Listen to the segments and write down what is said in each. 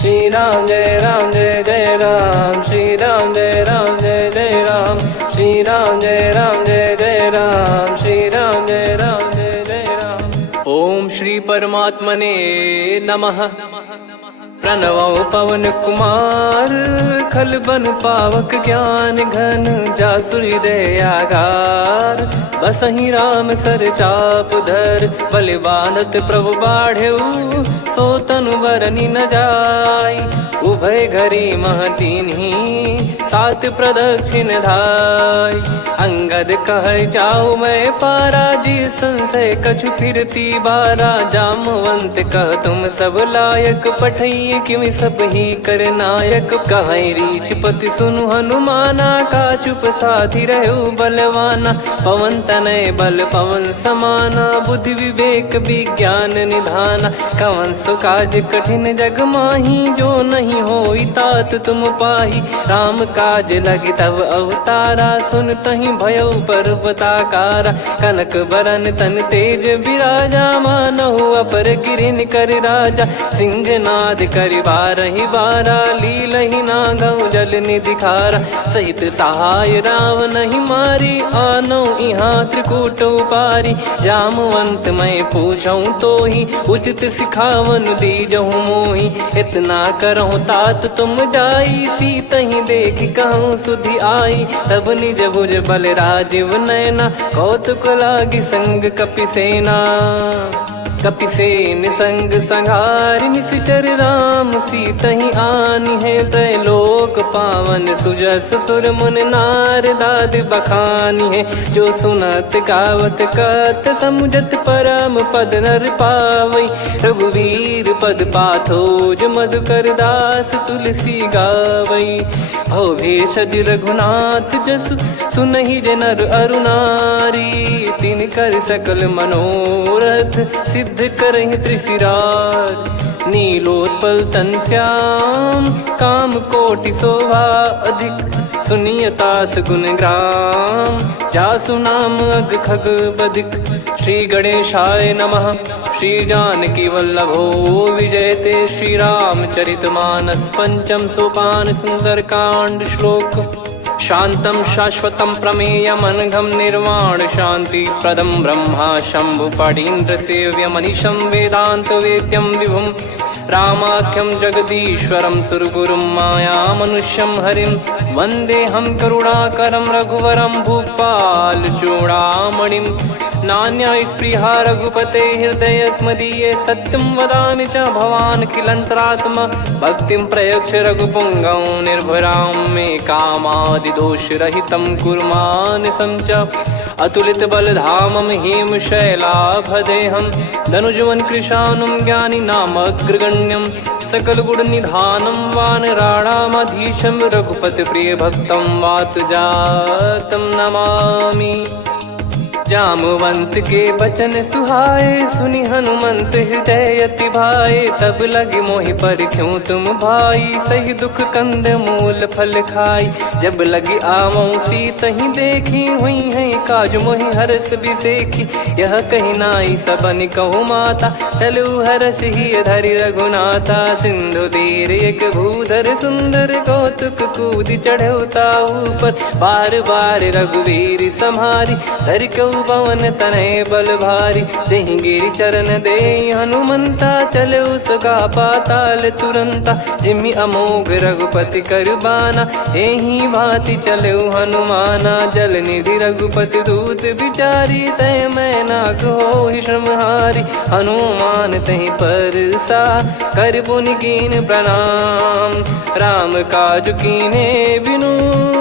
श्री राम जय जय राम, श्री राम जय जय राम, श्री राम जय जय राम, श्री राम जय जय राम। ओम श्री परमात्मने नमः। प्रणवो पवन कुमार, खल बन पावक ज्ञान घन, जासु हृदय आगार। बसहि राम सर चाप धर, बलि बांधत प्रभु बाढ़ेऊ, सो तनु बरनि न जाय। उभय घरी महतीन्ही, सात प्रदक्षिण धाय। अंगद कह जाऊ मैं पारा, जी संशय कछु फिरती बारा। जामवंत कह तुम सब लायक, पठई किमि सब ही कर नायक। कहीं रीछ पति सुनु हनुमाना, का चुप साधि रहु बलवाना। पवन तनय बल पवन समाना, बुद्धि विवेक विज्ञान निधाना। कवन सो काज कठिन जग माही, जो नहीं होई तात तुम पाही। राम काज लगी तब अवतारा, सुन तहि भयउ पर्वताकारा। कनक बरन तन तेज बिराजा, मानहु अपर गिरिन कर राजा। सिंहनाद करि बारहि बारा, लीलहि नागौ जल निधि खारा। सहित सहाय राम नहीं मारी, आनो इहाँ त्रिकूट उपारी। जामवंत मैं पूछऊँ तोहि, उचित सिखावन दीजहु मोहि। इतना करहु तात तुम जाई, सीतहि देख कहूँ सुधि आई। तब निज भुज बल राजीव नयना, कौतुक लागी संग कपिसेना। कपिसेन संग संघारि, निशिचर राम सीतहि आनी है। त्रैलोक पावन सुजस सुर मुन नार, दाद बखानी है। जो सुनत गावत कथ, समुझत परम पद नर पावई। रघुवीर पद पाथोज, मधुकर दास तुलसी गावई। भव भेषज रघुनाथ जसु, सुनहि जे नर अरु नारी। तिन कर सकल मनोरथ, सिद्ध करहि त्रिशिरार। नीलोत्पल तन श्याम, काम कोटि शोभा अधिक। सुनियतास गुण ग्राम, जासु नाम अग खग बदिक। श्री गणेशाय नमः। श्री जानकी वल्लभो विजयते, श्री रामचरित मानस। पंचम सोपान सुंदर कांड श्लोक। शांतं शाश्वतं प्रमेयमनघं, निर्वाण शांति प्रदं ब्रह्मा शंभु फणीन्द्र सेव्यमनिशं। वेदांत वेद्यं विभुं रामाख्यं जगदीश्वरं, सुरगुरुं माया मनुष्यं हरिं। वन्देऽहं करुणाकरं रघुवरं, भूपाल चूडामणिं। नान्या स्पृहा रघुपते हृदय स्मदीये, सत्यं वदामि च भवान् खिलन्तरात्मा। भक्तिं प्रयच्छ रघुपुङ्गं, निर्भरां मे कामादिदोषरहितं कुर्मानिसं च। अतुलित बलधामं हेमशैलाभदेहं, धनुजवन कृशानुं ज्ञानी नामग्रगण्यं। सकल गुण निधानं वानराणामधीशं, रघुपति प्रिय भक्तं वातजातं नमामि। जामवंत के बचन सुहाए, सुनि हनुमंत हृदय अति भाए। तब लगे मोहि पर क्यों तुम भाई, सही दुख कंद मूल फल खाई। जब लगे आवऊं सीतहि देखी, हुई है काज मोहि हरस बिसेखी। यह कही नाई सबन कहु माता, चलु हरष ही धरि रघुनाथा। सिंधु तीर एक भूधर सुंदर, कौतुक कूद चढ़ौता ऊपर। बार बार रघुवीर सम्हारी, धर कऊ पवन तनय बल भारी। जहि गिरि चरण दे हनुमंता, चले उसका पाताल तुरंता। जिमि अमोघ रघुपति कर बाना, एहि भांति चले हनुमाना। जल निधि रघुपति दूत बिचारी, तय मैं नाग होहि श्रमहारी। हनुमान तहि परसा, कर पुनि कीन प्रणाम। राम काज कीने बिनु,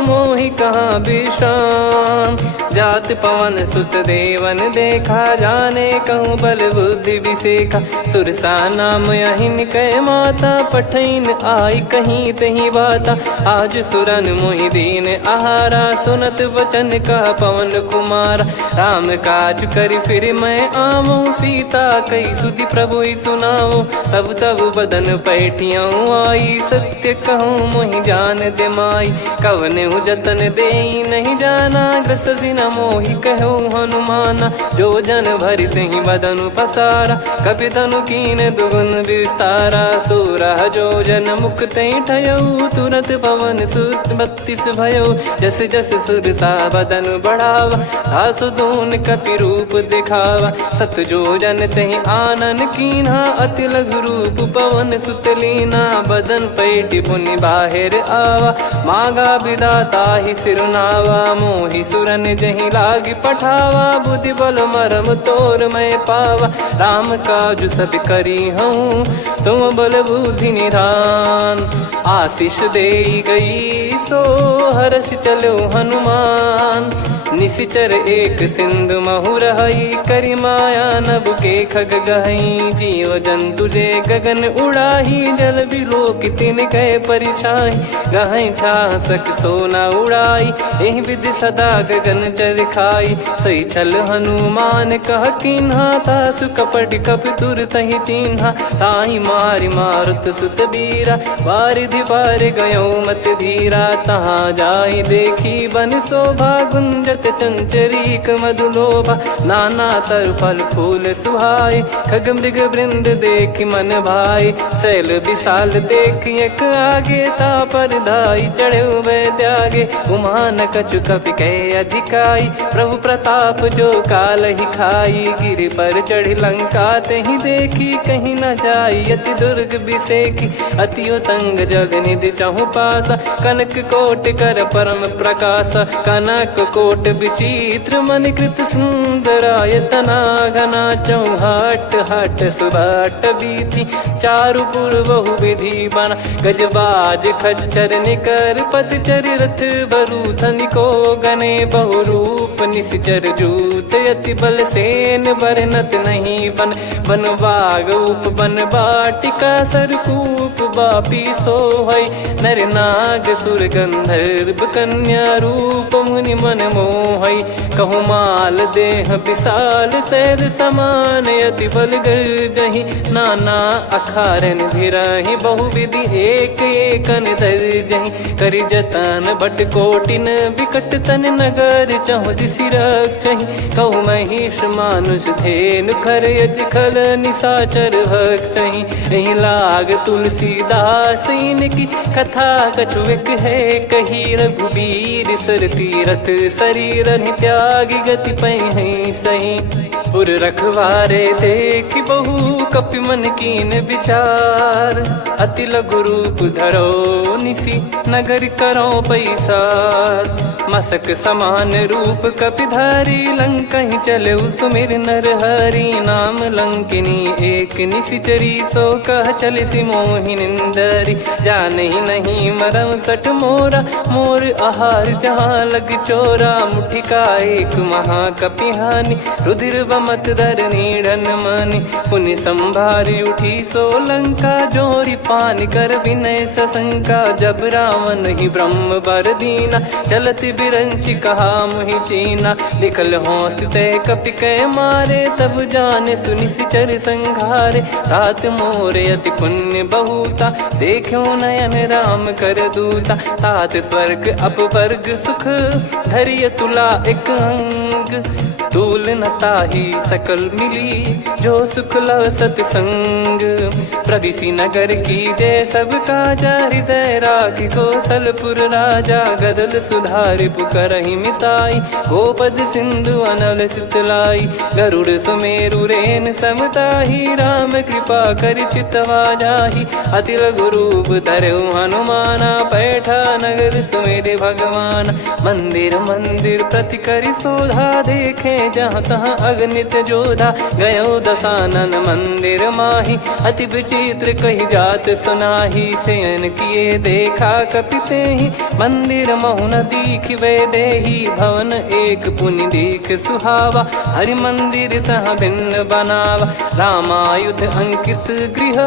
मोहि कहाँ विश्राम। जात पवन सुत देवन देखा, जाने कहूँ बल बुद्धि विसेखा। सुरसा नाम अहिन कै माता, पठैन आई कहीं तही बाता। आज सुरन मोहि दीन आहारा, सुनत वचन कह पवन कुमारा। राम काज करि फिर मैं आवऊं, सीता कई सुधि प्रभु ही सुनाओ। तब तब बदन पैठियाँ आई, सत्य कहूँ मोहि जान दे माई। कवने जतन दे नहीं जाना, ग्रसि न मोहि कहो हनुमाना। जो जन भरि तेहि बदनु पसारा, कपि तनु कीन दुगुन विस्तारा। सोरह जो जन मुख तेहि ठयऊ, तुरत पवन सुत 32 भयऊ। जस जस सुरसा बदन बढ़ावा, आसु दून कपि रूप दिखावा। सत जो जन तेहि आनन कीन्हा, अति लघु रूप पवन सुत लीना। बदन पैटि पुनि बाहिर आवा, मागा विधाता ही सिरुनावा। मोहि सुरन जहि लागी पठावा, बुद्धि बल मरम तोर मैं पावा। राम काजु सब करी हूँ, तुम बल बुद्धि निधान। आशीष देई गई सो हर्ष चलो हनुमान। निशिचर एक सिंधु महु रहई, करी माया नभ के खग गहई। जीव जंतु जे गगन उड़ाही, जल बिलोक तिन कह परिछाई। गहई छासक सोना उड़ाई, एहि विधि सदा गगन चर खाई। सही छल हनुमान कह कीन्हा, तासु कपट कप तुर तहि चिन्हा। ताहि मारि मारुत सुत बीरा, वारिधि पार गयो मत धीरा। तहाँ जाई देखी बन शोभा, गुंजत चंचरीक मधुलोभा। नाना तर फल फूल सुहाए, खग मृग वृंद देख मन भाई। शैल विशाल देख एक आगे, तापर धाई चढ़े वै त्यागे। उमान कछु कपि कह अधिकाई, प्रभु प्रताप जो काल ही खाई। गिर पर चढ़ी लंका तेहि देखी, कहीं न जाई अति दुर्ग बिसेकी। अति उतंग जग निधि चहु पासा, कनक कोट कर परम प्रकाश। कनक कोट विचित्र मन कृत सुंदरायतना। घना चौहाट हाट सुबाट बीती, चारु पुर बहु विधि बना। गजबाज खच्चर निकर पतचर, रथ बरु धनिको गने। बहु रूप निशिचर जूत, अति बल सेन बरनत नहीं बन। बन बाग उप बन बाटिका, सरकूप बापी सोहई। नर नाग सुर गंधर्व कन्या, रूप मुनि मन मोहई। कहु माल देह विशाल, शैल समान अति बल गर्जहि। नाना अखारन भिरहि, बहु विधि एक एकन दर्जहि। करि जतन बट कोटिन, बिकट तन नगर चहु दिसि रक्षहि। कहु महिष मानुष धेनु, खर यज खल निशाचर भक्षहि। एहि लाग तुलसीदास इनकी, कथा कछु एक है कही। रघुबीर सर तीरथ शरीर, त्यागी गति पै सही। पुर रखवारे देख बहु, कपि मन कीन विचार। अति लघु रूप धरो निसी, नगर करो पैसार। मसक समान रूप कपि धारी, लंकहि चले सुमिर नर हरि। नाम लंकिनी एक निशिचरी, सो कह चलिसि मोहि निंदरी। जानहि नहीं मरम सठ मोरा, मोर आहार जहाँ लग चोरा। मुठिका एक महाकपिहानि, रुधिर बमत धरनी ढन मानि। पुनि संभारी उठी सो लंका, जोरी पान कर विनय सशंका। जब रावण ही ब्रह्म बर दीना, चलत बिरंचि कहा मुहि चीना। लिखल होंस ते कपि कै मारे, तब जाने सुनि सिचर संघारे। तात मोरे अति पुण्य बहुता, देखो नयन राम कर दूता। तात स्वर्ग अपवर्ग सुख, धरिय तुला एक अंग। तूल न ताहि सकल मिली, जो सुख लव सतसंग। प्रविशि नगर की जय सब काजा, हृदय राखि कौशलपुर राजा। गदल सुधारि पुकरहि मिताई, गोपद सिंधु अनल सितलाई। गरुड़ सुमेरु रेन समताहि, राम कृपा करि चितवा जाहि। अति लघु रूप धरऊ हनुमाना, पैठा नगर सुमेरे भगवान। मंदिर मंदिर प्रति करि शोधा, देखे जहाँ तहाँ अगणित जोधा। गयो दशानन मंदिर माही, अति विचित्र कही जात सुनाही। शयन किए देखा कपि तेहि, मंदिर महु न दीख वे देही। भवन एक पुनि दीख सुहावा, हरि मंदिर तहाँ भिन्न बनावा। रामायुध अंकित गृह,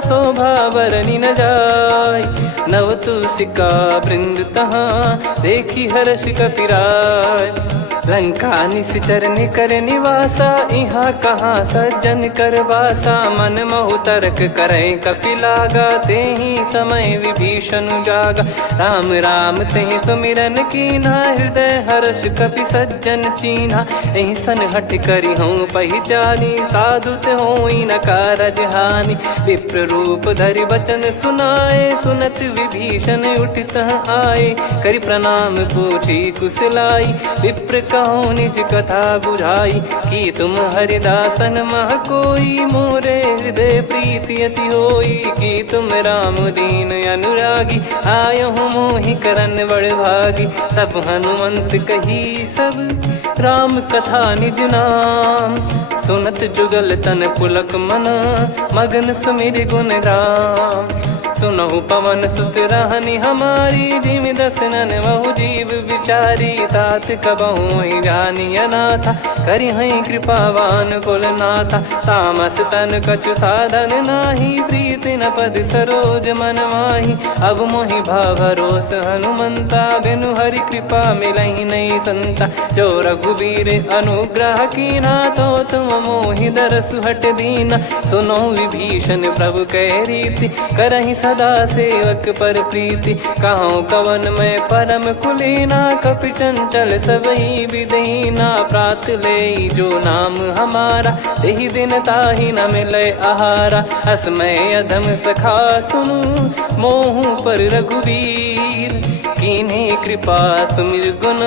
शोभा बरनि न जाय। नव तुलसी का वृंद तहाँ, देखी हर्ष कपिराय। लंका निश्चर निकर निवासा, इहाँ कहाँ सज्जन कर वासा। मन महु तर्क करे कपिलागा, तेहि समय विभीषण जागा। राम राम तेहि सुमिरन कीन्हा, हृदय हर्ष कपि सज्जन चीन्हा। एहि सन हट करि हूँ पहिचानी, साधु ते होई न कारज हानि। विप्र रूप धरि वचन सुनाए, सुनत विभीषण उठित आए। करि प्रणाम पूछी कुशलाई, विप्र कहो निज कथा बुझाई। कि तुम हरिदासन मह कोई, मोरे हृदय प्रीति अति होई। कि तुम राम दीन अनुरागी, आयहु मोहि करन बड़ भागी। तब हनुमंत कही सब राम कथा निज नाम, सुनत जुगल तन पुलक मना, मगन सुमिर गुण राम। सुनहु पवन सुत रहनी हमारी, जिमि दसनन महु जीव विचारी। तात कबहु ही जानी अनाथा, करि हई कृपावान कुल नाथा। तामस तन कछु साधन नाही, प्रीति न पद सरोज मन माही। अब मोहि भाव भरोस हनुमंता, बिनु हरि कृपा मिलहि नहीं संता। जो रघुबीर अनुग्रह कीन्हा, तो तुम मोहि दरसु हट दीना। सुनो विभीषण प्रभु कह रीति, करहि सदा सेवक पर प्रीति। कहूँ कवन में परम कुलीना, कपि चंचल सबही विदहीना। प्रात ले जो नाम हमारा, तेहि दिन ताहि न मिले आहारा। असमय अधम सखा सुनु, मोहु पर रघुवीर। कीन्ही कृपा सुमिर गुण,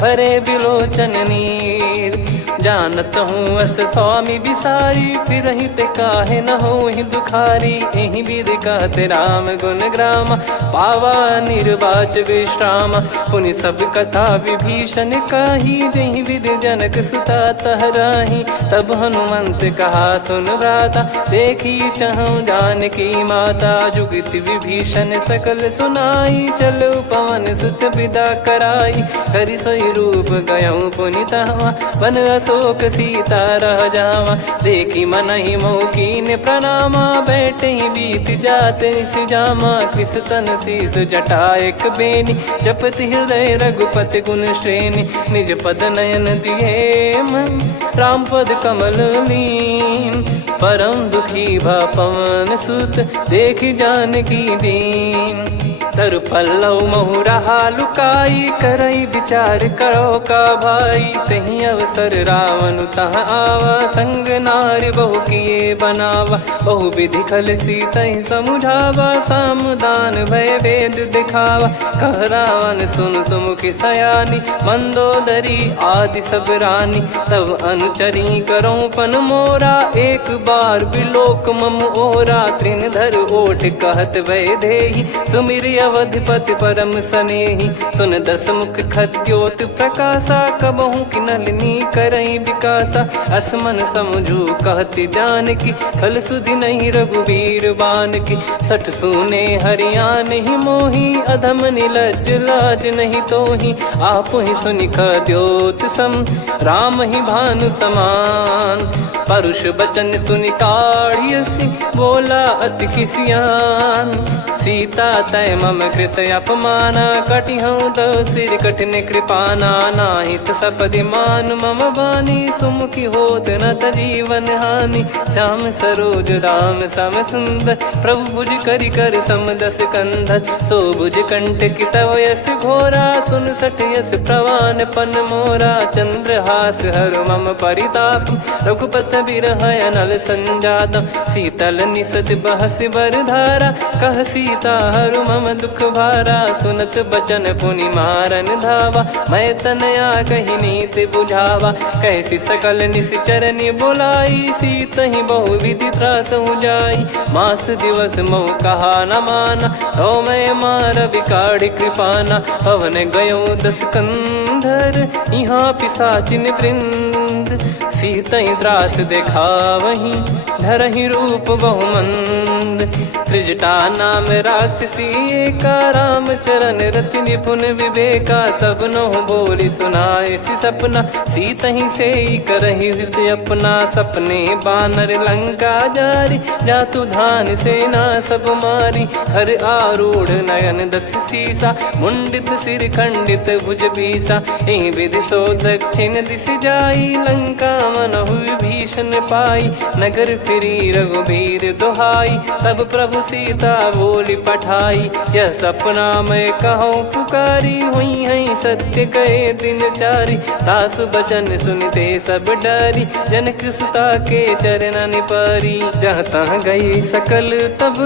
भरे बिलोचन नीर। जानत हूँ अस स्वामी बिसारी, फिरहि ते काहे न होहि दुखारी। एहि विधि कहते राम गुण ग्राम, पावा निर्वाच विश्राम। पुनि सब कथा विभीषण काही, जहि विधि जनक सुता तहराही। तब हनुमंत कहा सुन भ्राता, देखी चहु जानकी माता। जुगति विभीषण सकल सुनाई, चलो पवन सुत विदा कराई। करि सोई रूप गयऊँ पुनि तहवा, वन अशोक सीता रह जावा। देखी मनहि मोह कीन्ह प्रणामा, बैठे ही बीत जात निस जामा। कृस तन शीस जटा एक बेनी, जपति हृदय रघुपति गुण श्रेणी। निज पद नयन दिए मन, राम पद कमल लीन। परम दुखी भा पवन सुत, देखि जानकी दीन। तरु पल्लव महु रहा लुकाई, करई विचार करो का भाई। तहि अवसर रावण तह आवा, संग नारी बहु किए बनावा। बहु विधि खल सीतहि समुझावा, सामदान भय वेद दिखावा। कह रावण सुन सुमुखि सयानी, मंदोदरी आदि सब रानी। तब अनुचरी करो पन मोरा, एक बार बिलोक मम ओरा। तृण धर ओठ कहत भय देहि, सुमिर अवधिपति परम सनेहि। सुन दस मुख खद्योत प्रकाशा, कबहु कि नलिनी करई विकासा। असमन समझू कहति जानकी, खल सुधि नहीं रघुवीर बानकी। सठ सुने हरियाण ही मोही, अधम निलज्ज लाज नहीं तोही। आप ही सुनि खद्योत सम, राम ही भानु समान। परुष बचन सुनि काढ़ियसि, बोला अति किसियान। सीता तय मम कृत अपमाना, कटिहऊँ तव सिर कठिन कृपाना। नाहित सपदि मान मम बानी, सुमुखी होत न जीवन हानि। श्याम सरोज राम सम सुंदर, प्रभु भुज करि कर सम दस कंधर। सो भुज कंठ की तव यस घोरा, सुन सठ यस प्रवान पन मोरा। चंद्रहास हर मम परिताप, रघुपत बिरह अनल संजातम। शीतल निसत बहस बर धारा, कह सीता हरु मम दुख भारा। सुनत बचन पुनि मारन धावा, मैं तनया कहि नीति बुझावा। कैसी सकल निश्चरनि बुलाई, सीतहि बहु विधि त्रासहु जाई। मास दिवस मोह कहा न माना, तो मैं मार बिकाढ़ि कृपाना। पवन गयो दस कंधर, यहाँ पिशाचिन वृंद। मंद, सीतई त्रास देखावहीं धरहि रूप बहुमंद। त्रिजटा नाम राक्षसी एका, राम चरण रति निपुण विवेका। सबनो बोली सुनाए सि सपना, सीतहि से करहि हृद अपना। सपने बानर लंका जारी, जातु धान सेना सब मारी। हर आरूढ़ नयन दक्ष सीसा, मुंडित सिर खंडित भुज बीसा। एहि विधि सो दक्षिण दिश जाई, लंका मनहु विभीषण पाई। नगर फिरी रघुबीर दुहाई, तब प्रभु सीता बोली पठाई। यह सपना मैं कहूँ पुकारी, हुई है सत्य कहे दिन चारी। दास बचन सुनते सब डरी, जनक सुता के चरण परी। जहाँ तहाँ गई सकल तब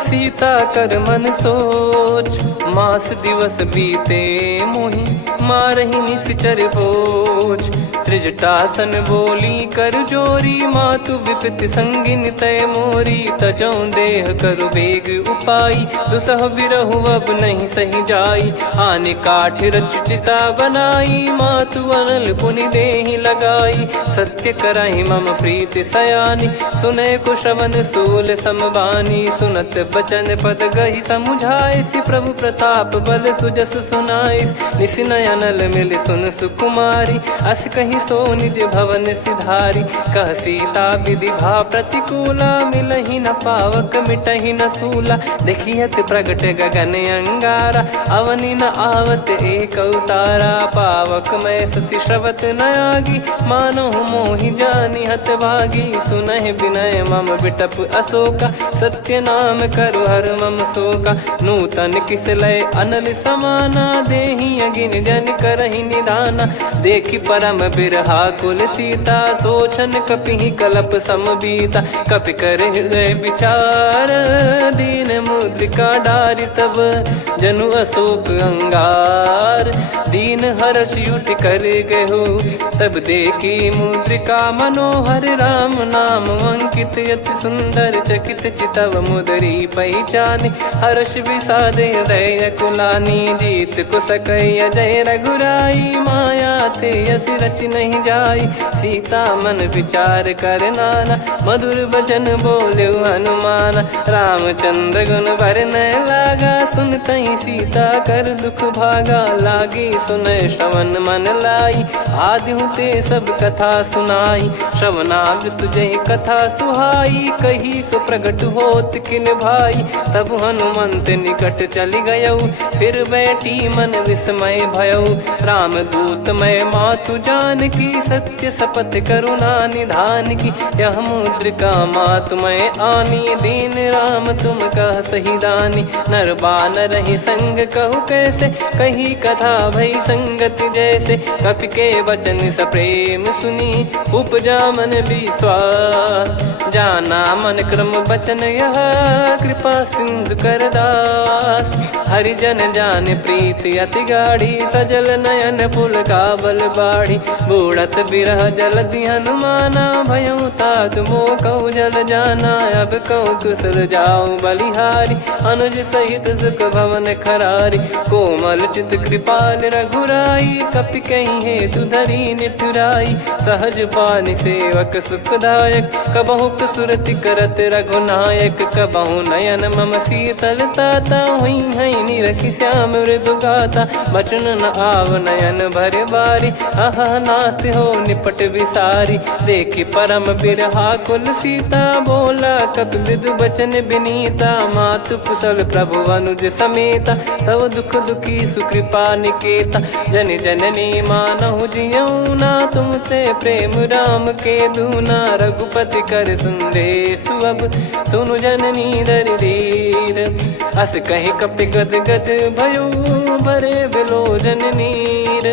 सीता कर मन सोच। मास दिवस बीते मोहि मारहि निश्चर बोझ। त्रिजटासन बोली कर जोरी, मातु विपत्ति संगिन तय मोरी। तजौ देह करु बेग उपाई, दुसह बिरहु अब नहीं सही जाई। आने काठ रचिता बनाई, मातु अनल पुनि देहि लगाई। सत्य करहि मम प्रीति सयानी, सुनय को श्रवण सूल समबानी। सुनत बचन पद गहि समुझाए, सि प्रभु प्रताप बल सुजस सुनाइस। निस नयनल मिल सुन सुकुमारी, अस कहि सो निज भवन सिधारी। कह सीता विधि भा प्रतिकूला, मिलहि न पावक मिटहि न सूला। देखियत प्रगट गगन अंगारा, अवनि न आवत एक अवतारा। पावक मैं शशि श्रवत न आगी, मानो मोहि जानि हत भागी। सुनहि विनय मम बिटप अशोका, सत्य नाम करु हर मम शोका। नूतन किस लय अनल समाना, देहि अगिन जन करहि निदाना। देखि परम बिरहा कुल सीता, सोचन कपिहि कलप समबीता। कपि कर हृदय विचार, दीन मुद्रिका डारि तब जनु अशोक अंगार। दीन हर्ष उठ कर गहु, तब देखी मुद्रिका मनोहर। राम नाम अंकित अति सुंदर, चकित चितव मुदरी पहचान। हर्ष विषाद हृदय कुलानी, जीत को सकय जय रघुराई। माया थे यस रच नहीं जाई, सीता मन विचार कर नाना। मधुर बचन बोले हनुमान, रामचंद्र गुण बरनै लागा। सुनतहि सीता कर दुख भागा, लागी सुनय श्रवण मन लाई। आदि ते सब कथा सुनाई, श्रवणामृत जय कथा सुहाई। कही सो प्रगट होत किन भाई, तब हनुमंत निकट चली गयौ। फिर बैठी मन विस्मय भयौ, राम दूत मैं मातु जानकी। सत्य शपथ करुणा निधान की, यह मुद्रिका मातु मैं आनी। दीन राम तुम कह सही दानी, नर बानर ही संग कहु कैसे। कही कथा भई संगति जैसे, कपि के वचन सप्रेम सुनी। उपजा मन विश्वास, जाना मन क्रम बचन यह। कृपा सिंधु कर दास, हरिजन जान प्रीति अति गाढ़ी। सजल नयन पुल का बल बाढ़ी, बूढ़त बिरह जल दी हनुमाना। भयउ तात मोह कहु जल जाना, अब कहु कुशल जाऊं बलिहारी। अनुज सहित सुख भवन खरारी, कोमल चित कृपाल रघुराई। कपि कहीं हेतु धरी निठुराई, सहज पानि सेवक सुखदायक। कबहु सुरति करत रघुनायक, कबहु नयन मम शीतल ताता। हुई है निरखि श्याम मृदु गाता, बचन न आव नयन भर बारी। आहा नाथ हो निपट विसारी, देखि परम बिरहा कुल सीता। बोला कपि मृदु बचन बिनीता, मातु कुशल प्रभु अनुज समेता। तव दुख दुखी सुकृपा निकेता, जन जननी मानहु जियऊ ना। तुम ते प्रेम राम के दूना, रघुपति कर संदेश अब सुनु जननी दर धीर। अस कहि कपि गद गद भयो, भरे बिलोचन नीर।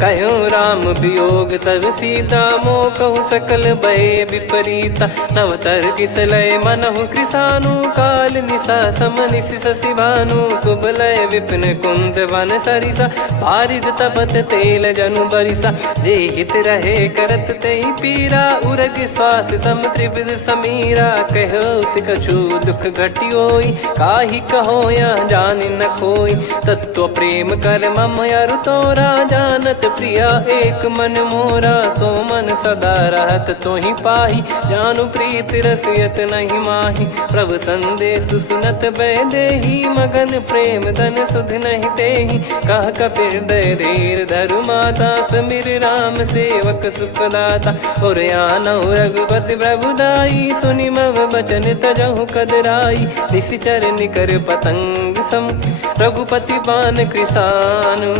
कहो राम वियोग तब सीता, मोह कहु सकल भय विपरीता। नवतर किसलय मनहु कृसानु, काल निशा समनिशि शशि भानु। कुबलय विपिन कुंद वन सरिसा, पारिद तपत तेल जनु बरिसा। जे हित रहे करत तेहि पीरा, उरग श्वास सम त्रिविध समीरा। कहो कछु दुख घटियोई, काहि कहो या जान न कोई। तत्व प्रेम कर मम अरु तोरा, जानत प्रिया एक मन मोरा। सो मन सदा रहत तो ही पाही, जानु प्रीत रसियत नहीं माही। प्रभु संदेश सुनत बैदेही, मगन प्रेम धन सुध नहीं तेही। कह कपिर दय धीर धरु माता, समिर राम सेवक सुखदाता। और आनौ रघुपति प्रभुदाई, सुनि मव बचन तजहु कदराई। निशिचर निकर पतंग सम, रघुपति पान कृसानु।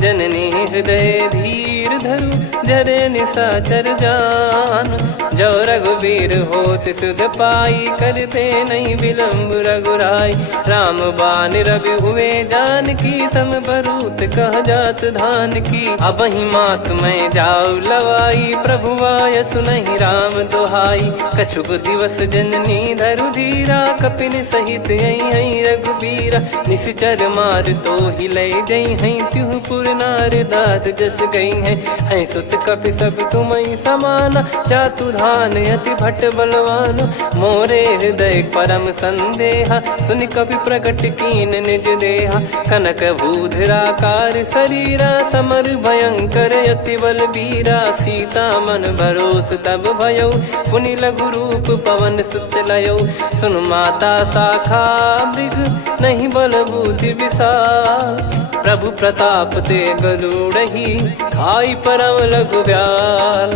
जननी हृदय धीर धरु, जरे निशाचर जान। जो रघुवीर होत सुध पाई, करते नहीं विलम्ब रघुराई। राम बान रवि हुए जानकी, तम बरूत कह जात धान की। अब ही मात मैं जाऊ लवाई, प्रभु आय सुनहि राम दोहाई। कछुक दिवस जननी धरु धीरा, कपिन सहित यही रघुबीरा। निशिचर मार तो ही ले जई हैं, त्युह पुर नार दाद जस गई हैं। सुत कपि सब तुमहि समाना, जातु धान अति भट बलवान। मोरे हृदय परम संदेहा, सुनि कपि प्रकट कीन निज देहा। कनक भूधराकार शरीरा, समर भयंकर अति बलबीरा। सीता मन भरोस तब भयउ, पुनि लघु रूप पवन सुत लयउ। सुन माता शाखा मृग, नहीं बल बुद्धि विशाल। प्रभु प्रताप ते गरुड़ही, खाई परम लघु ब्याल।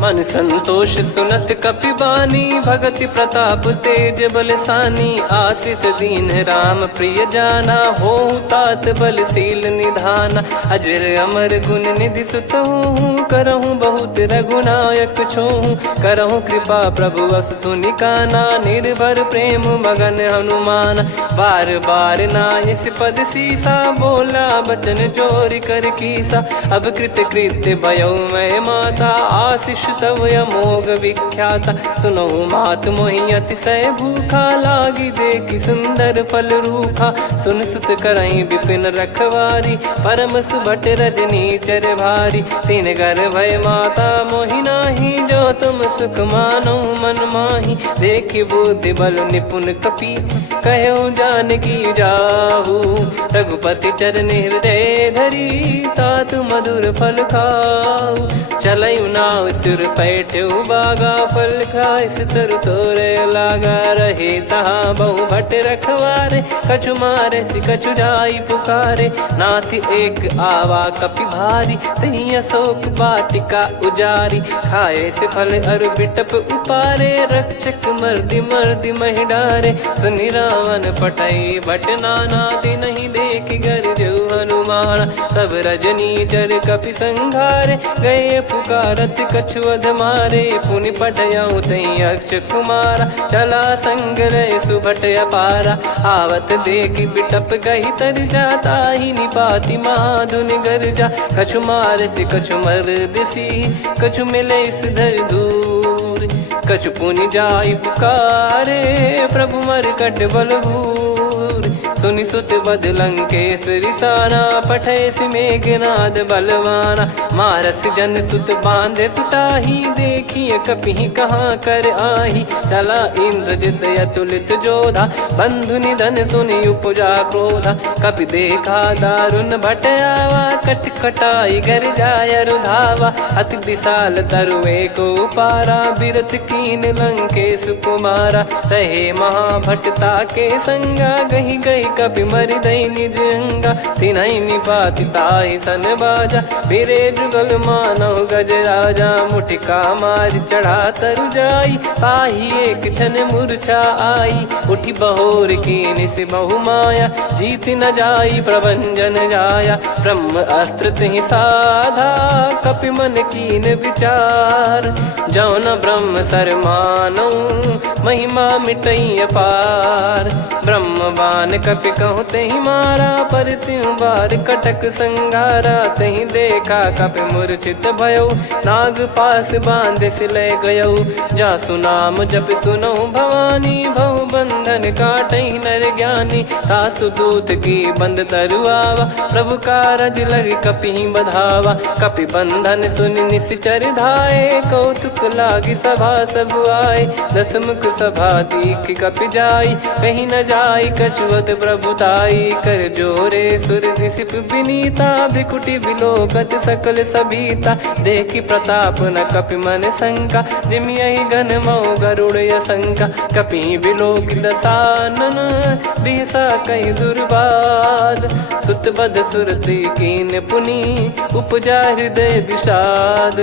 मन संतोष सुनत कपि बानी, भगति प्रताप तेज बलसानी। आशीष दीन राम प्रिय जाना, होहु तात बलशील निधाना। अजर अमर गुण निधि सुतहु, करहु बहुत रघुनायक छोहु। करहु कृपा प्रभु अस सुनि काना, निर्भर प्रेम मगन हनुमान। बार बार नायस पद सीसा, बोला बचन चोरी कर कीसा। अब कृत कृत्य भयउ मैं माता, आशीष तव अमोघ विख्याता। सुनहु मात मोहि अतिशय भूखा, लागी देखि सुंदर फल रूखा। सुन सुत करहि विपिन रखवारी, परम सुभट रजनी चर भारी। तीन घर भय माता मोहि नाही, जो तुम सुख मानो मन माही। देखि बुद्धि बल निपुण कपि, कहु जानकी जाहु। रघुपति चरण हृदय धरी, तात मधुर फल खाऊ। चलयु नाव सुर पैठ्यु बागा, फल खाइस तरु तोरे लागा। रहे तहाँ बहु भट रखवारे, कछु मारे सि कछु जाई पुकारे। नाथ एक आवा कपि भारी, तही अशोक वाटिका उजारी। खाए से फल अरु बिटप उपारे, रक्षक मर्दि मर्दि महि डारे। सुनि रावण पटई भट नाना, तिनहि देखि गरजउ हनुमान। तब रजनी चर कपि संघारे, गए पुकारत कछु अध मारे। पुनि पठयउ तई अक्ष कुमारा, चला संग रहे सुभट अपारा। आवत देखि बिटप गही तर जाता, ही निपाति महाधुनि गर्जा। कछु मार से कछु मर्दिसी, कछु मिले इस धर दूर। कछु पुनि जाई पुकारे, प्रभु मरकट बलभूर। सुनि सुत बद लंकेश्वरी साना, पठय मेघनाद बलवाना। मारस जन सुत बांधे सुताही, देखिए कपि कहाँ कर आही। चला इंद्रजित अतुलित जोधा, बंधु निधन सुनि उपजा क्रोधा। कपि देखा दारुण भट आवा, कट कटाई गर जाय रुधावा। अति विशाल तरुए को पारा, बिरत कीन लंकेश कुमारा। रहे महाभटता के संगा, गही गही कपि मरि दई निज अंगा। तिन्हि निपाति ताहि सन बाजा, फिरे जुगल मानव गज राजा। मुटिका मार चढ़ा तरु जाई, ताहि एक क्षण मूर्छा आई। उठि बहोर कीन से बहु माया, जीत न जाई प्रभंजन जाया। ब्रह्म अस्त्र तिहि साधा, कपि मन कीन विचार। जौ न ब्रह्म सर मानौ, महिमा मिटई अपार। ब्रह्म बान कपि कहु तहि मारा, पर त्यों बार कटक संगारा। तहि देखा कपि मूर्छित भयउ, नाग पास बांध सिले गयउ। जासु नाम जप सुनहु भवानी, भव बंधन काटहि नर ज्ञानी। तासु दूत की बंद तरुआवा, प्रभु कारज लग कपि बधावा। कपि बंधन सुनि निश्चर धाये, कौतुक लागी सभा सब आए। दस मुख सभा दीख कपि जाई, कहीं न जाई कछुवत प्रभुताई। कर जोरे सुर दिसिप विनीता, भ्रिकुटि बिलोकत सकल सबीता। देखि प्रताप न कपि मन शंका, जिमियहि गन मऊ गरुड़ असंका। कपि बिलोक दसानन, बिहसा कहि दुर्वाद। सुत बध सुरति कीन पुनि, उपजा हृदय विषाद।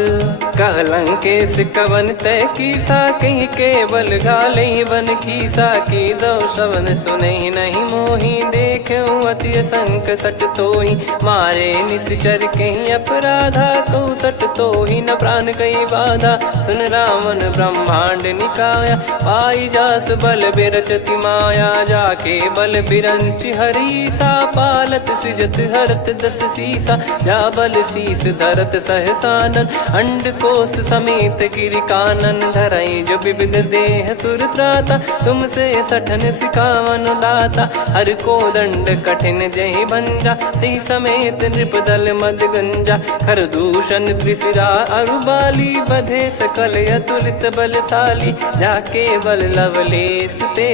कहलंकेश कवन तय कीसा, कहीं केवल गाले बन खीसा। की दो श्रवण सुने नहीं मोही, देखे अति संक सट तोही। मारे निश्चर कहीं अपराधा, कहूँ सट तोही न प्राण कहीं बाधा। सुन रावण ब्रह्मांड निकाया, पाई जास बल बिरचति माया। जाके बल बिरंच हरीसा, पालत सृजत हरत दस सीसा। जा बल शीस धरत सहसानन, अंड कोश समेत गिरि कानन। धरई जो विविध देह सुर त्राता, तुमसे सठन सिखावन दाता। हर को दंड कठिन जहि भंजा, ती समेत नृप दल मद गंजा। खर दूषण त्रिशिरा अरुबाली, बधे सकल अतुलित बलशाली। जाके बल लवलेश ते,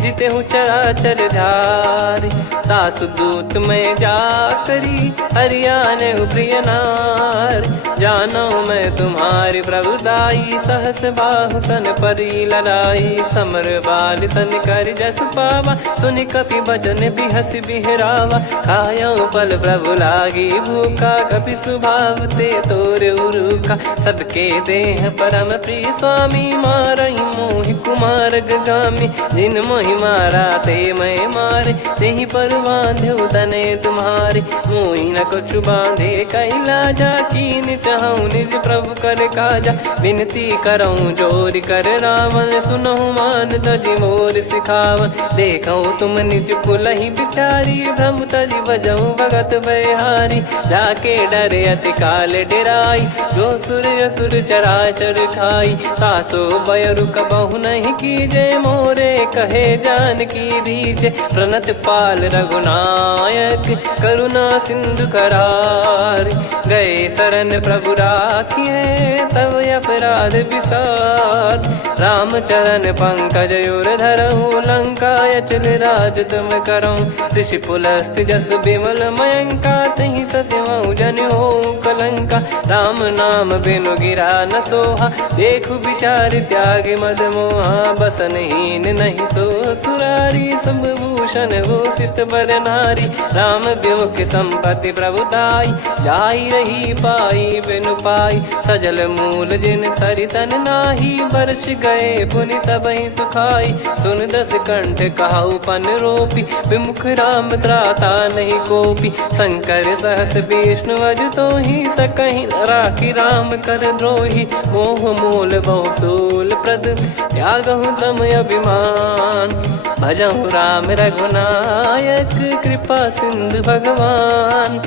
जिते हूँ चराचर धारी। दास दूत में जा करी, हरियाने प्रिय नार। जानो मैं तुम्हारी प्रभुताई, सहस बाहु सन परी लड़ाई। समर बाल सन कर जस पावा, सुनि कपि भजन बिहस बिहरावा। खायो पल प्रभु लागी भूखा, कपि स्वभाव ते तोर उरुखा। सबके देह परम प्रिय स्वामी, मारई मोहि कुमार गगामी। जिन मोहि मारा ते मैं मारे, तेहि पर बांधो तने तुम्हारे। मोहि न कुछ बांधे कैलाजा, कीन चाहूँ निज प्रभु कर काजा। विनती करऊँ जोर कर रावण, सुनहु मान तजि मोर सिखावन। देखऊँ तुम निज पुलहि बिचारी, भ्रम तजि बजऊँ भगत बहारी। जाके डरे अति काल डेराई, जो सुर असुर चराचर खाई। तासो बयरु कबहु नहीं कीजे, मोरे कहे जान की दीजे। प्रणत पाल रघुनायक, करुणा सिंधु करार। गए शरण प्रभु राखिए, तब अपराध विसार। राम चरण पंकज उर धरऊँ, लंका अचल राज तुम करऊँ। ऋषि पुलस्त जस विमल मयंका, तहि सत्यमऊ जन हो कलंका। राम नाम बिनु गिरा न सोहा, देखु विचार त्याग मद मोहा। बसनहीन नहीं सो सुरारी, सब भूषण भूषित बर नारी। राम विमुख संपत्ति प्रभुताई, जाई रही पाई बिनु पाई। सजल मूल जिन सरितन नाही, वर्ष गए पुनि तबहि सुखाई। सुन दस कंठ कहाऊ पन रोपी, विमुख राम त्राता नहीं कोपी। शंकर सहस विष्णु अज तोहि, सकहि न राखी राम कर द्रोही। मोह मूल बहु सूल प्रद, त्यागहु तम अभिमान। भजहु राम रघुनायक, कृपा सिंधु भगवान।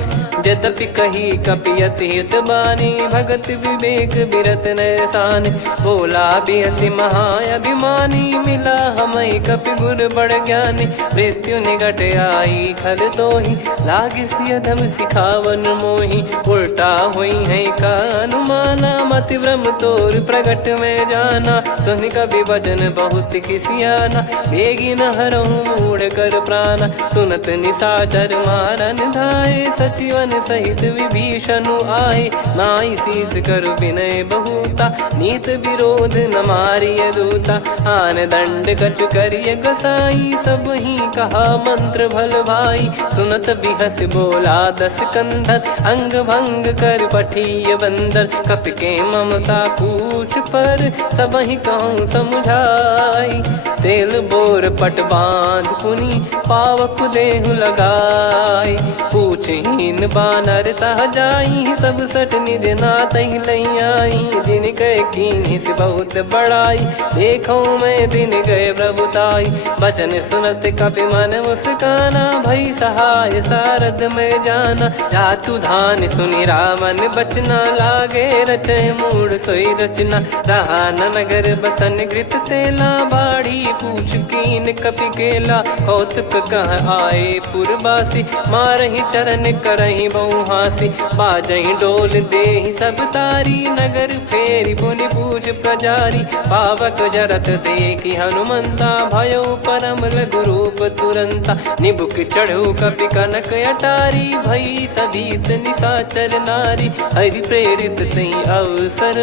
यद्यपि कही कपियति हित बानी, भगत विवेक बिरत नैसान। बोला बिहसि महाअभिमानी, मिला हमई कपि गुर बड़ ज्ञानी। मृत्यु निकट आई खल तोहि, लागिसि अधम सिखावन मोहि। उल्टा हुई है का अनुमाना, मति भ्रम तोर प्रगट में जाना। सुन कवि वचन बहुत खिसियाना, बेगी न हरहु मूढ़ कर प्राणा। सुनत निशाचर मारन धाये, सचिवन सहित विभीषणु आए। नाई शीस कर विनय बहुता, नीत विरोध न मारिय दूता। आन दंड कछु करिय गसाई, सब ही कहा मंत्र भल भाई। सुनत बिहस बोला दस कंधर, अंग भंग कर पठिय बंदर। कपि के ममता पूछ पर, सब ही कहूँ समुझाई। तेल बोर पट बांध पुनि, पावक देहु लगाई। पूछहीन बानर तह जाई, सब सट निज नातहि लई आई। दिन गए कीन्ही से बहुत बड़ाई, देखो मैं दिन गए प्रभुताई। बचन सुनत कपि मन मुस्काना, भई सहाय सारद में जाना। जातु धान सुनि रावण बचना, लागे रचय मूढ़ सोई रचना। रहा न नगर बसन घृत तेला, बाढ़ी पूछ कीन कपि केला कौतुक कह आए पुरबासी मारही चरण करही बहु हासी बाजही डोल देहि सब तारी नगर फेरी पुनि पूज प्रजारी पावक जरत देखी हनुमंता भयो परम लघु रूप तुरंता निबुक चढ़ू कपि कनक अटारी भई सभीत निशाचर नारी हरि प्रेरित तई अवसर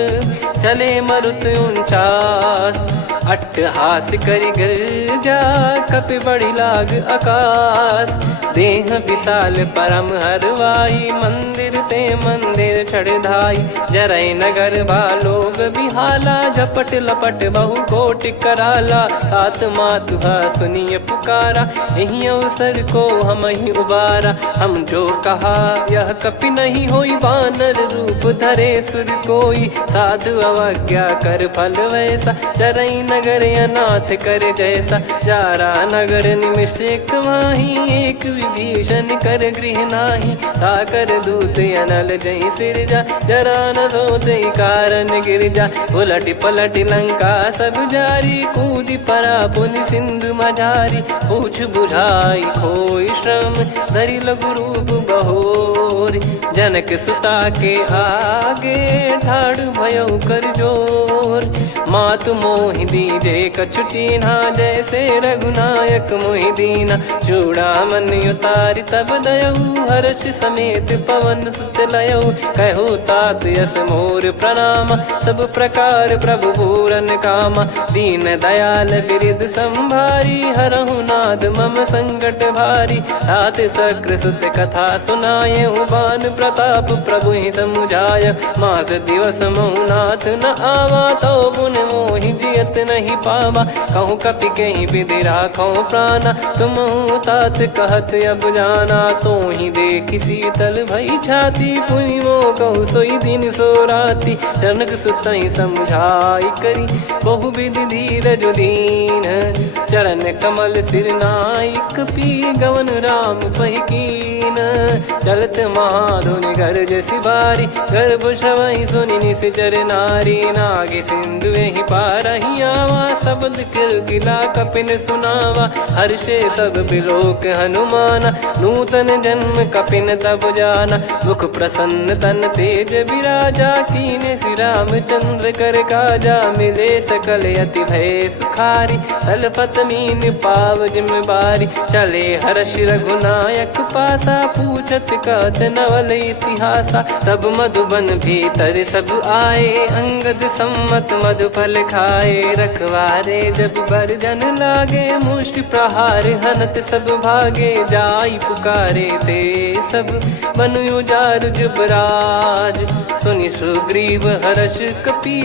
चले मरुत 49 अट्टहास करि गिरजा कपि बड़ी लाग आकाश देह विशाल परम हरवाई मंदिर ते मंदिर चढ़ाई जरई नगर बालोग बिहाला झपट लपट बहु कोट कराला सात मातुहा सुनिय पुकारा यही अवसर को हम ही उबारा हम जो कहा यह कपि नहीं होई बानर रूप धरे सुर कोई साधु अवज्ञा कर फल वैसा जरई नगर अनाथ कर जैसा जारा नगर निमिष एक माही एक विभीषण कर गृह नाही ताकर दूत अनल जय सिरजा जरा न सोते कारण गिरजा उलट पलट लंका सब जारी कूदी परा पुनि सिंधु मझारी पूछ बुझाई खोई श्रम धरि लघु रूप बहोरी जनक सुता के आगे ठाड़ भयो कर जोर मातु मोहि दीजे कछु चीन्हा जैसे रघुनायक मोहि दीना चूड़ामन उतारि तब दयऊ हर्ष समेत पवन सुत लयऊ कहु तात यस मोर प्रणाम सब प्रकार प्रभु पूरन कामा दीन दयाल बिरिद संभारी हरहु नाद मम संकट भारी तात सक्र सुत कथा सुनाये बान प्रताप प्रभु ही समुझाय मास दिवस महु नाथ न आवा तो पुन मोहि जियत नहीं पावा कहूँ कपि कहीं विधि राखो प्राणा तुम तात कहत अब जाना तो ही देख शीतल भई छाती पुनि मो कहु सोई दिन सो राती जनक सुतई समझाई करी बहु विधि धीरज दीन चरण कमल सिर नाइक पी गवन राम पहिकीन चलत महाधुनि गर्ज सिबारी गर्भ श्रवहि सुनि निश्चर नारी नागे सिंधु ही पारही आवा शब्द किलकिला कपिन सुनावा हर्षे सब बिलोक हनुमाना नूतन जन्म कपिन तब जाना मुख प्रसन्न तन तेज विराजा कीने श्री रामचंद्र कर काजा मिले सकल अति भय सुखारी तलपत मीन पाव जिम्मेवारी चले हर्ष रघुनायक पासा पूछत कहत नवल इतिहासा तब मधुबन भीतर सब आए अंगद सम्मत मधुफल खाए रखवारे जब बरजन लागे मुष्टि प्रहार हनत सब भागे जाई पुकारे ते सब मनु उजार जुबराज सुनि सुग्रीव हर्ष कपि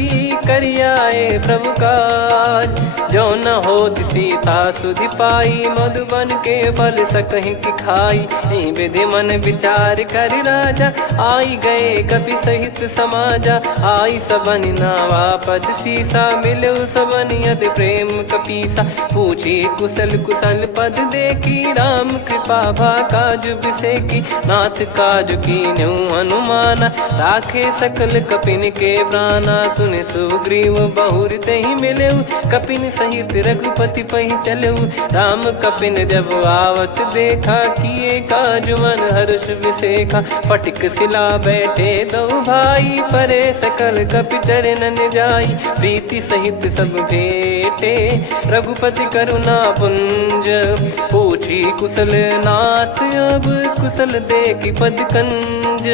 करियाए प्रभु काज जो न हो सीता सुधि पाई मधुबन के फल सकहि की खाई विधि मन विचार कर राजा आई गए कपि सहित समाजा आई सबन नावा पद सीसा मिलो सबनियत प्रेम कपीसा पूछी कुशल कुशल पद देखी राम कृपा भा काज बिसेकी नाथ काज की न्यू हनुमाना राखे सकल कपिन के प्राणा सुन सुग्रीव बहुर ते ही मिले कपिन सहित रघुपति पहि चले राम कपिन जब आवत देखा किए काज मन हर्ष विसेखा पटिक सिला बैठे दो भाई परे सकल कपि चरणन जाई प्रीति सहित सब भेटे रघुपति करुणा पुंज पूछी कुशल नाथ अब कुशल देखी पद कंज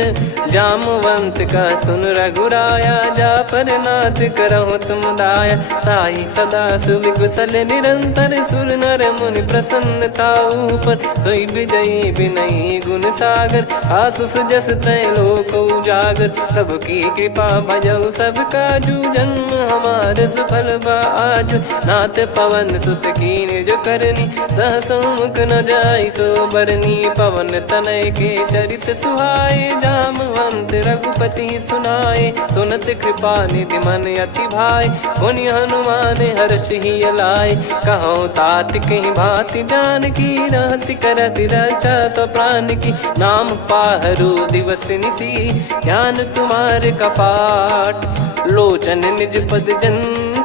जामवंत का सुन रघुराया जा पर नाथ करहु तुम दाया ताई सदा सुभि कुशल निरंतर सुर नर मुनि प्रसन्नता ऊपर सोई विजयी विनयी गुण सागर आसु सुजस त्रैलोक उजागर प्रभु की कृपा भजऊ सब काजू जन्म हमार सफल बाजू नाथ पवन सुत कीन जो करनी सहसो मुख न जाई सो बरनी पवन तनय के चरित सुहाए जामवंत रघुपति सुनाए सुनत कृपा निधि मन अति भाई पुनि हनुमान हर्ष ही लाए कहो तात कहीं भांति जान की रहति करति रक्षा सो प्राण की नाम पाहरू दिवस निसी ध्यान तुम्हारे कपाट लोचन निज पद जन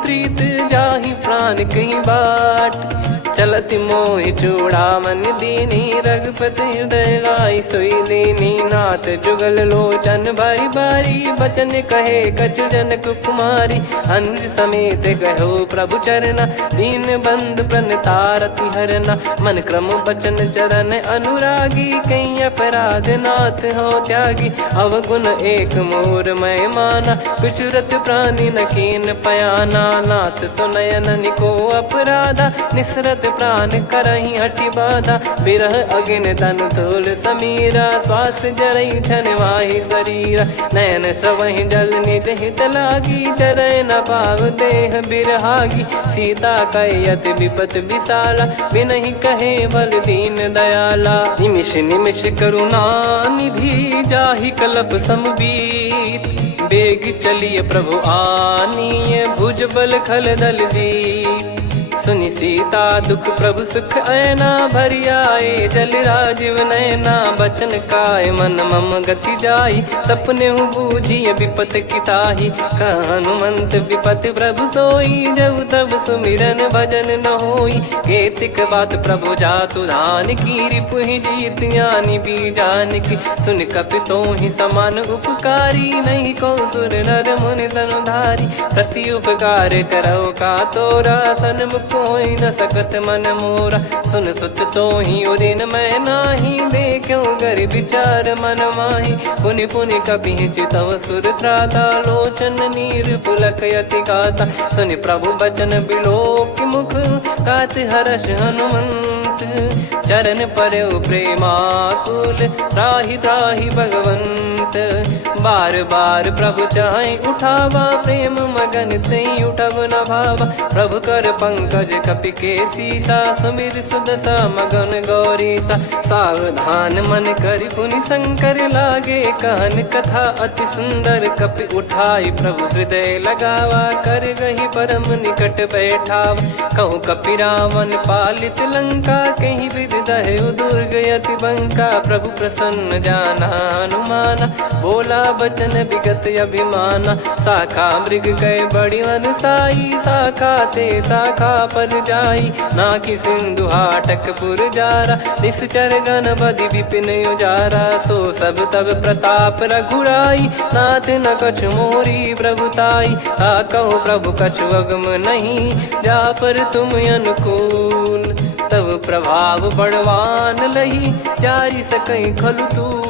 प्रीत जाहि प्राण कहीं बाट। चलत मोहि चूड़ामन दीनी रघुपति हृदय लाई सोई लीनी। नाथ जुगल लोचन बारी बारी बचन कहे कछु जनक कुमारी। हंस समेत गहो प्रभु चरना दीन बंद प्रणतारति हरना। मन क्रम बचन चरण अनुरागी कहीं अपराध नाथ हो त्यागी। अवगुण एक मोर मैं माना विचुरत प्राणी न कीन पयाना। नाथ सुनयन निको अपराधा निसरत प्राण करही हटि बाधा। बिरह अगिन तन तोल समीरा श्वास जरई छन वाहि शरीरा। नयन सवहि जल निज हित लागी चरय न पाव देह बिरहागी। सीता कयत विपत विशाला बिनहि कहे बल दीन दयाला। निमिष निमिष करुणा निधि जाहि कलप समबीत। बेग चलिए प्रभु आनीय भुज बल खल दल जीत। सुनि सीता दुख प्रभु सुख ऐना भरि आए जल राजीव नैना। बचन काय मन मम गति जाई सपने बूझी विपत किताही। हनुमंत विपत प्रभु सोई जब तब सुमिरन भजन न होई। केतिक बात प्रभु जातु धान की रिपुहि जीत ज्ञानी बीजान की। सुन कपितो ही समान उपकारी नहीं को सुर नर मुनि तनुधारी। प्रति उपकार करो का तोरा सन्मुख कोई न सकत मन मोरा। सुन सुत तो ही उदिन मैं नाही देखो गर विचार मन माही। पुनि पुनि कपि चितव सुर त्राता लोचन नीर पुलक यति गाता। सुनि प्रभु बचन बिलोक मुख गात हर्ष हनुमंत। चरण परयो प्रेमाकुल त्राहि त्राहि भगवंत। बार बार प्रभु चाहि उठावा प्रेम मगन तई उठब न भावा। प्रभु कर पंकज कपि के सीसा सुमिर सुदशा मगन गौरीसा। सावधान मन करि पुनि शंकर लागे कहन कथा अति सुंदर। कपि उठाई प्रभु हृदय लगावा कर गही परम निकट बैठावा। कहूँ कपि रावण पालित लंका कहीं विधि दहु दुर्ग यति बंका। प्रभु प्रसन्न जाना हनुमाना बोला बचन विगत अभिमाना। शाखा मृग गए बड़ी अनुसाई शाखा ते शाखा पर जाई। ना कि सिंधु हाटक पुर जारा निश्चर गण बदि विपिन उजारा। सो सब तब प्रताप रघुराई नाथ न कछु मोरी प्रभुताई। कहूँ प्रभु कछु अगम नहीं जा पर तुम अनुकूल। तब प्रभाव बड़वान लही जारी सकई खलु तूल।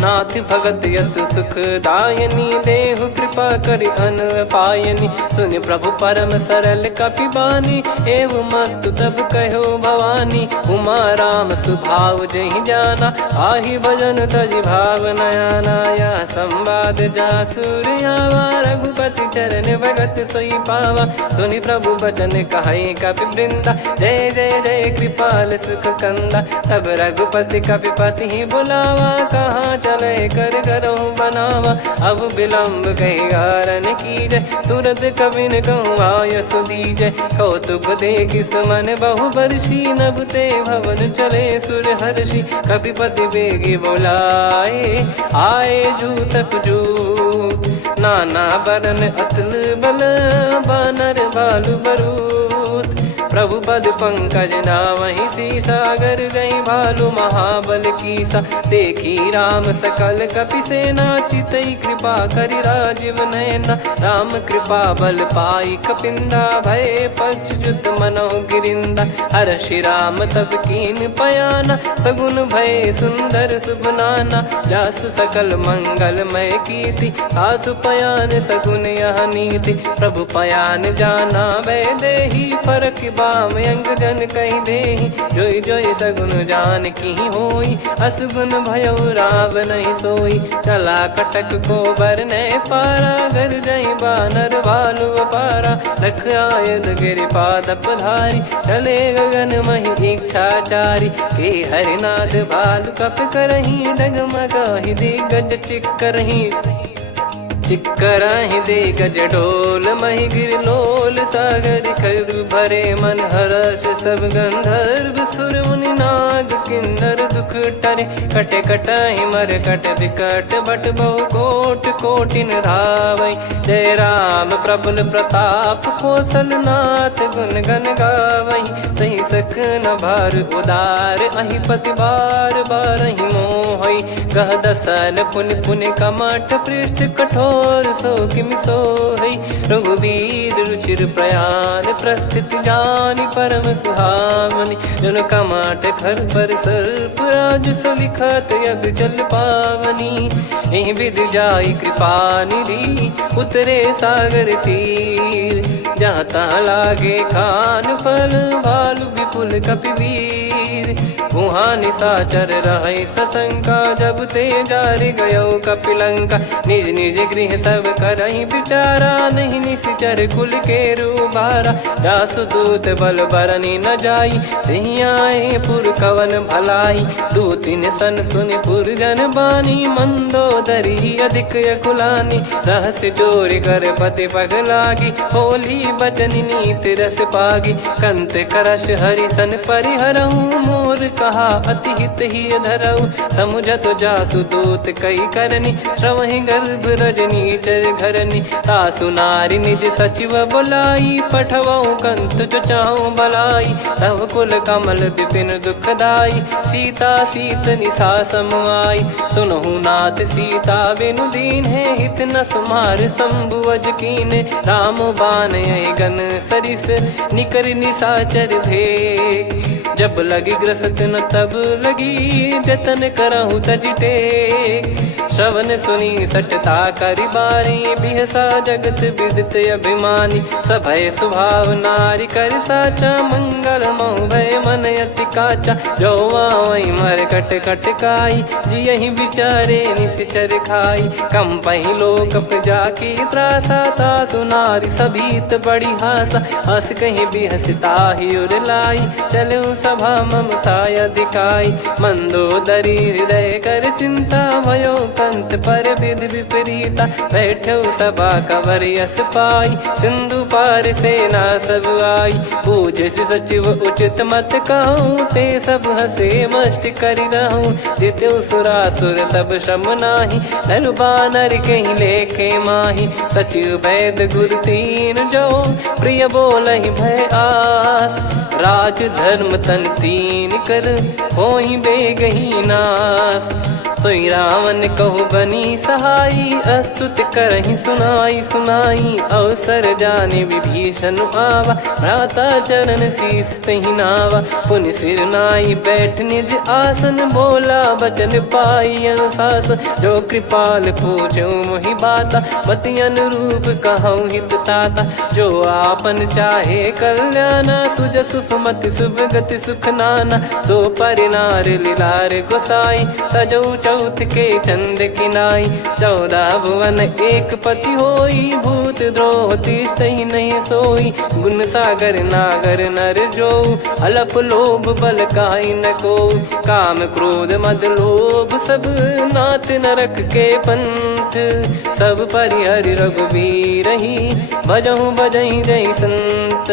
नाथ भगत यत सुख दायनी देहु कृपा करि अन पायनी। सुन प्रभु परम सरल कपि बानी एवं मस्तु तब कहो भवानी। उमा राम सुभाव जहि जाना आहि भजन तजि भाव नयाना। या संवाद जासुर आवा रघुपति चरण भगत सोई पावा। सुनि प्रभु बचन कहै कपि वृंदा जय जय जय कृपाल सुख कंदा। तब रघुपति कपि पति बुलावा कहाँ चले कर करहु बनावा। अब विलम्ब कही कारण कीजय तुरत कबिन कहूँ आयस दीजय। कौतुक देख सुमन बहु बरसी नभ ते भवन चले सुर हर्षि। कपिपति बेगी बोलाए आए जूतक जूत। नाना बरन अतुल बल बानर बालु बरूत। प्रभु पद पंकज नावहि सीसागर गई भालु महाबल कीसा। देखी राम सकल कपि सेना चितई कृपा करि राजीव नयना। राम कृपा बल पाई कपिंदा भय पक्ष जुत मनो गिरिंदा। हर्षि राम तब कीन पयाना सगुन भय सुंदर शुभ नाना। जासु सकल मंगलमय कीर्ति आसु पयान सगुन यह नीति। प्रभु पयान जाना वै देहि फरक बाम अंग जन कहीं देहि। जोई जोई सगुन जान की होई असगुन भयो राव नहीं सोई। चला कटक को बरने पारा घर जई बानर भालु पारा। रख आयद गिरि पाद पधारी चले गगन मही इच्छाचारी। के हरिनाथ भालु कप करही डगमगाहि दिग्गज चिक्करही। चिक्कराहि दे गज डोल महि गिर लोल सागर खर भरे मन हर्ष सब गंधर्व सुर मुनि नार। नाग किन्नर दुख टरे, कटे कटहि मर कट विकट बट बहु कोट कोटिन धावै। जय राम प्रबल प्रताप कौशलनाथ गुण गण गावै। सही सकन भार उदार अहि पति बार बारहि मोहै। गह दसन पुन पुन कमठ पृष्ठ कठोर सो किमि सोहै। रघुवीर रुचिर प्रयाण प्रस्थित जानि परम सुहावनि। जन कमठ खर पर सर्प राज सलिखत यग जल पावनी। एहि विधि जाई कृपा निधि उतरे सागर तीर। जहाँ तहाँ लागे खान फल भालु विपुल कपिवीर। वहाँ निशाचर रहै सशंका जब ते जारि गयो कपिलंका। निज निज गृह सब करहि विचारा नहीं निश्चर कुल के रूबारा। जासु दूत बल बरनि न जाई तेहि आए पुर कवन भलाई। दूतिन सन सुनि पुर जन बानी मंदोदरी अधिक यकुलानी। रहस्य चोरी कर पति पगलागी होली बचन नीति रस पागी। कंत करश हरिसन परिहरहु मोर कहा अति हित ही धरऊ। समुझत जासु दूत कई करनी श्रवहि गर्भ रजनी चर घरनी। तासु नारी निज सचिव बुलाई पठवऊ कंत जो चाहूं बलाई। तव कुल कमल विपिन दुखदाई सीता सीत निशा समाई। सुनहु नाथ सीता बिनु दीन है हित न सुमार शंभु अज कीने। राम बाण गन सरिस निकर निशाचर भेग। जब लगी ग्रसत न तब लगी जतन करहु तज टेक। श्रवण सुनी सटता करि बारी बिहसा जगत विदित अभिमानी। सभय स्वभाव नारी कर साचा मंगल मऊ भय मन अति काचा। जो आवै मर कट कट काई जियहि विचारे निश्चर खाई। कम पहि लोक जाकी त्रासा तासु नारी सभीत बड़ी हासा। हस कहीं बिहसता ही उर लाई चलऊ सभा ममता अधिकाई। मंदोदरी हृदय कर चिंता भयो कंत पर विधि विपरीता। बैठो सभा कवर यस पाई सिंधु पार सेना सब आई। पूज्य सचिव उचित मत कहूँ ते सब हसे मष्ट करि रहूँ। जित्यु सुरासुर तब श्रम नाही नर बानर कहीं लेखे माही। सचिव वैद गुरु तीन जो प्रिय बोलहि भय आस। राज धर्म तन तीन कर होई बेगही नास। सोई रावण कहु बनी सहाई अस्तुत करहि सुनाई सुनाई। अवसर जाने विभीषण आवा भ्राता चरण शीस तहि नावा। पुनि सिर नाई बैठ निज आसन बोला बचन पाई अनुशासन। जो कृपाल पूछो मोहि बाता मति अनुरूप कहूँ हित ताता। जो आपन चाहे कल्याणा सुजसु सुमति सुभगति सुख नाना। सो परिनार लीलार गोसाई तजौ चौथ के चंद किनाई। 14 भुवन एक पति होई भूत द्रोह तिष्ठहि नहीं सोई। गुण सागर नागर नर जो अलप लोभ बल काई न को। काम क्रोध मद लोभ सब नाथ नरक के पंथ। सब परिहरि रघुबीर ही भजहु भजहि जय संत।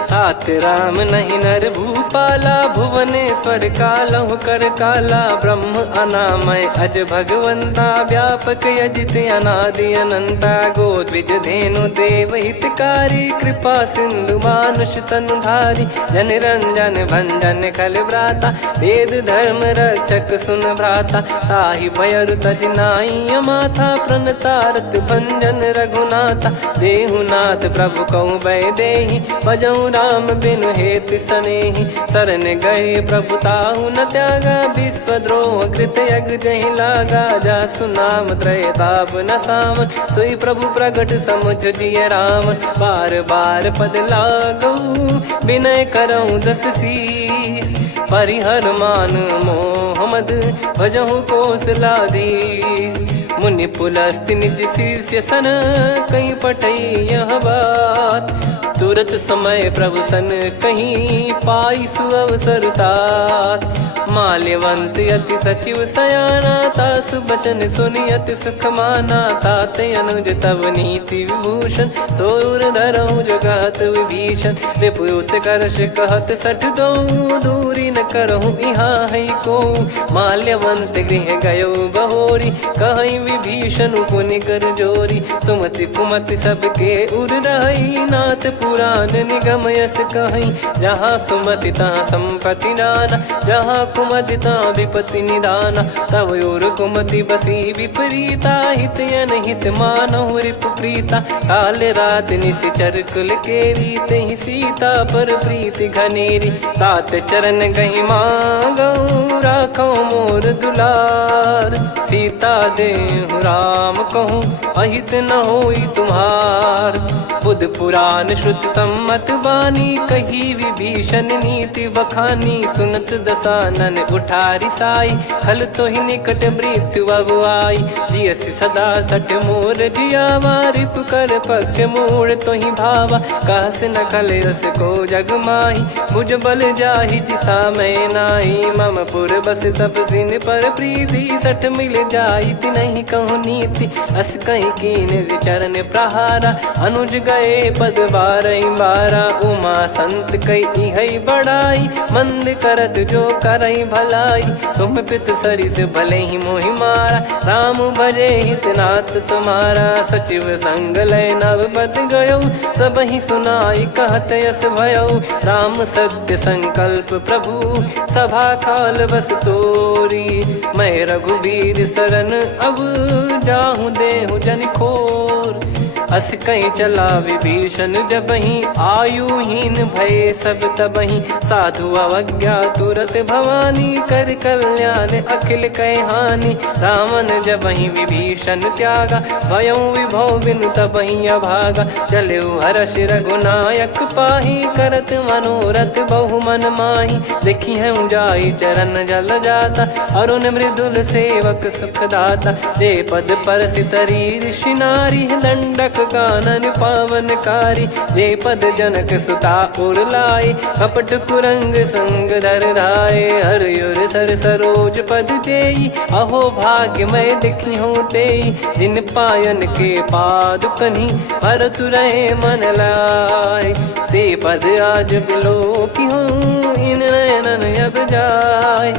तात राम नहीं नर भूपाला भुवनेश्वर कालहु कर काला। ब्रह्म अनामय अज भगवंता व्यापक यजित अनादि अनंता। गोद्विज धेनु देव हितकारी कृपा सिंधु मानुष तनुधारी। जन रंजन भंजन खल भ्राता वेद धर्म रक्षक सुन भ्राता। ताहि भयरु तज नाई माथा प्रणतारत भंजन रघुनाथा। देहुनाथ प्रभु कहु भय देहि भजहु राम बिनु हेतु सनेहि। शरण गए प्रभु ताहु न त्यागा विश्वद्रोह कृत यज्ञ जहि लागा। जासु नाम त्रय ताप न सावन सोई प्रभु प्रगट समुझ जिय राम। बार बार पद लागऊ विनय करऊँ 10 शीस। परिहर मान मोह मद भजहु कौशलाधीश। मुनि पुलस्त्य निज शिष्य सन कहीं पठई यह बात। तुरत समय प्रभु सन कहीं पाई सुअवसर तात। माल्यवंत अति सचिव सयाना तासु बचन सुनि अति सुख माना। ताते अनुज तव नीति विभूषण सोर धरऊ जगत विभीषण। विपुत करश कहत सठ दो दूरी न करहु यहाँ है को। माल्यवंत गृह गयो बहोरी, कहीं विभीषण पुनि कर जोरी। सुमति कुमति सबके उर रही, नाथ पुराण निगम यस कहीं। जहाँ सुमति तहाँ संपत्ति नाना, जहाँ कुमति तहाँ विपत्ति निदाना। तब और कुमति बसी विपरीता, हित अनहित मानहु रिपु प्रीता। काल रात निश्चर कुल केरी, तहि सीता पर प्रीति घनेरी। तात चरण गही मांगऊ, राखो मोर दुलार। सीता देहु राम कहूँ, अहित न होई तुम्हार। बुध पुराण श्रुत सम्मत बानी, कही विभीषण नीति बखानी। सुनत दसानन उठारी साई, खल तो ही निकट मृत्यु अब आई। जियसि सदा सठ मोर जियावा, रिप कर पक्ष मूड़ तो ही भावा। कहस न खल रस को जग माही, मुझ बल जाहि जिता मैं नाई। मम पुर बस तपसिन पर प्रीति, सठ मिल जाई नहीं कहूँ नीति। अस कहीं कीन चरण प्रहारा, अनुज गए पद बारई बारा। उमा संत कई है बड़ाई, मंद करत जो करई भलाई। तुम पित सरिस भले ही मोहि मारा, राम भजे हित नाथ तुम्हारा। सचिव संग लय नव बद गयो, सब ही सुनाई कहत यस भयो। राम सत्य संकल्प प्रभु, सभा काल बस तोरी। मैं रघुबीर शरण अब, जाहूँ देहु जन खोर। अस कहीं चला विभीषण जबहि, आयुहीन भय सब तबहि। साधु अवज्ञा तुरत भवानी, कर कल्याण अखिल कह हानि। रावण जबहि विभीषण त्यागा, भयउ विभव बिनु तबहि अभागा। चलऊ हर्ष रघुनायक पाही, करत मनोरथ बहु मन माही। देखी है जाई चरण जल जाता, अरुण मृदुल सेवक सुखदाता। जे पद पर सितरी ऋषि नारी, दंडक कानन पावनकारी। जे पद जनक सुता उर लाए, कपट कुरंग संग धर धाये। हरियुर सर सरोज पद जेई, अहो भाग्य मैं दिखी हूँ तेई। जिन पायन के पाद कन्ही, भरत रहे मन लाए। ते पद आज बिलो की हूँ, इन नयनन अब जाय।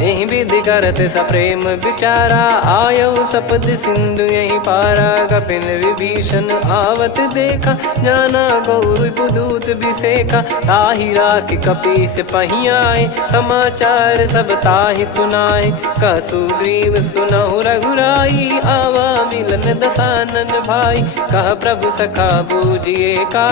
यही विधि करत सप्रेम विचारा, आयऊ सपद सिंधु यही पारा। कपिन विभीषण आवत देखा, जाना गौर बुदूत बिसेखा। ताहि राख कपीस पही आए, समाचार सब ताहि सुनाए। कह सुग्रीव सुनहु रघुराई, आवा मिलन दसानन भाई। कह प्रभु सखा बूझिए का,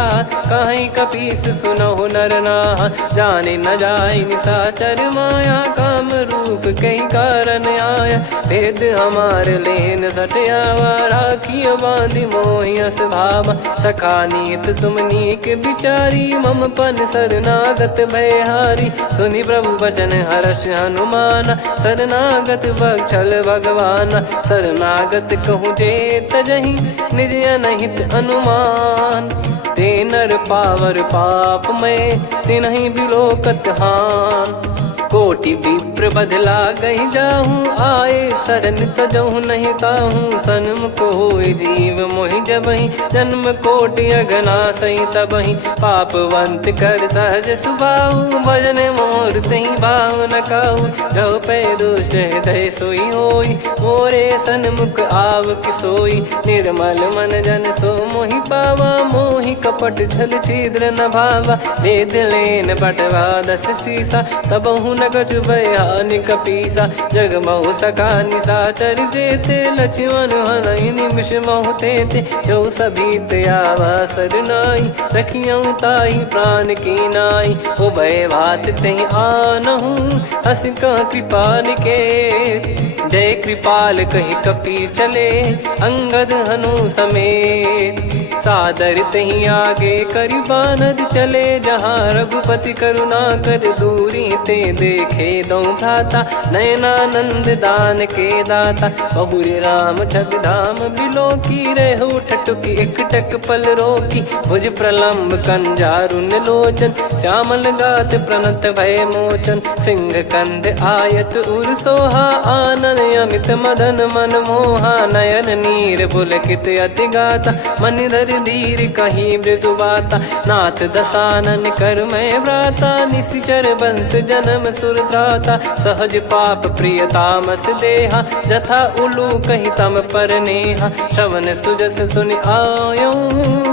कहीं कपीस सुनहु नर नाहा। जाने न जाय निशाचर माया, काम रूप कई कारण आया। भेद हमार लेन सटयावा, राखियो बांधि मोहियस भावा। सखा नीत तुम नीक बिचारी, मम पन शरणागत भयहारी। सुनि प्रभु वचन हर्ष हनुमाना, शरणागत बक्षल भगवाना। शरणागत कहूँ जे तजहि, निज अनहित अनुमान। ते नर पावर पाप में, तिन्हि बिलोकत हान। कोटि विप्र बदला गई जाहूँ, आए शरण तजहु नहीं ताहूँ। सन्मुख होय जीव मोहि जबहि, जन्म कोटि अगना सही तबहि। पापवंत कर सहज सुभाऊ, भजन मोर तहि भाव न काहू। जो पै दुष्ट हृदय सोई होई, मोरे सन्मुख आव किसोई। निर्मल मन जन सो मोहि पावा, मोहि कपट छल छिद्र न भावा। वेद लेन बटवा दस सीसा, तबहु न कछु भयानि कपीसा। जग महु सखा निशाचर जेते, लक्ष्मण हनहि निमिष महु तेते। जो सभी त्यावा सरनाई, रखियऊ ताहि प्राण की नाई। उभय भात तहि आनहु, हस कह कृपाल के। जय कृपाल कहि कपी चले, अंगद हनु समेत। सादर तही आगे करि बानर चले, जहाँ रघुपति करुणा कर दूरी ते देखे दो भ्राता। नयनानंद दान के दाता, बहुरी राम छग धाम बिलो की। रेहु ठटुकी एकटक पल रोकी, भुज प्रलम्ब कंजारुन लोचन। श्यामल गात प्रणत भय मोचन, सिंह कंध आयत उर सोहा। आनन अमित मदन मन मोहा, नयन नीर पुलकित अति गाता। मनिधर कर धीर कहीं मृदु बाता, नाथ दसानन कर मैं व्राता, निशिचर बंस जन्म सुर त्राता, सहज पाप प्रिय तामस देहा, जथा उलू कही तम पर नेहा, श्रवण सुजस सुनि आयो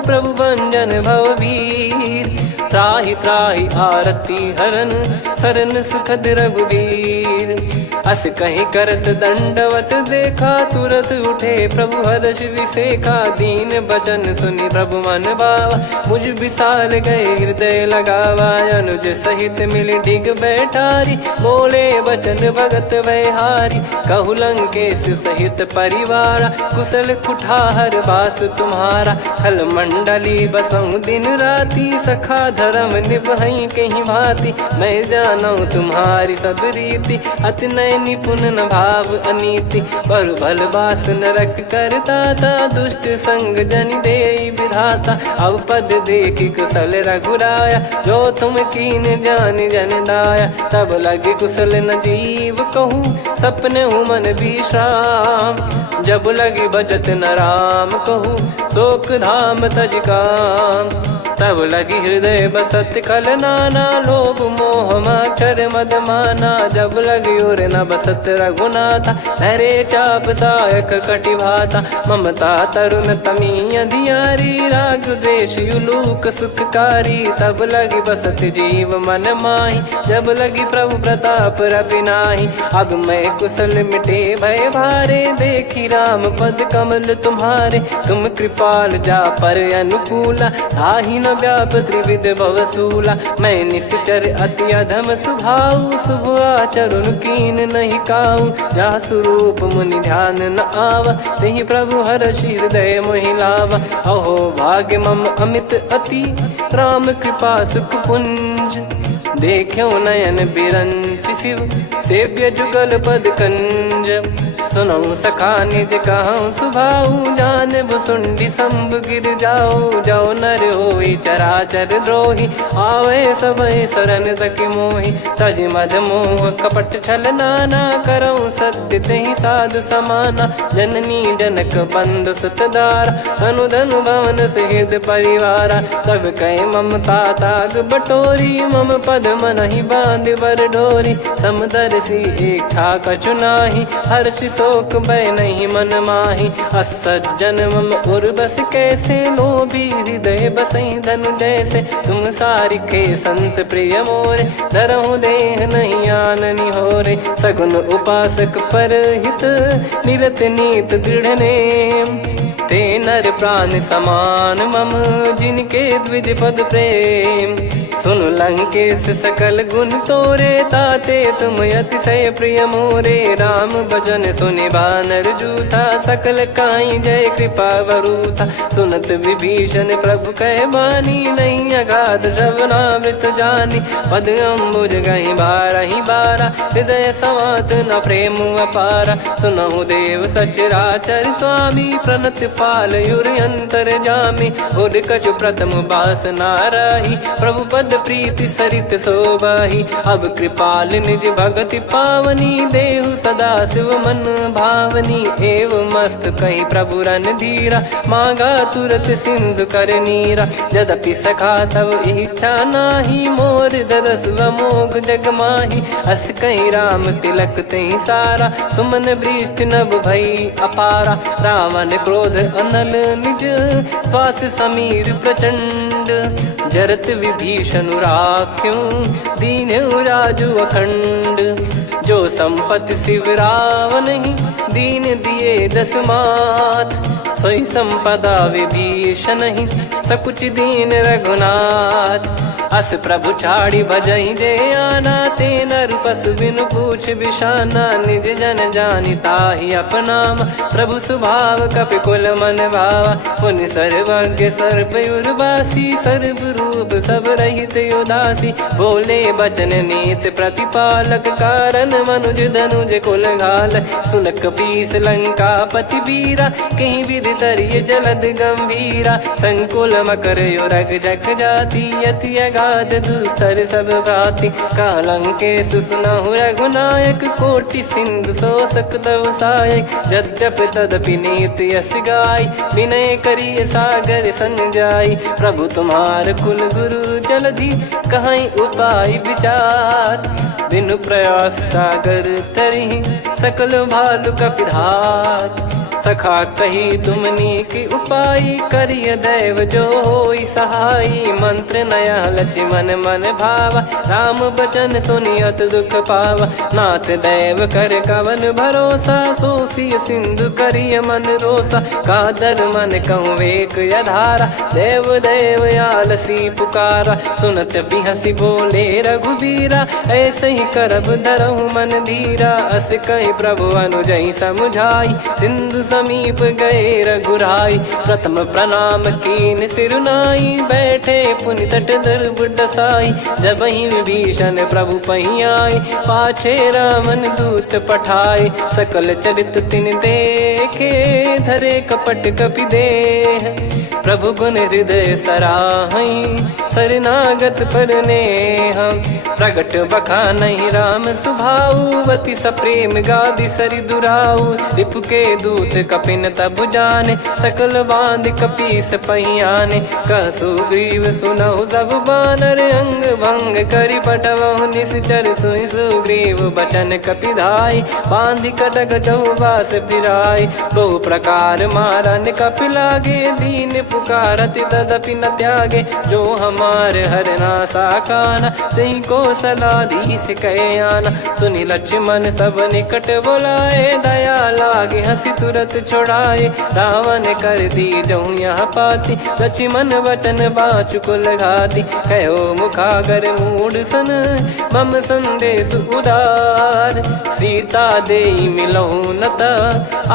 प्रभु भंजन भववीर, त्राहि त्राहि आरती हरन सरन सुखद रघुवीर, अस कहीं करत दंडवत देखा, तुरत उठे प्रभु हर्ष विसेखा, दीन बचन सुनि प्रभु मन भावा, मुझ विशाल गए हृदय लगावा, अनुज सहित मिल डिग बैठारी, बोले बचन भगत वैहारी, कहु लंकेश सहित परिवारा, कुशल कुठार बास तुम्हारा, खल मंडली बसऊं दिन राती, सखा धर्म निभई कहीं भांति, मैं जानू तुम्हारी सब रीति, अति नय निपुण न भाव अनीति, पर भल बास नरक करता था, दुष्ट संग जन दे विधाता, अब पद देखी कुशल रघुराया, जो तुम कीन जान जन दाया, तब लगे कुशल न जीव कहूँ, सपने हूँ मन विश्राम, जब लगी बजत न राम कहूँ, शोक धाम तज काम, तब लगी हृदय बसत खल नाना, लोभ मोह मक्षर मद माना, जब लगी और न बसत रघुनाथा, धरे चाप सायक कटि भाता, ममता तरुण तमी अधियारी, राग द्वेष युलूक सुखकारी, तब लगी बसत जीव मन माही, जब लगी प्रभु प्रताप रवि नाही, अब मैं कुशल मिटे भय भारे, देखी राम पद कमल तुम्हारे, तुम कृपाल जा पर अनुकूला, ताहि न व्याप त्रिविध भवसूला, मैं निश्चर अति अधम सुभाऊ, शुभ आचरण कीन नहीं काऊ, जा स्वरूप मुनि ध्यान न आवा, तेहि प्रभु हर्ष हृदय मोहि लावा, अहो भाग्य मम अमित अति, राम कृपा सुख पुंज, देखो नयन बिरंच शिव, सेव्य जुगल पद कंज, सुनऊ सखा निज कहूँ सुभाऊ, जान भुसुंडी संभ गिर जाओ, जाओ नर होई चराचर द्रोही, आवे सबय शरण तक मोहि, तज मद मोह कपट छल नाना, करऊँ सत्य तेहि साधु समाना, जननी जनक बंधु सुतदारा, अनु धनु भवन सहित परिवारा, सब कहे ममता ताग बटोरी, मम पद मनहि बांध बर डोरी, समदर्शी इच्छा कछु नाही, हर्ष शोक भय नहीं मन माही, असज्जन मम उर्वश कैसे, लोभी हृदय बसई धनु जैसे, तुम सारिखे संत प्रिय मोरे, धरहु देह नहीं आननि होरे, सगुन उपासक पर हित, निरत नीत दृढ़ नेम, ते नर प्राण समान मम, जिनके द्विज पद प्रेम, सुन लंकेश सकल गुण तोरे, ताते तुम अतिशय प्रिय मोरे, राम भजन सुनि बानर जूथा, सकल काई जय कृपा वरूथा, सुनत विभीषण प्रभु कह बानी, नहीं अगाध श्रवणामृत जानी, पद अम्बुज गहि बारहि बारा, हृदय समात न प्रेम अपारा, सुनहु देव सचराचर स्वामी, प्रणत पाल युर अंतर जामी, उद कछु प्रथम बास नाराही, प्रभु पद प्रीति सरित शोभाही, अब कृपाल निज भगति पावनी, देहु सदा शिव मन भावनी, एव मस्त कही प्रभु रन धीरा, मांगा तुरत सिंधु कर नीरा, यद्यपि सखा तब इच्छा नाही, मोर दरस अमोघ जग माही, अस कहीं राम तिलक तहि सारा, सुमन वृष्ट नभ भई अपारा, रावण क्रोध अनल निज, श्वास समीर प्रचंड, जरत विभीषण राख्यों, दीन्हु राजु अखंड, जो संपत्ति शिव रावण ही, दीन दिए दस मात, सोई संपदा विभीषण ही, सकुच दीन रघुनाथ, अस प्रभु छाड़ी भजई जे आना, ते नर पशु बिनु पूछ बिशाना, निज जन जानि ताहि अपनाम, प्रभु स्वभाव कपि कुल मन भावा, मुनि सर्वज्ञ सर्वयुर्वासी, सर्व रूप सब रहित उदासी, बोले बचन नीत प्रतिपालक, कारण मनुज धनुज कुल घाल, सुन कपीस लंका पति वीरा, कहीं विधि तरिय जलद गंभीरा, संकुल मकर युरग जख जाति, यति गाद दुस्तर सब भांति कालंके सुसुनाहु रघुनायक कोटि सिंधु शोषक तव सहायक यद्यपि तदपि नीत यस गाय विनय करिय सागर सन जाई प्रभु तुम्हार कुल गुरु जलधि कहीं उपाय विचार बिनु प्रयास सागर तरिहि सकल भालु कपिधार सखा कही तुमनी की उपाय करिय दैव जो होई सहाई मंत्र नया लक्ष्मण मन भावा राम बचन सुनियत दुख पावा नाथ दैव कर कवन भरोसा सोसिय सिंधु करिय मन रोसा कादर मन कहूँ वेक यधारा देव देव आलसी पुकारा सुनत बिहसी बोले रघुबीरा ऐसे ही करब धरहु मन धीरा अस कही प्रभु अनुजई समुझाई सिंधु समीप गए रघुराई प्रथम प्रणाम कीन सिरुनाई बैठे पुनि तट दर्भ डसाई जब ही विभीषण प्रभु पही आए पाछे रामन दूत पठाए सकल चरित तिन देखे धरे कपट कपि देह प्रभु गुण हृदय सराहई शरणागत पर नेह प्रगट बखानहि राम सुभाऊ वति सप्रेम गादि सरि दुराऊ रिपु के दूत कपिन तब जाने सकल बांध कपीस पहियाने कह सुग्रीव सुनहु सब बानर अंग भंग करि पटवहु निश्चर सुनि सुग्रीव बचन कपिधाई बांधि कटक चहुबास फिराई बहु प्रकार मारन कपि लागे दीन पुकारति तदपि न त्यागे जो हमार हरना साकाना तई को सलाधीश कहे आना सुनि लक्ष्मण सब निकट बुलाए दया लागे हंसी तुरत छोड़ाए रावण कर दी जहूँ यहाँ पाती लक्ष्मण वचन बाचु कुल घाती कहो मुखागर मूड सन मम संदेश उदार सीता देई मिलहु नता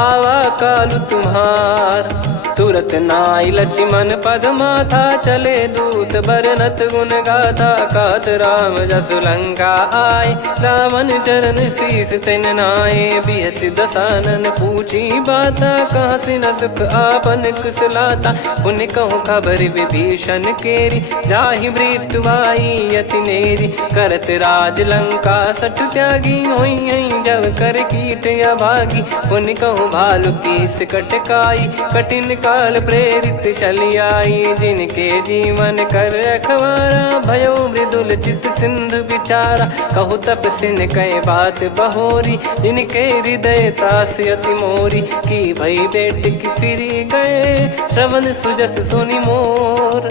आवा कालु तुम्हार तुरत नाई लक्ष्मण पद माथा चले दूत बरनत गुण गाथा कात राम जसु लंका आए रावण चरण शीस तिन नाये बिहसि दसानन पूछी बाता कहाँ से न सुख आपन कुशलाता पुन कहूँ खबर विभीषण केरी जाहि मृत्यु आई यति नेरी करत राज लंका सठ त्यागी होई जब कर कीट अभागी पुन कहूँ भालु कीस कटकाई कठिन काल प्रेरित चली आई जिनके जीवन कर रखवारा भयो मृदुल चित सिंधु विचारा कहु तप सिन कई बात बहोरी जिनके हृदय तास अति मोरी की भई बेट की फिरी गए श्रवण सुजस सुनि मोर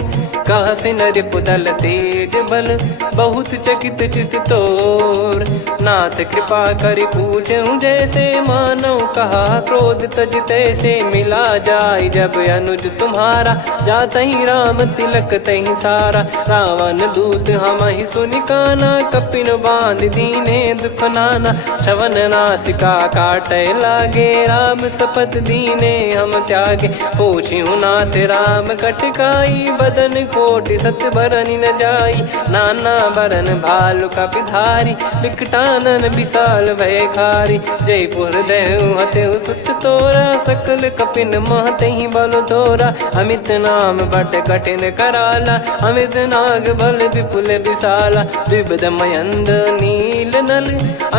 कह सिन रिपुदल तेज बल बहुत चकित चित तोर नाथ कृपा करि पूछूं जैसे मानव कहा क्रोध तज तैसे मिला जाय जब अनुज तुम्हारा जात ही राम तिलक तही सारा रावण दूत हम ही सुनि काना कपिन बांध दीने दुख नाना श्रवण नासिका काटे लागे राम सपत दीने हम त्यागे पूछ्यू नाथ राम कटकाई बदन कोटि सत बरनि न जाई नाना बरन भालु कपिधारी विकटानन विशाल भय खारी जयपुर देहु हतेउ सुत तोरा सकल कपिन महतहि बल तोरा अमित नाम बट कठिन कराला अमित नाग बल विपुल विशाला द्विपद मयंद नील नल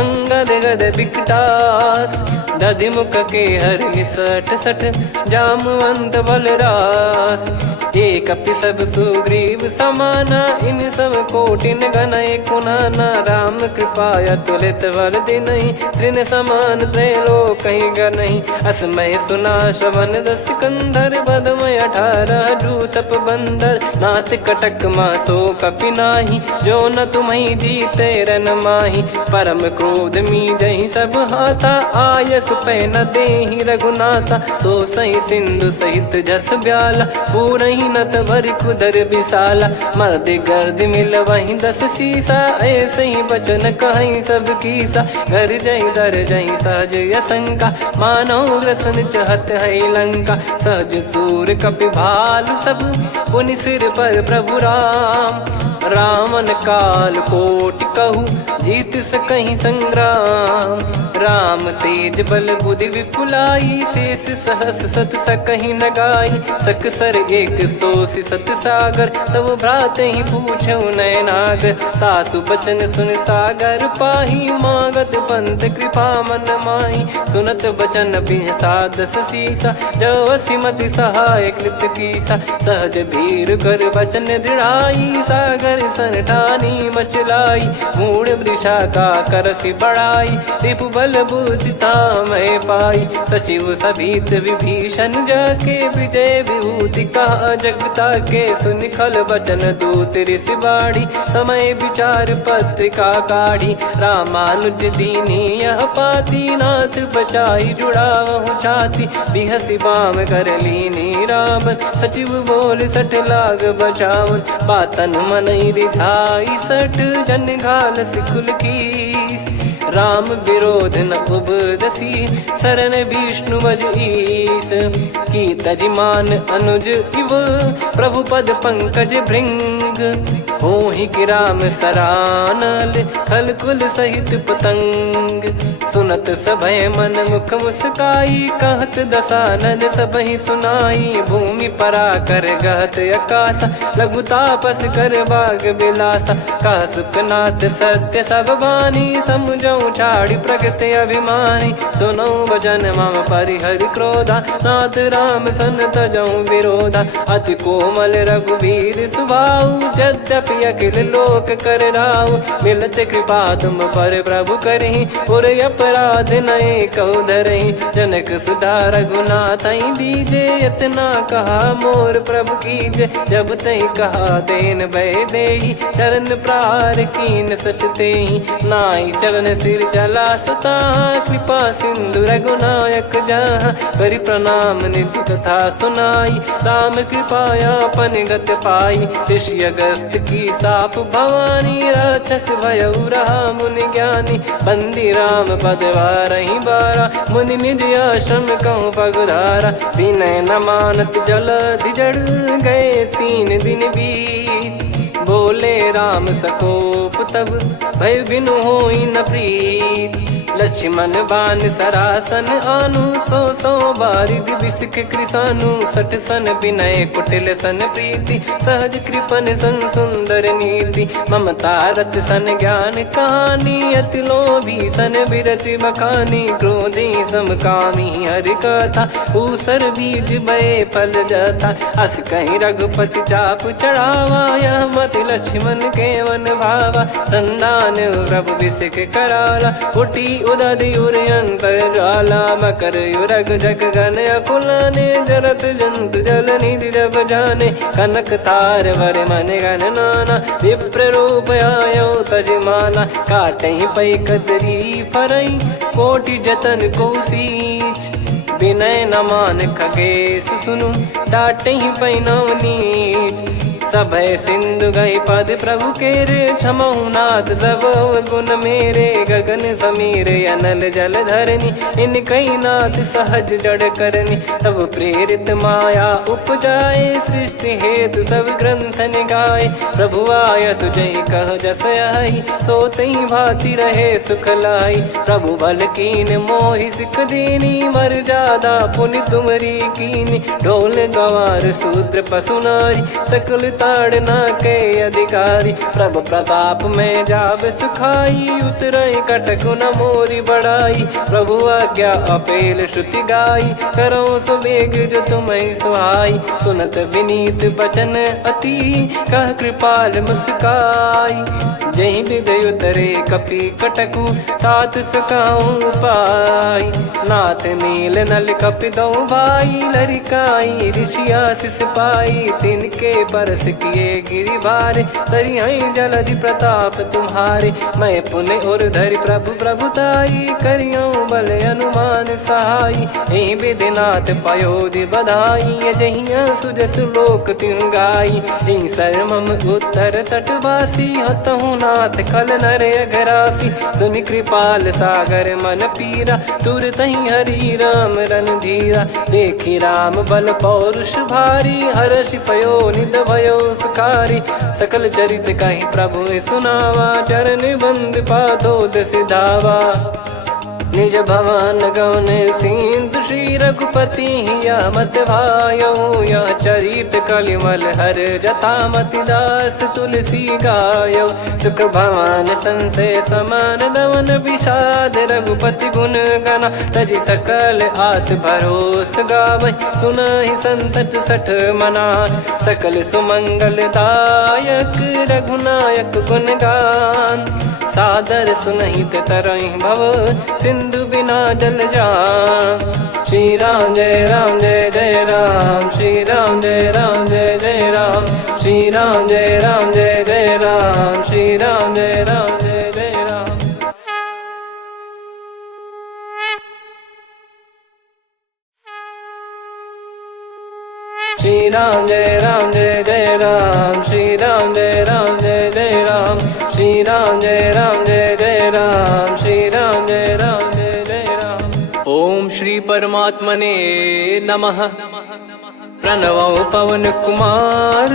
अंगद गद विकटास दधि मुख के हर निसठ सठ जामवंत बलरास एक अपि सब सुग्रीव समाना इन सब कोटिन गनय कुनाना राम कृपा अतुलित बल दिनहि त्रिन समान त्रैलोक कहीं गनहि असमय सुना श्रवण दस कंधर बदमय 18 जूतप बंदर नाथ कटक मासो कपि नाही जो न तुम्हि जीते रन माही परम क्रोध मी जहि सब हाथा आयस पै न देहि रघुनाथा सो सही सिंधु सहित जस ब्याला पूरहि नत भरि कुदर विशाला मर्द गर्द मिल वहीं 10 सीसा ऐसे ही बचन कहीं सब कीसा घर जहि दर जहि सहज यसंका मानव रसन चहत है लंका सहज सूर कपि भालु सब पुनि सिर पर प्रभु राम रावण काल कोटि कहु जीत सकहीं संग्राम। राम तेज बल बुद्धि विपुलाई, शेष सहस सत सकहीं न गाई। सकसर एक सोसी सत सागर, तब भ्रात ही पूछो नयनागर। तासु बचन सुन सागर पाही, मागत पंथ कृपा मन माही। सुनत बचन बिहसादस सीसा, जव सिमति सहाय कृत कीसा। सहज भीर कर बचन दृढ़ाई, सागर सन ठानी मचलाई। मूढ़ वृषा का करसि बढ़ाई, रिपु बल बुद्धि तामय पाई। सचिव सभीत विभीषण जाके, विजय विभूति कहा जगता के। सुनि खल बचन दूत ऋषि बाड़ी, समय विचार पत्रिका काढ़ी। रामानुज दीनी यह पाती, नाथ बचाई जुड़ावहु छाती। बिहसि बाम कर लीनी रावण, सचिव बोल सठ लाग बचावन। बातन मनई रिझाई सठ, जन घाल सिकुल कीस। राम विरोध न उपदसी, शरण विष्णु बज ईस। की तजिमान अनुज इव, प्रभु पद पंकज भृंग। होहि कि राम सरानल, खल कुल सहित पतंग। सुनत सभय मन मुख मुस्काई, कहत दसानन सबहि सुनाई। भूमि परा कर गहत आकाशा, लघु तापस कर बाग बिलासा। कह सुखनाथ सत्य सब बानी, समुझौ छाड़ी प्रगति अभिमानी। सुनो भजन मम परिहरि क्रोधा, नाथ राम सन तजौ विरोधा। अति कोमल रघुवीर सुभाऊ, यद्यपि अखिल लोक कर राऊ। मिलत कृपा तुम पर प्रभु करहि, पुर अपराध नए कौ धरहि। जनक सुधा रघुनाथ दीजे, इतना कहा मोर प्रभु कीजे। जब तई कहा देन भय देहि, चरण प्रार कीन सट तेहि। नाई चरण सिर चला सता, कृपा सिंधु रघुनायक जहाँ। करि प्रणाम निधि कथा सुनाई, राम कृपाया पन गत पाई। ऋषि अगस्त की साप भवानी, राक्षस भयउ रहा मुनि ज्ञानी। बंदी राम पद वारहि बारा, मुनि निज आश्रम कहूँ पगुधारा। विनय न मानत जलधि जड़, गए 3 दिन बीत। बोले राम सकोप तब, भय बिनु होई न प्रीत। लक्ष्मण बान सरासन आनु, 100 बारिधि बिसक कृसानु। 60 सन विनय कुटिल सन प्रीति, सहज कृपन सन सुंदर नीति। ममता रत सन ज्ञान कहानी, अति लोभी सन बिरति बखानी। क्रोधी समकामी हरि कथा, ऊसर बीज बये फल जथा। अस कहीं रघुपति चाप चढ़ावा, यह मत लक्ष्मण के वन भावा। संदान प्रभु बिसक कराला, उठी उदधि उर अंतर ज्वाला। मकर युरग जग गण अकुलाने, जरत जंतु जल निधि जब जाने। कनक तार वर मन गण नाना, विप्र रूप आयो तजमाना। काटहि पै कदरी फरई, कोटि जतन को सींच। विनय न मान खगेश सुनु, डांटहि पै नव नीच। सभय सिंधु गई पद प्रभु केरे, क्षमहु नाथ सब गुण मेरे। गगन समीरे अनल जल धरनी, इन कई नाथ सहज जड़ करनी। तब प्रेरित माया उपजाए, सृष्टि हेतु सब ग्रंथ निगाए। प्रभु आय सुजई कह जस आई, सोतई भांति रहे सुख लाई। प्रभु बल कीन मोहि सिख दीनी, मर्यादा पुनि तुमरी कीनी। ढोल गवार शूद्र पशु नारी, सकल ताड़ना के अधिकारी। प्रभु प्रताप में जाब सुखाई, उतरई कटक न मोरी बढ़ाई। प्रभु आज्ञा अपेल श्रुति गाई, करो सुबेग जो तुम्हें सुहाई। सुनत विनीत बचन अति, कह कृपाल मुस्काई। जहि हृदय उतरे कपि कटकु, तात सकाऊं पाई। नाथ नील नल कपि दो भाई, लरिकाई ऋषि आशीष पाई। तिनके परस किए गिरि भारे, तरिहै जलधि प्रताप तुम्हारे। मैं पुन और धरि प्रभु प्रभुताई, करियौं बल अनुमान सहाई। एहि विधिनाथ पयोधि बधाई, जहिया सुजस लोक तिहुँ गाई। एहि सरमम उत्तर तटवासी, हतहु रघुनाथ खल नर अघरासी, सुनि कृपाल सागर मन पीरा, तुरतहि हरि राम रणधीरा। देखि राम बल पौरुष भारी, हर्षि पयो निध भयो सुखारी। सकल चरित कहि प्रभु सुनावा, चरण बंद पादोद सिधावा। निज भवन गौन सिंधु श्री रघुपति हिया मत भायो, यह चरित कलिमल हर जथा मति दास तुलसी गायो। सुख भवन संशय समान दवन विषाद, रघुपति गुण गना तजि सकल आस भरोस गावै। सुनहि संतत सठ मना, सकल सुमंगल दायक रघुनायक गुण गान। सादर सुनहित तरहि भव, सिंधु बिना जल जान। श्री राम जय जय राम, श्री राम जय जय राम, श्री राम जय जय राम, श्री राम जय जय राम। श्री राम जय जय राम, श्री राम जय जय राम, श्री राम जय जय राम, श्री राम जय जय राम। ओम श्री परमात्मने नमः। प्रणवो पवन कुमार,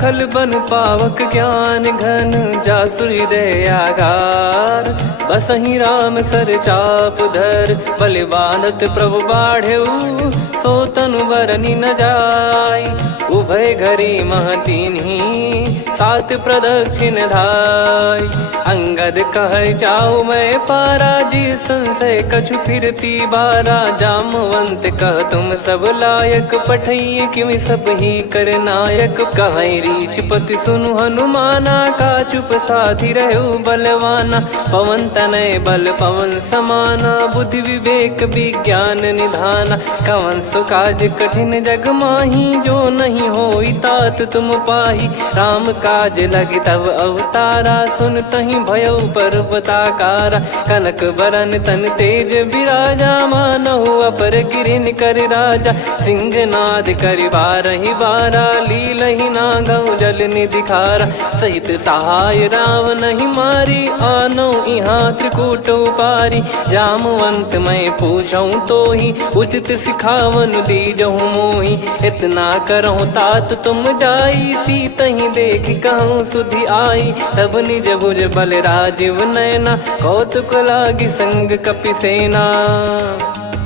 खल बन पावक ज्ञान घन, जासु हृदय आगार। बसहि राम सर चाप धर, बलि बांधत प्रभु बाढ़ऊ, सो तनु बरनि न जाय। उभय घरी महतीन्ही, सात प्रदक्षिण धाय। अंगद कह जाऊ मैं पारा, जी संशय कछु फिरती बारा। जामवंत कह तुम सब लायक, पठई किमि सब ही कर नायक। कहै रीछ पति सुनु हनुमाना, का चुप साधि रहु बलवाना। पवन तनय बल पवन समाना, बुद्धि विवेक विज्ञान निधाना। कवन सो काज कठिन जग माही, जो नहीं होई तात तुम पाही। राम काज लगी तब अवतारा, सुन तहि भयउ पर्वताकारा। कनक बरन तन तेज बिराजा, मानहु अपर गिरिन कर राजा। सिंहनाद करि बारहि बारा, लीलहि नागौ जल निधि खारा। सहित सहाय राम नहीं मारी, आनो इहाँ त्रिकूट उपारी। जामवंत मैं पूछऊँ तोहि, उचित सिखावन दीजहु मोहि। इतना करहु तात तुम जाई, सीतहि देख कहूँ सुधि आई। तब निज भुज बल राजीव नयना, कौतुक लागी संग कपिसेना।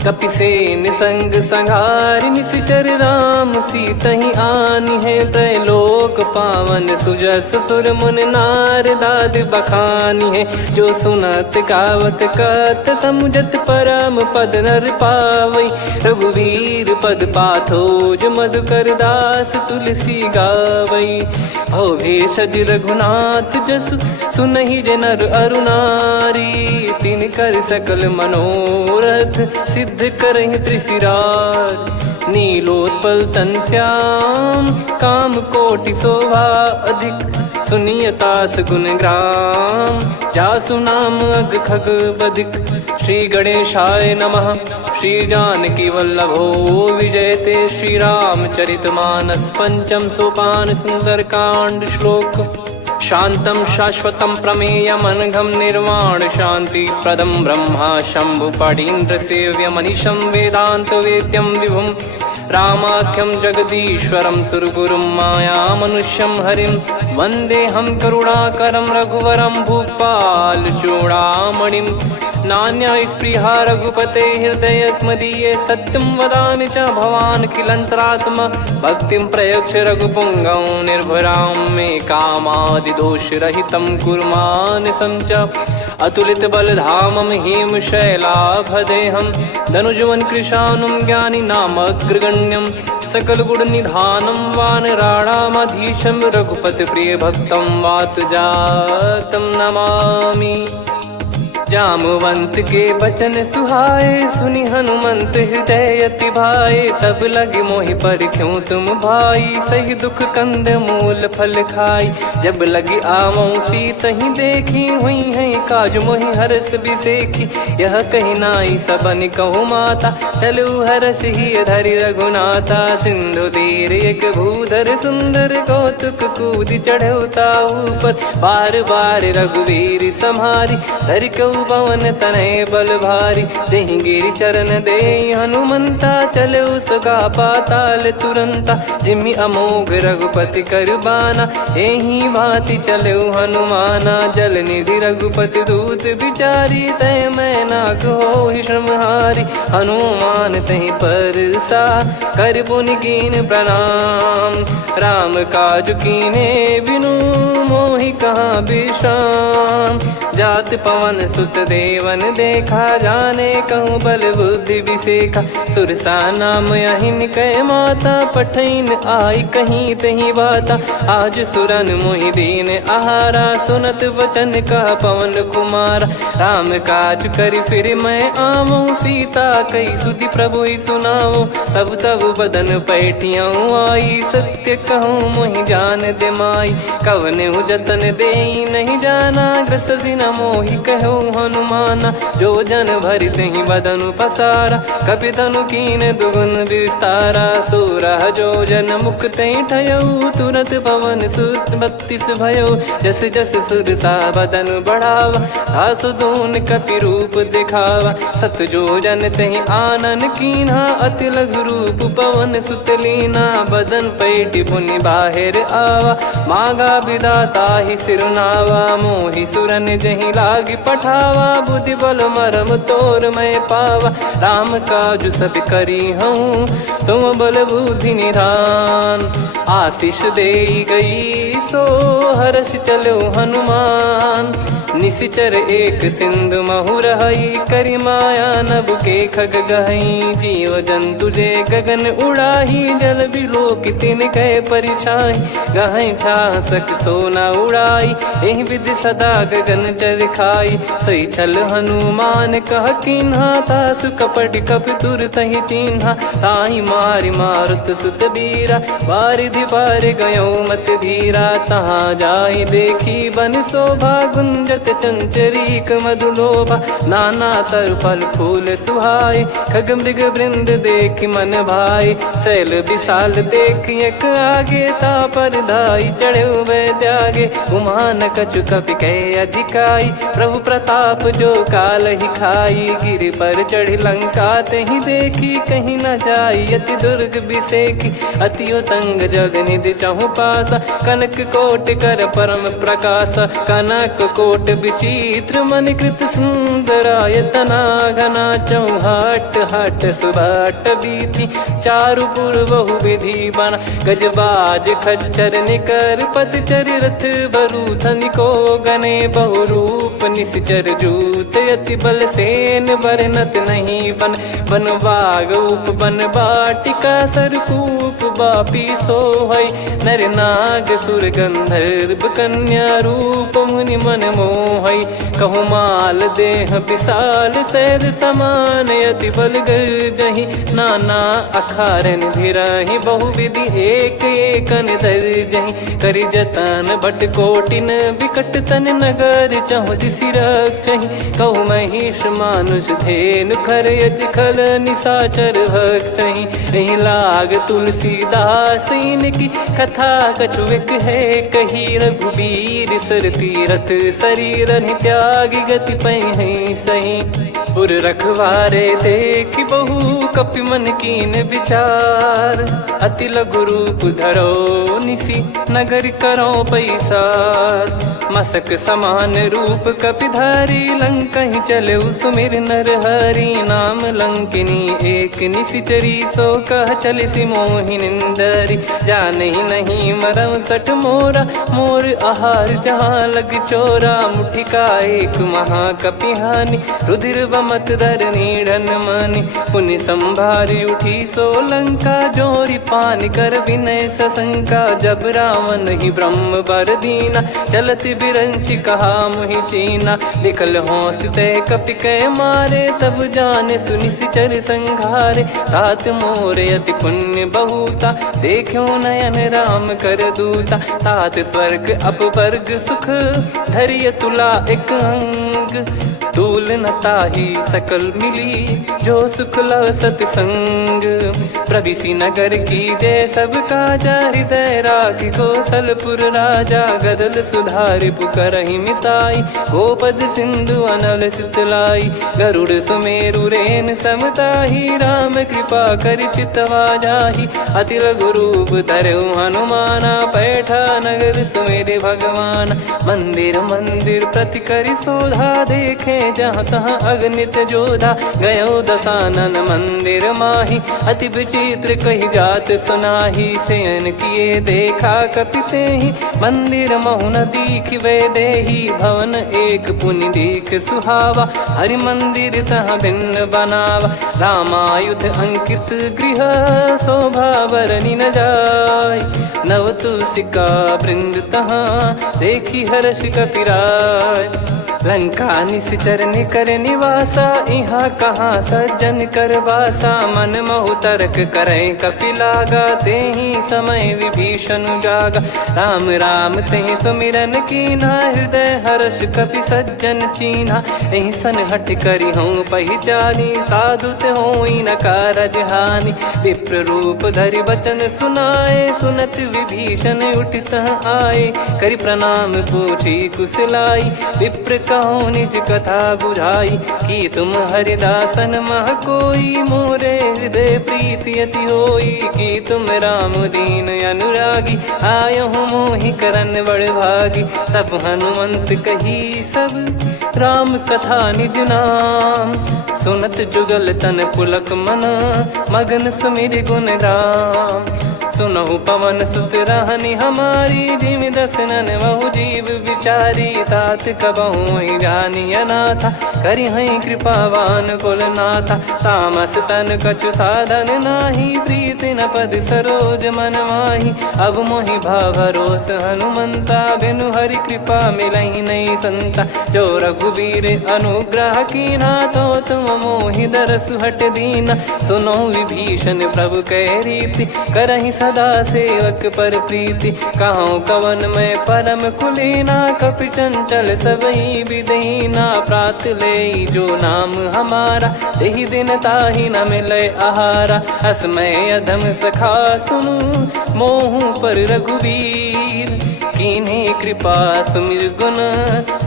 कपिसेन संग संघारि निशिचर राम, सीतहि आनि है त्रैलोक पावन। सुजस सुर मुन नार दाद बखानी है, जो सुनत गावत कथ समुझत परम पद नर पावै। रघुवीर पद पाथोज मधुकर दास तुलसी गावै। भव भेषज रघुनाथ जसु, सुनहि जे नर अरु नारी। तिन कर सकल मनोरथ, सिद्ध करहि त्रिशिरार। नीलोत्पल तन श्याम, काम कोटि शोभा अधिक। सुनियतास गुण ग्राम, जासु नाम अग खग बधिक। श्री गणेशाय नमः। श्री जानकी वल्लभो विजयते, श्री रामचरित मानस पंचम सोपान सुंदरकांड श्लोक। शांतं शाश्वतं प्रमेयमनघं निर्वाण शांति प्रदं ब्रह्मा शंभु फणीन्द्र सेव्य मनीषं वेदांत वेद्यं विभुं। रामाख्यं जगदीश्वरं सुरगुरुं माया मनुष्यं हरिं। वन्देऽहं करुणाकरं रघुवरं भूपाल चूडामणिं। नान्या स्पृहा रघुपते हृदय स्मदीये, सत्यं वदामि च भवान् खिलन्तरात्मा। भक्तिं प्रयच्छ रघुपुङ्गं निर्भरां मे कामादिदोषरहितं कुर्मानसं च। अतुलित बलधामं हेमशैलाभदेहं, धनुजवन कृशानुं ज्ञानिनामग्रगण्यं। सकल गुण निधानं वानराणामधीशं, रघुपति प्रिय भक्तं वातजातं नमामि। जामवंत के बचन सुहाए, सुनि हनुमंत हृदय अति भाए। तब लगे मोहि पर क्यों तुम भाई, सही दुख कंद मूल फल खाई। जब लगी आवऊं सीत ही देखी, हुई है काज मोहि हरस बिसेखी। यह कही नाई सबन कहु माता, चलू हरष ही धरि रघुनाथा। सिंधु तीर एक भूधर सुंदर, कौतुक कूद चढ़ौता ऊपर। बार बार रघुवीर सम्हारी, धरि कहु पवन तनय बल भारी। जहि गिरि चरण दे हनुमंता, चलो सगा पाताल तुरंता। जिमि अमोघ रघुपति कर बाना, एहि भांति चलो हनुमाना। जल निधि रघुपति दूत बिचारी, तय मैं नाग होहि श्रमहारी। हनुमान तहि परसा, कर पुनि कीन प्रणाम। राम काज कीने बिनु, मोहि कहाँ विश्राम। जात पवन सुत देवन देखा, जाने कहूँ बल बुद्धि विसेखा। सुरसा नाम अहिन कै माता, पठैन आई कहीं तहीं बाता। आज सुरन मोहि दीन आहारा, सुनत वचन कह पवन कुमारा। राम काज करि फिर मैं आवऊं, सीता कई सुधि प्रभु ही सुनाओ। तब तब बदन पैठियाँ आई, सत्य कहूँ मोहि जान दे माई। कवने जतन देई नहीं जाना, ग्रसि न मोहि कहूँ हनुमाना। जो जन भरि तहि बदनु पसारा, कपि तनु कीन दुगुन विस्तारा। सोरह जो जन मुख तहि ठयऊ, तुरत पवन सुत 32 भयऊ। जस जस सुरसा बदन बढ़ावा, आसु दून कपि रूप दिखावा। सत जो जन तहि आनन कीन्हा, अति लघु रूप पवन सुत लीना। बदन पैठि पुनि बाहिर आवा, मांगा विधाता ही सिरुनावा। मोहि सुरन जहि लागी पठावा, बुद्धि बल मरम तोर मैं पावा। राम काज सब करी हूँ, तुम बल बुद्धि निधान। आशीष देई गई सो, हर्ष चलो हनुमान। निशिचर एक सिंधु महु रहई, करि माया नभ के खग गहई। जीव जंतु जे गगन उड़ाही, जल बिलोक तिन कह परिछाई। गहई छासक सोना उड़ाई, एहि विधि सदा गगन चर खाई। सही छल हनुमान कह कीन्हा, तासु कपट कपि तुर तहि चिन्हा। ताहि मारि मारुत सुत बीरा, बारिधि पार गयो मत धीरा। तहाँ जाई देखी बन शोभा, गुंजत चंचरीक मधुलोभा। नाना तरु फल फूल सुहाए, खग मृग वृंद देख मन भाई। शैल विशाल देख एक आगे, तापर धाई चढ़े वै त्यागे। उमान कछु कपि कह अधिकाई, प्रभु प्रताप जो काल ही खाई। गिर पर चढ़ी लंका तहि देखी, कहीं न जाई अति दुर्ग बिसेखी। अति उतंग जग निधि चहु पासा, कनक कोट कर परम प्रकाशा। कनक कोट विचित्र मन कृत सुंदरायतना। घना चौहाट हाट सुबाट बीथी, चारु पुर बहु विधि बना। गजबाज खच्चर निकर पतचर, रथ बरु धनिको गने। बहु रूप निश्चर जूत, अति बल सेन बरनत नहीं बन। बन बाग उप बन बाटिका, सरकूप बापी सोहई। नर नाग सुर गंधर्व कन्या, रूप मुनि मन मोहई। कहु माल देह विशाल, शैल समान अति बल गर्जहि। नाना अखारन भिराहि, बहु विधि एक एकन दर्जहि। करि जतन भट कोटिन, विकट तन नगर चहु दिसि रक्षहि। कहु महिष मानुष धेनु, खर यज खल निशाचर भक्षहि। एहि लाग तुलसीदास इनकी, कथा कछु एक है कही। रघुबीर सर तीरथ शरीर, त्यागी गति पै सही। पुर रखवारे देख बहु, कपि मन कीन विचार। अति लघु रूप धरो निसी, नगर करो पैसार। मसक समान रूप कपि धारी, लंकहि चले सुमिर नर हरि। नाम लंकिनी एक निशिचरी, सो कह चलिसि मोहि निंदरी। जानहि नहीं मरम सठ मोरा, मोर आहार जहाँ लग चोरा। मुठिका एक महाकपि हानि, रुधिर बमत धरनी ढन मनि पुनि संभारी उठी सोलंका जोरी पानी कर विनय सशंका जब रावण ही ब्रह्म बर दीना चलत बिरंची कहा मुहि चीना निकल होंस ते कपि कै मारे तब जाने सुनि सिचर संघारे तात मोरे अति पुण्य बहुता देखो नयन राम कर दूता तात स्वर्ग अपवर्ग सुख धरिय तुला एक अंग तूल न ताही सकल मिली जो सुख लव सतसंग प्रविसी नगर की जय सब काजा हृदय राखी कौशलपुर राजा गदल सुधारि पुकरहि मिताई गोपद सिंधु अनल सितलाई गरुड़ सुमेरु रेन समताही राम कृपा कर चितवा जाही अति लघु रूप धरऊ हनुमाना बैठा नगर सुमेरे भगवान मंदिर मंदिर प्रति करि शोधा देखे जहाँ तहाँ अगणित जोधा गयो दशानन मंदिर माही अति विचित्र कही जात सुनाही सेन किए देखा कपिते ही मंदिर महु न दीख वे देही भवन एक पुनि दीख सुहावा हरि मंदिर तहाँ भिन्न बनावा रामायुध अंकित गृह शोभा बरनी न जाय नव तुलसी का वृंद तहाँ देखी हर्ष कपिराय लंका निश्चर निकर निवासा यहाँ कहाँ सज्जन कर वासा मन महु तर्क करे कपिलागा ते ही समय विभीषण जागा राम राम ते सुमिरन कीना हृदय हर्ष कपि सज्जन चीन्हा यही सन हट करी हूँ पहचानी साधु ते होई न कारज हानि विप्र रूप धरि वचन सुनाए सुनत विभीषण उठित आए करि प्रणाम पूछी कुशलाई विप्र कहो निज कथा बुझाई कि तुम हरिदासन मह कोई मोरे हृदय प्रीति अति होई कि तुम राम दीन अनुरागी आयहु मोहि करन बड़ भागी तब हनुमंत कही सब राम कथा निज नाम सुनत जुगल तन पुलक मन मगन सुमिर गुण राम सुनहु पवन सुत रहनी हमारी जिमि दसनन बहु जीव विचारी तात कबहु ही जानी अनाथा करि हई कृपावान कुल नाथा तामस तन कछु साधन नाही प्रीति न पद सरोज मन माही अब मोहि भाव भरोस हनुमंता बिनु हरि कृपा मिलहि नहीं संता जो रघुबीर अनुग्रह कीना तो तुम मोहि दरस हट दीना सुनो विभीषण प्रभु कह रीति करहि सदा सेवक पर प्रीति कहूँ कवन में परम कुलीना कपि चंचल सबही विदहीना प्रात ले जो नाम हमारा तेहि दिन ताहि न मिले आहारा असमय अधम सखा सुनु मोहु पर रघुवीर कीन्हे कृपा सुमिर गुण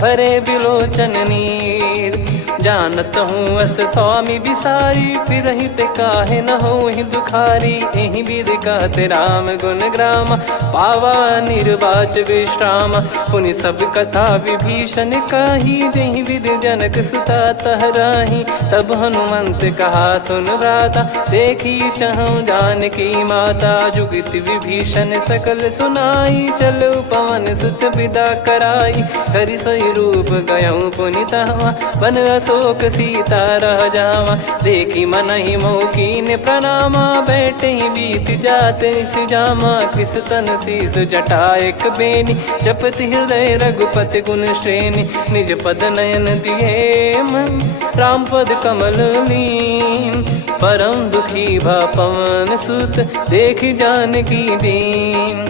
भरे बिलोचन नीर जानत हूँ अस स्वामी बिसारी फिर हित काहे न हो ही दुखारी एहि विध कहते राम गुण ग्राम पावा निर्वाच विश्राम पुनि सब कथा विभीषण काही जहि विध जनक सुता तहराही तब हनुमंत कहा सुन भ्राता देखी चहु जानकी माता जुगित विभीषण सकल सुनाई चलो पवन सुत विदा कराई करि सोई रूप गयऊँ पुनि तहवा बन अशोक सीता रह जावा देखी मन ही मौकीन प्रणामा बैठे ही बीत जाते जामा कृष तन शीस जटा एक बेनी जपति हृदय रघुपति गुण श्रेणी निज पद नयन दिए मन राम पद कमल लीन परम दुखी भा पवन सुत देखी जानकी दीन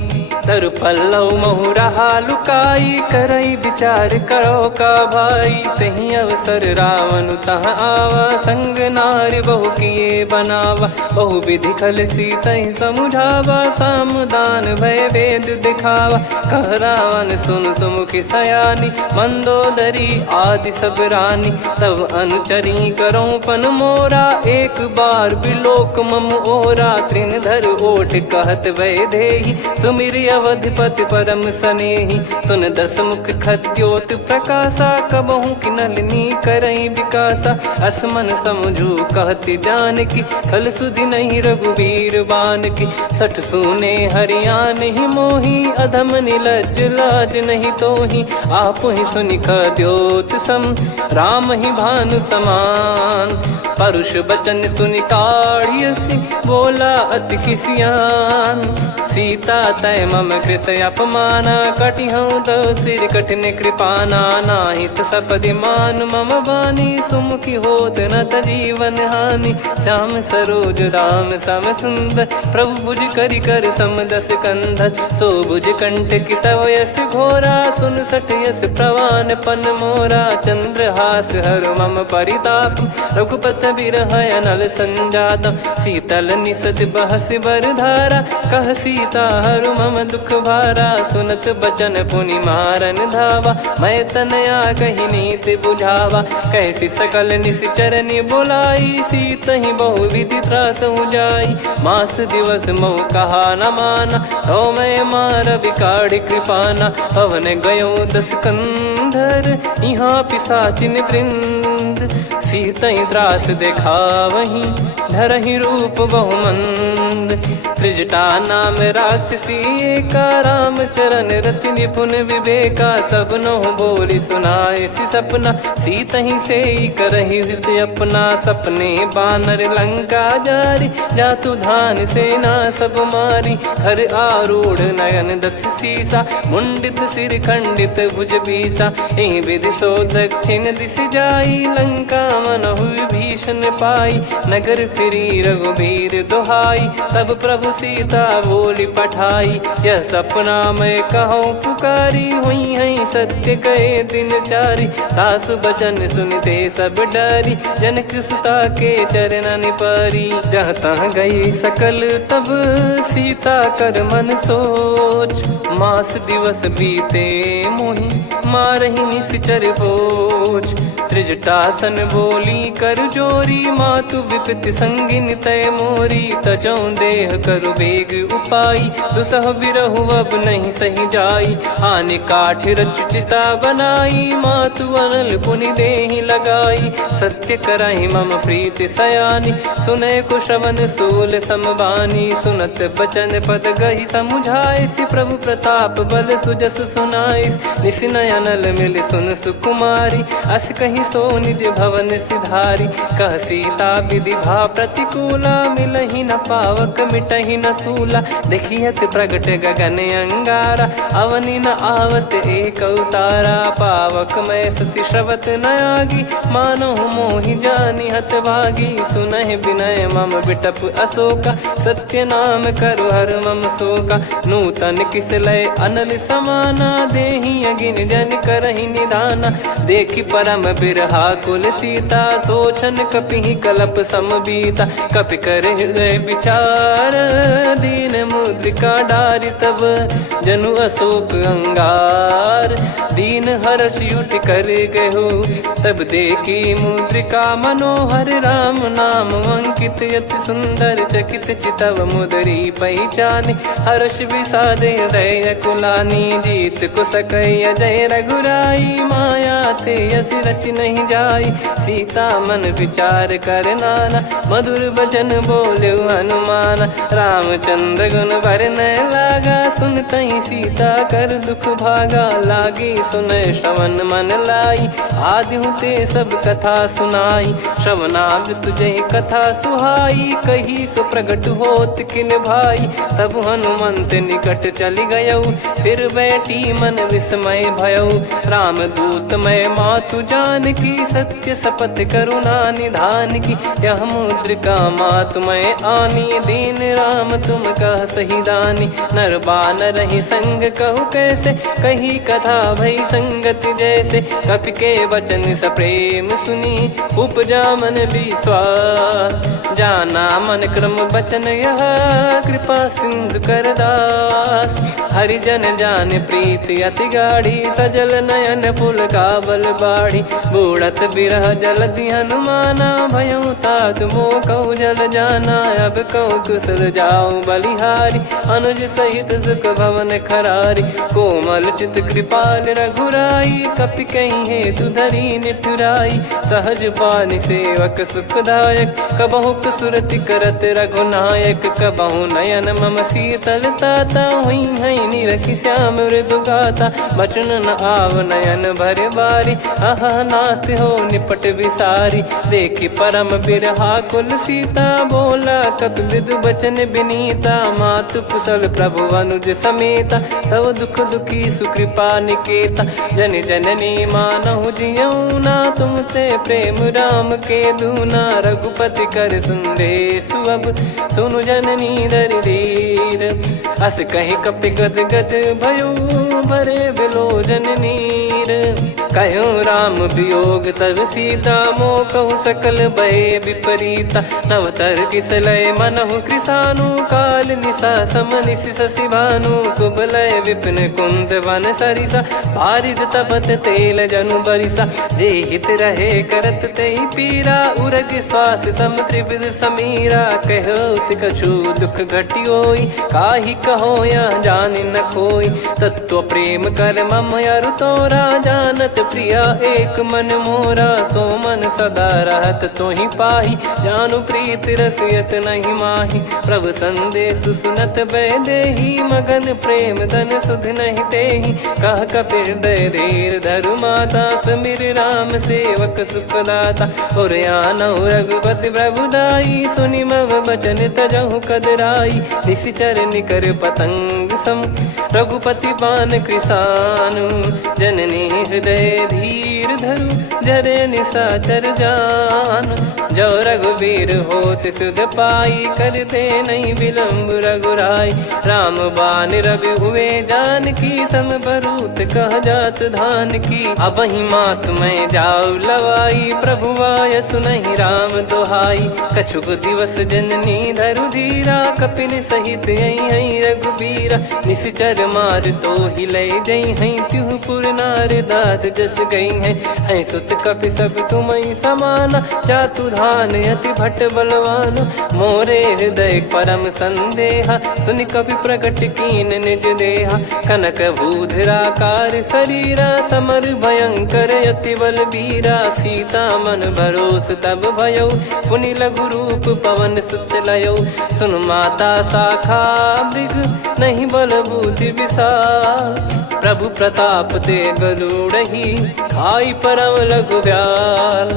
तरु पल्लव महु रहा लुकाई करई विचार करो का भाई तही अवसर रावण तह आवा संग नारी बहु किए बनावा बहु विधि खल सीतहि समुझावा सामदान भय वेद दिखावा कह रावण सुन सुमुखी सयानी मंदोदरी आदि सब रानी तब अनुचरी करो पन मोरा एक बार बिलोक मम ओरा तृण धर ओट कहत वै देहि सुमिर अवधिपति परम सनेही। सुन दस मुख खद्योत प्रकाशा, कबहू की नलिनी करई विकासा। असमन समझू कहती जान की, फल सुधि नहीं रघुबीर बान की। सठ सुने हरियाण ही मोही, अधम निलज लाज नहीं तोही। आप ही सुनि खद्योत सम, राम ही भानु समान। परुष बचन सुनि काढ़ियसि, बोला अति किसियान। सीता तय मम कृत अपमाना, कटिहऊँ तो सिर कठिन कृपाना। नाहित सपदि मान मम बानी, सुमुखी होत न जीवन हानि। श्याम सरोज राम सम सुंदर, प्रभु भुज करि कर सम दस कंधर। सो भुज कंठ की तव यस घोरा, सुन सठ यस प्रवान पन मोरा। चंद्रहास हर मम परिताप, रघुपत बिरह अनल संजात। शीतल निसत बहस बर धारा, कह सीता हरु मम दुख भारा। सुनत बचन पुनि मारन धावा, मैं तनया कही नीति बुझावा। कैसी सकल निश्चरनि बुलाई, सीत ही बहु विधि त्रास जाई। मास दिवस मोह कहा न माना, तो मैं मार बिकाढ़ी कृपाना। पवन गयो दस कंधर, यहाँ पिशाचिन वृंद। सीतहि त्रास देखावहीं, धरहि रूप बहुमंद। त्रिजटा नाम राक्षसी एका, राम चरण रति निपुण विवेका। सबनो बोली सुनाए सि सपना, सीतहि सेई करहि हृद अपना। सपने बानर लंका जारी, जातु धान सेना सब मारी। हर आरूढ़ नयन दस सीसा, मुंडित सिर खंडित भुज बीसा। एहि विधि सो दक्षिण दिश जाई, लंका मनहु भीषण पाई। नगर फिरी रघुबीर दुहाई, तब प्रभु सीता बोली पठाई। यह सपना मैं कहूँ पुकारी, हुई है सत्य कहे दिन चारी। सासु बचन सुनते सब डरी, जनक सुता के चरण परी। जहाँ तहाँ गई सकल तब, सीता कर मन सोच। मास दिवस बीते मोहि, मारहि निश्चर बोझ। त्रिजटासन बोली कर जोरी, मातु विपति संगिन तय मोरी। तजौ देह करु बेग उपाई, दुसह बिरहु अब नहीं सही जाई। आने काठ रचु चिता बनाई, मातु अनल पुनि देहि लगाई। सत्य करहि मम प्रीति सयानी, सुनय को श्रवण सूल समबानी। सुनत बचन पद गहि समुझाइसि, प्रभु प्रताप बल सुजस सुनाइस। निसिनय अनल मिल सुन सुकुमारी, अस कहि सो निज भवन सिधारी। कह सीता विधि भा प्रतिकूला, मिलहि न पावक मिटहि न सूला। देखियत प्रगट गगन अंगारा, अवनि न आवत एक अवतारा। पावक मैं ससि श्रवत न आगी, मानो मोहि जानि हत भागी। सुनहि विनय मम बिटप अशोका, सत्य नाम करु हर मम शोका। नूतन किस लय अनल समाना, देहि अगिन जन करहि निधाना। देखि परम बिरहा कुल सीता, सोचन कपिहि कलप समबीता। कपि कर हृदय विचार, दीन मुद्रिका डारि तब। जनु अशोक अंगार, दीन हर्ष उठ कर गहो। तब देखी मुद्रिका मनोहर, राम नाम अंकित अति सुंदर। चकित चितव मुदरी पहचानी, हर्ष विषाद हृदय कुलानी। जीत को सकय जय रघुराई, माया थे यस रच नहीं जाई। सीता मन विचार कर नाना, मधुर बचन बोले हनुमान। रामचंद्र गुण बरनय लागा, सुनतहि सीता कर दुख भागा। लागी सुनय श्रवण मन लाई, आदिहु ते सब कथा सुनाई। श्रवणाब तुझे कथा सुहाई, कही सो प्रगट होत किन भाई। तब हनुमंत निकट चली गयऊ, फिर बैठी मन विस्मय भयऊ। राम दूत मैं मातु जान की, सत्य शपथ करुणा निधान की। यह मुद्रिका मातु मैं आनी, दीन राम तुम कह सही दानी। नर बानर ही संग कहु कैसे, कही कथा भई संगति जैसे। कपि के वचन सप्रेम सुनी, उपजा मन विश्वास। जाना मन क्रम बचन यह, कृपा सिंधु कर दास। हरिजन जान प्रीति अति गाढ़ी, सजल नयन पुल काबल बाढ़ी। बूढ़त बिरह जलधि हनुमाना, भयउ तात मोह कहु जल जाना। अब कहु कुशल जाऊं बलिहारी, अनुज सहित सुख भवन खरारी। कोमल चित कृपाल रघुराई, कपि कहीं हेतु धरी निठुराई। सहज पानि सेवक सुखदायक, कबहु सुरति करत रघुनायक। कबहु नयन मम शीतलता, हुई हई निरखि श्याम मृदु गाता। बचन न आव नयन भर बारी, आहा नाथ हो निपट विसारी। देखि परम बिरहा कुल सीता, बोला कपि मृदु बचन बिनीता। मातु कुशल प्रभु अनुज समेता, तव दुख दुखी सुकृपा निकेता। जन जननी मानहु जियऊ ना, तुम ते प्रेम राम के दूना। रघुपति कर संदेशु अब, सुनु जननी दर धीर। अस कहि कपि गद गद भयो, भरे बिलोचन नीर। कहूँ राम वियोग तब सीता, मोह कहूँ सकल भय विपरीता। नवतर किसलय मनहु कृसानु, काल निशा समनिशि शशि भानु। कुबलय विपिन कुंद वन सरिसा, पारिद तपत तेल जनु बरिसा। जे हित रहे करत तेहि पीरा, उरग श्वास सम त्रिविध समीरा। कहत कछु दुख घटियोई, काहि कहो या जानि न कोई। तत्व प्रेम कर मम अरु तोरा, जानत प्रिया एक मन मोरा। सो मन सदा रहत तोहि पाही, जानु प्रीत रसियत नहीं माही। प्रभु संदेश सुनत बैदेही, मगन प्रेम धन सुध नहीं तेहि। कह कपिर दय धीर धरु माता, सुमिर राम सेवक सुखदाता। और आनहु रघुपति प्रभु दाई, सुनि मव बचन तजहु कदराई। निशिचर निकर पतंग सम, रघुपति पान कृसानु। जननी हृदय धीर धरु, जरे निशाचर जान। जो रघुवीर होत सुध पाई, कर दे नहीं विलम्ब रघुराई। राम बान रवि हुए जानकी, तम बरूत कह जात धान की। अब ही मात मैं जाऊ लवाई, प्रभु आय सुनहि राम दोहाई। कछुक दिवस जननी धरु धीरा, कपिन सहित यही रघुबीरा। निशिचर मार तो ही ले जई हैं, त्यों पुर नार दाद जस गई हैं। सुत कपि सब तुमहि समाना, चातुधान अति भट्ट बलवान। मोरे हृदय परम संदेहा, सुन कपि प्रकट कीन निज देहा। कनक भूधराकार शरीरा, समर भयंकर अति बलबीरा। सीता मन भरोस तब भयउ, पुनि लघु रूप पवन सुत लयउ। सुन माता शाखा मृग, नहीं बल बुद्धि विशाल। प्रभु प्रताप ते गरुड़हि, खाई परम लघु ब्याल।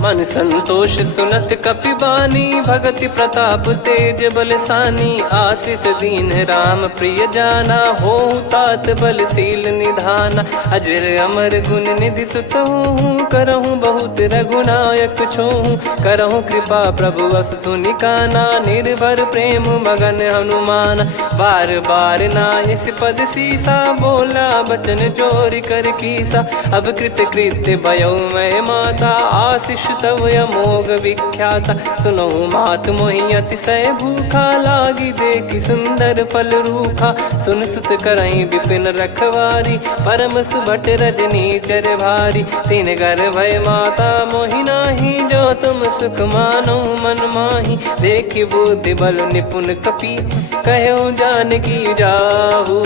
मन संतोष सुनत कपि बानी, भगति प्रताप तेज बलसानी। आशीष दीन राम प्रिय जाना, होहु तात बलशील निधाना। अजर अमर गुण निधि सुतहु, करहु बहुत रघुनायक छोहु। करहु कृपा प्रभु अस सुनि काना, निर्भर प्रेम मगन हनुमान। बार बार नायस पद सीसा, बोला बचन चोरी कर कीसा। अब कृत कृत्य भयो मैं माता, आशीष तव अमोघ विख्याता। सुनहु मात मोहि अतिशय भूखा, लागी देखि सुंदर फल रूखा। सुन सुत करहि विपिन रखवारी, परम सुभट रजनी चर भारी। तीन घर भय माता मोहि नाही, जो तुम सुख मानो मन माही। देखि बुद्धि बल निपुण कपि, कहु जानकी जाहु।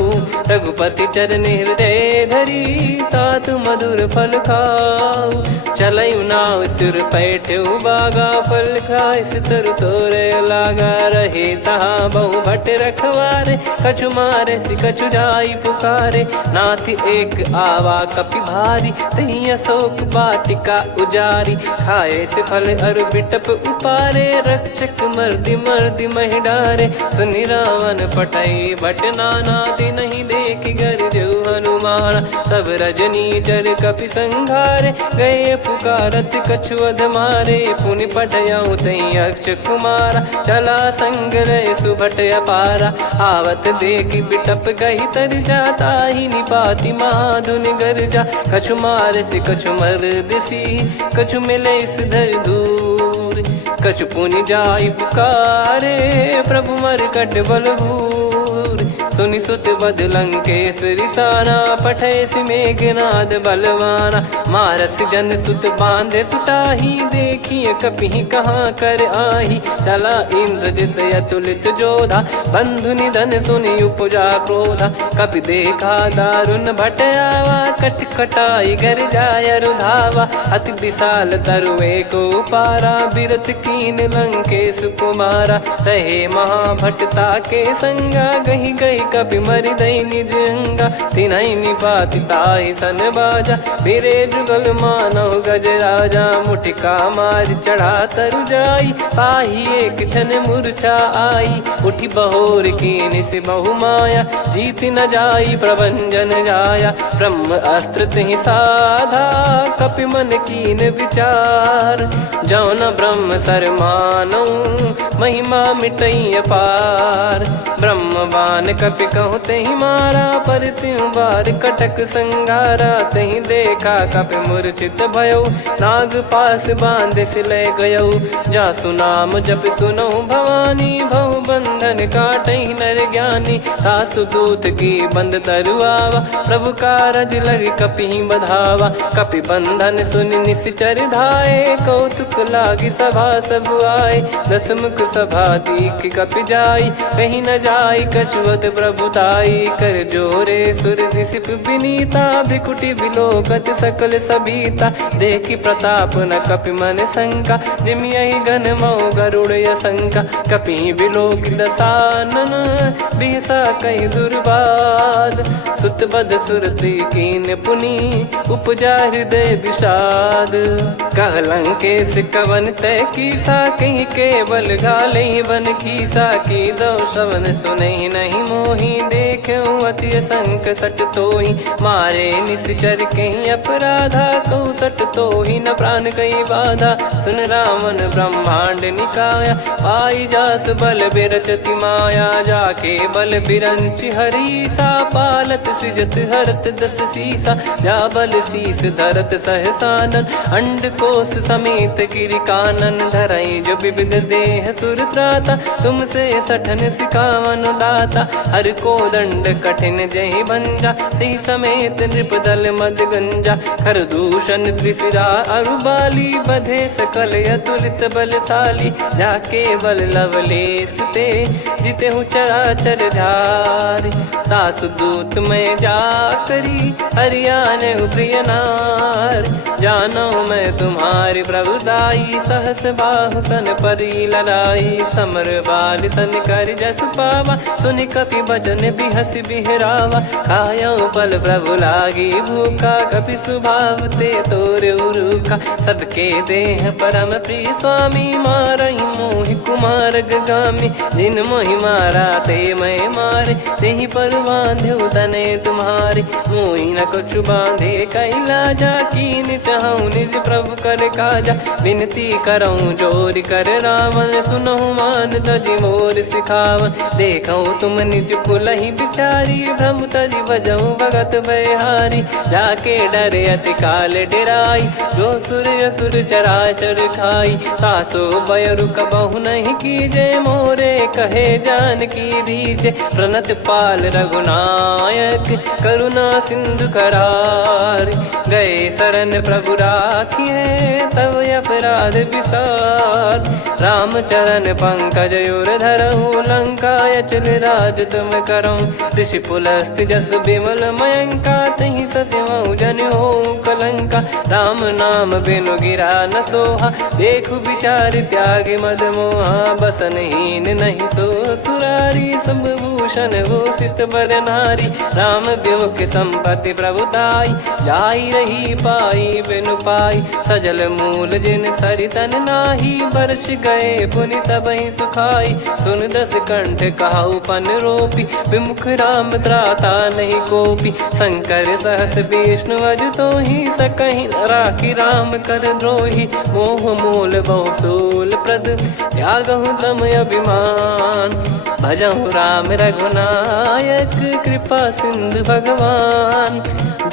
रघुपति चरण हृदय धरी, तात मधुर फल खाऊ। चलऊ नाव सुर पैठऊ बागा, फल खाइस तरु तोरे लागा। रहे तहाँ बहु भट रखवारे, कछु मारे सि कछु जाई पुकारे। नाथ एक आवा कपि भारी, तही अशोक वाटिका उजारी। खाए से फल अरु बिटप उपारे, रक्षक मर्दि मर्दि महि डारे। सुनि रावण पटई भट नाना, तिनहि देखि गरजऊ हनुमान। तब रजनी चर कपि संघारे, गए पुकारत कछु अध मारे। पुनि पटयऊ तई अक्ष कुमारा, चला संग रहे सुभट अपारा। आवत देखि बिटप गही तर जाता, ही निपाति माधुन गर्जा। कछु मार से कछु मर्द सी, कछु मिले इस धर दूर। कछु पुनि जाई पुकारे, प्रभु मर कट बलभूर। सुनि सुत बद लंकेश्वरी साना, पठैसि मेघनाद बलवाना। मारस जन सुत बांधे सुताही, देखिए कपिहि कहाँ कर आही। चला इंद्रजित अतुलित जोधा, बंधु निधन सुनि उपजा क्रोधा। कपि देखा दारुण भट आवा, कट कटाई घर जाय रुधावा। अति विशाल तरुए को पारा, बिरत कीन लंकेश कुमारा। रहे महाभटता के संगा, गही गही कपि मरि दई निज अंगा। तिन्है निपाति ताहि सन बाजा, बिरे जुगल मानव गज राजा। मुटिका मार चढ़ा तरु जाई, पाही एक क्षण मूर्छा आई। उठी बहोर कीन से बहु माया, जीत न जाई प्रभंजन जाया। ब्रह्म अस्त्र तिहि साधा, कपि मन कीन विचार। जौ न ब्रह्म सर मानौ, महिमा मिटई अपार। ब्रह्म बान कपि कहु तेहि मारा, पर त्यों बार कटक संगारा। तेहि देखा कपि मूर्छित भयौ, नाग पास बांध सिले गयौ। जासु नाम जप सुनौ भवानी, भव बंधन काटहि नर ज्ञानी। तासु दूत की बंद तरुआवा, प्रभु कारज लग कपि बधावा। कपि बंधन सुनि निश्चर धाये, कौतुक लागी सभा सब आए। दसमुख सभा दीख कपि जाई, कहीं न जाई कछुवत प्रभुताई। कर जोरे सुर दिसिप विनीता, भ्रिकुटि बिलोकत सकल सबीता। देखि प्रताप न कपि मन शंका, जिमियहि घन मऊ गरुड़ असंका। कपि बिलोक दसानन, बिहसा कहि दुर्बाद। सुत बद सुरति कीन पुनि, उपजा हृदय विषाद। कह लंकेश कवन तय कीसा, कहीं केवल घाले बन खीसा। की दो श्रवण सुनहि नहीं मोही, देखऊं अति संक सट तोहि। मारे निश्चर कहीं अपराधा, कहूँ सट तोहि न प्राण कहीं बाधा। सुन रावण ब्रह्मांड निकाया, पाई जास बल बिरचति माया। जाके बल बिरंच हरीसा, पालत सृजत हरत दस सीसा। जा बल शीस धरत सहसानन, अंड कोश समेत गिरि कानन। धरई जो विविध देह सुर त्राता, तुमसे सठन सिखावन दाता। हर को दंड कठिन जहि भंजा, ती समेत नृप दल मद गंजा। कर दूषण त्रिशिरा अरुबाली, बधे सकल अतुलित बलशाली। जाके बल लवलेस ते, जिते हूँ चराचर झारी। दास दूत में जा करी, हरियाने प्रिय नार। जानो मैं तुम्हारी प्रभुताई, सहस बाहु सन परी लड़ाई। समर बाल सन कर जस पावा, सुनि कपि बचन बिहस बिहरावा। खायो पल प्रभु लागी भूखा, कपि स्वभाव ते तोर उरुखा। सबके देह परम प्रिय स्वामी, मारहि मोहि कुमार गगामी। जिन मोहि मारा ते मैं मारे, तेहि पर बांधो तने तुम्हारे। मोहि न कछु बांधे कैलाजा, कीन चाहूं निज प्रभु कर काजा। विनती करऊं जोरि कर रावण, सुनहु मान तजि मोर सिखावन। देखऊं तुम निज कुलहि बिचारी, भ्रम तजि बजऊं भगत बयहारी। जाके डरे अति काल डेराई, जो सुर असुर चराचर खाई। तासो बयरु कबहु नहीं कीजे, मोरे कहे जान की दीजे। प्रणत पाल रघुनायक, करुणा सिंधु करार। गए शरण प्रभु राखिए, तब अपराध विसार। राम चरण पंकज उर धरऊं, लंका अचल राज तुम करऊं। ऋषि पुलस्त्य जस विमल मयंका, तहि ससिमऊ जन होऊं कलंका। राम नाम बिनु गिरा न सोहा, देखु विचार त्याग मद मोहा। बसनहीन नहीं सो सुरारी, सब भूषण भूषित बर नारी। राम विमुख संपत्ति प्रभुताई, जाई रही पाई बिनु पाई। सजल मूल जिन सरितन नाही, बरस गए पुनि तबहि सुखाई। सुन दस कंठ कहाऊ पन रोपी, विमुख राम त्राता नहीं कोपी। शंकर सहस विष्णु अज तोहि, सकहि न राखी राम कर द्रोही। मोह मूल बहु सूल प्रद, त्यागहु तम अभिमान। भजहु राम रघुनायक, कृपा सिंधु भगवान।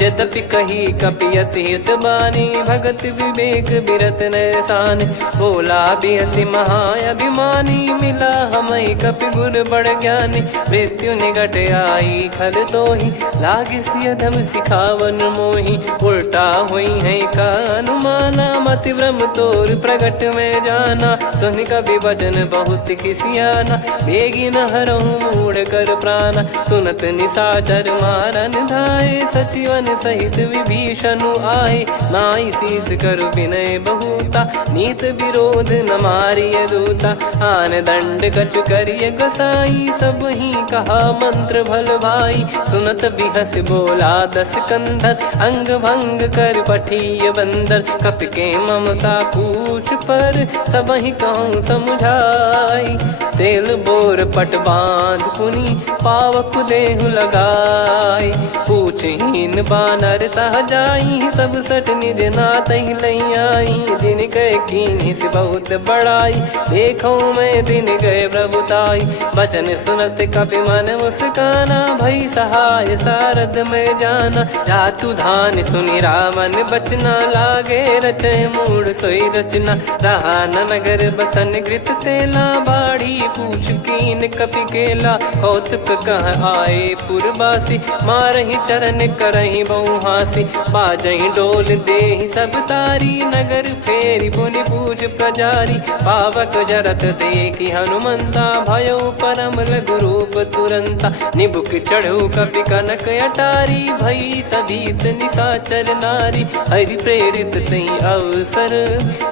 यद्यपि कही कपियत हित बानी भगत विवेक बिरत नैसान बोला बियसि महाअभिमानी मिला हमई कपि गुर बड़ ज्ञानी मृत्यु निकट आई खल तो ही लागिस अधम सिखावन मोही उल्टा हुई है का अनुमाना मति भ्रम तोर प्रगट में जाना सुन कवि वचन बहुत खिसियाना बेगी न हरहु मूढ़ कर प्राण सुनत निशाचर मारन धाये सचिवन सहित विभीषण आए नाई शीस कर विनय बहुता नीत विरोध न मारिय दूता आन दंड कछु करिय गोसाई सब ही कहा मंत्र भल भाई सुनत बिहस बोला दस कंधर अंग भंग कर पठिय बंदर कपि के ममता पूछ पर सब ही कहूँ समझाई तेल बोर पट बांध पुनी पावक देहु लगाई पूछहीन बानर तह जाई तब सट निज नाथ लई आई दिन गए कीनी से बहुत बड़ाई देखो मैं दिन गए प्रभुताई बचन सुनत कपि मन मुस्काना भई सहाय सारद में जाना जातु धान सुनि रामन बचना लागे रचय मूड सोई रचना रहा न नगर बसन कृत तेला बाड़ी पूछ कीन कपि केला कौतुक कह आए पुरबासी मारहि चरण करहि बहुहासी बाजहि डोल देहि सब तारी नगर फेरी पुनि पूज प्रजारी पावक जरत देखि हनुमंता भयो परम लघु रूप तुरंता निबुक चढ़ऊ कपि कनक अटारी भई सभीत निशाचर नारी हरि प्रेरित तई अवसर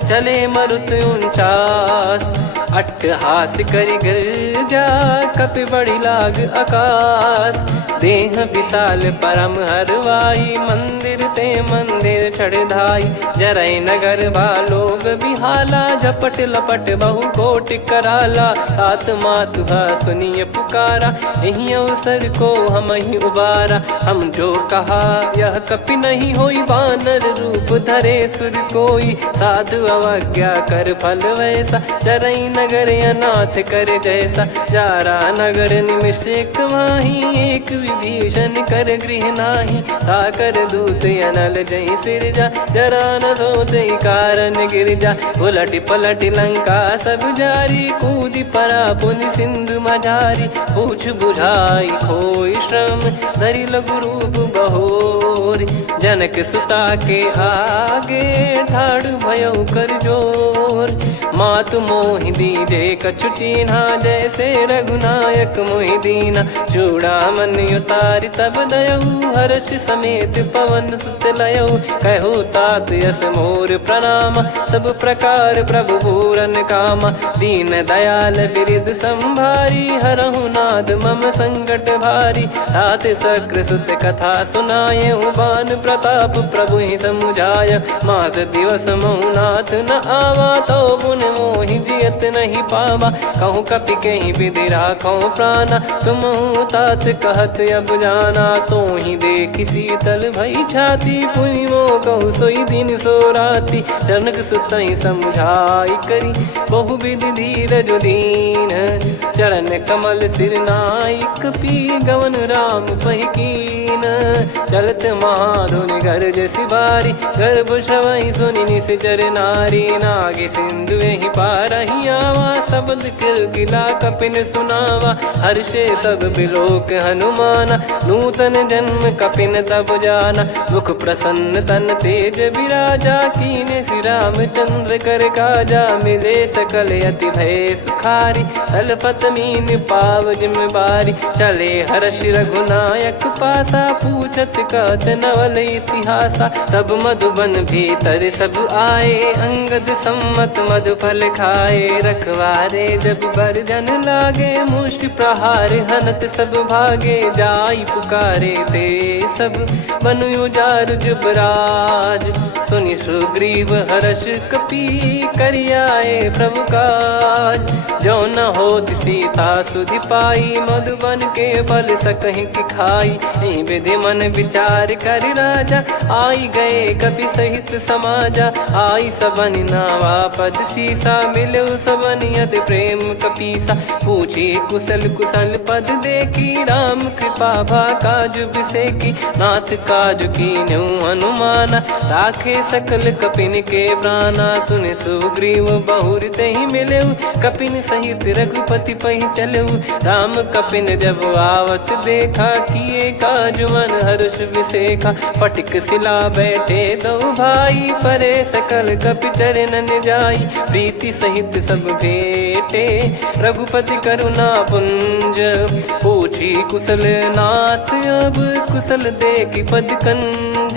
चले मरुत 49 अट्टहास करि गिरजा कपि बड़ी लाग आकाश देह विशाल परम हरवाई मंदिर ते मंदिर चढ़ाई जरई नगर लोग बिहाला झपट लपट बहु कोट कराला सात मातुहा सुनिय पुकारा यही अवसर को हम ही उबारा हम जो कहा यह कपि नहीं होई बानर रूप धरे सुर कोई साधु अवज्ञा कर फल वैसा जरई नगर अनाथ कर जैसा जारा नगर निमिष एक माही एक विभीषण कर गृह नाही ताकर दूत अनल जय सिरजा जरा न सोते कारण गिरजा उलट पलट लंका सब जारी कूदी परा पुनि सिंधु मझारी पूछ बुझाई खोई श्रम धरि लघु रूप बहोरी जनक सुता के आगे ठाड़ भयो कर जोर मातु मोहि दीजे कछु चिन्हा जैसे रघुनायक मोहि दीना चूड़ामन उतारि तब दयऊ हर्ष समेत पवन सुत लयऊ कहु तात यस मोर प्रणाम सब प्रकार प्रभु पूरन कामा दीन दयाल बिरिद संभारी हरहु नाद मम संकट भारी तात सक्र सुत कथा सुनाये बान प्रताप प्रभु ही समुझाय मास दिवस मौनाथ न आवा तो पुन मोहि जियत नहीं पावा कहूँ कपि कहीं विधि राखो प्राणा तुम तात कहत अब जाना तो ही देख शीतल भई छाती पुनि मो कहु सोई दिन सो राती जनक सुतई समझाई करी बहु विधि धीरज दीन चरण कमल सिर नाइक पी गवन राम पहिकीन चलत महाधुनि गर्ज सिबारी गर्भ श्रवई सुनि निश्चर नारी नागे सिंधु ही पारही आवा शब्द किलकिला कपिन सुनावा हर्षे सब बिलोक हनुमाना नूतन जन्म कपिन तब जाना मुख प्रसन्न तन तेज विराजा कीने श्री रामचंद्र कर काजा मिले सकल अति भय सुखारी तलपत मीन पाव जिम्मेवारी चले हर्ष रघुनायक पासा पूछत कहत नवल इतिहासा तब मधुबन भीतर सब आए अंगद सम्मत मधुफल खाए रखवारे जब बरजन लागे मुष्टि प्रहार हनत सब भागे जाई पुकारे ते सब बनु उजार जुबराज सुनि सुग्रीव हर्ष कपि करियाए प्रभु काज जो न होत सीता सुधि पाई मधुबन के फल सकहि की खाई विधि मन विचार कर राजा आई गए कपि सहित समाजा आई सबन नावा पद सीसा मिलो सबन करत प्रेम कपीसा। पूछी कुशल कुशल पद देखी राम कृपा भा काज बिसेकी। नाथ काज कीन्हु हनुमाना राखे सकल कपिन के प्राणा। सुन सुग्रीव बहुर तेहि मिलेउ कपिन सहित रघुपति पहि चलेउ। राम कपिन जब आवत देखा किए काज मन हर्ष विसेखा। फटिक सिला बैठे दो भाई परे सकल कपि चरणन जाई। प्रीति सहित सब भेटे रघुपति करुणा पुंज। पूछी कुशल नाथ अब कुशल देखी पद कंज।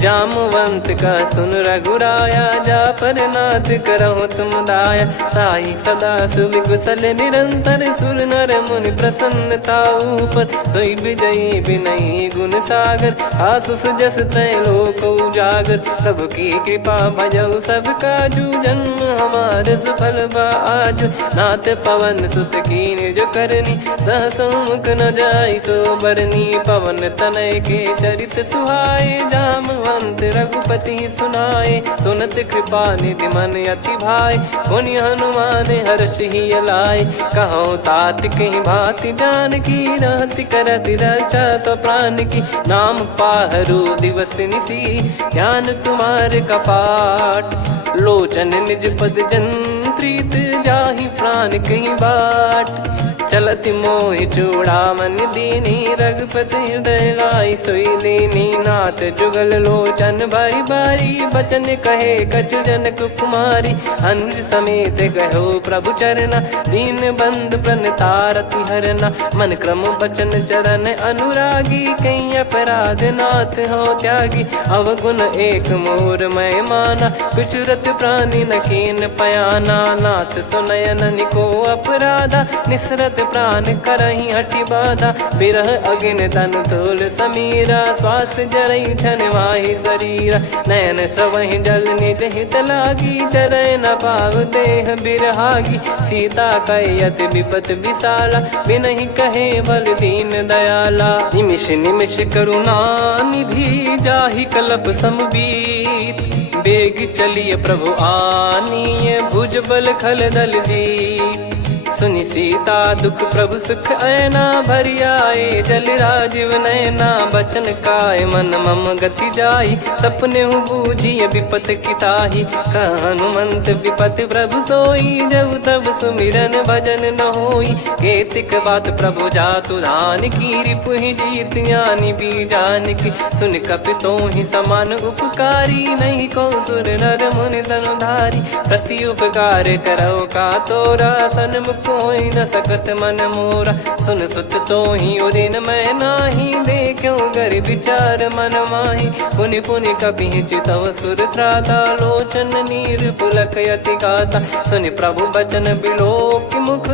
जामवंत का सुन रघुराया जा पर नाथ करहु तुम दाया। ताई सदा सुविकुशल निरंतर सुर नर मुनि प्रसन्नता ऊपर। सोई विजयी विनयी गुण सागर आसु सुजस त्रैलोक उजागर। प्रभु की कृपा भजऊ सब काजू जन्म हमारे सफल बा आजु। नाथ पवन सुत कीन्ह जो करनी सहसो मुख न जाई सो बरनी। पवन तनय के चरित सुहाए जामवंत रघुपति सुनाए। सुनत कृपा निधि मन अति भाई पुनि हनुमान हर्ष ही लाए। कहो तात कहीं भांति जान की रहति करति रक्षा सो प्राण की। नाम पाहरु दिवस निसी ध्यान तुम्हारे कपाट। लोचन निज पद जंत्रित जाहि प्राण कहीं बाट। चलति मोहि चूड़ामन दीनी रघुपति हृदय लाई सोई लीनी। नाथ जुगल लोचन बारी बारी बचन कहे कछु जनक कुमारी। अनुज समेत गहो प्रभु चरना दीन बंद प्रणतारति हरना। मन क्रम बचन चरण अनुरागी कहीं अपराध नाथ हो त्यागी। अवगुण एक मोर मैं माना कुछुरत प्राणी न कीन पयाना। नाथ सुनयन निको अपराधा निसरत प्राण करही हटि बाधा। बिरह अगिन तन तोल समीरा श्वास जरई छन वाहि शरीरा। नयन श्रवहि जल निज हित लागी चरय न पाव देह बिरहागी। सीता कयत विपत विशाला बिनहि कहे बल दीन दयाला। निमिष निमिष करुणा निधि जाहि कलप समबीत। बेग चलिए प्रभु आनीय भुज बल खल दल जीत। सुनि सीता दुख प्रभु सुख ऐना भरि आए। जल राजीव नयना बचन काय मन मम गति जाई। सपने हूँ बूझिए विपत किताही हनुमंत विपत प्रभु सोई। जब तब सुमिरन भजन न होई केतिक बात प्रभु जातु धान की। रिपु ही जीत ज्ञानी बीजान की सुन कपि तो ही समान उपकारी। नहीं को सुर नर मुनि धनुधारी प्रति उपकार करो का तोरा। सन्मुख कोई न सकत मन मोरा सुन सुत तो ही उदिन मैं नाही। देखो गर विचार मन माही पुनि पुनि कपि चितव सुर त्राता। लोचन नीर पुलक यति गाता सुनि प्रभु बचन बिलोक मुख।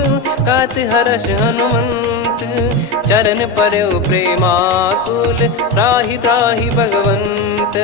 गात हर्ष हनुमंत चरण परउ प्रेमाकुल। त्राहि त्राहि भगवंत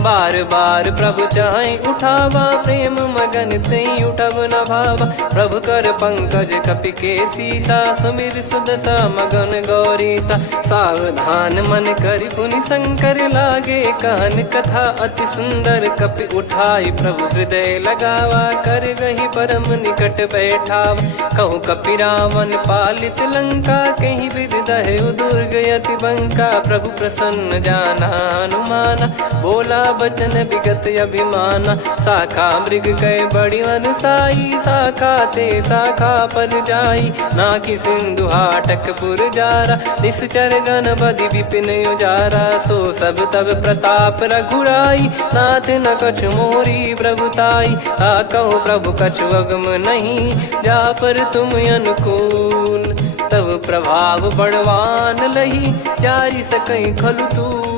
बार बार प्रभु चाहि उठावा। प्रेम मगन तई उठब न भावा। प्रभु कर पंकज कपि के सीसा सुमिर सुदशा मगन गौरीसा। सावधान मन करि पुनि शंकर लागे कहन कथा अति सुंदर। कपि उठाई प्रभु हृदय लगावा कर गही परम निकट बैठावा। कहु कपि रावण पालित लंका कहीं विधि दहु दुर्ग यति बंका। प्रभु प्रसन्न जाना हनुमाना बोला बचन विगत अभिमाना। शाखा मृग कय बड़ी अनुसाई शाखा ते शाखा पर जाई। नाकि सिंधु हाटक पुर जारा निश्चर गण बदि विपिन उजारा। सो सब तब प्रताप रघुराई नाथ न कछु मोरी प्रभुताई। कहो प्रभु कछु अगम नहीं जा पर तुम अनुकूल। तब प्रभाव बड़वान लही जारी सकई खलु तूल।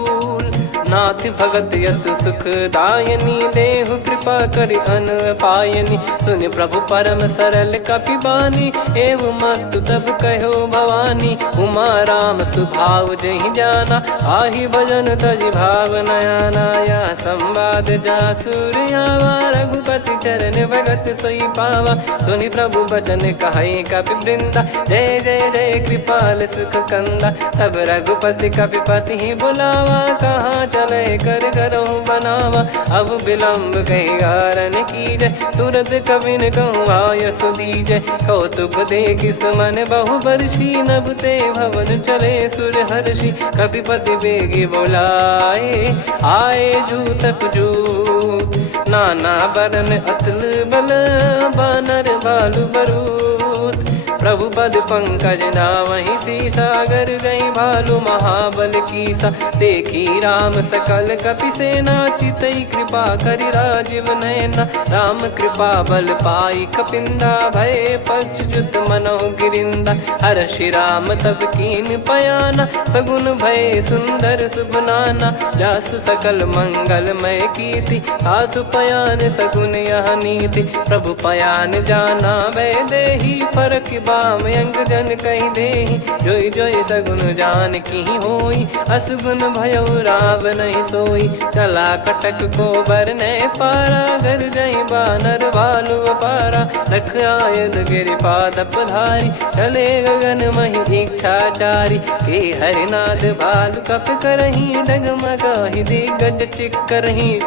नाथ भगत यतु सुख दायनी देहु कृपा करि अन पायनी। सुन प्रभु परम सरल कपि बानी एवं मस्तु तब कहो भवानी। उमा राम सुभाव जहि जाना आहि भजन तजि भाव नयाना। या संवाद जासुर आवा रघुपति चरण भगत सोई पावा। सुनि प्रभु बचन कहै कपि वृंदा जय जय जय कृपाल सुख कंदा। तब रघुपति कपिपति बुलावा कहाँ चले कर करहु बनावा। अब विलम्ब कही कारण कीजय, तुरत कबिन कहूँ आयस दीजय। कौतुक देखिस मन बहु बरसी, नभ ते भवन चले सुर हर्षि। कपिपति बेगी बोलाए, आए जूतक जूत। नाना बरन अतुल बल, बानर भालु बरूत। प्रभु पद पंकज नावहि सीसा, गर गई भालु महाबल कीसा। देखी राम सकल कपि सेना, चितई कृपा करि राजीव नयना। राम कृपा बल पाई कपिंदा, भय पक्ष जुत मनोह गिरिंदा। हर्षि राम तब कीन पयाना, सगुन भय सुंदर शुभ नाना। जासु सकल मंगलमय कीर्ति, आसु पयान सगुन यह नीति। प्रभु पयान जाना वै देहि, फरक बाम अंग जन कहि देहि। जोई जोई सगुन जान की होई, असगुन भयो राव नहीं सोई। चला कटक को बरने पारा, घर जई बानर भालु अपारा। रख आयद गिरिपाद पधारी, चले गगन महि इच्छाचारी। के हरिनाथ भालु कप करही, डगमगाहि दिग्गज चिक्करही।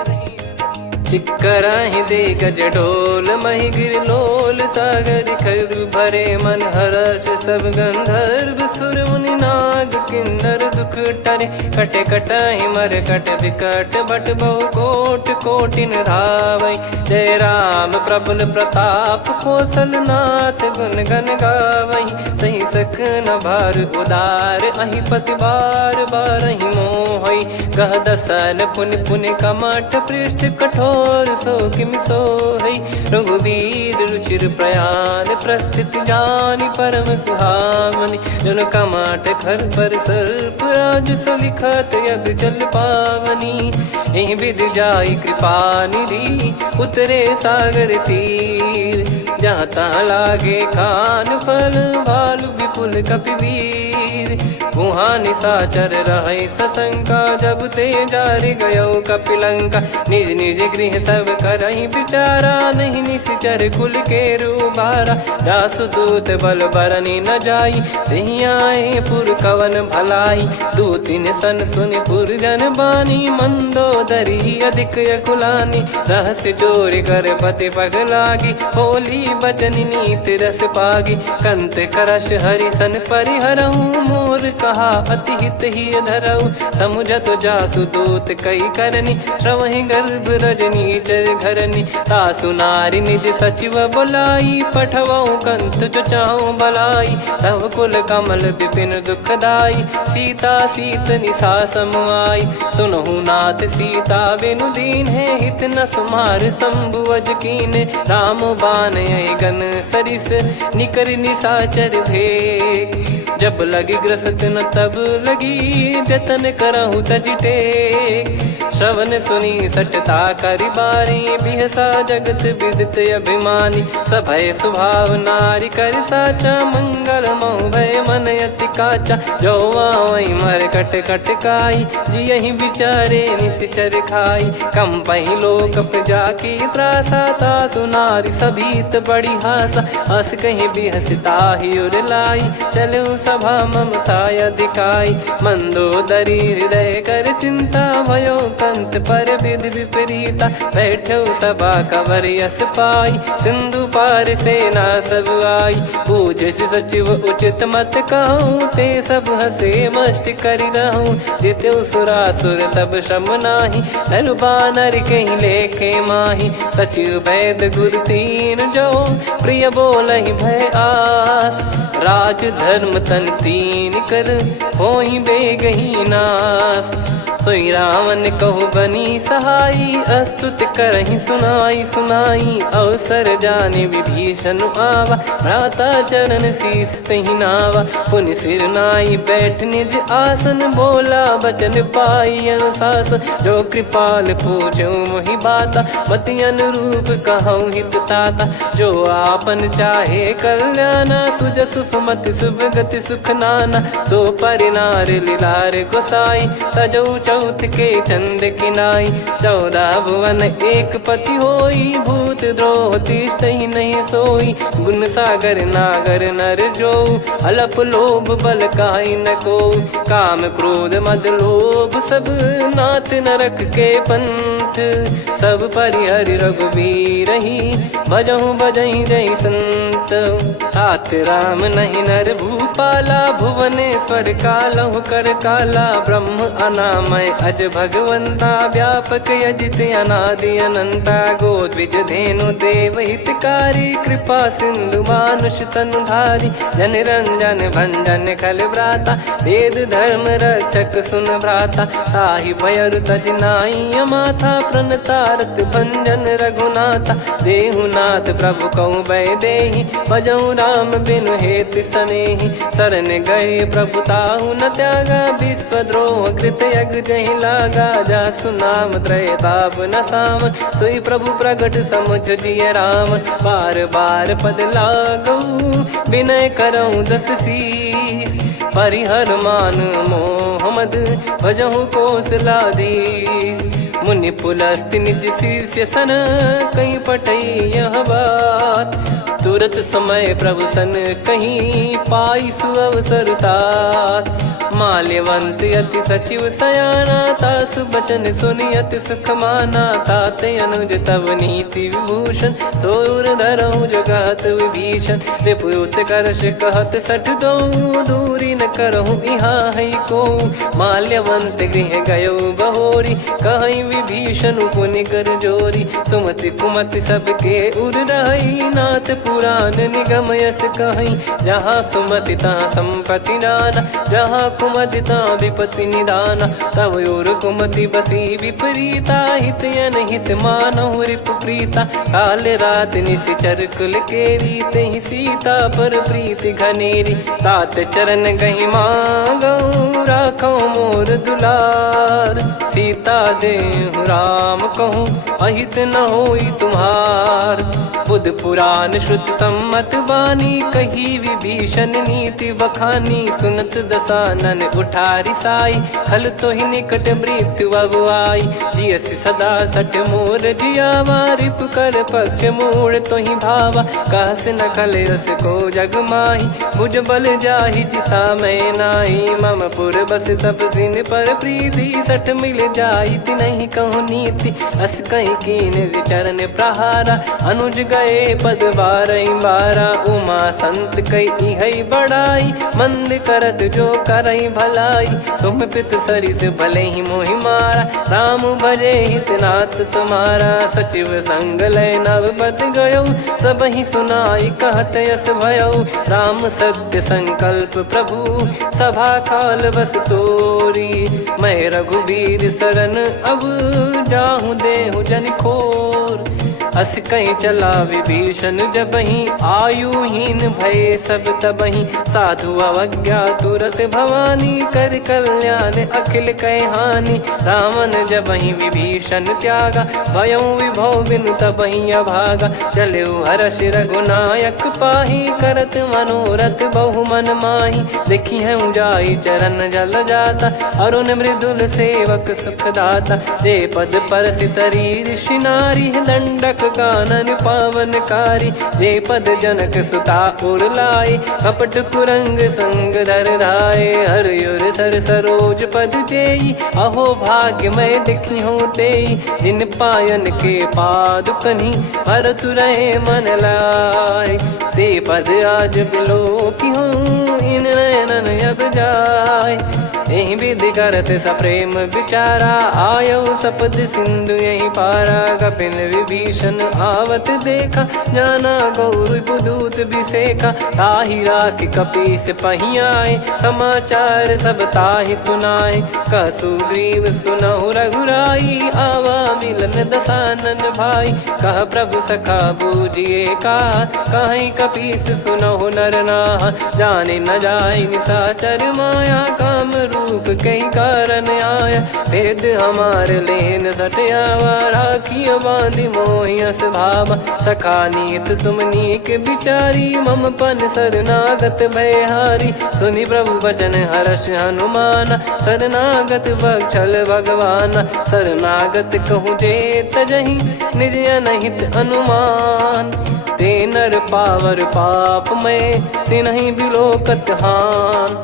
चिक्कराहि दे गज ढोल, महि गिर लोल। सागर खर भरे मन हर्ष, सब गंधर्व सुर मुनि नाग किन्नर दुख टरे। कटे कटाहि मर कट विकट, बट बहु कोट कोटिन धावै। जय राम प्रबल प्रताप, कौशल नाथ गुण गन गावै। सही सकन भार उदार, अहि पति बार बारहि मोहै। गह दसन पुन पुन कमठ, पृष्ठ कठोर सो किमि सोहै। रघुवीर रुचिर प्रयाण, प्रस्थित जानि परम सुहावनि। जन कमाट खर पर सर्प, राज सलिखत यग जल पावनी। एहि विधि जाई कृपा निधि, उतरे सागर तीर। जहाँ तहाँ लागे खान फल, भालु विपुल कपिवीर। गुहा निशाचर रहै सशंका, जब ते जारि गयो कपिलंका। निज निज गृह सब करहि विचारा, नहीं निश्चर कुल के रूबारा। जासुदूत बल बरनि न जाई, तेहि आए पुर कवन भलाई। दूतिन सन सुनि पुर जन बानी, मंदोदरी अधिक यकुलानी। रहस्य चोरी कर पति पग लागी, होली बचन नीत रस पागी। कंत करश हरिसन परिहरहु, मोर कहा अति हित ही धरऊ। समुझत जासुदूत कई करनी, श्रवहि गर्भ रजनी चर घरनी। तासु नारी निज सचिव बोलाई, पठवऊ कंत जो चाहूं बलाई। तव कुल कमल विपिन दुखदाई, सीता सीत निशा समाई। सुनहु नाथ सीता बिनु दीन है, हित न सुमार शंभु अज कीने। राम बान गन सरिस, निकर निशाचर भेग। जब लगी ग्रसत न तब लगी, जतन करहु तज टेक। श्रवण सुनी सटता करि बारी, बिहसा जगत विदित अभिमानी। सभय स्वभाव नारी कर साचा, मंगल महु भय मन अति काचा। जो आवै मर कट कट काई, जियहि विचारे निश्चर खाई। कम पहि लोक जाकी त्रासा, तासु नारी सभीत बड़ी हासा। हस कहीं बिहसता ही उर लाई, चलऊ सभा ममता अधिकाई। मंदोदरी हृदय कर चिंता, भयो कंत पर विधि विपरीता। बैठो सभा कवर यस पाई, सिंधु पार सेना सब आई। पूज्य सचिव उचित मत कहूँ, ते सब हसे मस्त करि रहूं। जित्यु सुरासुर तब श्रम नाही, नर बानर कहीं लेखे माही। सचिव वैद गुरु तीन जो, प्रिय बोलहि भय आस। राज धर्म तन तीन कर, होहि बेगहि नास। सोई रावण कहु बनी सहाई, अस्तुत करहि सुनाई सुनाई। अवसर जाने विभीषण आवा, भ्राता चरण शीस तहि नावा। पुनि सिर नाई बैठ निज आसन, बोला बचन पाई अनुशासन। जो कृपाल पूछो मोहि बाता, मति अनुरूप कहूँ हित ताता। जो आपन चाहे कल्याणा, सुजसु सुमति शुभ गति सुख नाना। सो परिनार लीलार गोसाई, तजौ चौथ के चंद किनाई 14 भुवन एक पति होई भूत द्रोह तिष्ठ ही नहीं सोई गुण सागर नागर नर जो अलप लोभ बल काई न को काम क्रोध मद लोभ सब नाथ नरक के पंथ सब परिहरि रघुबीर ही भजहु भजहि जय संत तात राम नहीं नर भूपाला भुवनेश्वर कालहु कर काला ब्रह्म अनामय अज भगवंता व्यापक यजित अनादि अनंता गोद्विज धेनु देव हितकारी कृपा सिंधु मानुष तनुधारी जन रंजन भंजन खल भ्राता वेद धर्म रक्षक सुन भ्राता ताहि भयर तज नाई माथा प्रणतारत भंजन रघुनाथा देहुनाथ प्रभु कहु बै देहि भजहु राम बिनु हेत सनेहि शरण गए प्रभु ताहु न त्यागा विश्वद्रोह कृत यज्ञ जहि लागा जासु नाम त्रय ताप न साम सोई प्रभु प्रगट समुझ जिय राम बार बार पद लागऊ विनय करऊँ दस शीस परिहर मान मोह मद भजहु कौशलाधीश मुनि पुलस्ति निज शीर्ष सन कहीं पटई यह बात तुरत समय प्रभु सन कहीं पाई सुअवसर तात माल्यवंत अति सचिव सयाना तासु बचन सुनि अति सुख माना ताते अनुज तव नीति विभूषण सोर धरहु जगत विभीषण रिपुत करश कहत सठ दो दूरी न करहु इहाँ है को माल्यवंत गृह गयो बहोरी कहीं विभीषण पुनि कर जोरी सुमति कुमति सबके उर रही नाथ पुराण निगम यस कहीं जहाँ सुमति तहाँ संपत्ति नाना जहाँ कुमति तहाँ विपत्ति निदाना तव और कुमति बसी विपरीता हित अनहित मानहु रिप प्रीता काल रात निशिचर कुल केरी तेहि सीता पर प्रीति घनेरी तात चरण गहि मांगऊ राखो मोर दुलार सीता देहु राम कहूँ अहित न होई तुम्हार बुध पुराण श्रुत सम्मत वाणी कही विभीषण नीति बखानी सुनत दसानन उठारी साई खल तो ही निकट मृत्यु अब आई जियसि सदा सट मोर जियावा रिप कर पक्ष मूड़ तो ही भावा कहस न खल रस को जग माही मुझ बल जाहि जिता मैं नाही मम पुर बस तपसिन पर प्रीति सठ मिल जाई नहीं कहूँ नीति अस कहीं कीन विचरण प्रहारा अनुज गए पद बारा उमा संत कई है बड़ाई मंद करत जो करई भलाई तुम पित सरिस भले ही मोहि मारा राम भजे हितनाथ तुम्हारा सचिव संग लय नवपत गयो सब ही सुनाई कहत यस भयो राम सत्य संकल्प प्रभु सभा काल बस तोरी मैं रघुबीर शरण अब जाहूँ देहु जन खोर अस कहीं चला विभीषण जबहि आयुहीन भय सब तबहि साधु अवज्ञा तुरत भवानी कर कल्याण अखिल कह हानि रावण जबहि विभीषण त्यागा भयउ विभव बिनु तबहि अभागा चलऊ हर्ष रघुनायक पाही करत मनोरथ बहु मन माही देखी है जाई चरण जल जाता अरुण मृदुल सेवक सुख दाता जे पद पर सितरी ऋषि नारी दंडक कानन पावनकारी जे पद जनक सुता उर लाई कपट कुरंग संग धर धाये हरियुर सर सरोज पद जेई अहो भाग्य मैं दिखी हूँ तेई जिन पायन के पाद कन्ही भरत रहे मन लाय ते पद आज बिलो की हूँ इन नयनन अब जाय यही विधि करत सप्रेम विचारा आयो सपद सिंधु यही पारा कपिन विभीषण आवत देखा जाना गौर बुदूत बिसेखा ताहि राख कपीस पहियाए समाचार सब ताहि सुनाए कसु ग्रीव सुनहु रघुराई आवा मिलन दसानन भाई कह प्रभु सखा बूझिए का कहीं कपीस सुनहु नर नाह जाने न जाय निशाचर माया काम रूप कई कारण आया, भेद हमारे लेन सटयावा, राखिया बांधी मोहियस भावा, सखा नीत तुम नीक बिचारी, मम पन शरणागत भयहारी, सुनि प्रभु वचन हर्ष हनुमाना, शरणागत बक्षल भगवाना, शरणागत कहूँ जे तजहि निज अनहित अनुमान, ते नर पावर पाप में तिन्हि बिलोकत हान,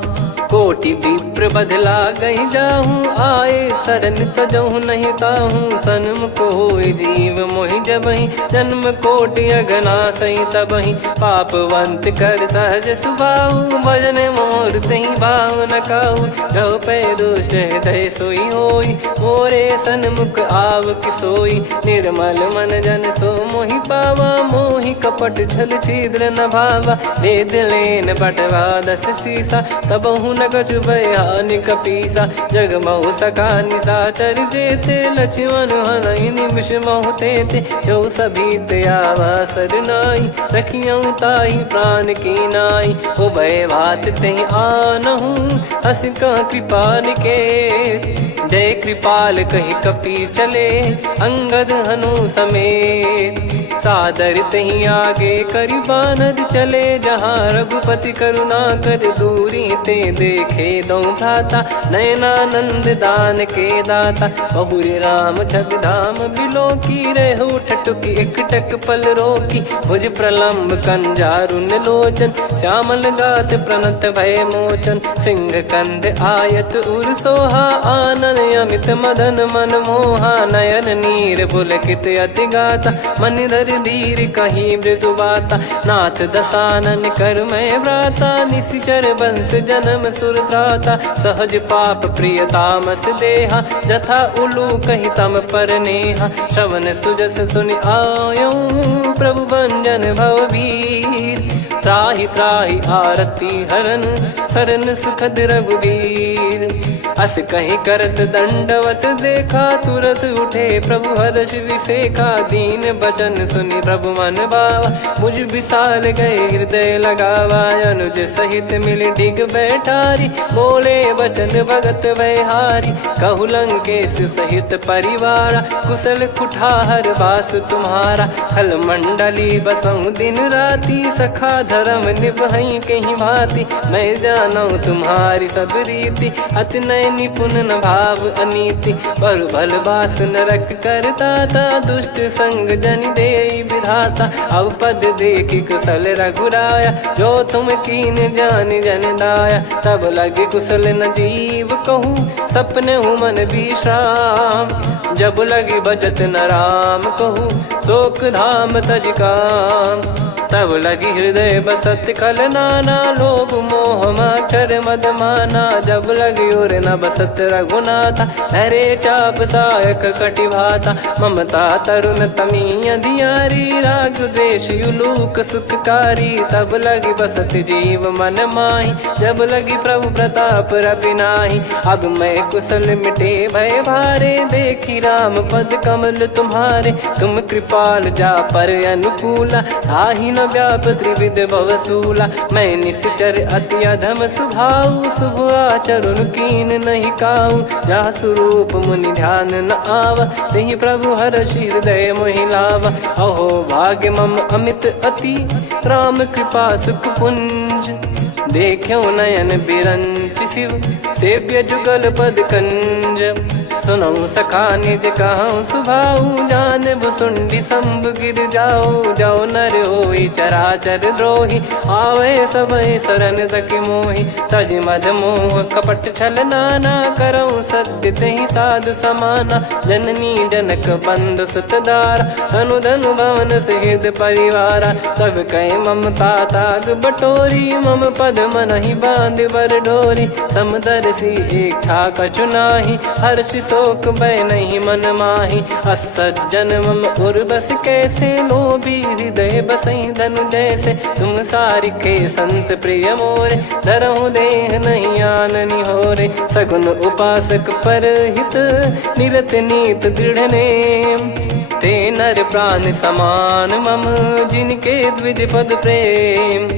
कोटि विप्र बदला गई जाहूँ, आए शरण तजहु नहीं ताहूँ, सन्मुख होय जीव मोहि जबहि, जन्म कोटि अगना सही तबहि, पापवंत कर सहज सुभाऊ, भजन मोर तहि भाव न काहू, जो पै दुष्ट हृदय सोई होई, मोरे सन्मुख आव किसोई, निर्मल मन जन सो मोहि पावा, मोहि कपट छल छिद्र न भावा, वेद लेन बटवा दस सीसा, तबहु न कछु बयान कपीसा, जग महु सका निशाचर जेते, लक्ष्मण हनहि निमिष महु तेते, जो सभी त्यावा सरनाई, रखियऊ ताहि प्राण की नाई, उभय भात तेहि आनहु, हस कह कृपाल के, जय कृपाल कहि कपि चले, अंगद हनु समेत, सादर तही आगे करि बानर चले, जहाँ रघुपति करुणा कर दूरी ते देखे दो भ्राता, नयनानंद दान के दाता, बहुरी राम छवि धाम बिलो की, रेहु ठटुकी एकटक पल रोकी, भुज प्रलम्ब कंजारुन लोचन, श्यामल गात प्रणत भय मोचन, सिंह कंद आयत उर सोहा, आनन अमित मदन मन मोहा, नयन नीर पुलकित अति गाता, मन धर धीर कहीं मृदु बाता, नाथ दसानन कर मैं भ्राता, निशिचर वंश जन्म सुर त्राता, सहज पाप प्रिय तामस देहा, जथा उलू कहि तम पर नेहा, श्रवण सुजस सुनि आयो, प्रभु भंजन भवभीर, त्राहि त्राहि आरती हरन, शरण सुखद रघुबीर, अस कहीं करत दंडवत देखा, तुरत उठे प्रभु हर्ष विसेखा, दीन बचन सुनि प्रभु मन भावा, मुझ विशाल गए हृदय लगावा, अनुज सहित मिल डिग बैठारी, बोले बचन भगत वैहारी, कहु लंकेश सहित परिवारा, कुशल कुठार बास तुम्हारा, खल मंडली बसऊं दिन राती, सखा धर्म निभई कहीं भांति, मैं जानू तुम्हारी सब रीति, अति नय निपुण न भाव अनीति, पर भल बास नरक करता था, दुष्ट संग जन दे विधाता, अब पद देखी कुशल रघुराया, जो तुम कीन जान जन दाया, तब लगे कुशल न जीव कहूँ, सपने हूँ मन विश्राम, जब लगी बजत न राम कहूँ, शोक धाम तज काम, तब लगी हृदय बसत खल नाना, लोभ मोह मक्षर मद माना, जब लगी उर न बसत रघुनाथा, हरे चाप सायक कटि भाता, ममता तरुण तमी अधियारी, राग द्वेष युलूक सुखकारी, तब लगी बसत जीव मन माही, जब लगी प्रभु प्रताप रवि नाही, अब मैं कुशल मिटे भय भारे, देखी राम पद कमल तुम्हारे, तुम कृपाल जा पर अनुकूला, आही न व्याप त्रिविध भवसूला, मैं निश्चर अति अधम सुभाऊ, शुभ आचरण कीन नहीं काऊ, जहाँ स्वरूप मुनि ध्यान न आवा, तहि प्रभु हर्ष हृदय मोहि लावा, अहो भाग्य मम अमित अति, राम कृपा सुख पुंज, देखो नयन बिरंच शिव, सेव्य जुगल पद कंज, सुनऊ सखा निज कहूँ सुभाऊ, जान भुसुंडी शंभ गिर जाओ, जाओ नर होई चराचर द्रोही, आवे सबय शरण तक मोहि, तज मद मोह कपट छल नाना, करऊँ सत्य तहि साधु समाना, जननी जनक बंधु सुतदारा, धनु धनु भवन सहित परिवारा, सब कहे ममता ताग बटोरी, मम पद मनहि बांध बर डोरी, समदर्शी इच्छा कछु नाही, हर्ष शोक भय नहीं मन माही, असज्जन मम उर्वश कैसे, लोभी हृदय बसई धनु जैसे, तुम सारिखे संत प्रिय मोरे, धरहु देह नहीं आननि होरे, सगुन उपासक पर हित, निरत नीत दृढ़ नेम, ते नर प्राण समान मम, जिनके द्विज पद प्रेम,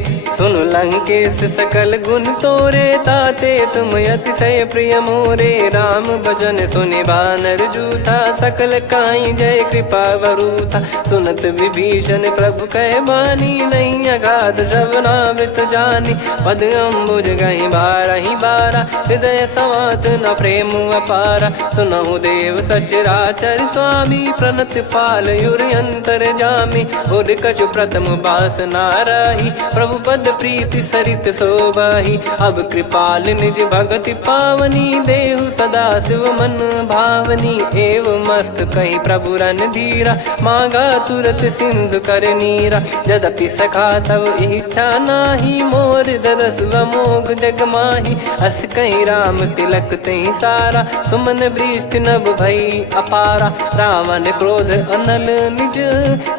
सुन लंकेश सकल गुण तोरे, ताते तुम अतिशय प्रिय मोरे। राम भजन सुनि बानर जूथा, सकल काई जय कृपा वरूथा। सुनत विभीषण प्रभु कह बानी, नहीं अगाध श्रवणामृत जानी। पद अम्बुज गहि बारहि बारा, हृदय समात न प्रेम अपारा। सुनहु देव सचराचर स्वामी, प्रणत पाल युर अंतर जामी। उर कछु प्रथम बास नाराही, प्रभु पद प्रीति सरित शोभाही। अब कृपाल निज भगति पावनी, देहु सदा शिव मन भावनी। एव मस्त कही प्रभु रन धीरा, मांगा तुरत सिंधु कर नीरा। यद्यपि सखा तब इच्छा नाही, मोर दरस मोग जग माही। अस कहीं राम तिलक तही सारा, सुमन वृष्टि नभ भई अपारा। रावण क्रोध अनल निज,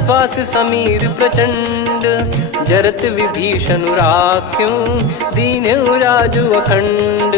श्वास समीर प्रचंड। जरत विभीषण राख्यों, दीन्हु राजु अखंड।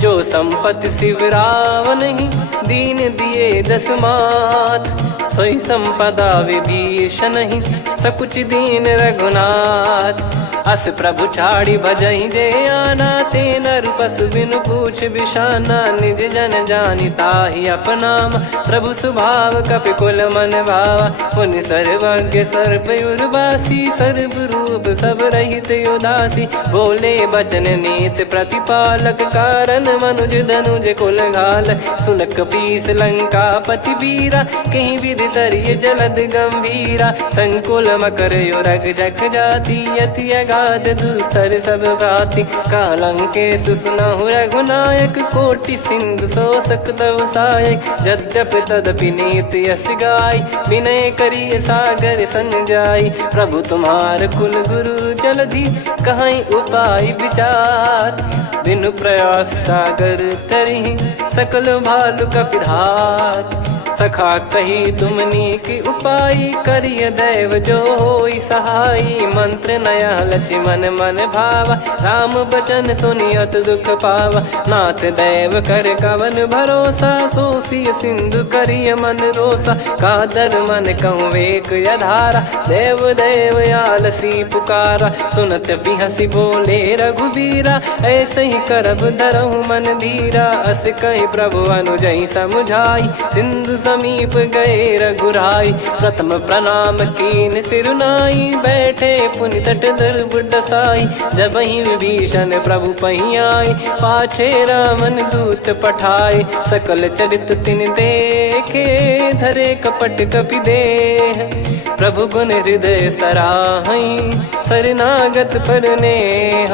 जो संपत्ति शिव रावण ही, दीन दिए दस मात। सोई संपदा विभीषण ही, सकुच दीन रघुनाथ। अस प्रभु छाड़ी भजई जे आना, ते नर पशु बिनु पूछ बिशाना। निज जन जानि ताहि अपनाम, प्रभु स्वभाव कपि कुल मन भावा। मुनि सर्वज्ञ सर्वयुर्वासी, सर्व रूप सब रहित उदासी। बोले बचन नीत प्रतिपालक, कारण मनुज धनुज कुल घाल। सुन कपीस लंका पति वीरा, कहीं विधि तरिय जलद गंभीरा। संकुल मकर युरग जख जाति, यति अगाध दुस्तर सब भाति। कालंकेश सुनहु रघुनायक, कोटि सिंधु शोषक तव सहायक। यद्यपि तदपि नीति यस गाय, विनय करिय सागर सन जाई। प्रभु तुम्हार कुल गुरु जलधि, कहीं उपाय विचार। बिनु प्रयास सागर तरिहि, सकल भालु कपिधार। सखा कही तुमनी की उपाय, करिय दैव जो होई सहाई। मंत्र नया लक्ष्मण मन भावा, राम बचन सुनियत दुख पावा। नाथ दैव कर कवन भरोसा, सोसिय सिंधु करिय मन रोसा। कादर मन कहूँ वेक यधारा, देव देव आलसी पुकारा। सुनत बिहसी बोले रघुबीरा, ऐसे ही करब धरहु मन धीरा। अस कही प्रभु अनुजई समुझाई, सिंधु समीप गए रघुराई। प्रथम प्रणाम कीन सिरुनाई, बैठे पुनि तट दर्भ डसाई। जब ही विभीषण प्रभु पही आई, पाछे रावण दूत पठाए। सकल चरित तिन देखे, धरे कपट कपि देह। प्रभु गुण हृदय सराहई, शरणागत पर नेह।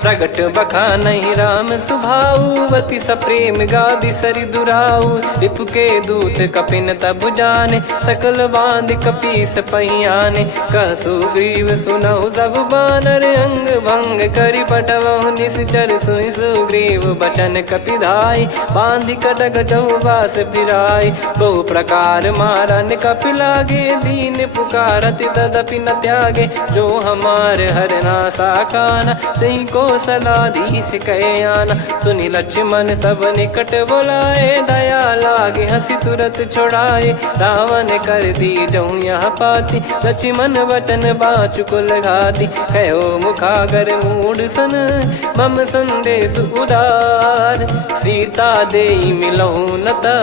प्रगट बखानहि राम सुभाऊ, अति सप्रेम गादि सरि दुराऊ। रिपु के दूत कपिन तब जाने, सकल बांध कपीस पहियाने। कह सुग्रीव सुनहु सब बानर, अंग भंग करि पठवहु निश्चर। सुनि सुग्रीव बचन कपिधाई, बांधि कटक चहुबास फिराई। बहु प्रकार मारन कपि लागे, दीन पुकारत तदपि न त्यागे। जो हमार हरना साकाना, तई को सलाधीश कहे आना। सुनि लक्ष्मण सब निकट बुलाए, दया लागे हंसी तुरत छुड़ाए। रावण कर दी जऊँ यहाँ पाती, लक्ष्मण वचन बाचु कुल घाती। कहो मुखागर मूढ़ सन, मम संदेश उदार। सीता देई मिलहु नता,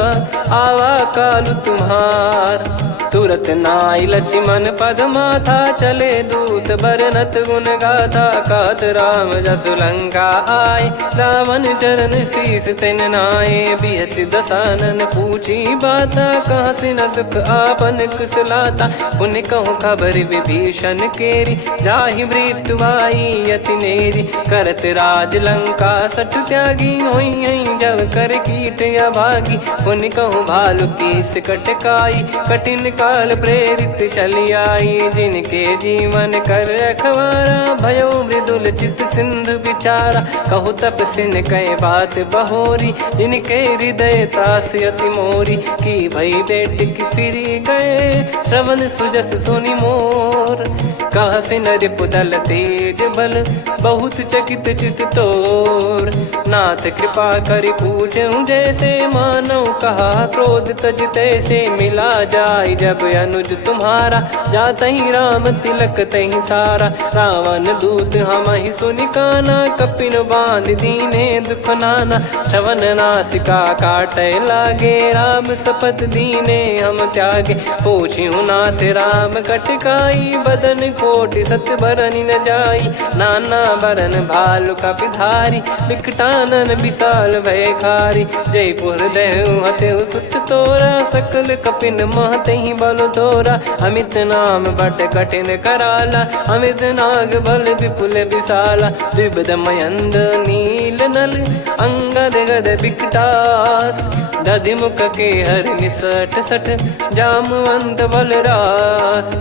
आवा कालु तुम्हार। तुरत नाई लक्ष्मण पद माथा, चले दूत बरनत गुण गाथा। कात राम जसु लंका आए, रावण चरण शीस तिन नाये। बिहसि दसानन पूछी बाता, कहाँ से न सुख आपन कुशलाता। पुन कहूँ खबर विभीषण केरी, जाहि मृत्यु आई अति नेरी। करत राज लंका सठ त्यागी, होई जब कर कीट अभागी। पुन कहूँ भालु कीस कटकाई, कठिन काल प्रेरित चली आई। जिनके जीवन कर रखवारा, भयो मृदुल चित सिंधु विचारा। कहु तपसिन कई बात बहोरी, जिनके हृदय तास अति मोरी। की भई बेट की फिरी गए, श्रवण सुजस सुनि मोर। कह से नर पुदल तेज बल बहुत चकित चित तोर। नाथ कृपा कर पूछूं जैसे मानव कहा क्रोध तज तैसे मिला जाय जब अनुज तुम्हारा जात ही राम तिलक तही सारा। रावण दूत हम ही सुनि काना कपिन बांध दीने दुख नाना। श्रवण नासिका काटे लागे राम शपथ दीने हम त्यागे। पूछ्यू नाथ राम कटकाई बदन कोटि सत बरनि न जाई। नाना बरन भालु कपिधारी विकटानन विशाल भयखारी। जयपुर देहु हतेउ सुत तोरा सकल कपिन महतहि बल तोरा। अमित नाम बट कठिन कराला अमित नाग बल विपुल विशाला। द्विबद मयंद नील नल अंगद गद विकटास। दधि मुख के हर निसठ सठ जामवंत बलरास।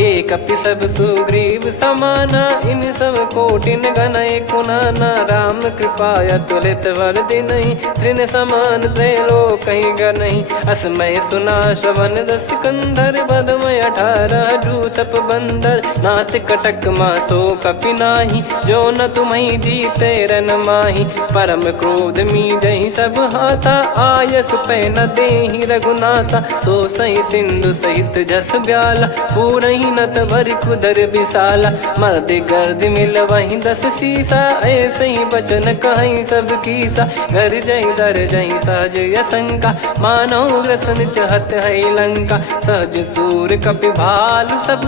एक कपि सब सुग्रीव समाना इन सब कोटिन गनय कुनाना। राम कृपा अतुलित बल दिनहि तृण समान त्रैलोक गनहि। असमय सुना श्रवण दस कंधर बदमय 18 जूतप बंदर। नाथ कटक मासो कपि नाही जो न तुम्हि जीते रन माही। परम क्रोध मी जहि सब हाथा आयस पै न देहि रघुनाथा। सो सही सिंधु सहित जस ब्याला पूरहि नत भर कुदर विशाला। मर्द गर्द मिल वहीं 10 सीसा ऐसे ही बचन कहीं सब कीसा। घर जय दर जय सहज यसंका मानव ग्रसन चहत है लंका। सहज सूर कपि भालु सब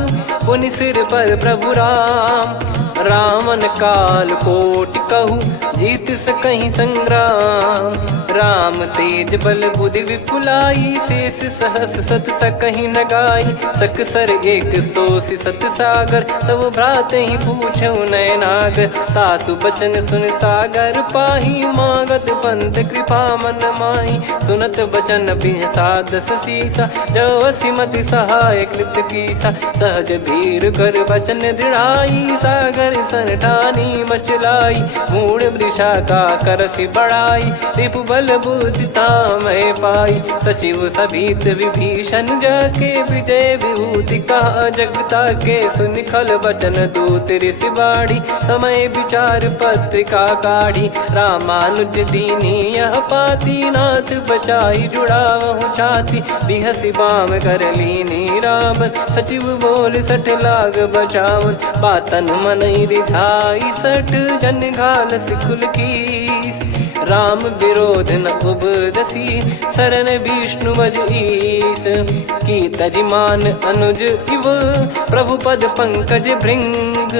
पुनि सिर पर प्रभु राम। रामन काल कोटि कहु जीत सकहि संग्राम। राम तेज बल बुद्धि विपुलाई शेष सहस सत सकहि न गाई। सकसर एक सोसि सत सागर तब भ्रात ही पूछौ नयनागर। तासु बचन सुन सागर पाही मागत पंथ कृपा मन माही। सुनत बचन बिहसा 10 सीसा जवसि मति सहाय कृत कीसा। सहज भीर कर बचन दृढ़ाई सागर सन ठानी मचलाई। मूढ़ वृषा का करसि बढ़ाई रिपु बल बुद्धि तामय पाई। सचिव सभीत विभीषण जाके विजय विभूति कहा जगता के। सुनि खल बचन दूत ऋषि बाड़ी समय विचार पत्रिका काढ़ी। रामानुज दीनी यह पाती नाथ बचाई जुड़ावहु छाती। बिहसि बाम कर लीनी राम सचिव बोल 60 लाग बचावन। बातन मन रिझाई 60 जन घाल सिकुल कीस। राम विरोध न उपदसी शरण विष्णु बज ईस। की तजिमान अनुज इव प्रभु पद पंकज भृंग।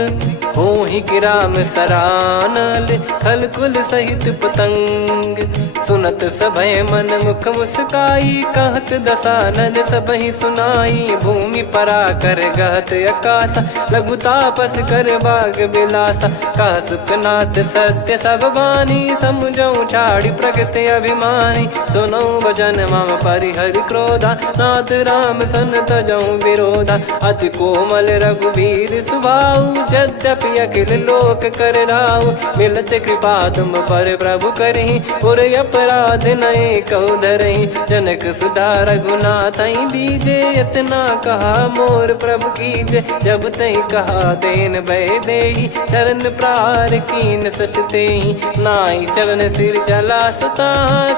होहि कि राम सरानल खल कुल सहित पतंग। सुनत सभय मन मुख मुस्काई कहत दसानन सबहि सुनाई। भूमि परा कर गहत आकाशा लघु तापस कर बाग बिलासा। कह सुखनाथ सत्य सब बानी समुझौ छाड़ी प्रकृति अभिमानी। सुनो भजन मम परिहरि क्रोधा नाथ राम सन तजौ विरोधा। अति कोमल रघुवीर सुभाऊ यद्यपि अखिल लोक कर राऊ। मिलत कृपा तुम पर प्रभु करहि पुर अपराध नए कहु धरहि। जनक सुधा रघुनाथ दीजे इतना कहा मोर प्रभु कीजे। जब तई कहा देन भय देहि चरण प्रार कीन सटतेहि। नाई चरण सिर चला सता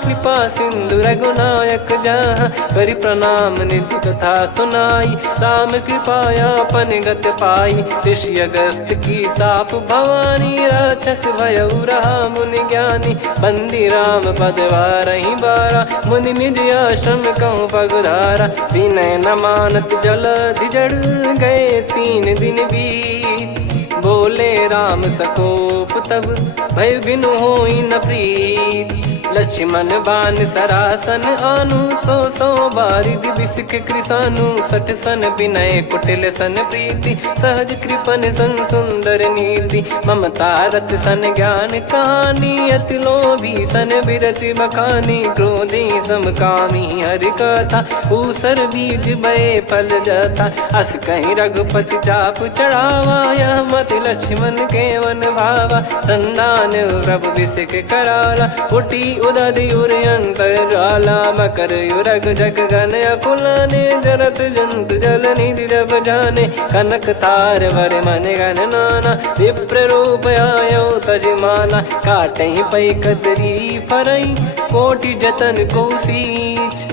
कृपा सिंधु रघुनायक जहाँ। करि प्रणाम नित्य कथा सुनाई राम कृपाया पन गत पाई। ऋषि अगस्त की साप भवानी राक्षस भयउ रहा मुनि ज्ञानी। बंदी राम पद वारहि बारा मुनि निज आश्रम कहूँ पगुधारा। विनय न मानत जल जड़ गए 3 दिन बीत। बोले राम सकोप तब भय बिनु होई न प्रीत। लक्ष्मण बान सरासन आनु 100 बारिधि बिसिख कृसानु। 60 सन विनय कुटिल सन प्रीति सहज कृपन सन सुंदर नीति। ममता रत सन ज्ञान कहानी अति लोभी सन बिरति बखानी। क्रोधी समकामी हरि कथा ऊसर बीज भय फल जाता। अस कहीं रघुपति चाप चढ़ावा यह मत लक्ष्मण के वन भावा। संदान प्रभु बिसिख कराला उठी उदधियुर अंतर्ज्वाला मकर युरग जग गण अकुलाने जरत जंत जल निधि जब जाने कनक तार वर मन गण नाना विप्र रूप आयो तजमाना काटहि पै कदरी फरई कोटि जतन को सींच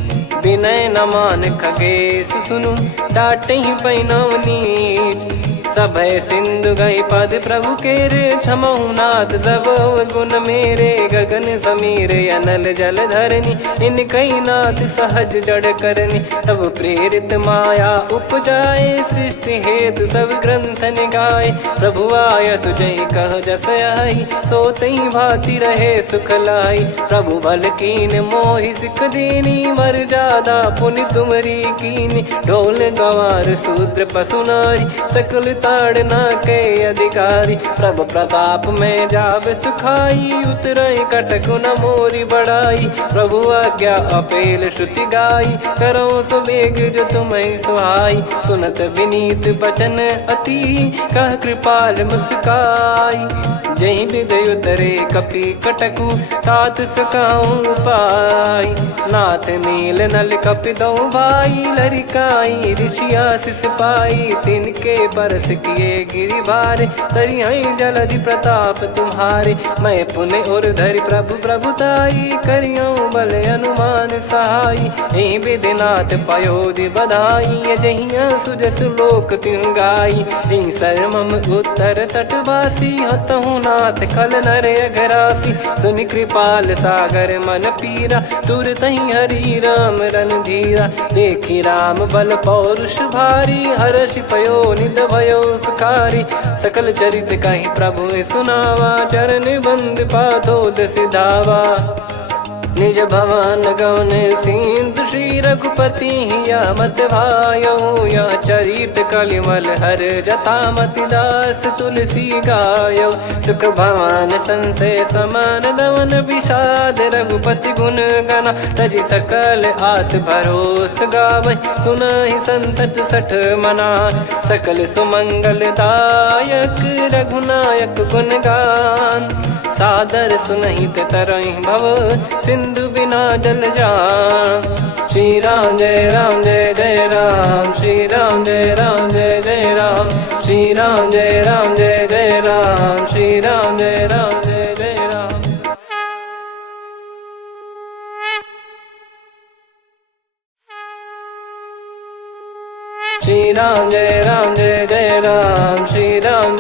विनय न मान खगेश सुनु डाटहि पै नव नीच सभय सिंधु गई पद प्रभु केरे क्षमहु नाथ सब गुण मेरे गगन समीरे अनल जल धरनी इन कई नाथ सहज जड़ करनी तब प्रेरित माया उपजाए सृष्टि हेतु सब ग्रंथ निगाए प्रभु आय सुजय कह जस आई सो तई भांति रहे सुख लाई प्रभु बल कीन मोहि सिख दीनी मर जादा पुनि तुमरी कीनी ढोल गवार शूद्र पशु नारी सकल ताड़ना के अधिकारी प्रभु प्रताप में जाब सुखाई उतरई कटक न मोरी बढ़ाई प्रभु आज्ञा अपेल श्रुति गाई करो सुबेग जो तुम्हें सुहाई सुनत विनीत बचन अति कह कृपाल मुस्काई जही विदय उतरे कपि कटकु तात सकाऊं पाई नाथ नील नल कपि दो भाई लरिकाई ऋषिया शिष पाई तिनके परस किए गिरि भारे तरियाई जलधि प्रताप तुम्हारे मैं पुण्य और धरि प्रभु प्रभुताई करियो बल अनुमान सहाई यही विधिनाथ पयोधि बधाई जहिया सुजस लोक तिहु गाई यही सरमम उत्तर तटवासी हतहु नाथ खल नर अघरासी सुनि कृपाल सागर मन पीरा तुरत ही हरि राम रणधीरा देखी राम बल पौरुष भारी हर्षि पयो निध भयो सुखारी सकल चरित कहीं प्रभु सुनावा चरण बंद पाथोद सिधावा निज भवन गौन सिंधु श्री रघुपति या मत भायो या चरित कलिमल हर जता मति दास तुलसी गायो सुख भवन संशय समान दवन विषाद रघुपति गुण गना तजि सकल आस भरोस गावै सुनहि संतत सठ मना सकल सुमंगल दायक रघुनायक गुण गान सादर सुनहित तरहि भव सिंधु बिना जल जान श्री राम जय जय राम श्री राम जय जय राम श्री राम जय जय राम श्री राम जय जय राम श्री राम जय जय राम श्री राम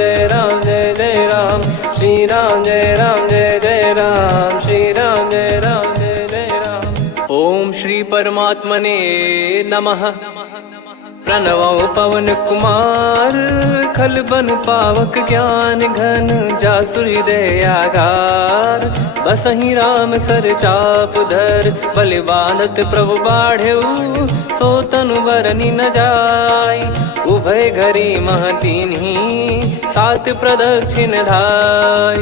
जय जय राम श्री राम जय जय राम श्री राम जय जय राम। ओम श्री परमात्मने नमः। प्रणवो पवन कुमार खल बन पावक ज्ञान घन जासु हृदय आगार बसहि राम सर चाप धर बलि बांधत प्रभु बाढ़ेऊ सो तनु बरनि न जाय उभय घरी महतीन्ही सात प्रदक्षिण धाय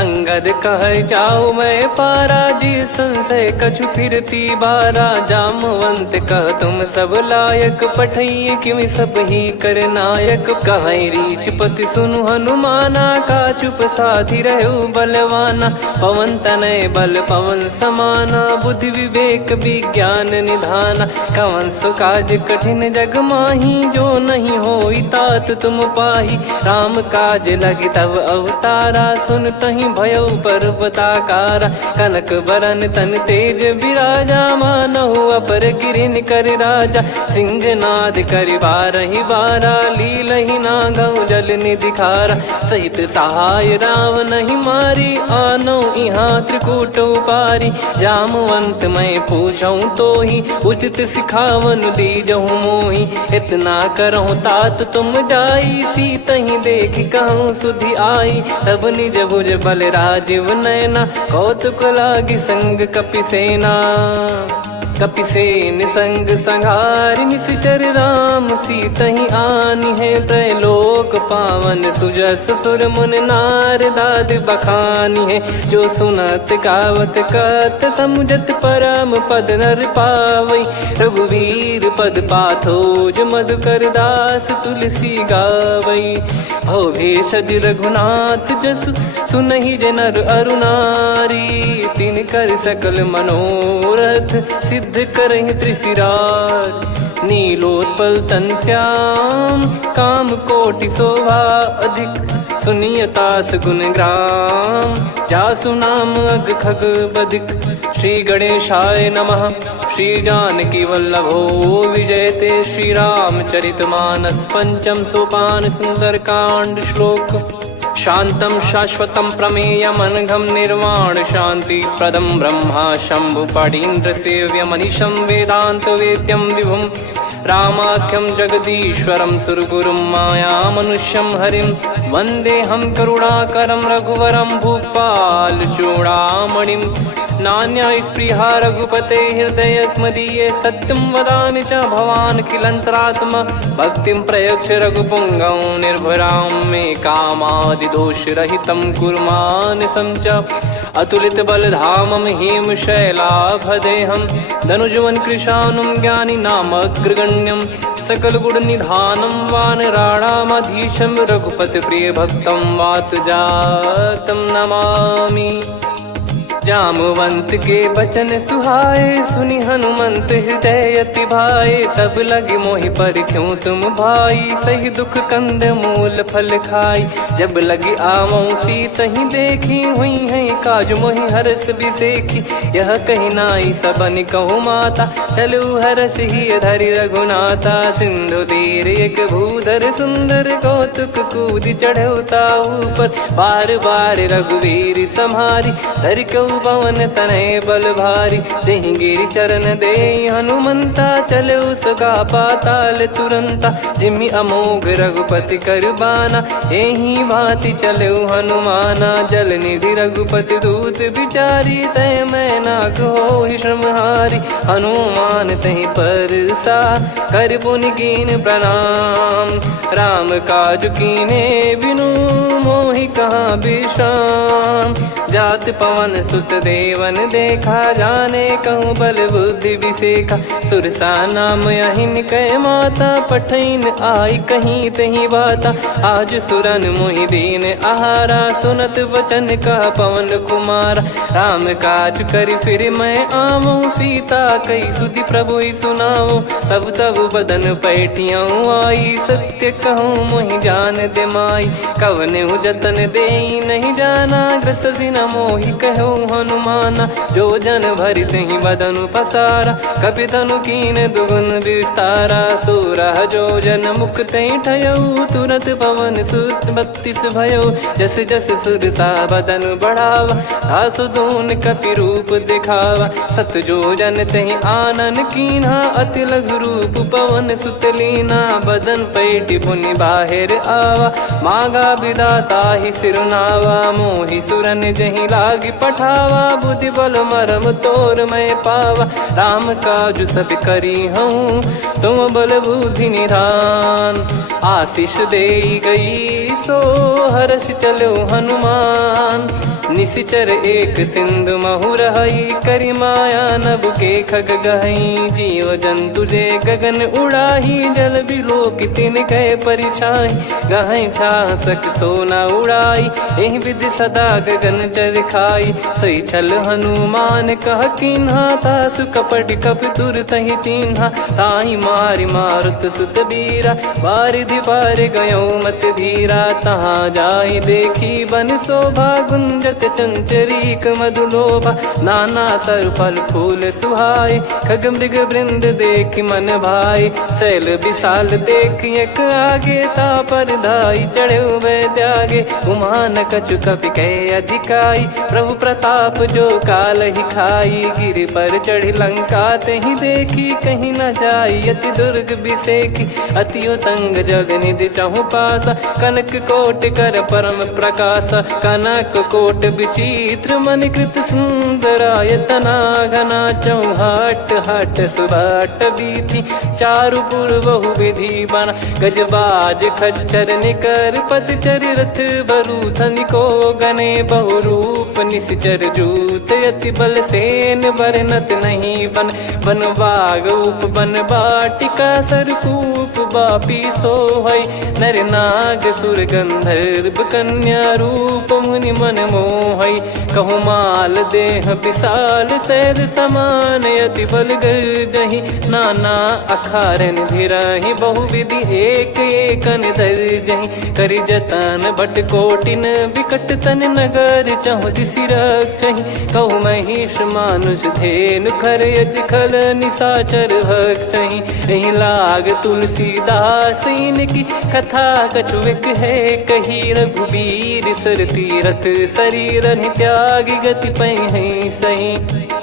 अंगद कह जाऊ मैं पारा जी संशय कछु फिरती बारा जामवंत कह तुम सब लायक पठई किमि सब ही कर नायक कहीं रीछ पति सुनु हनुमाना का चुप साधि रहो बलवाना पवन तनय बल पवन समाना बुद्धि विवेक विज्ञान निधाना कवन सो काज कठिन जग माही जो नहीं होई तात तुम पाही राम काज लगी तब अवतारा सुन तहि भयो पर्वताकारा कनक बरन तन तेज विराजा मानहु अपर गिरिन कर राजा सिंहनाद कर बारहि बारा लीलहि नागौ जल निधि खारा सहित सहाय राम नहीं मारी आनो इहाँ त्रिकूट पारी जामवंत मैं पूछऊं तो ही उचित सिखावन दीजहु मोही इतना करहु तात तुम जाई सीत ही देख कहूँ सुधि आई तब निज भुज बल राजीव नैना कौतुक लागी संग कपिसेना कपिसेन संग संहारि निशिचर राम सीतहि आनि है त्रैलोक पावन सुजस सुर मुन नार दाद बखानी है जो सुनत गावत कत समुझत परम पद नर पावई रघुवीर पद पाथोज मधुकर दास तुलसी गावई हो भेषज रघुनाथ जसु सुनहि जे नर अरु नारी। तिन कर सकल मनोरथ सिद्ध करहि त्रिशिरार। नीलोत्पल तन श्याम काम कोटि शोभा अधिक। सुनियतास गुण ग्राम जासु नाम अग खग बधिक। श्री गणेशाय नमः। श्री जानकी वल्लभो विजयते। श्री रामचरितमानस पंचम सोपान सुंदरकांड श्लोक। शांतं शाश्वतं प्रमेयम् अनघं निर्वाण शांति प्रदं ब्रह्मा शंभु फणीन्द्र सेव्य मनीषं वेदांत वेद्यं विभुं। रामाख्यं जगदीश्वरं सुरगुरुं माया मनुष्यं हरिं। वन्देऽहं करुणाकरं रघुवरं भूपाल चूडामणिं। नान्या स्पृहा रघुपते हृदय स्मदीये। सत्यं वदामि च भवान् खिलन्तरात्मा। भक्तिं प्रयच्छ रघुपुङ्गं निर्भरां मे कामादिदोषरहितं कुर्मानसं च। अतुलित बलधामं हेमशैलाभदेहं। धनुजवन कृशानुं ज्ञानी नामग्रगण्यं। सकल गुण निधानं वानराणामधीशं। रघुपति प्रिय भक्तं वात जातं नमामि। जामवंत के बचन सुहाए सुनि हनुमंत हृदय अति भाए। तब लगे मोहि पर क्यों तुम भाई सही दुख कंद मूल फल खाई। जब लगी आवों सीत ही देखी हुई है काज मोहि हरस बिसेखी। यह कही नाई सबन कहु माता चलु हरष ही धरि रघुनाथा। सिंधु तीर एक भूधर सुंदर कौतुक कूद चढ़ौता ऊपर। बार बार रघुवीर सम्हारी धरि कऊ पवन तनय बल भारी। जहि गिरि चरण दे हनुमंता चले उसका पाताल तुरंता। जिमि अमोघ रघुपति कर बाना एहि भांति चले हनुमाना। जल निधि रघुपति दूत बिचारी तय मैं नाक होहि श्रमहारी। हनुमान तहि परसा कर पुनि कीन प्रणाम। राम काज कीने बिनु मोहि कहाँ विश्राम। जात पवन सुत देवन देखा जाने कहूँ बल बुद्धि विसेखा। सुरसा नाम यहिन कै माता पठैन आई कहीं तही बाता। आज सुरन मोहि दीन आहारा सुनत वचन कह पवन कुमारा। राम काज करि फिर मैं आवूं सीता कई सुधि प्रभु ही सुनाऊं। तब तब बदन पैठियाँ आई सत्य कहूँ मोहि जान दे माई। कवने जतन दे नहीं जाना ग्रसिन मोहि कहूँ हनुमाना। जो जन भरि तहि बदनु पसारा कपि तनु कीन दुगुन विस्तारा। सोरह जो जन मुख तहि ठयऊ तुरत पवन सुत 32 भयऊ। जस जस सुरसा बदनु बढ़ावा आसु दून कपि रूप दिखावा। सत जो जन तहि आनन कीन्हा अति लघु रूप पवन सुत लीना। बदन पैठि पुनि बाहिर आवा मांगा विधाता ही सिरुनावा। मोहि सुरन जहि लागी पठावा बुद्धि बल मरम तोर मैं पावा। राम काज सब करी हूँ तुम बल बुद्धि निधान। आशीष दे गई सो हर्ष चलो हनुमान। निशिचर एक सिंधु महु रहई करी माया नभ के खग गहई। जीव जंतु जे गगन उड़ाही जल बिलो कितिन गए परिछाई। गहई छासक सोना उड़ाई एहि विधि सदा गगन चर खाई। सही छल हनुमान कह कीन्हा तासु कपट कप तुर तहि चिन्हा। ताहि मारि मारुत सुत बीरा बारिधि पार गयो मत धीरा। तहाँ जाई देखी बन शोभा गुंजत चंचरीक मधुलोभा। नाना तरु फल फूल सुहाई खग मृग वृंद देख मन भाई। शैल विशाल देख एक आगे तापर धाई चढ़े वै त्यागे। उमा न कछु कपि कह अधिकाई प्रभु प्रताप जो काल ही खाई। गिर पर चढ़ी लंका तहि देखी कहीं न जाई अति दुर्ग बिसेखी। अति उतंग जग निधि चहु पासा कनक कोट कर परम प्रकाशा। कनक कोट विचित्र मन कृत सुंदरायतना घना चौहाट हाट सुबाट बीथी चारु पुर बहु विधि बना गजबाज खच्चर निकर पतचर रथ बरु धनिको गने बहु रूप निश्चर जूत अति बल सेन बरनत नहीं बन बन बाग उप बन बाटिका सरकूप बापी सोहई नर नाग सुर गंधर्व कन्या रूप मुनि मन मोहई कहु माल देह विशाल शैल समान अति बल गर्जहि नाना अखारन भिराहि बहुविधि एक एकन दर्जहि करि जतन बट कोटिन विकट तन नगर चहु दिसि रक्षहि कहु महिष मानुष धेनु खर यज खल निशाचर भक्षहि एहि लाग तुलसीदास इनकी कथा कछुक है कही रघुबीर सर तीरथ शरीर त्यागी गति पै सही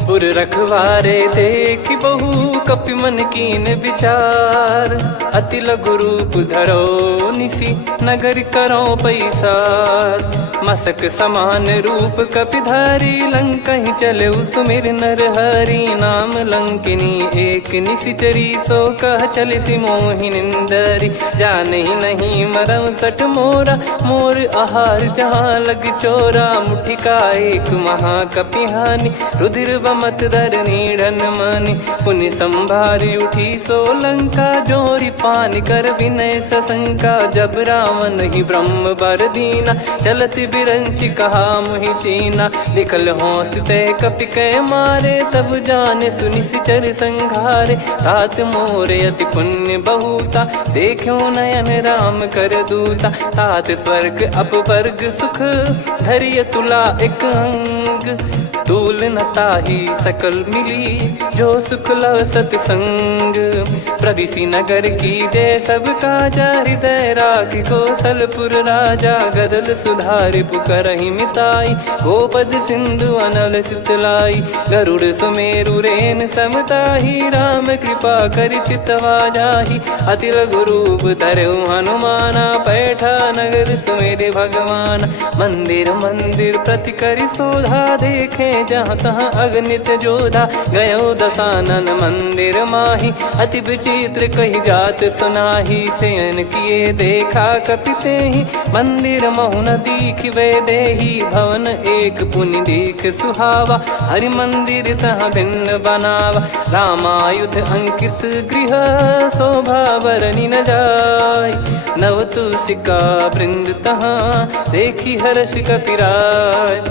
पुर रखवारे देख बहु कपि मन कीन विचार अति लघु रूप धरो निसी नगर करो पैसार मसक समान रूप कपिधारी लंकहि चले सुमिर नर हरि नाम लंकिनी एक निशिचरी सो कह चले सि मोहि निंदरी जानहि नहीं मरम सठ मोरा मोर आहार जहाँ लग चोरा मुठिका एक महाकपिहानि रुधिर बमत धरनी ढन मानि पुनि संभारी उठी सो लंका जोरी पान कर विनय सशंका जब रावण ही ब्रह्म बर दीना चलति बिरंचि कहा मुहि चीना निकल हौसते कपि कै मारे तब जाने सुनि सिचर संघारे तात मोरे अति पुण्य बहुता देखो नयन राम कर दूता तात स्वर्ग अपवर्ग सुख धरिय तुला एक अंग तूल न ताही सकल मिली जो सुख लव सतसंग प्रदिशि नगर की जय सब काजा हृदय राख कौशलपुर राजा गदल सुधारि पुकरहि मिताई गोपद सिंधु अनल सितलाई गरुड़ सुमेरु रेन समताही राम कृपा कर चितवा जाहि अति लघु रूप धरऊ हनुमाना बैठा नगर सुमेरे भगवान मंदिर मंदिर प्रति करि शोधा देखे जहाँ तहाँ अगणित जोधा गयो दशानन मंदिर माही अति विचित्र कही जात सुनाही सेन किए देखा कपिते ही मंदिर महु न दीख वे देही भवन एक पुनि दीख सुहावा हरि मंदिर तहाँ भिन्न बनावा रामायुध अंकित गृह शोभा बरनी न जाय नव तुलसिका वृंद तहाँ देखी हर्ष कपिराय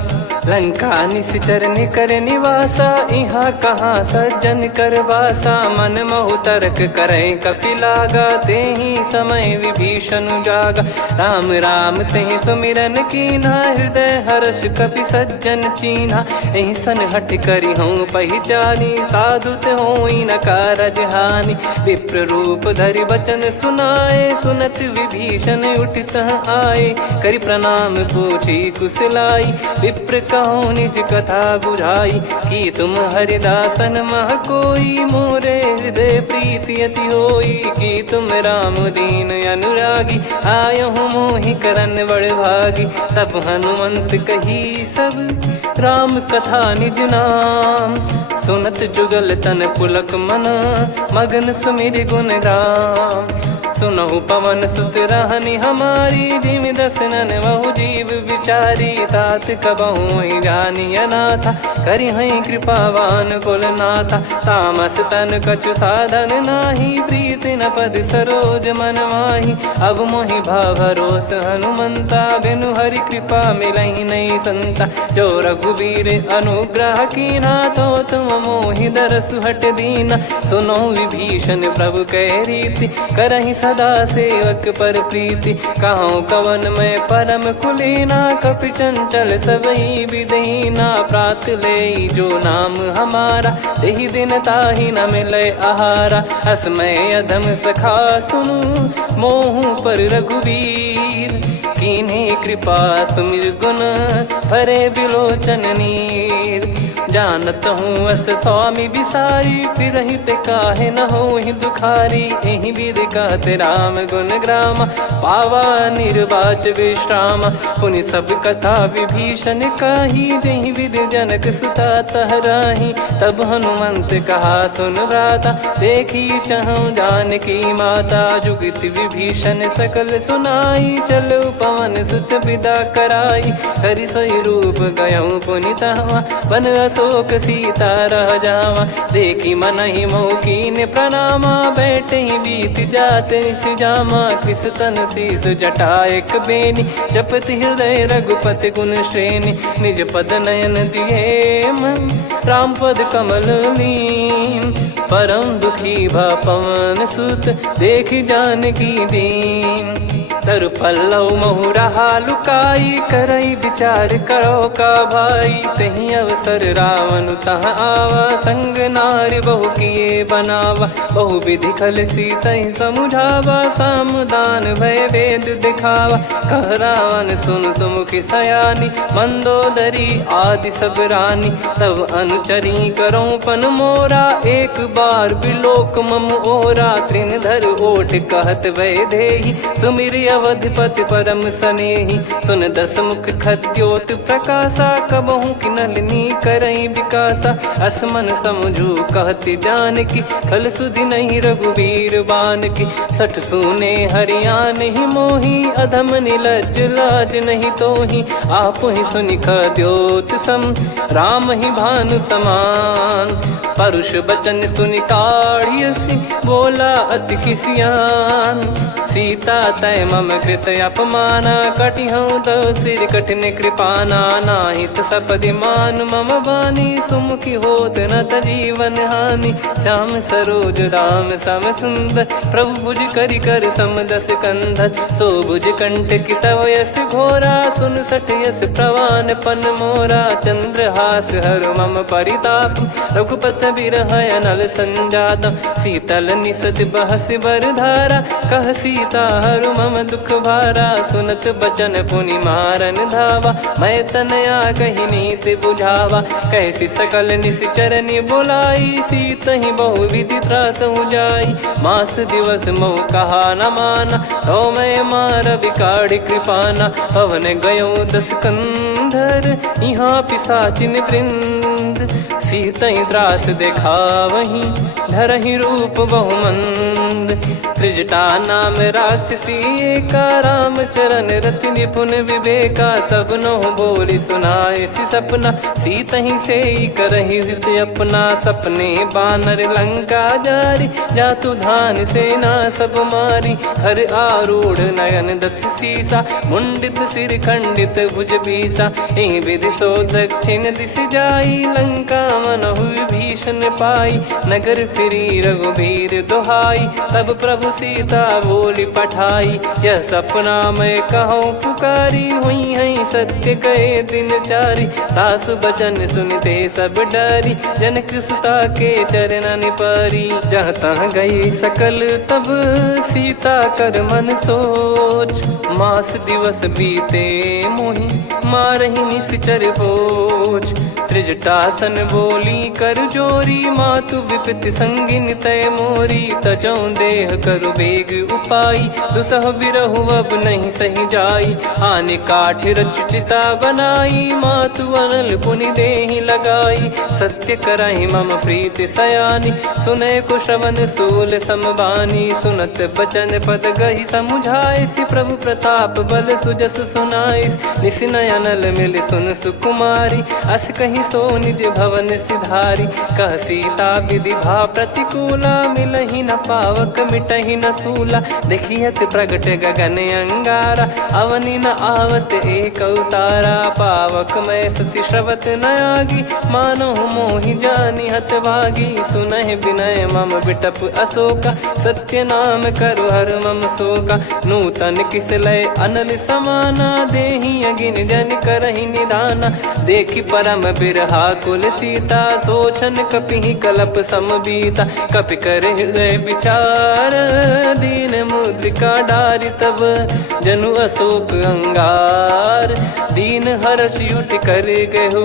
लंका निश्चर निकर निवासा इहाँ कहाँ सज्जन कर वासा मन महु तर्क करे कपिलागा तेहि समय विभीषण जागा राम राम तेहि सुमिरन कीना हृदय हर्ष कपि सज्जन चीन्हा एहि सन हट करी हूँ पहचानी साधु ते होई न कारज हानि विप्र रूप धरि वचन सुनाए सुनत विभीषण उठित आए करि प्रणाम पूछी कुशलाई विप्र कहो निज कथा बुझाई कि तुम हरिदासन मह कोई मोरे हृदय प्रीति अति होई कि तुम राम दीन अनुरागी आयहु मोहि करन बड़ भागी तब हनुमंत कही सब राम कथा निज नाम सुनत जुगल तन पुलक मन मगन सुमिर गुण राम सुनहु पवन सुत रहनी हमारी जिमि दसनन बहु जीव विचारी तात कबहु जानी अनाथा करि हई कृपावान कुल नाथा तामस तन कछु साधन नाही प्रीति न पद सरोज मन माही अब मोहि भाव भरोस हनुमंता बिनु हरि कृपा मिलहि नहीं संता जो रघुबीर अनुग्रह कीना तो तुम मोहि दरसु हट दीना सुनो विभीषण प्रभु कह रीति करहि सदा सेवक पर प्रीति कहूँ कवन में परम कुलीना कपि चंचल सबई विदहीना प्रात ले जो नाम हमारा तेहि दिन ताहि न मिले आहारा असमय अधम सखा सुनु मोहु पर रघुवीर कीन्हे कृपा सुमिर गुण भरे बिलोचन नीर जानत हूँ अस स्वामी बिसारी, फिर ही ते काहे न हो ही दुखारी। यही विधि कहते राम गुण ग्राम, पावा निर्वाच विश्राम। पुनि सब कथा विभीषण काही, जही विधि जनक सुता तहराही। तब हनुमंत कहा सुन भ्राता, देखी चहु जानकी माता। जुगित विभीषण सकल सुनाई, चलो पवन सुत विदा कराई। हरि सोई रूप गयऊँ पुनि तहवा, बन अशोक सीता रह जावा। देखी मनहि मौकीन प्रणामा, बैठे ही बीत जात निस जामा। कृस तन शीस जटा एक बेनी, जपति हृदय रघुपति गुण श्रेणी। निज पद नयन दिए मन, राम पद कमल लीन। परम दुखी भा पवन सुत, देखी जानकी दीन। तरु पल्लव महु रहा लुकाई, करई विचार करो का भाई। तही अवसर रावण तहाँ आवा, संग नारी बहु किए बनावा। बहु विधि खल सीतहि समुझावा, सामदान भय वेद दिखावा। कह रावण सुन सुमुखी सयानी, मंदोदरी आदि सब रानी। तब अनुचरी करो पन मोरा, एक बार बिलोक मम ओरा। तृण धर ओठ कहत भय देहि, सुमिर अवधिपति परम सनेहि। सुन दस मुख खद्योत प्रकाशा, कबहु की नलिनी करई विकासा। असमन समझू कहति जानकी, खल सुधि नहीं रघुवीर बान की। सठ सुने हरियाण ही मोही, अधम निलज लाज नहीं तोही। आप ही सुनि खद्योत सम, राम ही भानु समान। परुष बचन सुनि काढ़ियसि, बोला अति किसियान। सीता तय मम कृत अपमाना, कटिहऊँ तो सिर कठिन कृपाना। नाहित सपदि मान मम बानी, सुमुखी होत न जीवन हानि। श्याम सरोज राम सम सुंदर, प्रभु भुज करि कर सम दस कंधर। सो भुज कंठ की तव यस घोरा, सुन सठ यस प्रवान पन मोरा। चंद्रहास हर मम परिताप, रघुपत बिरह अनल संजात। शीतल निसत बहस बर धारा, कह सीता हरु मम दुख भारा। सुनत बचन पुनि मारन धावा, मैं तनया कही नीति बुझावा। कैसी सकल निश्चरनि बुलाई, सीत ही बहु विधि त्रास जाई। मास दिवस मोह कहा न माना, तो मैं मार बिकाढ़ी कृपाना। पवन गयो दस कंधर, यहाँ पिशाचिन वृंद। सीतहि त्रास देखावहीं, धरहि रूप बहुमंद। त्रिजटा नाम राक्षसी एका, राम चरण रति निपुण विवेका। सबनो बोली सुनाए सि सपना, सीतहि से करहि हृद अपना। सपने बानर लंका जारी, जातु धान सेना सब मारी। हर आरूढ़ नयन दस सीसा, मुंडित सिर खंडित भुज बीसा। एहि विधि सो दक्षिण दिश जाई, लंका मनहु विभीषण पाई। नगर फिरी रघुबीर दुहाई, तब प्रभु सीता बोली पठाई। यह सपना मैं कहूँ पुकारी, हुई है सत्य कहे दिन चारी। सासु बचन सुनते सब डरी, जनक सुता के चरण परी। जहाँ तहाँ गई सकल तब सीता कर मन सोच। मास दिवस बीते मोहि, मारहि निश्चर बोझ। त्रिजटासन बोली कर जोरी, मातु विपति संगिन तय मोरी। तजौ देह करु बेग उपाई, दुसह बिरहु अब नहीं सही जाई। आने काठ रचिता बनाई, मातु अनल पुनि देहि लगाई। सत्य करहि मम प्रीति सयानी, सुनय को श्रवण सूल समबानी। सुनत बचन पद गहि समुझाए, सि प्रभु प्रताप बल सुजस सुनाइस। निस नयनल मिल सुन सुकुमारी, अस कहि सो निज भवन सिधारी। कह सीता विधि भा प्रतिकूला, मिलहि न पावक मिटहि न सूला। देखियत प्रगट गगन अंगारा, अवनि न आवत एक अवतारा। पावक मैं ससि श्रवत न आगी, मानो मोहि जानि हत भागी। सुनहि विनय मम बिटप अशोका, सत्य नाम करु हर मम शोका। नूतन किस लय अनल समाना, देहि अगिन जन करहि निधाना। देखि परम बिरहा कुल सीता, सोचन कपि कलप सम बीता। कपि कर हृदय विचार, दीन मुद्रिका डारि तब जनु अशोक अंगार। दीन हर्ष युट कर गहु,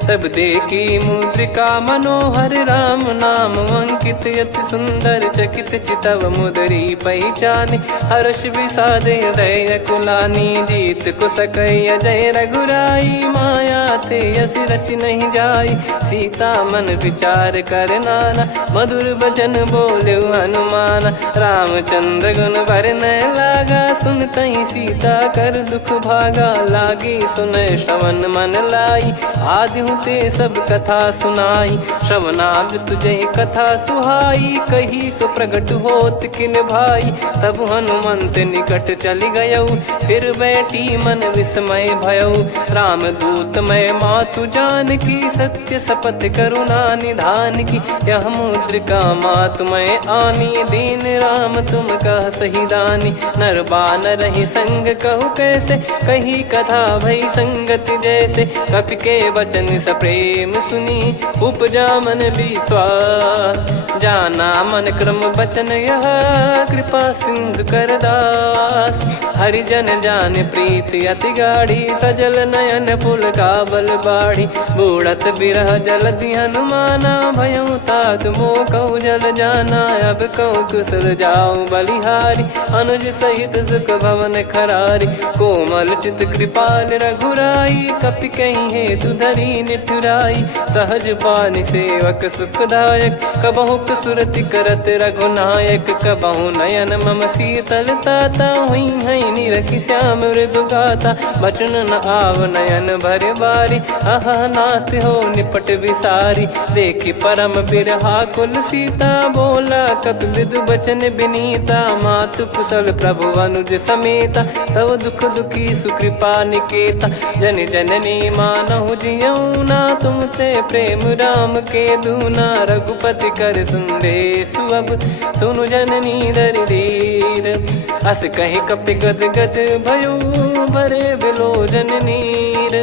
तब देखी मुद्रिका मनोहर। राम नाम अंकित अति सुंदर, चकित चितव मुदरी पहचानी। हर्ष विषाद हृदय कुलानी, जीत को सकय जय रघुराई। माया थे यस रच नहीं जाई, सीता मन विचार कर नाना। मधुर बचन बोले हनुमान, रामचंद्र गुण बरनय लागा। सुनतहि सीता कर दुख भागा, लागी सुनय श्रवण मन लाई। आदिहु ते सब कथा सुनाई, श्रवणाब तुझे कथा सुहाई। कही सो प्रगट होत किन भाई, तब हनुमंत निकट चली गयऊ। फिर बैठी मन विस्मय भयऊ, राम दूत मैं मातु जानकी। सत्य शपथ करुणा निधान की, यह मुद्रिका मातु मैं आनी। दीन राम तुम कह सही दानी, नर बानर ही संग कहु कैसे। कही कथा भई संगति जैसे, कपि के वचन सप्रेम सुनी। उपजा मन विश्वास, जाना मन क्रम बचन यह। कृपा सिंधु कर दास, हरिजन जान प्रीति अति गाढ़ी। सजल नयन पुल काबल बाढ़ी, बूढ़त बिरह जलधि हनुमाना। भयउ तात मोह कहु जल जाना, अब कहु कुशल जाऊं बलिहारी। अनुज सहित सुख भवन खरारी, कोमल चित कृपाल रघुराई। कपि कहीं हेतु धरी निठुराई, सहज पानि सेवक सुखदायक। कबहु सुरति करत रघुनायक, कबहु नयन मम शीतल ताता। हुई हई निरखि श्याम मृदु गाता, बचन न आव नयन भर बारी। अह नाथ हो निपट विसारी, देखि परम बिरहा कुल सीता। बोला कपि मृदु बचन बिनीता, मातु कुशल प्रभु अनुज समेता। तव दुख दुखी सुकृपा निकेता, जन जननी मानहु जियऊ ना। तुम ते प्रेम राम के दूना, रघुपति कर संदेशु अब सुनु जननी दरि धीर। अस कहि कपि गद गद भयो, भरे बिलोचन नीर।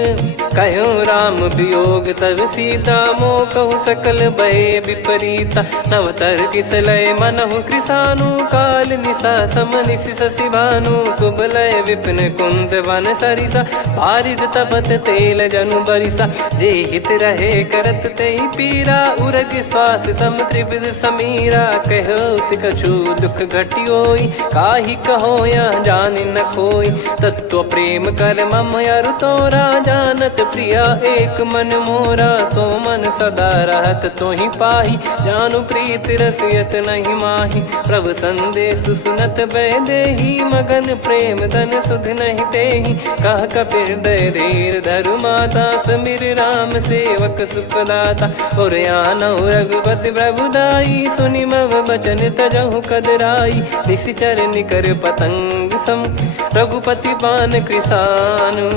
कहूँ राम वियोग तब सीता, मोह कहु सकल भय विपरीता। नव तर किसलय मनहु कृसानु, काल निशा सम निशि शशि भानु। कुबलय विपिन कुंद वन सरिसा, पारिद तपत तेल जनु बरिसा। जे हित रहे करत ते पीरा, उरग श्वास सम त्रिविध समीरा। कहो कछु दुख घटियोई, काहि कहो या जानि न कोई। तत्व प्रेम कर मम अरु तोरा, जानत प्रिया एक मन मोरा। सो मन सदा रहत तोहि पाही, जानु प्रीत रसियत नहीं माही। प्रभु संदेश सुनत भय देहि, मगन प्रेम धन सुध नहीं तेहि। कह कपिर दय धीर धरु माता, समीर राम सेवक सुखदाता। और आनहु रघुपति प्रभु दाई, सुनि मव बचन तजहु कदराई। निशिचर निकर पतंग सम, रघुपति पान कृसानु।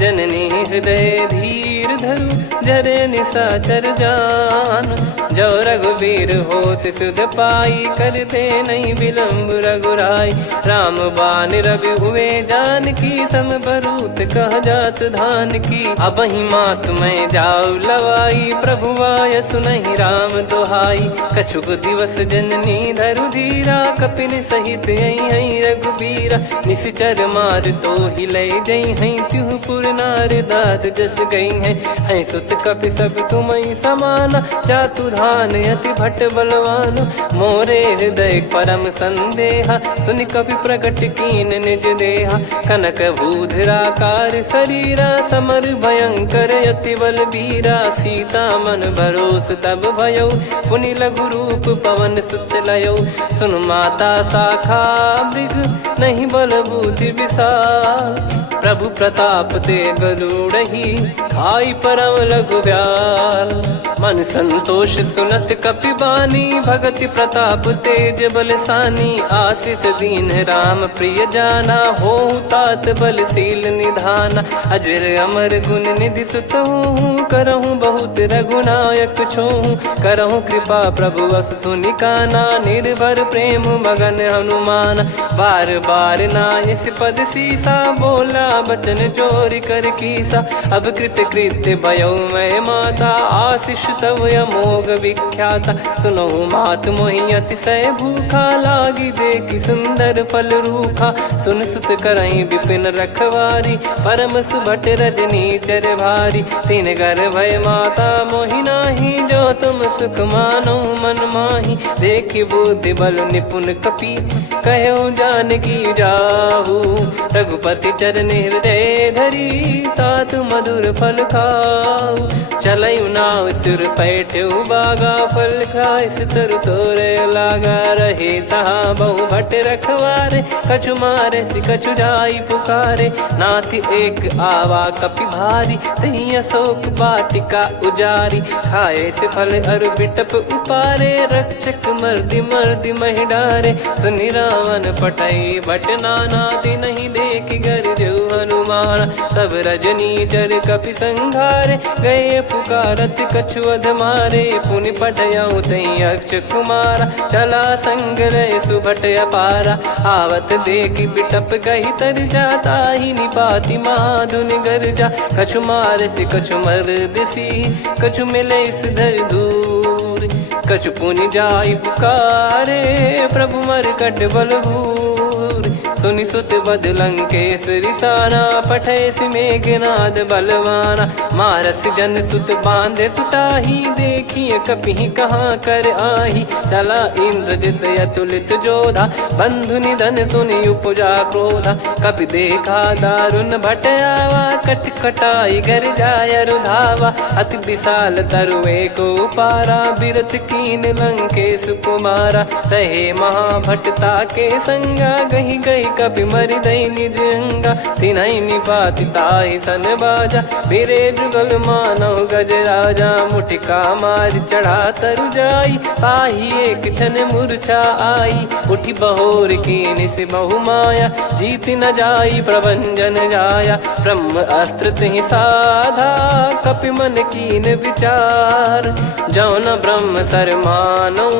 जननी हृदय धीर धरु, जरे निशाचर जान। जो रघुवीर होत सुध पाई, करते नहीं विलंब रघुराई। राम बान रवि हुए जानकी, तम बरूत कह जात धान की। अब ही मात मैं जाऊ लवाई, प्रभु आय सुनहि राम दोहाई। कछुक दिवस जननी धरु धीरा, कपिन सहित हई रघुबीरा। निश्चर मार तो ही लय जई हई, त्युह पुर नार दाद जस गई है। सुत कपि सब तुम समाना, जातु धान अति भट बलवान। मोरे हृदय परम संदेहा, सुनि कपि प्रकट कीन निज देहा। कनक भूधराकार शरीरा, समर भयंकर अति बलबीरा। सीता मन भरोस तब भयऊ, पुनि लघु रूप पवन सुत लयऊ। सुन माता शाखा मृग, नहीं बल बुद्धि विशाल। प्रभु प्रताप ते गरुड़हि, खाई परम लघु ब्याल। मन संतोष सुनत कपि बानी, भगति प्रताप तेज बलसानी। आशीष दीन राम प्रिय जाना, होहु तात बलशील निधाना। अजर अमर गुण निधि सुतहु, करहु बहुत रघुनायक छोहु। करहु कृपा प्रभु अस सुनि काना, निर्भर प्रेम मगन हनुमान। बार बार नायस पद सीसा, बोला बचन चोरी कर कीसा। अब कृत कृत्य भयो मैं माता, आशीष तव अमोघ विख्याता। सुनो मात मोहि अतिशय भूखा, लागी देखी सुंदर फल रूखा। सुन सुत करई विपिन रखवारी, परम सुभट रजनी चर भारी। तीन घर भय माता मोहि नाही, जो तुम सुख मानो मन माही। देखी बुद्धि बल निपुण कपि, कहो जानकी जाहू। रघुपति चरण हृदय धरी, तात मधुर फल खाऊ। चलऊ नाव सुर पैठऊ बागा, फल खाइस तरु तोरे लागा। रहे तहाँ बहु भट रखवारे, कछु मारे सि कछु जाई पुकारे। नाथ एक आवा कपि भारी, तही अशोक वाटिका उजारी। खाए से फल अरु बिटप उपारे, रक्षक मर्दि मर्दि महि डारे। सुनि रावण पटई भट नाना, नहीं देखि गरजु हनुमान। तब रजनी चर कपि संघारे, गए पुकारत कछु अध मारे। पुनि पटयऊ तई अक्ष कुमारा, चला संग रहे सुभट अपारा। आवत देखि बिटप कही तर जाता, ही निपाति माधुन गर्जा। कछु मार से कछु मर्द सी, कछु मिले इस धर दूर। कछु पुनि जाई पुकारे, प्रभु मरकट बलभूर। सुनि सुत बद लंकेश्वरी साना, पठे सि मेघनाद बलवाना। मारस जन सुत बांधे सुताही, देखिए कपि कहाँ कर आही। चला इंद्रजित अतुलित जोधा, बंधु निधन सुनि उपजा क्रोधा। कपि देखा दारुण भट आवा, कट कटाई गर जाय रुधावा। अति विशाल तरुए को पारा, बिरत कीन लंकेश कुमारा। रहे महाभटता के संगा, गही गही कपि मरि दई निज अंगा। तिन्हि निपाति ताहि सन बाजा, फिरे जुगल मानव गज राजा। मुटिका मार चढ़ा तरु जाई, ताहि एक क्षण मूर्छा आई। उठी बहोर कीन से बहु माया, जीत न जाई प्रभंजन जाया। ब्रह्म अस्त्र तिहि साधा, कपि मन कीन विचार। जौ न ब्रह्म सर मानौ,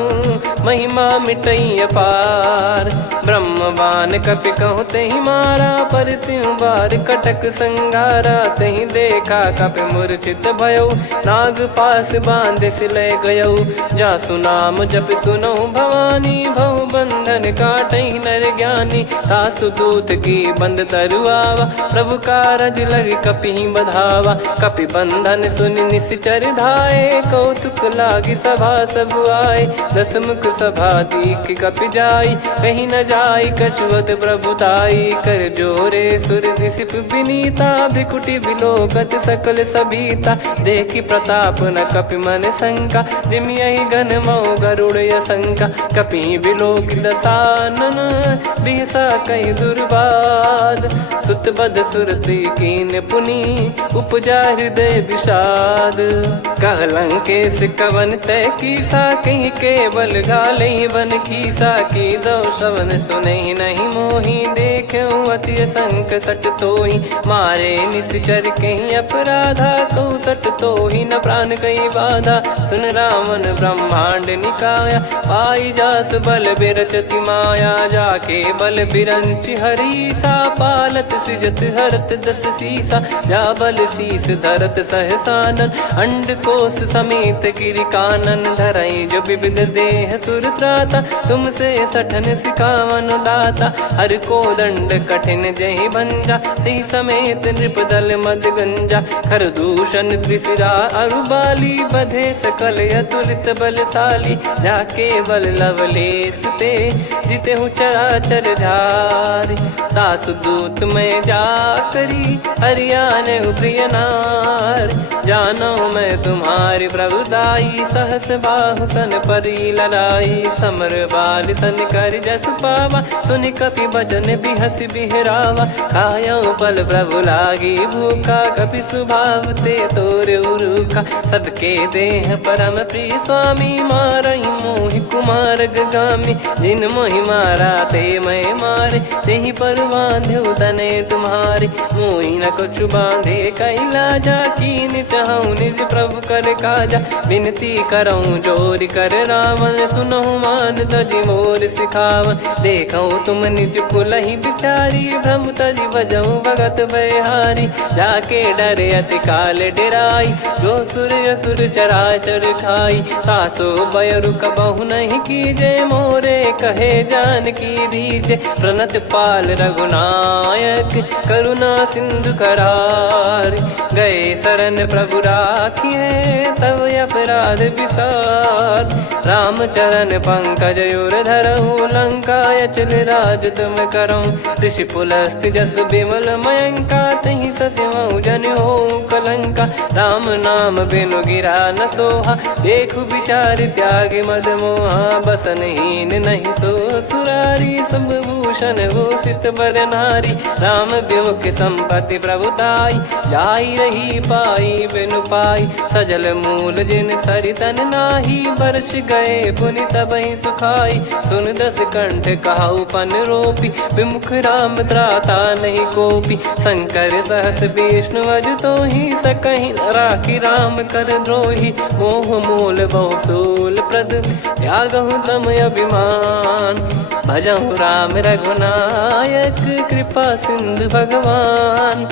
महिमा मिटई अपार। ब्रह्मवान कपि कहु तहि मारा, पर त्यों बार कटक संगारा। तहि देखा कपि मूर्छित भयउ, नाग पास बांध सिले गयउ। जासु नाम जप सुनौ भवानी, भव बंधन काटहि नर ज्ञानी। तासु दूत की बंद तरुआवा, प्रभु कारज लग कपि बधावा। कपि बंधन सुनि निश्चर धाये, कौतुक लागी सभा सब आए। दस मुख सभा दीख कपि जाई, कहीं न जाई कछुअत प्रभुताई। कर जोरे सुर दिसिप विनीता, भ्रिकुटि बिलोकत सकल सबीता। देखि प्रताप न कपि मन शंका, जिमियहि घन मऊ गरुड़ असंका। कपि बिलोक दसानन, बिहसा कहि दुर्बाद। सुत बद सुरति कीन पुनि, उपजा हृदय विषाद। कह लंकेश कवन तय कीसा, कहीं केवल गाले बन खीसा। की दो श्रवण सुनहि नहीं मोही, देखऊं अति संक सट तोहि। मारे निश्चर कहीं अपराधा, कहूँ सट तोहि न प्राण कहीं बाधा। सुन रावण ब्रह्मांड निकाया, पाई जास बल बिरचति माया। जाके बल बिरंच हरीसा, पालत सृजत हरत दस सीसा। जा बल शीस धरत सहसानन, अंड कोश समेत गिरि कानन। धरई जो विविध देह सुर त्राता, तुमसे सठन सिखावन दाता। हर को दंड कठिन जहि भंजा, ती समेत नृप दल मद गंजा। खर दूषण त्रिशिरा अरुबाली, बधे सकल अतुलित बलशाली। जाके बल लवलेस ते, जिते हूँ चराचर झारी। दास दूत में जा करी, हरियाने प्रिय नार। जानो मैं तुम्हारी प्रभुदाई, सहस बाहु सन परी लड़ाई। समर बाल सन कर जस पावा, सुनि कपि बचन बिहस बिहरावा। खायऊ पल प्रभु लागी भूखा, कपि स्वभाव ते तोर उरुखा। सबके देह परम प्रिय स्वामी, मारई मोहि कुमार गगामी। जिन मोहि मारा ते मैं मारे, तेहि पर बांधे तने तुम्हारे। मोहि न कुछ बांधे कैला, जा कीन चहूँ निज प्रभु कर काजा। विनती करऊँ जोर कर रावण, सुनहु मान तजी मोर सिखावन। देखऊँ तुम निज कुलहि बिचारी, भ्रम तजी बजऊँ भगत बहारी। जाके डरे अति काल डेराई, जो सुर असुर चराचर खाई। तासो बयरु कबहु नहीं कीजे, मोरे कहे जान की दीजे। प्रणत पाल रघुनायक, करुणा सिंधु करार। गए शरण प्रभु राखिए, तब अपराध विसार। राम चरण पंकज उर धरहु, लंका अचल राज तुम करऊँ। ऋषि पुलस्त्य जस विमल मयंका, तहि सत्यमऊ जन हो कलंका। राम नाम बिनु गिरा न सोहा, देखु विचार त्याग मद मोहा। बसनहीन नहीं सो सुरारी, सब भूषण भूषित बर नारी। राम विमुख संपत्ति प्रभुताई, जाई रही पाई बिनु पाई। सजल मूल जिन सरितन नाही, बरस गए पुनि तबहि सुखाई। सुन दस कंठ कहाऊ पन रोपी, विमुख राम त्राता नहीं कोपी। शंकर सहस विष्णु अज तोहि, सकहि न राखी राम कर द्रोही। मोह मूल बहु सूल प्रद, त्यागहु तम अभिमान। भजहु राम रघुनायक, कृपा सिंधु भगवान।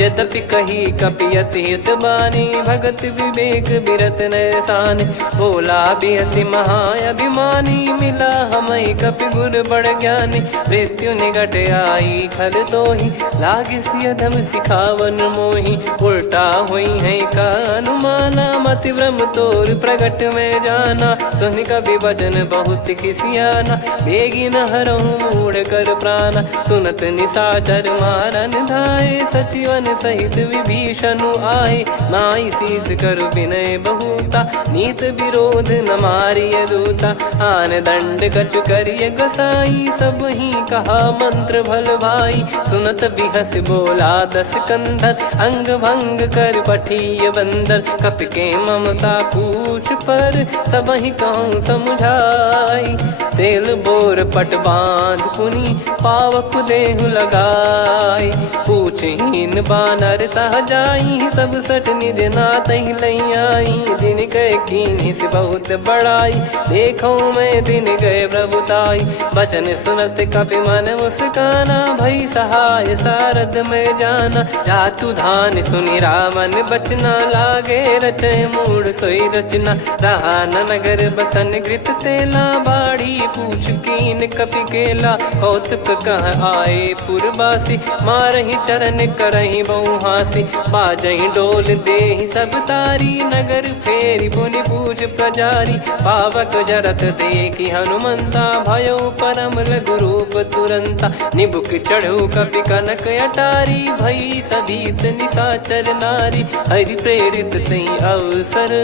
यद्यपि कही कपियति हित बानी, भगत विवेक बिरत नैसान। बोला बिहसि महाअभिमानी, मिला हमई कपि गुर बड़ ज्ञानी। मृत्यु निकट आई खल तोहि, लागिसि अधम सिखावन मोहि। उल्टा हुई है का अनुमाना, मति भ्रम तोर प्रगट में जाना। सुनि कपि वचन बहुत खिसियाना, बेगी न हरहु मूढ़ कर प्राणा। सुनत निशाचर मारन धाये, सचिवन सहित विभीषण आए। नाई शीस कर विनय बहुता, नीत विरोध न मारिय दूता। आन दंड कछु करिय गसाई, सब ही कहा मंत्र भल भाई। सुनत बिहस बोला दस कंधर, अंग भंग कर पठिय बंदर। कपि के ममता पूछ पर, सब ही कहूँ समझाई। तेल बोर पट बांध पुनि, पावक देहु लगाई। पूछहीन बानर तह जाई, तब सट निज नाथ ही लई आई। दिन गए कीन्ही से बहुत बड़ाई, देखो मैं दिन गए प्रभुताई। बचन सुनत कपि मन मुस्काना, भई सहाय सारद में जाना। जातु धान सुनि रावण बचना, लागे रचय मूढ़ सोई रचना। रहा न नगर बसन घृत तेला, बाढ़ी पूछ कीन कपि केला। कौतुक कह आए पुरबासी, मारहि चरण करहि बहु हासी। बाजहि डोल देहि सब तारी, नगर फेरी पुनि पूज प्रजारी। पावक जरत देखि हनुमंता, भयो परम लघु रूप तुरंता। निबुक चढ़ऊ कपि कनक अटारी, भई सभीत निशाचर नारी। हरि प्रेरित तई अवसर,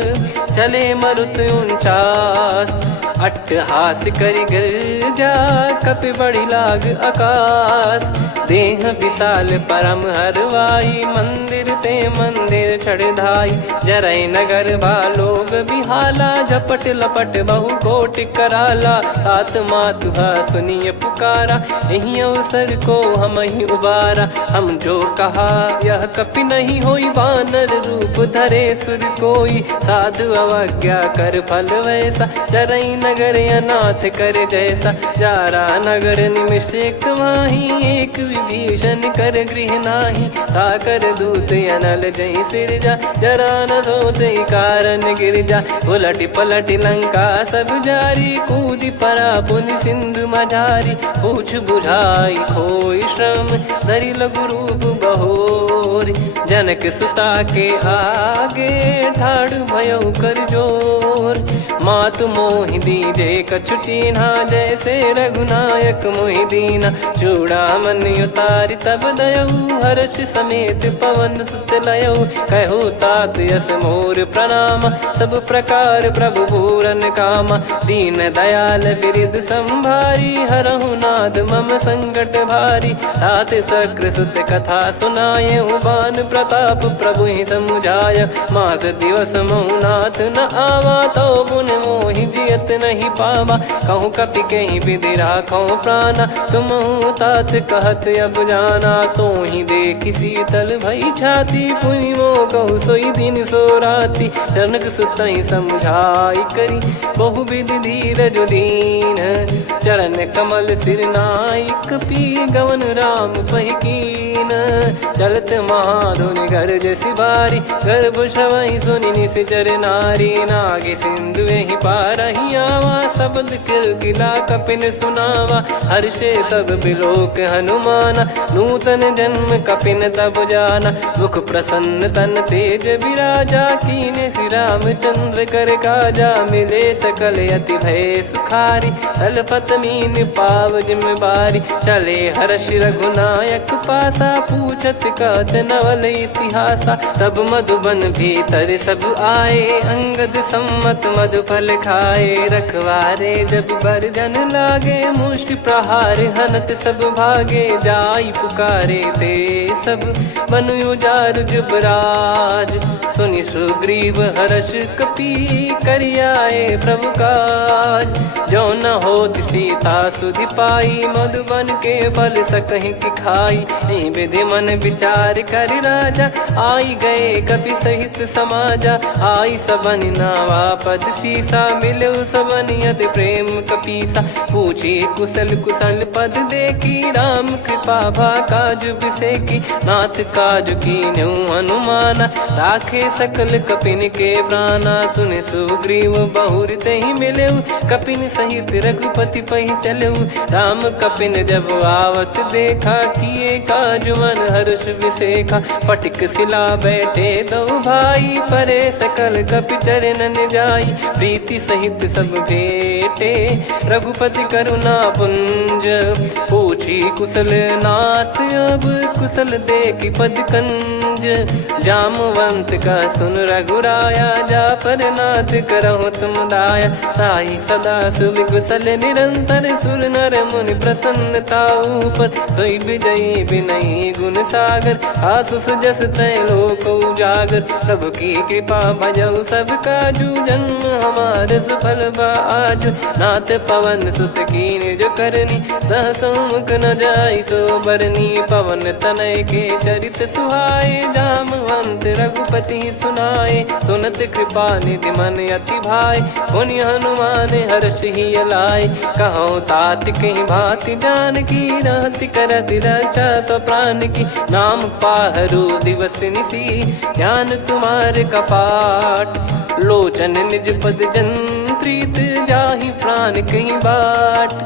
चले मरुत 49। अट्टहास करि गिरजा, कपि बड़ी लाग आकाश। देह विशाल परम हरवाई, मंदिर ते मंदिर चढ़धाई। जरई नगर बालोग बिहाला, झपट लपट बहु कोटि कराला। सात मातुहा सुनिय पुकारा, यही अवसर को हम ही उबारा। हम जो कहा यह कपि नहीं होई, वानर रूप धरे सुर कोई। साधु अवज्ञा कर फल वैसा, जरई नगर अनाथ कर जैसा। जारा नगर निमिष एक माही, एक विभीषण कर गृह नाही। ताकर दूत अनल जय सिरजा, जरा न सोते कारण गिरजा। उलटि पलटि लंका सब जारी, कूदि परा पुनि सिंधु मझारी। पूछ बुझाई खोई श्रम, धरि लघु रूप बहोरी। जनक सुता के आगे, ठाड़ भयउ कर जोर। मातु मोहि दीजे कछु चीन्हा, जैसे रघुनायक मोहि दीना। चूड़ामणि उतारि तब दयऊ, हर्ष समेत पवन सुत लयऊ। कहु तात यस मोर प्रणाम, सब प्रकार प्रभु पूरन कामा। दीन दयाल बिरिद संभारी, हरहु नाद मम संकट भारी। तात सक्र सुत कथा सुनाये, बान प्रताप प्रभु ही समुझाय। मास दिवस महु नाथ न आवा, तो पुन मोहि जियत नहीं पावा। कहूँ कपि कहीं विधि राखो प्राणा, तुम तात कहत अब जाना। तो ही देखी शीतल भई छाती, पुनि मो कहु सोई दिन सो राती। जनक सुतहि समझाई करी, बहु विधि धीरज दीन। चरण कमल सिर नायक, पी गवन राम पहिकीन। चलत महाधुनि गरज सिबारी, गर्भ श्रवहि सुनि निश्चर नारी। नागे सिंधु ही पारहि आवा, शब्द किलकिला कपिन सुनावा। हर्षे सब बिलोक हनुमाना, नूतन जन्म कपिन तब जाना। मुख प्रसन्न तन तेज विराजा, कीने श्री रामचंद्र कर काजा। मिले सकल अति भय सुखारी, तलपत मीन पाव जिम्मेवारी। चले हर्ष रघुनायक पासा, पूछत कहत नवल इतिहासा। तब मधुबन भीतर सब आए, अंगद सम्मत मधुफल खाए। रखवारे जब बरजन लागे, मुष्टि प्रहार हनत सब भागे। जाई पुकारे ते सब, बन उजार जुबराज। सुनि सुग्रीव हर्ष कपि, करियाए प्रभु काज। जो न होत सीता सुधि पाई, मधुबन के बल सकहि की खाई। विधि मन विचार कर राजा, आई गए कपि सहित समाजा। आई सबनि नावा पद सीसा, मिलु सबनि अति प्रेम कपीसा। पूछी कुशल कुशल पद देखी, राम कृपा भा काज बिसेकी। नाथ काज कीन्हु हनुमाना, राखे सकल कपिन के प्राणा। सुनि सुग्रीव बहुर तेहि मिलेउ, कपिन सहित रघुपति पहि चलेउ। राम कपिन जब आवत देखा, किए काज मन हर्ष विसेखा। पटिक सिला बैठे दो भाई, परे सकल कपि चरणन जाई। प्रीति सहित सब भेटे, रघुपति करुणा पुंज। पूछी कुशल नाथ अब, कुशल देखि पद कंज। जामवंत का सुन रघुराया, जा पर नाथ करहु तुम दाया। ताहि सदा सुभि कुशल निरंतर, सुर नर मुनि प्रसन्नता ऊपर। सोई विजयी विनयी गुण सागर, आसु सुजस त्रैलोक उजागर। प्रभु की कृपा भजऊ सब काजू, जन्म हमार सफल बा आजु। नाथ पवन सुत कीन्ह जो करनी, सहसो मुख न जाई सो बरनी। पवन तनय के चरित सुहाए, जामवंत रघुपति सुनाए। सुनत कृपा निधि मन अति भाई, पुनि हनुमान हर्ष ही लाए। कहो तात कहीं भांति जान की, रहति करति रक्षा सो प्राण की। नाम पाहरु दिवस निसी, ध्यान तुम्हारे कपाट। लोचन निज पद जंत्रित, जाहि प्राण कहीं बाट।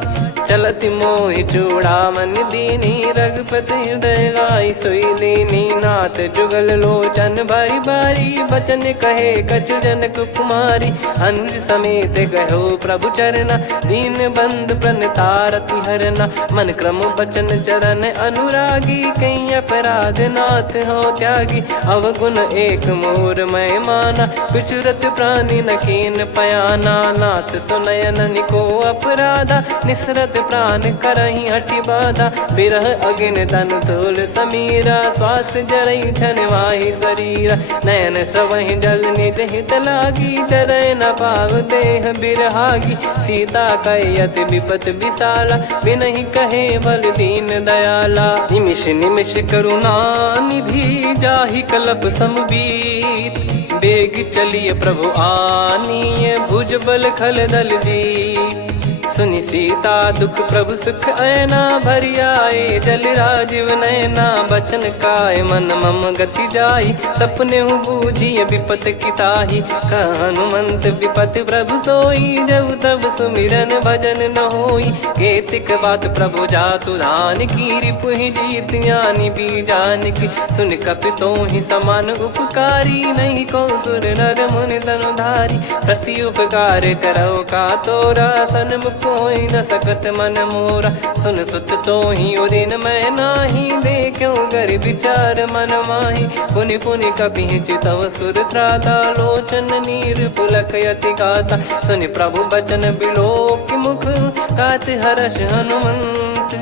चलति मोहि चूड़ामन दीनी, रघुपति हृदय लाई सोई लीनी। नाथ जुगल लोचन बारी बारी, बचन कहे कछु जनक कुमारी। अनुज समेत गयो प्रभु चरना, दीन बंधु प्रणतारति हरना। मन क्रम बचन चरण अनुरागी, कहीं अपराध नाथ हो त्यागी। अवगुण एक मोर मैं माना, बिचुरत प्राणी न कीन पयाना। नाथ सुनयन को अपराधा, निसरत प्राण करहि हटि बाधा। बिरह अगिन तन तोल समीरा, श्वास जरई छन वाहि शरीरा। नयन श्रवहि जल निज हित लागी, चरय न पाव देह बिरहागी। सीता कयत विपत विशाला, बिनहि कहे बल दीन दयाला। निमिष निमिष करुणा निधि, जाहि कल्प समबीत। बेग चलिए प्रभु आनीय, भुज बल खल दल जीत। सुनि सीता दुख प्रभु सुख ऐना, भरि आए जल राजीव नैना। बचन काय मन मम गति जाई, सपने बूझी विपत किताही। हनुमंत विपत प्रभु सोई, जब तब सुमिरन भजन न होई। केतिक बात प्रभु जातु धान की, रिपुहि जीत ज्ञानी बीजान की। सुन कपि तोहि समान उपकारी, नहीं को सुर नर मुनि तनुधारी। प्रति उपकार करो का तोरा, सन्मुख कोई न सकत मन मोरा। सुन सुत तो ही उदिन मैं नाही, देखो गर विचार मन माही। पुनि पुनि कपि चितव सुर त्राता, लोचन नीर पुलक यति गाता। सुनि प्रभु बचन बिलोक मुख, गात हर्ष हनुमंत।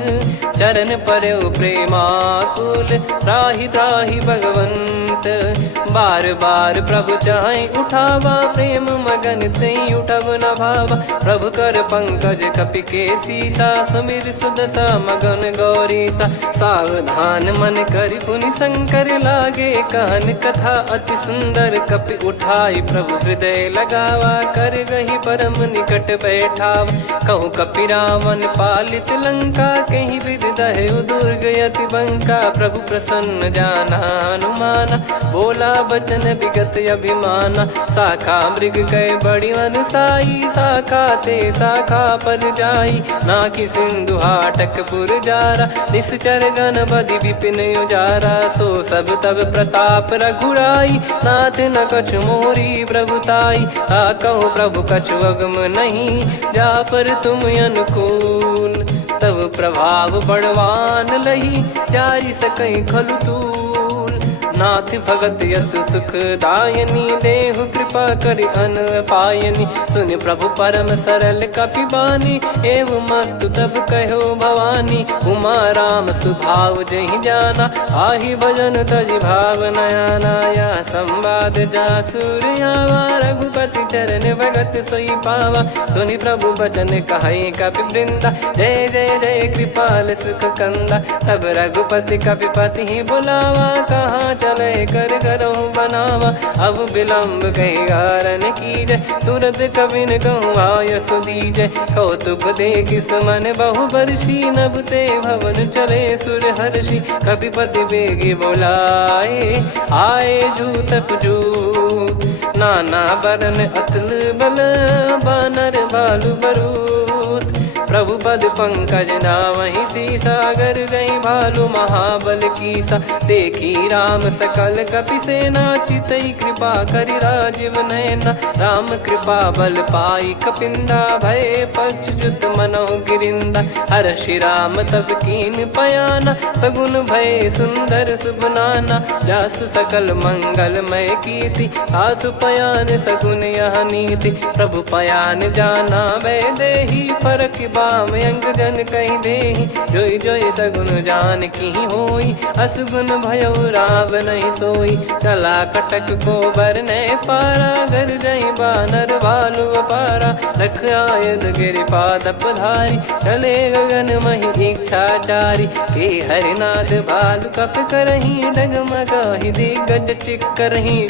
चरण परउ प्रेमाकुल, त्राहि त्राहि भगवंत। बार बार प्रभु चाहे उठावा, प्रेम मगन तई उठब न भावा। प्रभु कर पंकज कपि के सीसा, सुमिर सुदशा मगन गौरीसा। सावधान मन कर पुनि शंकर लागे, कहन कथा अति सुंदर कपि उठाई। प्रभु हृदय लगावा, कर गही परम निकट बैठावा। कहूँ कपि रावण पालित लंका, कहीं विधि दहु दुर्ग अति बंका। प्रभु प्रसन्न जाना हनुमाना, बोला बचन विगत अभिमाना। शाखा मृग कह बड़ी अनुसाई, शाखा ते शाखा पर जाई। ना कि सिंधु हाटक पुर जारा, निश्चर गण बधि विपिन उजारा। सो सब तब प्रताप रघुराई, नाथ न कछु मोरी प्रभुताई। कहूँ प्रभु कछु अगम नहीं, जा पर तुम अनुकूल। तब प्रभाव बड़वान लही, जारी सकई खलु तूल। नाथ भगत यतु सुख दायनी, देहु कृपा करि अन पायनी। सुन प्रभु परम सरल कपि बानी, एवं मस्तु तब कहो भवानी। उमा राम सुभाव जहि जाना, आहि भजन तजि भाव नया नाया। संवाद जासुर आवा, रघुपति चरण भगत सोई पावा। सुनि प्रभु बचन कहै कपि वृंदा, जय जय जय कृपाल सुख कंदा। तब रघुपति कपिपति ही बुलावा, कहाँ चले कर करहु बनावा। अब विलम्ब कही कारण कीजय, तुरत कबिन कहूँ आयस दीजय। कौतुक देख सुमन बहु बरसी, नभ ते भवन चले सुर हर्षि। कपिपति बेगी बोलाए, आए जूतक जूत। नाना बरन अतुल बल, बानर भालु बरूत। प्रभु पद पंकज नामहि सीसा, गर गई भालु महाबल कीसा। देखी राम सकल कपि सेना, चितई कृपा करि राजीव नयना। राम कृपा बल पाई कपिंदा, भय पक्षजुत मनोह गिरिंदा। हर्षि राम तब कीन पयाना, सगुन भय सुंदर सुबनाना। जासु सकल मंगलमय कीर्ति, आसु पयान सगुन यह नीति। प्रभु पयान जाना वै देहि, फरक बाम अंग जन कहि देहि। जोई जोई सगुन जान की होई, असगुन भयो राव नहीं सोई। कला कटक को बरने पारा, घर जई बानर भालु अपारा। लख आयद गिरिपाद पधारी, चले गगन महि इच्छाचारी। के हरिनाथ भालु कप करही, डगमगाहि दिग्गज चिक्करही।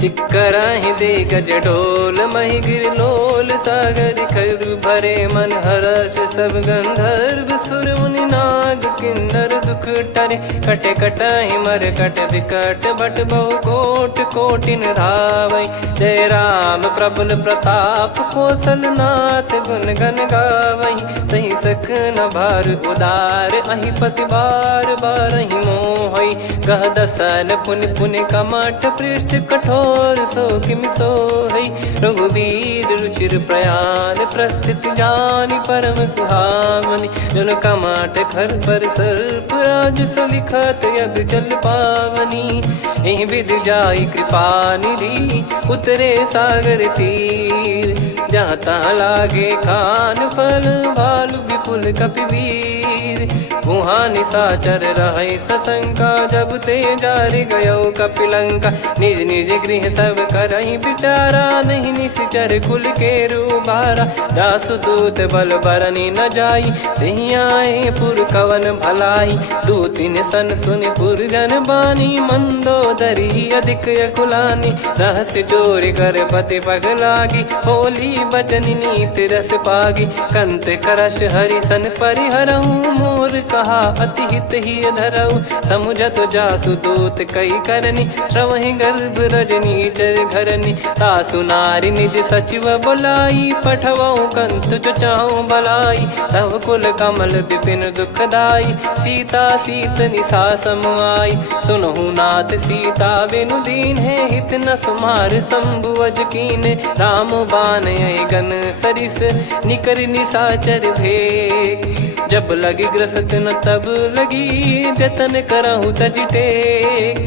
चिक्कराहि दे गज ढोल, महि गिर लोल। सागर खर भरे मन हर्ष, सब गंधर्व सुर मुनि नाग किन्नर दुख टरे। कटे कटाहि मर कट विकट, भट बहु कोट कोटिन धावै। जय राम प्रबल प्रताप, कौशल नाथ गुण गन गावै। सही सख न भार उदार, अहि पति बार बारहि मोहै। गह दसन पुन पुन कमठ, पृष्ठ कठोर सो किमि सोहै। रघुवीर रुचिर प्रयाण, प्रस्थित जानि परम सुहावनी। जन कमाट खर पर सर्प, राज सलिखत यग जल पावनी। एहि विधि जाई कृपा निधि, उतरे सागर तीर। जहाँ तहाँ लागे खान फल, भालु विपुल कपिवीर। वहाँ निशाचर रहै सशंका, जब ते जारि गयो कपिलंका। निज निज गृह सब करहि विचारा, नहीं निश्चर कुल के रूबारा। दासु दूत बल बरनी न जाई, तेहि आए पुर कवन भलाई। दूतिन सन सुनि पुर जन बानी, मंदोदरी अधिक अकुलानी। रहस्य चोरी कर पति पग लागी, होली बचन नीत रस पागी। कंत करश हरि सन परिहरहु, मोर कहा अति हित ही धरऊ। समुझत जासु दूत कई करनी, श्रवहि गर्भ रजनी चर घरनी। तासु नारी निज सचिव बुलाई, पठवऊ कंत जो चाहूं भलाई। तव कुल कमल विपिन दुखदाई, सीता सीत निशा समाई। सुनहु नाथ सीता बिनु दीन है, हित न सुमार शंभु अज कीने। राम बान गन सरिस, निकर निशाचर भेग। जब लगी ग्रसत न तब लगी, जतन करहु तज टेक।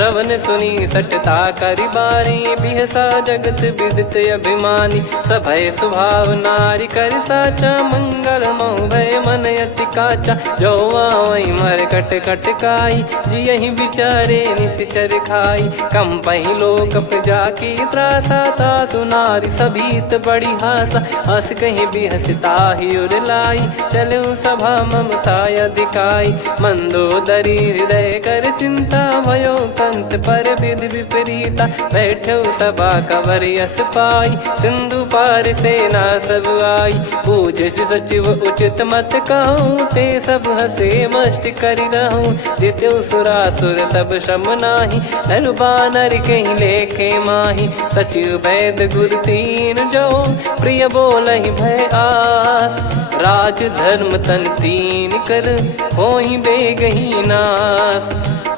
श्रवण सुनी सटता करि बारी, बिहसा जगत विदित अभिमानी। सभय स्वभाव नारी कर साचा, मंगल मोह भय मन अति काचा। जो आवई मर कट कट काई, जियहि विचारे निश्चर खाई। कम पही लोक जाकी त्रासा, तासु नारी सभीत बड़ी हासा। हस कहीं भी हंसता ही उर लाई, चलूं सभा ममता अधिकाई। मंदोदरी हृदय कर चिंता, भयो कंत पर विधि विपरीता। बैठो सभा कवर यस पाई, सिंधु पार सेना सब आई। पूजे सचिव उचित मत कहूँ, ते सब हसे मस्त करि रहूं। जित्यु सुरासुर तब श्रम नाही, नर बानर कहीं लेखे माही। सचिव वैद गुरु तीन जो, प्रिय बोलहि भय आस। राज धर्म तन तीन कर, होहि बेगहि नास।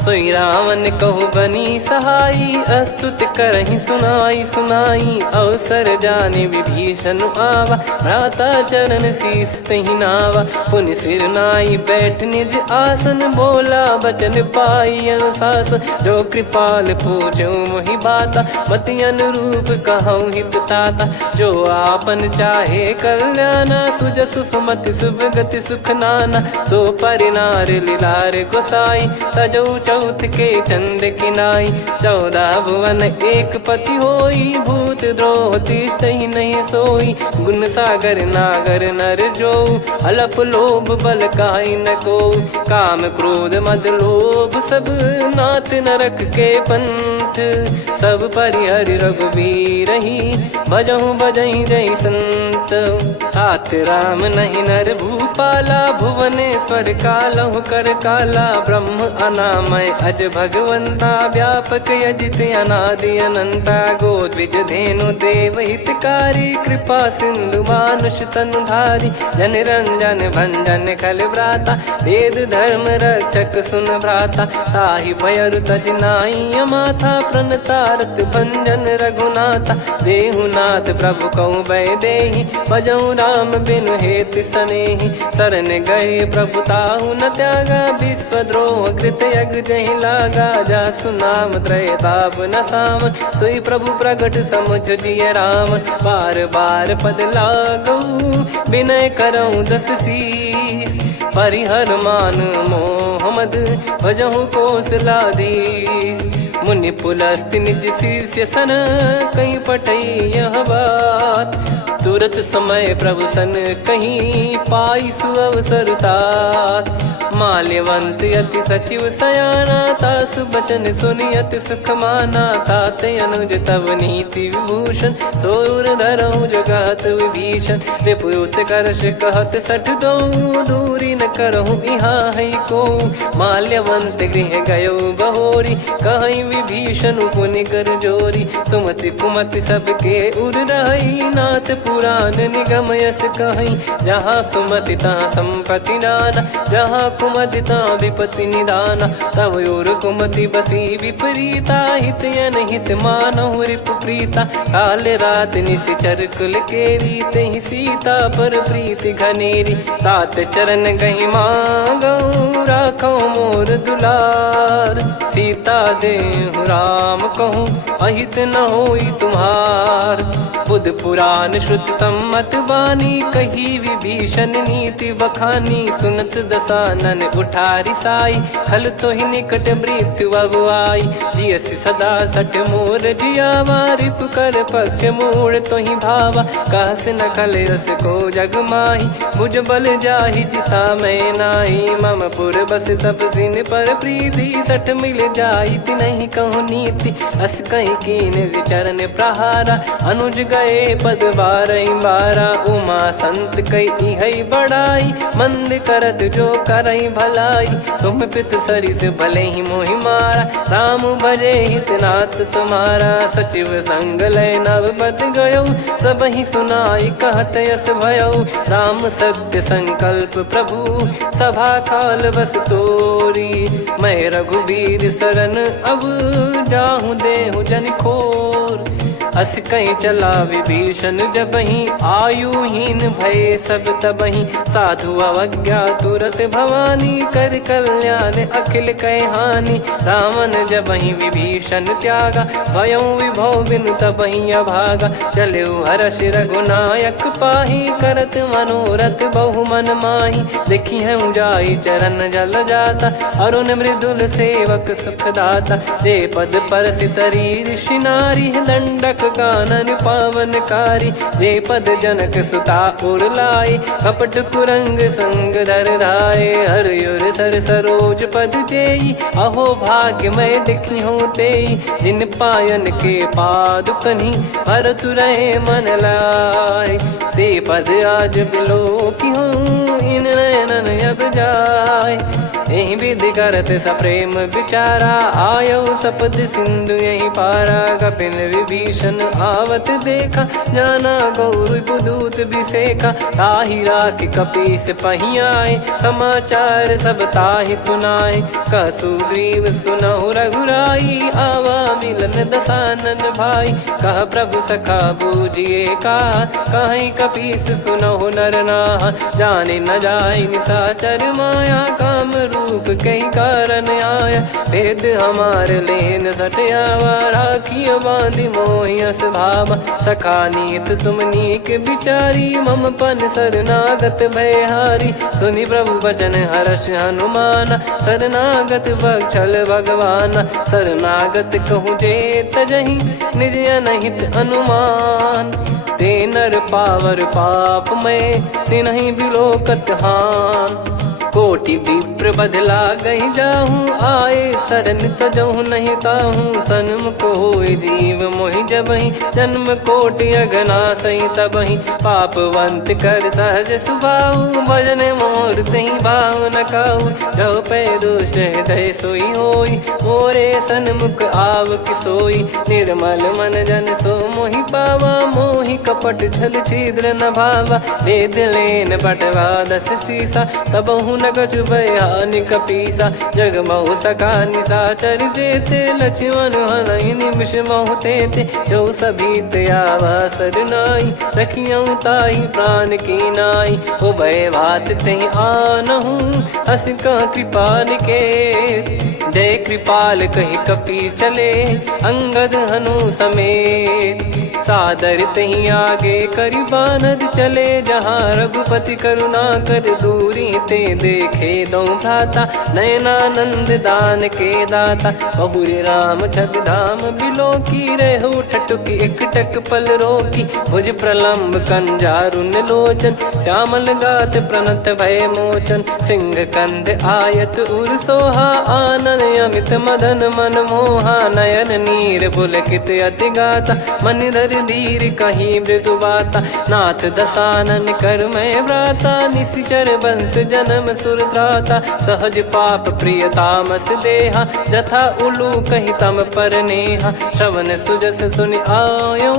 सोई रावण कहु बनी सहाई, अस्तुत करहि सुनाई सुनाई। अवसर जाने विभीषण आवा, भ्राता चरण शीस तहि नावा। पुनि सिर नाई बैठ निज आसन, बोला बचन पाई अनुशासन। जो कृपाल पूछो मोहि बाता, मति अनुरूप कहूँ हित ताता। जो आपन चाहे कल्याणा, सुजसु सुमति शुभ गति सुख नाना। सो परिनार लीलार गोसाई, तजौ चौथ के चंद किनाई। 14 भुवन एक पति होई, भूत द्रोह तिष्ठहि नहीं सोई। गुण सागर नागर नर जो, अलप लोभ बल काई न को। काम क्रोध मद लोभ सब, नाथ नरक के पंथ। सब परिहरि रघुवीर ही, भजहु भजहि जय संत। तात राम नहीं नर भूपाला, भुवनेश्वर कालहु कर काला। ब्रह्म अनामय अज भगवंता, व्यापक यजित अनादि अनंता। गोद्विज धेनु देव हितकारी, कृपा सिंधु मानुष तनुधारी। जन रंजन भंजन खल भ्राता, वेद धर्म रक्षक सुन भ्राता। ताहि भयरु तज नाई माथा, प्रणतारत भंजन रघुनाथा। देहुनाथ प्रभु कहु भय देहि, भजहु राम बिनु हेतु सनेहि। शरण गए प्रभु ताहु न त्यागा, विश्वद्रोह कृत यज्ञ जहि लागा। जासु नाम त्रय ताप न साम, सोई प्रभु प्रगट समुझ जिय राम। बार बार पद लागऊ, विनय करऊँ दस शीस। परिहर मान मोह मद, भजहु कौशलाधीश। मुनि पुलस्त्य निज शीर्ष सन, कहीं पटई यह बात। तुरत समय प्रभु सन कहीं, पाई सुअवसर तात। माल्यवंत अति सचिव सयाना, तासु बचन सुनि अति सुख माना। तात अनुज तव नीति विभूषण, सोर धरहु जगत विभीषण। विपुत करश कहत सठ दो, दूरी न करहु यहाँ है को। माल्यवंत गृह गयो बहोरी, कहीं विभीषण पुनि कर जोरी। सुमति कुमति सबके उर रही, नाथ पुराण निगम यस कहीं। जहाँ सुमति तहाँ संपत्ति नाना, जहाँ कुमति तहाँ विपत्ति निदाना। तव और कुमति बसी विपरीता, हित अनहित मानहु रिप प्रीता। काल रात निशिचर कुल केरी, तहि सीता पर प्रीति घनेरी। तात चरण गहि मांगऊ, राखो मोर दुलार। सीता देहु राम कहूँ, अहित न होई तुम्हार। बुध पुराण श्रुति सम्मत बानी, कही विभीषण नीति बखानी। सुनत दसानन उठारी साई, खल तो ही निकट मृत्यु अब आई। जियसि सदा सठ मोर जियावा, रिप कर पक्ष मूड़ तो ही भावा। कहस न खल रस को जग माही, भुज बल जाहि जिता मैं नाही। मम पुर बस तपसिन पर प्रीति, सठ मिल जाई तिनहि कहूँ नीति। अस कहीं कीन विचरण प्रहारा, अनुज गए पद बारहि बारा। उमा संत कई इहै बड़ाई, मंद करत जो करई भलाई। तुम पित सरिस भले ही मोहि मारा, राम भजे हितनाथ तुम्हारा। सचिव संग लय नवबत गयो, सब ही सुनाई कहत यस भयो। राम सत्य संकल्प प्रभु, सभा काल बस तोरी। मैं रघुबीर शरण अब, जाहु देहु जन खोर। अस कहीं चला विभीषण जबहि, आयुहीन भये सब तबहि। साधु अवज्ञा तुरत भवानी, कर कल्याण अखिल कह हानि। रावण जबहि विभीषण त्यागा, भयउ विभव बिनु तबहि अभागा। चलऊ हर्ष रघुनायक पाहि, करत मनोरथ बहु मन माहि। देखी हूँ जाई चरण जल जाता, अरुण मृदुल सेवक सुखदाता। जे पद परसि तरी ऋषि नारी, दंडक कानन पावनकारी। जे पद जनक सुता उर लाई, कपट कुरंग संग धर धाये। हरियुर सर सरोज पद जेई, अहो भाग्य मैं दिखी हूँ तेई। जिन पायन के पाद कन्ही, भरत रहे मन लाय। ते पद आज बिलो की हूँ, इन नयनन अब जाय। यही विधि करत सप्रेम विचारा, आयो सपद सिंधु यही पारा। कपिन विभीषण आवत देखा, जाना गौर बुदूत बिसेखा। ताहि राख कपीस पही आए, समाचार सब ताहि सुनाए। कह सुग्रीव सुनहु रघुराई, आवा मिलन दसानन भाई। कह प्रभु सखा बूझिए का, कहीं कपीस सुनहु नर नाहा। जाने न जाय निशाचर माया, काम रूप कई कारण आया। भेद हमार लेन सटयावा, राखिय बांधि मोहियस भावा। सखा नीत तुम नीक बिचारी, मम पन शरणागत भयहारी। सुनि प्रभु बचन हर्ष हनुमाना, शरणागत बक्षल भगवाना। शरणागत कहूँ जे तजहि, निज अनहित अनुमान। ते नर पावर पाप में, तिन्हि बिलोकत हान। कोटि विप्र बदला गई जाहूँ, आए शरण तजहु नहीं ताहूँ। सन्मुख होय जीव मोहि जबहि, जन्म कोटि अगना सही तबहि। पापवंत कर सहज सुभाऊ, भजन मोर तहि भाव न काऊ। जो पै दुष्ट हृदय सोई होई, मोरे सन्मुख आव किसोई। निर्मल मन जन सो मोहि पावा, मोहि कपट छल छिद्र न भावा। वेद लेन बटवा दस सीसा, तबहु न कछु बयानि कपीसा। जग महु सका निशाचर जेते, लक्ष्मण हनहि निमिष महु तेते। जो सभी त्यावा सरनाई, रखियऊँ ताहि प्राण की नाई। उभय भात तहि आनहूँ, अस कह कृपाल के। जय कृपाल कहि कपी चले, अंगद हनु समेत। सादर तही आगे करि बानर चले, जहाँ रघुपति करुणा कर दूरी ते देखे दो भ्राता। नयनानंद दान के दाता, बहुरे राम छवि धाम बिलो की। रहु ठटुकी एकटक पल रोकी, भुज प्रलम्ब कंजारुन लोचन। श्यामल गात प्रणत भय मोचन, सिंह कंध आयत उर सोहा। आनन अमित मदन मन मोहा, नयन नीर पुलकित अति गाता। मन धर धीर कहीं मृदु बाता, नाथ दसानन कर मैं व्राता। निशिचर वंश जन्म सुरत्राता, सहज पाप प्रिय तामस देहा। जथा उलू कही तम पर नेहा, श्रवण सुजस सुनि आयो।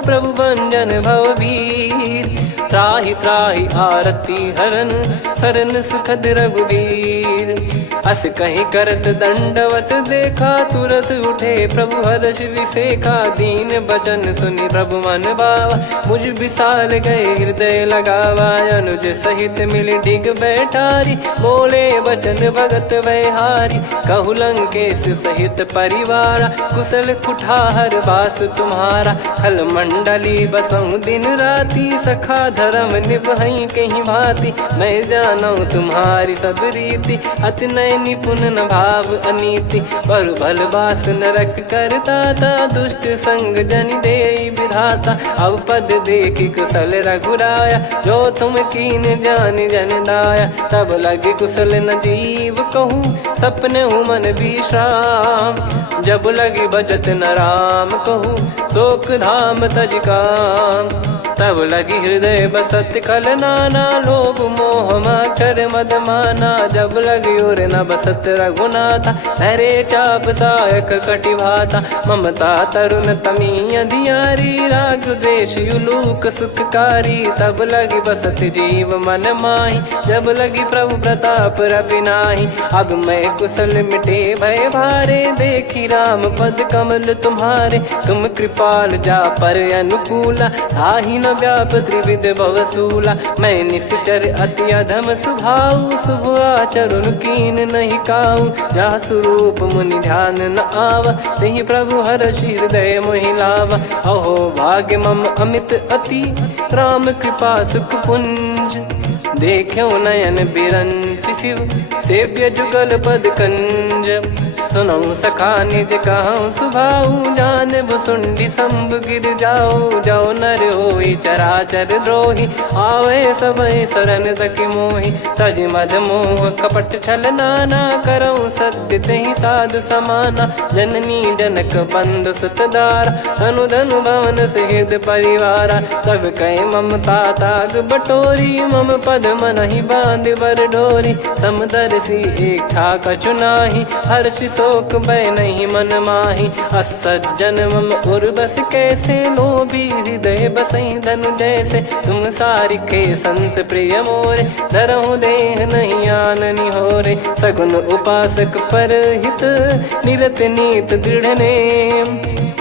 प्रभु भंजन भवभीर, त्राहि त्राहि आरती हरन। शरण सुखद रघुबीर, अस कहीं करत दंडवत देखा। तुरत उठे प्रभु हर्ष विसेखा, दीन बचन सुनि प्रभु मन भावा। मुझ विशाल गए हृदय लगावा, अनुज सहित मिल डिग बैठारी। बोले बचन भगत भयहारी, कहु लंकेश सहित परिवारा। कुशल कुठार बास तुम्हारा, खल मंडली बसऊं दिन राती। सखा धर्म निभई कहीं भांति, मैं जानू तुम्हारी सब रीति। अति नय निपुण न भाव अनीति, पर भल बास नरक करता था। दुष्ट संग जन दे विधाता, अब पद देखी कुशल रघुराया। जो तुम कीन जान जन दाया, तब लगे कुशल न जीव कहूँ। सपने मन विश्राम, जब लगी बजत न राम कहूँ। शोक धाम तज काम, तब लगी हृदय बसत कल नाना। लोभ मोह मक्षर मद माना, जब लगी उर न बसत रघुनाथा। हरे चाप सायक कटि भाता, ममता तरुण तमी अधियारी। राग द्वेष युलूक सुखकारी, तब लगी बसत जीव मन माही। जब लगी प्रभु प्रताप रवि नाही, अब मैं कुशल मिटे भय भारे। देखी राम पद कमल तुम्हारे। तुम कृपाल जा पर अनुकूला, ताहि न व्याप त्रिविध भवसूला। मैं निश्चर अति अधम सुभाऊ, शुभ आचरण कीन नहीं काऊ। जा स्वरूप मुनि ध्यान न आवा, तेहि प्रभु हर्षि हृदय मोहि लावा। अहो भाग्य मम अमित अति, राम कृपा सुख पुंज। देखो नयन बिरंच शिव, सेव्य जुगल पद कंज। सुनऊ सखा निज कहूँ सुभाऊ, जान भुसुंडी शंभ गिर जाओ। जाओ नर होई चराचर द्रोही, आवे सबय शरण तकी मोहि। तज मद मोह कपट छल नाना, करऊँ सत्य तेहि साधु समाना। जननी जनक बंधु सुतदारा, धनु धनु भवन सहित परिवारा। सब कहे ममता ताग बटोरी, मम पद मनहि बांध बर डोरी। समदर्शी इच्छा कछु नाही, हर्ष शोक भय नहीं मन माही। असज्जन मम उर्वश कैसे, लोभी हृदय बसई धनु जैसे। तुम सारिखे संत प्रिय मोरे, धरहु देह नहीं आननि होरे। सगुन उपासक परहित, निरत नीत दृढ़ नेम।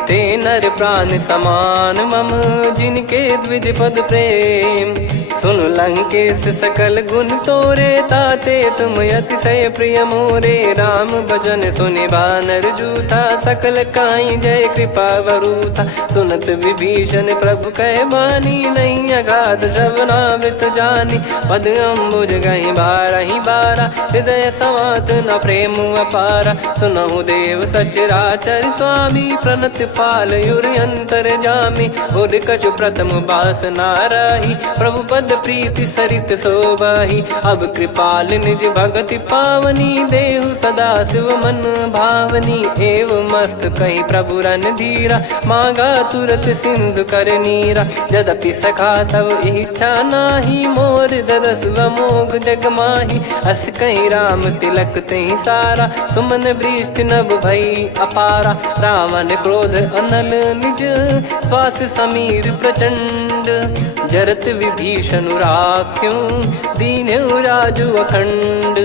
ते नर प्राण समान मम, जिनके द्विज पद प्रेम। सुन लंकेश सकल गुण तोरे, ताते तुम अतिशय प्रिय मोरे। राम भजन सुनि बानर जूथा, सकल काई जय कृपा वरूथा। सुनत विभीषण प्रभु कह बानी, नहीं अगाध श्रवणामृत जानी। पद अम्बुज गहि बारहि बारा, हृदय समात न प्रेम अपारा। सुनहु देव सचराचर स्वामी, प्रणत पाल युर अंतर जामी। उर कछु प्रथम बास नाराही, प्रभु पद प्रीति सरित शोभाही। अब कृपाल निज भगति पावनी, देहु सदा शिव मन भावनी। एव मस्त कही प्रभु रन धीरा, मांगा तुरत सिंधु कर नीरा। यद्यपि सखा तब इच्छा नाही, मोर दरस मोग जग माही। अस कहीं राम तिलक तेहि सारा, सुमन वृष्टि नभ भई अपारा। रावण क्रोध अनल निज, श्वास समीर प्रचंड। जरत विभीषण राख्यों, दीन्हु राजु अखंड।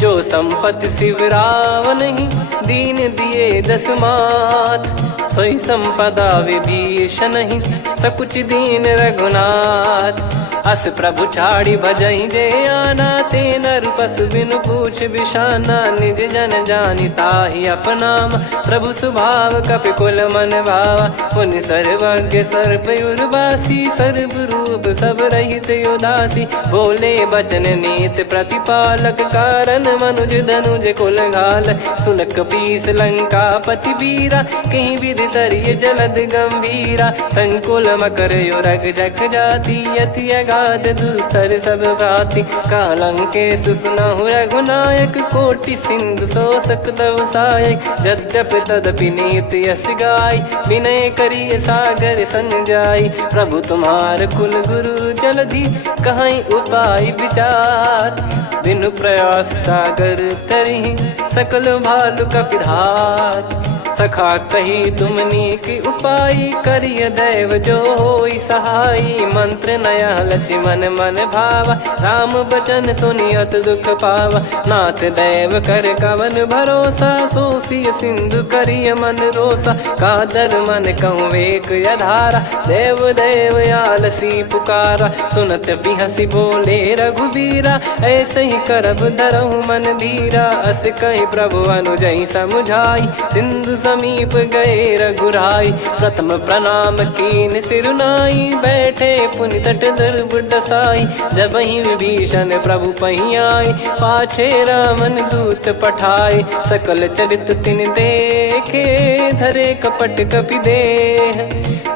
जो संपत्ति शिव रावण ही, दीन दिए दस मात। सोई संपदा विभीषण ही, सकुच दीन रघुनाथ। अस प्रभु छाड़ी भजई जे आना, ते नर पशु बिनु पूछ बिशाना। निज जन जानि ताहि अपनाम, प्रभु स्वभाव कपि कुल मन भावा। मुनि सर्वज्ञ सर्वयुर्वासी, सर्व रूप सब रहित उदासी। बोले बचन नीत प्रतिपालक, कारण मनुज धनुज कुल घाल। सुन कपीस लंका पति वीरा, कहीं विधि तरिय जलद गंभीरा। संकुल मकर युरग जग जाति, यति अगाध दुस्तर सब घाति। कालंकेश सुनहु रघुनायक, कोटि सिंधु शोषक तव सहायक। यद्यपि तदपि नीति यस गाय, विनय करिय सागर सन जाई। प्रभु तुम्हार कुल गुरु जलधि, कहीं उपाय विचार। बिनु प्रयास सागर तरिहि, सकल भालु कपिधार। सखा कही तुमनी की उपाय, करिय दैव जो होई सहाई। मंत्र नया लक्ष्मण मन भावा, राम बचन सुनियत दुख पावा। नाथ दैव कर कवन भरोसा, सोसिय सिंधु करिय मन रोसा। कादर मन कहूँ एक यधारा, देव देव आलसी पुकारा। सुनत बिहसी बोले रघुबीरा, ऐसे ही करब धरहु मन धीरा। अस कही प्रभु अनुजई समुझाई, सिंधु समीप गए रघुराई। प्रथम प्रणाम कीन सिरुनाई, बैठे पुनि तट दर्भ डसाई। जब ही विभीषण प्रभु पही आई, पाछे रामन दूत पठाए। सकल चरित तिन देखे, धरे कपट कपि देह।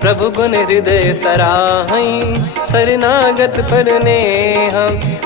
प्रभु गुण हृदय सराहई, शरणागत पर नेह।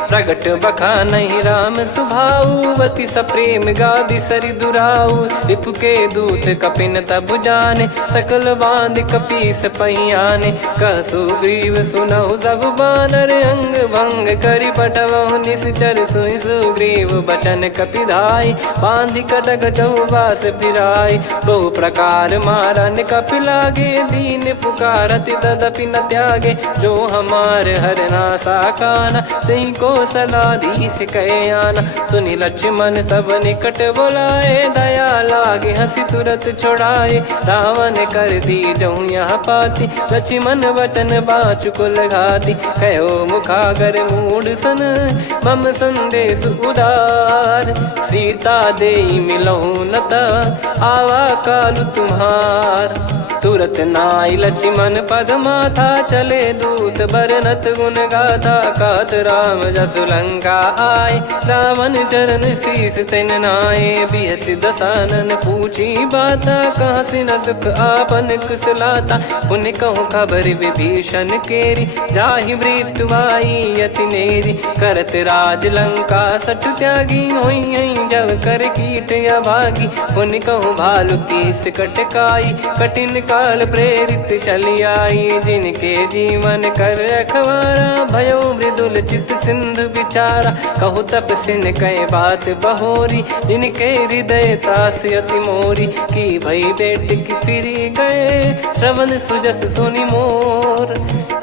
प्रगट बखानहि राम सुभाऊ, बति सप्रेम गादि सरि दुराऊ। रिपु के दूत कपिन तब जाने, सकल बांध कपीस पहियाने। कह सुग्रीव सुनहु सब बानर, अंग भंग करि पठवहु निश्चर। सुनि सुग्रीव बचन कपिधाई, बांधि कटक चहुबास फिराई। बहु प्रकार मारन कपि लागे, दीन पुकारति तदपि न त्यागे। जो हम कुमार हरना साकाना, तई को सलाधीश कहे आना। सुनि लक्ष्मण सब निकट बुलाए, दया लागे हंसी तुरत छुड़ाए। रावण कर दी जऊँ यहाँ पाती, लक्ष्मण वचन बाचु कुल घाती। कहो मुखागर मूड सन, मम संदेश उदार। सीता देई मिलहु नता, आवा कालु तुम्हार। तुरत नाई लक्ष्मण पद माथा, चले दूत बरनत गुण गाथा। कहत राम जसु लंका आए, रावण चरण शीस तिन नाये। बिहसि दसानन पूछी बाता, कहाँ से न सुख आपन कुशलाता। पुन कहूँ खबर विभीषण केरी, जाहि मृत्यु आई अति नेरी। करत राज लंका सठ त्यागी, होई जब कर कीट अभागी। पुन कहूँ भालु कीस कटकाई, कठिन काल प्रेरित चली आई। जिनके जीवन कर रखवारा, भयो मृदुल चित सिंधु विचारा। कहु तपसिन कई बात बहोरी, जिनके हृदय तास अति मोरी। की भई बेट की फिरी गए, श्रवण सुजस सुनि मोर।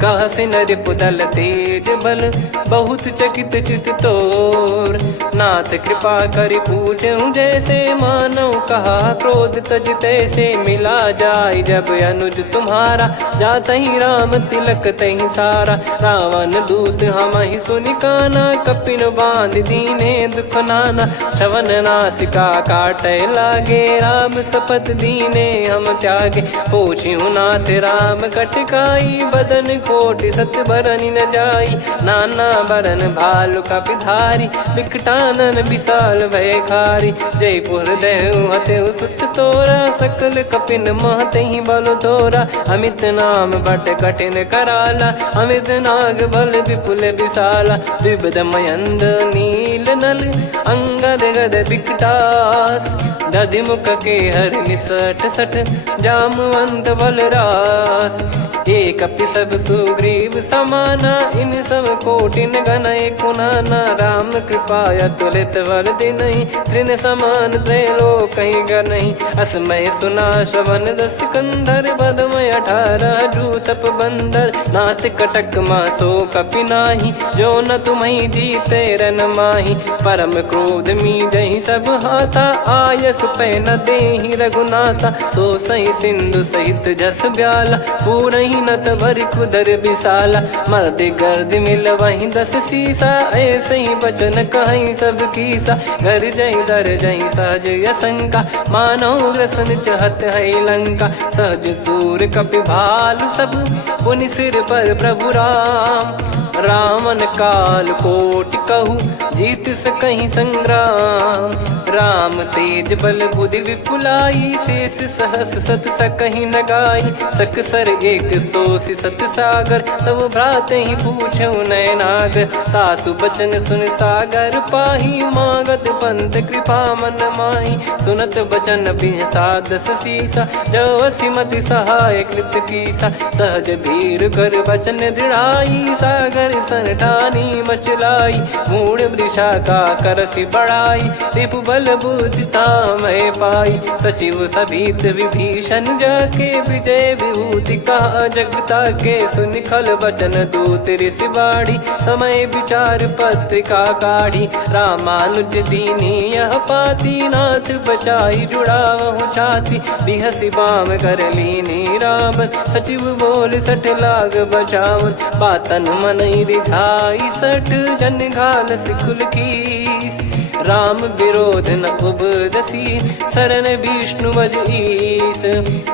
कह सिन रिपुदल तेज बल, बहुत चकित चित तोर। नाथ कृपा करि पूछऊँ जैसे, मानव कहा क्रोध तज तैसे। मिला जाय जब अनुज तुम्हारा, जातहि राम तिलक तहि सारा। रावण दूत हमहि सुनि काना, कपिन बांध दीने दुख नाना। श्रवण नासिका काटै लागे, राम शपथ दीने हम त्यागे। पूछिहु नाथ राम कटकाई, बदन कोटि सत बरनि न जाई। नाना बरन भालु कपिधारी, विकटानन विशाल भयखारी। जयपुर देहु हतेउ सुत तोरा, सकल कपिन महतहि बल तोरा। अमित नाम बट कठिन कराला, अमित नाग बल विपुल विशाला। द्विविध मयंद नील नल, अंगद गद विकटास। दधिमुख के हर निसठ सठ, जामवंत बलरास। एक कपि सब सुग्रीव समाना, इन सब कोटिन गनय कुनाना। राम कृपा अतुलित बल दिनहि, तृण समान त्रैलोकहि गनहि। असमय सुना श्रवण दस कंधर, बदमय 18 जूतप बंदर। नाथ कटक मासो कपि नाही, जो न तुम्हि जीते रन माही। परम क्रोध मीजहि सब हाथा, आयस पै न देहि रघुनाथा। सो सही सिंधु सहित जस ब्याला, पूरहि नत भर कुदर विशाला। मर्द गर्द मिल वहीं 10 सीसा, ऐसे ही बचन कहीं सब कीसा। घर जय दर जय सहज यसंका, मानो ग्रसन चहत है लंका। सहज सूर कपि भालु सब, पुनि सिर पर प्रभु राम। रामन काल कोटि कहु, जीत सकहि संग्राम। राम तेज बल बुद्धि विपुलाई, शेष सहस सत सकहि न गाई। सकसर एक सोसि सत सागर, तब भ्राते ही पूछौ नयनागर। तासु बचन सुन सागर पाही, मागत पंथ कृपा मन माही। सुनत बचन बिहसा 10 सीसा, जवसि मति सहाय कृत कीसा। सहज भीर कर बचन दृढ़ाई, सागर सन ठानी मचलाई। मूढ़ वृषा का करसि बढ़ाई, रिपु बल बुद्धि तामय पाई। सचिव सभीत विभीषण जाके, विजय विभूति कहा जगता के। सुनि खल बचन दूत ऋषि बाढ़ी, समय विचार पत्रिका काढ़ी। रामानुज दीनी यह पाती, नाथ बचाई जुड़ावहु छाती। बिहसि बाम कर लीनी राम, सचिव बोल सठ लाग बचावन। बातन मन रिझाई सठ, जन घाल सिकुल कीस। राम विरोध न उपदसी, शरण विष्णु बज ईस।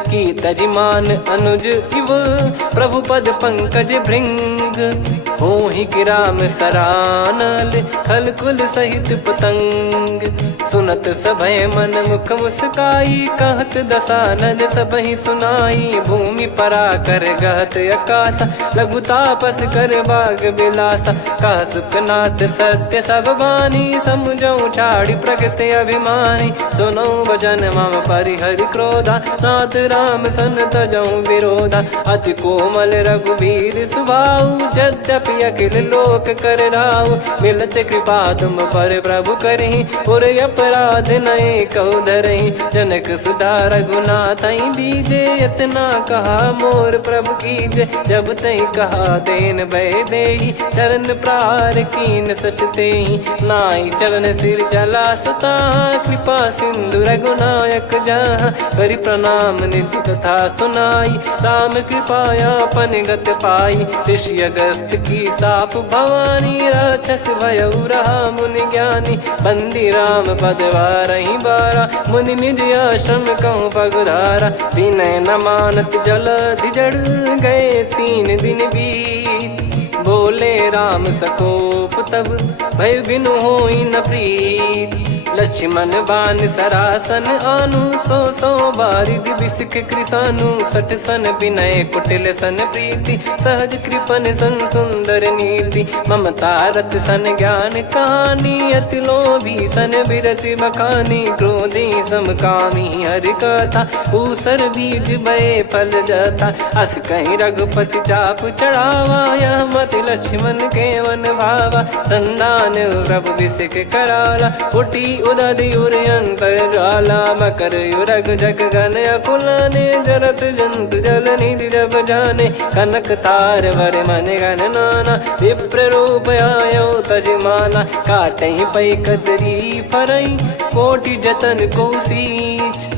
की तजिमान अनुज इव, प्रभु पद पंकज भृंग। होहि कि राम सरानल, खल कुल सहित पतंग। सुनत सभय मन मुख मुस्काई, कहत दसानन सबहि सुनाई। भूमि परा कर गहत आकाशा, लघु तापस कर बाग बिलासा। कह सुखनाथ सत्य सब बानी, समुझौ छाड़ी प्रकृति अभिमानी। सुनो भजन मम परिहरि क्रोधा, नाथ राम सन तजौ विरोधा। अति कोमल रघुवीर सुभाऊ, यद्यपि की अखिल लोक कर राव। मिलत कृपा तुम पर प्रभु करही, और अपराध नए कौ धरही। जनक सुधा रघुनाथ दीजे, इतना कहा मोर प्रभु कीजे। जब तई कहा देन भय देही, चरण प्रार कीन सटते ही। नाई चरण सिर चला सता, कृपा सिंधु रघुनायक जहाँ। करि प्रणाम निज कथा सुनाई, राम कृपाया पन गत पाई। ऋषि अगस्त की साप भवानी, राक्षस भयउ रहा मुनि ज्ञानी। बंदी राम पद वारहि बारा, मुनि निज आश्रम कहूँ पगुधारा। विनय न मानत जलधि जड़, गए 3 दिन बीत। बोले राम सकोप तब, भय बिनु होई न प्रीत। लक्ष्मण बान सरासन आनु, 100 बारिद बिसिख कृसानु। 60 सन विनय कुटिल सन प्रीति, सहज कृपन सन सुंदर नीति। ममता रत सन ज्ञान कहानी, अति लोभी सन बिरति बखानी। क्रोधी समकामी हरि कथा, ऊसर बीज बये फल जथा। अस कहीं रघुपति चाप चढ़ावा, यह मत लक्ष्मण के मन भावा। संदान प्रभु बिसिख कराला, उठी उदधि उर अंतर ज्वाला। मकर युरग जग गण अकुलाने, जरत जंतु जल निधि जब जाने। कनक तार वर मन गण नाना, विप्र रूप आयो तजमाना। काटहि पै कदरी फरई, कोटि जतन को सींच।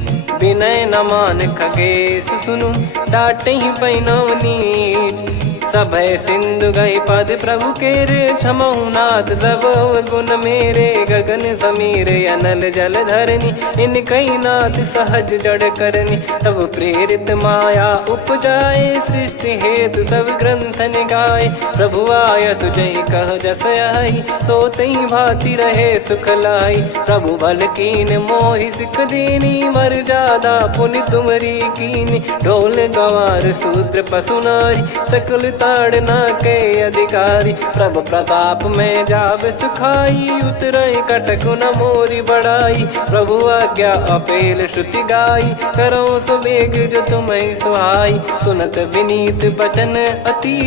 विनय न मान खगेश सुनु, डांटहि पै नव नीच। सभय सिंधु गई पद प्रभु केरे, क्षमहु नाथ सब गुण मेरे। गगन समीरे अनल जल धरनी, इन कई नाथ सहज जड़ करनी। तब प्रेरित माया उपजाए, सृष्टि हेतु सब ग्रंथ निगाए। प्रभु आय सुजई कह जस आई, सोतई भांति रहे सुख लाई। प्रभु बल कीन मोहि सिख दीनी, मर्यादा पुनि तुमरी कीनी। ढोल गवार शूद्र पशु नारी, सकल ताड़ना के अधिकारी। प्रभु प्रताप में जाब सुखाई, उतरई कटक न मोरी बढ़ाई। प्रभु आज्ञा अपेल श्रुति गाई, करो सुबेग जो तुम्हें सुहाई। सुनत विनीत बचन अति,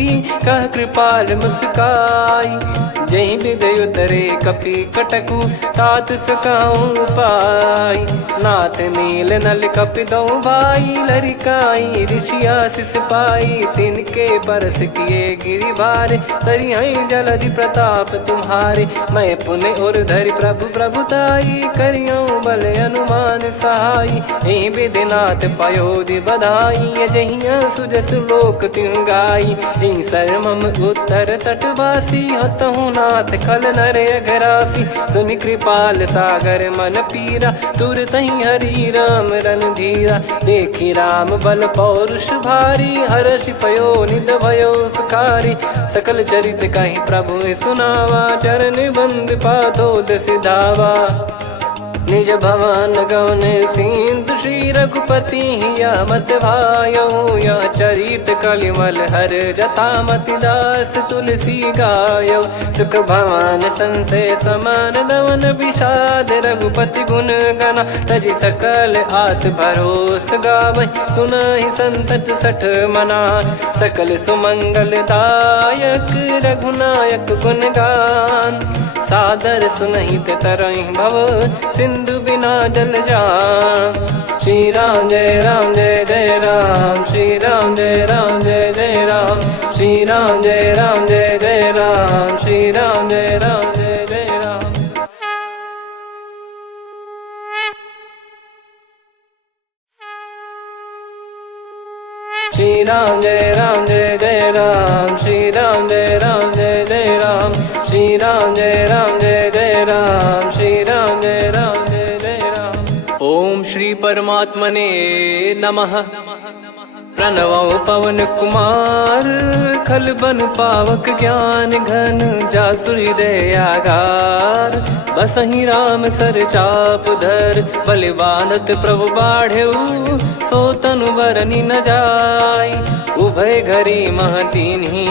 कह कृपाल मुस्काई। जही विदय उतरे कपि कटकु, तात सकाऊं पाई। नाथ नील नल कपि दो भाई, लरिकाई ऋषि आशीष पाई। तिनके परस किए गिरि भारे, तरिहै जलधि प्रताप तुम्हारे। मैं पुण्य और धरि प्रभु प्रभुताई, करियऊं बल अनुमान सहाई। एहि विधिनाथ पयोधि बधाई, जहिया सुजस लोक तिहुँ गाई। एहि सरमम उत्तर तटवासी, हतहु नाथ खल नर अघरासी। सुनि कृपाल सागर मन पीरा, तुरतहि हरि राम रणधीरा। देखि राम बल पौरुष भारी, हर्षि पयो निध भयो सुखारी। सकल चरित कहि प्रभु सुनावा, चरण बंद पादोद सिधावा। निज भवन गौन सिंधु, श्री रघुपति हिया मत भायो। यह चरित कलिमल हर जथा, मति दास तुलसी गायो। सुख भवन संशय समान दवन, विषाद रघुपति गुण गना। तजि सकल आस भरोस गावै, सुनहि संतत सठ मना। सकल सुमंगल दायक, रघुनायक गुण गान। सादर सुनहित तरहि भव, सिंधु बिना जल जान। श्री राम जय राम जय जय राम, श्री राम जय राम जय जय राम। श्री राम जय राम जय जय राम, श्री राम जय राम जय जय राम। श्री राम जय राम जय जय राम, श्री राम जय राम जय जय राम। श्री राम जय राम जय जय राम, श्री राम जय राम जय जय राम। ओम श्री परमात्मने नमः। प्रणवौ पवन कुमार, खल बन पावक ज्ञान घन। जासु हृदय आगार, बसहि राम सर चाप धर। बलि बांधत प्रभु बाढ़ेउ, सो तनु बरनि न जाय। उभय घरी मह दीन्ही,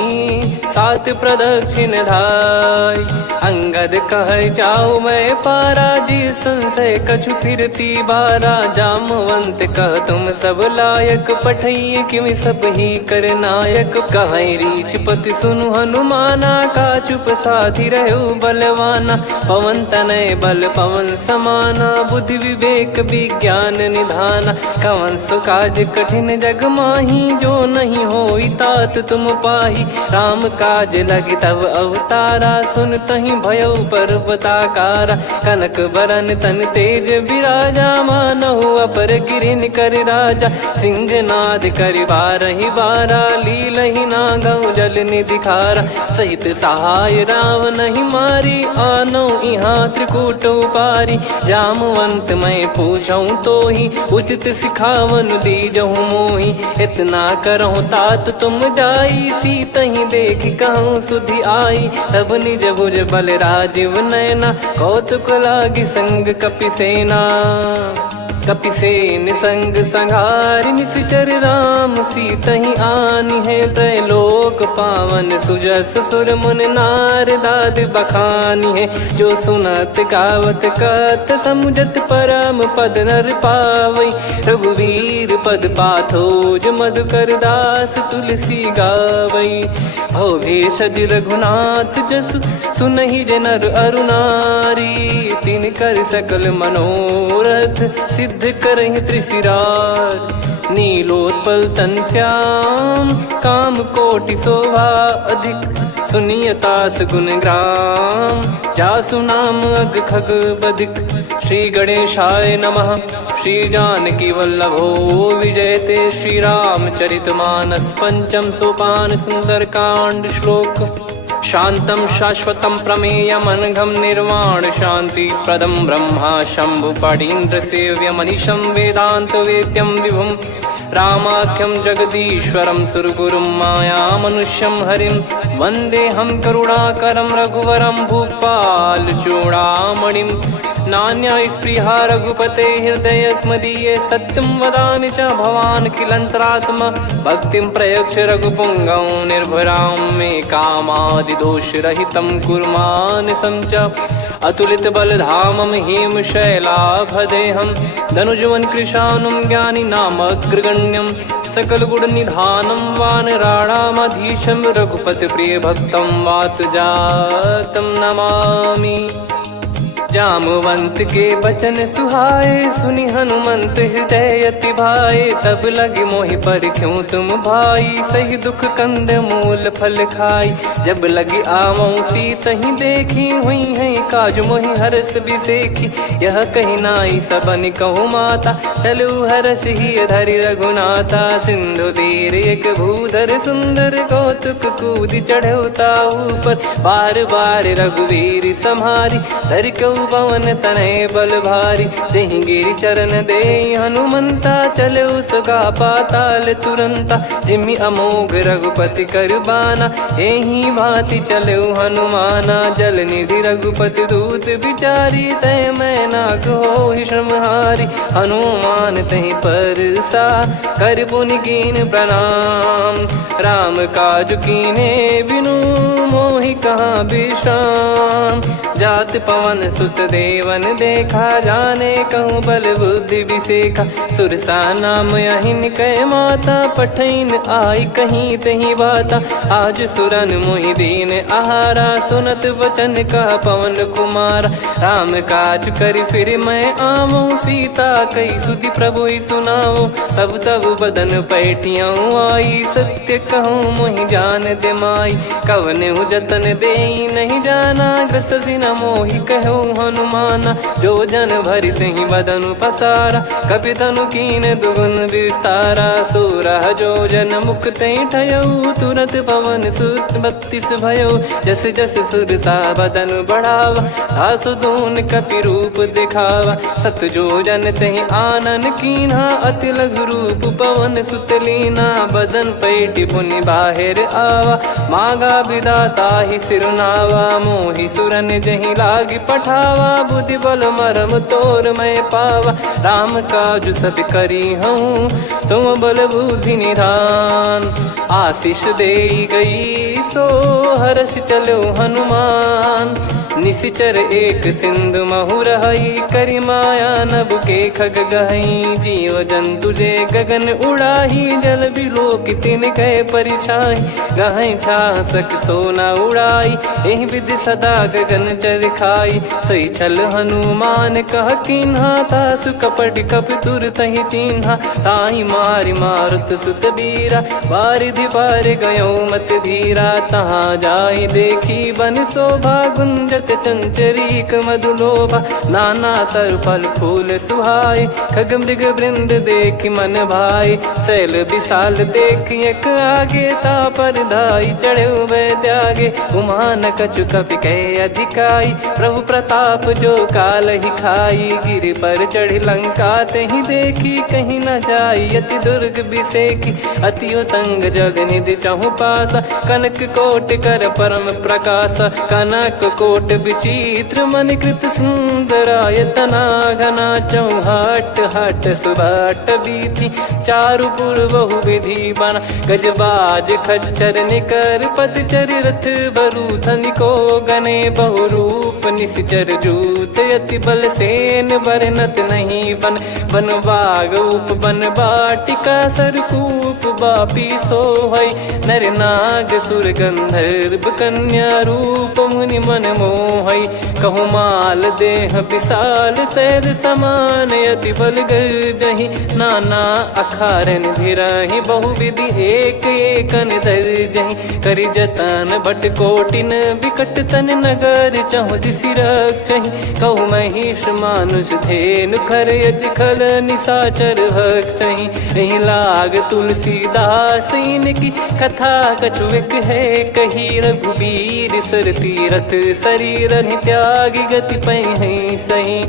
सात प्रदक्षिण धाय। अंगद कह जाऊ मैं पारा, जी संशय कछु फिरती बारा। जामवंत कह तुम सब लायक, पठई किमि सब ही कर नायक। कहीं रीछ पति सुनु हनुमाना, का चुप साधि रहु बलवाना। पवन तनय बल पवन समाना, बुद्धि विवेक विज्ञान निधाना। कवन सो काज कठिन जग माही, जो नहीं होई तात तुम पाही। राम काज लगी तब अवतारा, सुन तहि भयउ पर्वताकारा। कनक बरन तन तेज बिराजा, मानहु अपर गिरिन कर राजा। सिंहनाद करि बारहि बारा, लीलहि नागौ जल निधि खारा। सहित सहाय रावणहि मारी, आनौ इहाँ त्रिकूट उपारी। जामवंत मैं पूछऊँ तोहि, उचित सिखावन दीजहु मोहि। इतना करहु तात तुम जाई, सीतहि देख कहूँ सुधि आई। तब निज भुज बल राजीव नयना, कौतुक लागी संग कपिसेना। कपिसेन संग संहारि निशिचर राम, सीतहि आनि है त्रैलोक पावन। सुजस सुर मुन नार दाद बखानी है, जो सुनत गावत कथ समुझत परम पद नर पावई। रघुवीर पद पाथोज मधुकर दास तुलसी गावई। भव भेषज रघुनाथ जसु, सुनहि जे नर अरु नारी। तिन कर सकल मनोरथ, सिद्ध करहि त्रिशिरार। नीलोत्पल तन श्याम, काम कोटि शोभा अधिक। सुनियतास गुण ग्राम, जासु नाम अग खग बदिक। श्री गणेशाय नमः। श्री जानकी वल्लभो विजयते, श्री रामचरित मानस। पंचम सोपान सुंदर कांड श्लोक। शांतं शाश्वतं प्रमेयमनघं निर्वाण शांति प्रदं ब्रह्मा शंभु फणीन्द्र सेव्य मनीषं वेदांत वेद्यं विभुं। रामाख्यं जगदीश्वरं सुरगुरुं माया मनुष्यं हरिं। वन्देऽहं करुणाकरं रघुवरं भूपाल चूडामणिं। नान्या स्पृहा रघुपते हृदय स्मदीये, सत्यं वदामि च भवान् खिलन्तरात्मा। भक्तिं प्रयच्छ रघुपुङ्गं निर्भरां मे कामादिदोषरहितं कुर्मानसं च। अतुलित बलधामं हेमशैलाभदेहं, धनुजवन कृशानुं ज्ञानिनामग्रगण्यं। सकल गुण निधानं वानराणामधीशं, रघुपति प्रिय भक्तं वात जातं नमामि। जामवंत के बचन सुहाए, सुनि हनुमंत हृदय अति भाए। तब लगे मोहि पर क्यों तुम भाई, सही दुख कंद मूल फल खाई। जब लगी आवऊँ सीतहि देखी, हुई है काज मोहि हरस बिसेखी। यह कही नाई सबन कहु माता, चलु हरष ही धरि रघुनाथा। सिंधु तीर एक भूधर सुंदर, कौतुक कूद चढ़ौता ऊपर। बार बार रघुवीर सम्हारी, धरि कहु पवन तनय बल भारी। जहि गिरि चरण दे हनुमंता, चले उसका पाताल तुरंता। जिमि अमोघ रघुपति कर बाना, एहि भांति चले हनुमाना। जल निधि रघुपति दूत बिचारी, तय मैं नाक होहि श्रमहारी। हनुमान तहि परसा, कर पुनि कीन प्रणाम। राम काज कीने बिनु, मोहि कहाँ विश्राम। जात पवन सुत देवन देखा, जाने कहूँ बल बुद्धि विसेखा। सुरसा नाम अहिन कै माता, पठैन आई कहीं तही बाता। आज सुरन मोहि दीन आहारा, सुनत वचन कह पवन कुमारा। राम काज करि फिर मैं आवऊँ, सीता कई सुधि प्रभु ही सुनाओ। तब तब बदन पैठियाँ आई, सत्य कहूँ मोहि जान दे माई। कवने जतन देई नहीं जाना, ग्रसि न मोहि कहूँ हनुमाना। जो जन भरि तहि बदनु पसारा, कपितनु कीन दुगुन विस्तारा। सोरह जो जन मुख तहि ठयऊ, तुरत पवन सुत 32 भयऊ। जस जस सुरसा बदनु बढ़ावा, आसु दून कपि रूप दिखावा। सत जो जन तहि आनन कीन्हा, अति लघु रूप पवन सुत लीना। बदन पैठि पुनि बाहिर आवा, मागा विधाता ही सिरुनावा। मोहि सुरन जहि नहीं लागी पठावा, बुद्धि बल मरम तोर मैं पावा। राम काज सब करी हूँ तुम बल बुद्धि निधान, आशीष दे गई सो हर्ष चलो हनुमान। निशिचर एक सिंधु महु रहई, करी माया नभ के खग गहई। जीव जंतु जे गगन उड़ाही, जल बिलो कि तिन गए परिछाई। गहई छासक सोना उड़ाई, एहि विधि सदा गगन चर खाई। सही छल हनुमान कह किन्हा, तासु कपट कप तुर तहि चिन्हा। ताहि मारि मारुत सुत बीरा, बारिधि पार गयो मत धीरा। तहाँ जाई देखी बन शोभा, गुंजत चंचरीक मधुलोभा। नाना तर फल फूल सुहाए, खग मृग वृंद देखि मन भाई। शैल विशाल देखि एक आगे, तापर धाई चढ़े वै त्यागे। उमा न कछु कपि कहे अधिकाई, प्रभु प्रताप जो काल ही खाई। गिर पर चढ़ी लंका तहि देखी, कहीं न जाई अति दुर्ग बिसेकी। अति उतंग जग निधि चहु पासा, कनक कोट कर परम प्रकाशा। कनक कोट विचित्र मन कृत सुंदरायतना घना। चौहाट हाट सुबाट बीथी, चारु पुर बहु विधि बना। गजबाज खच्चर निकर पतचर, रथ बरु धनिको गने। बहु रूप निशिचर जूत, अति बल सेन बरनत नहीं बन। बन बाग उप बन बाटिका, सरकूप बापी सोहई। नर नाग सुर गंधर्व कन्या, रूप मुनि मन मोहई। कहु माल देह विशाल, शैल समान अति बल गर्जहि। नाना अखारन भिराहि, बहु विधि एक एकन दर्जहि। करि जतन भट कोटिन, विकट तन नगर चहु दिसि रक्षहि। कहु महिष मानुष धेनु, खर यज खल निशाचर भक्षहि। एहि लाग तुलसीदास इनकी, कथा कछुक है कही। रघुबीर सर तीरथ शरीर, त्यागी गति पै सही।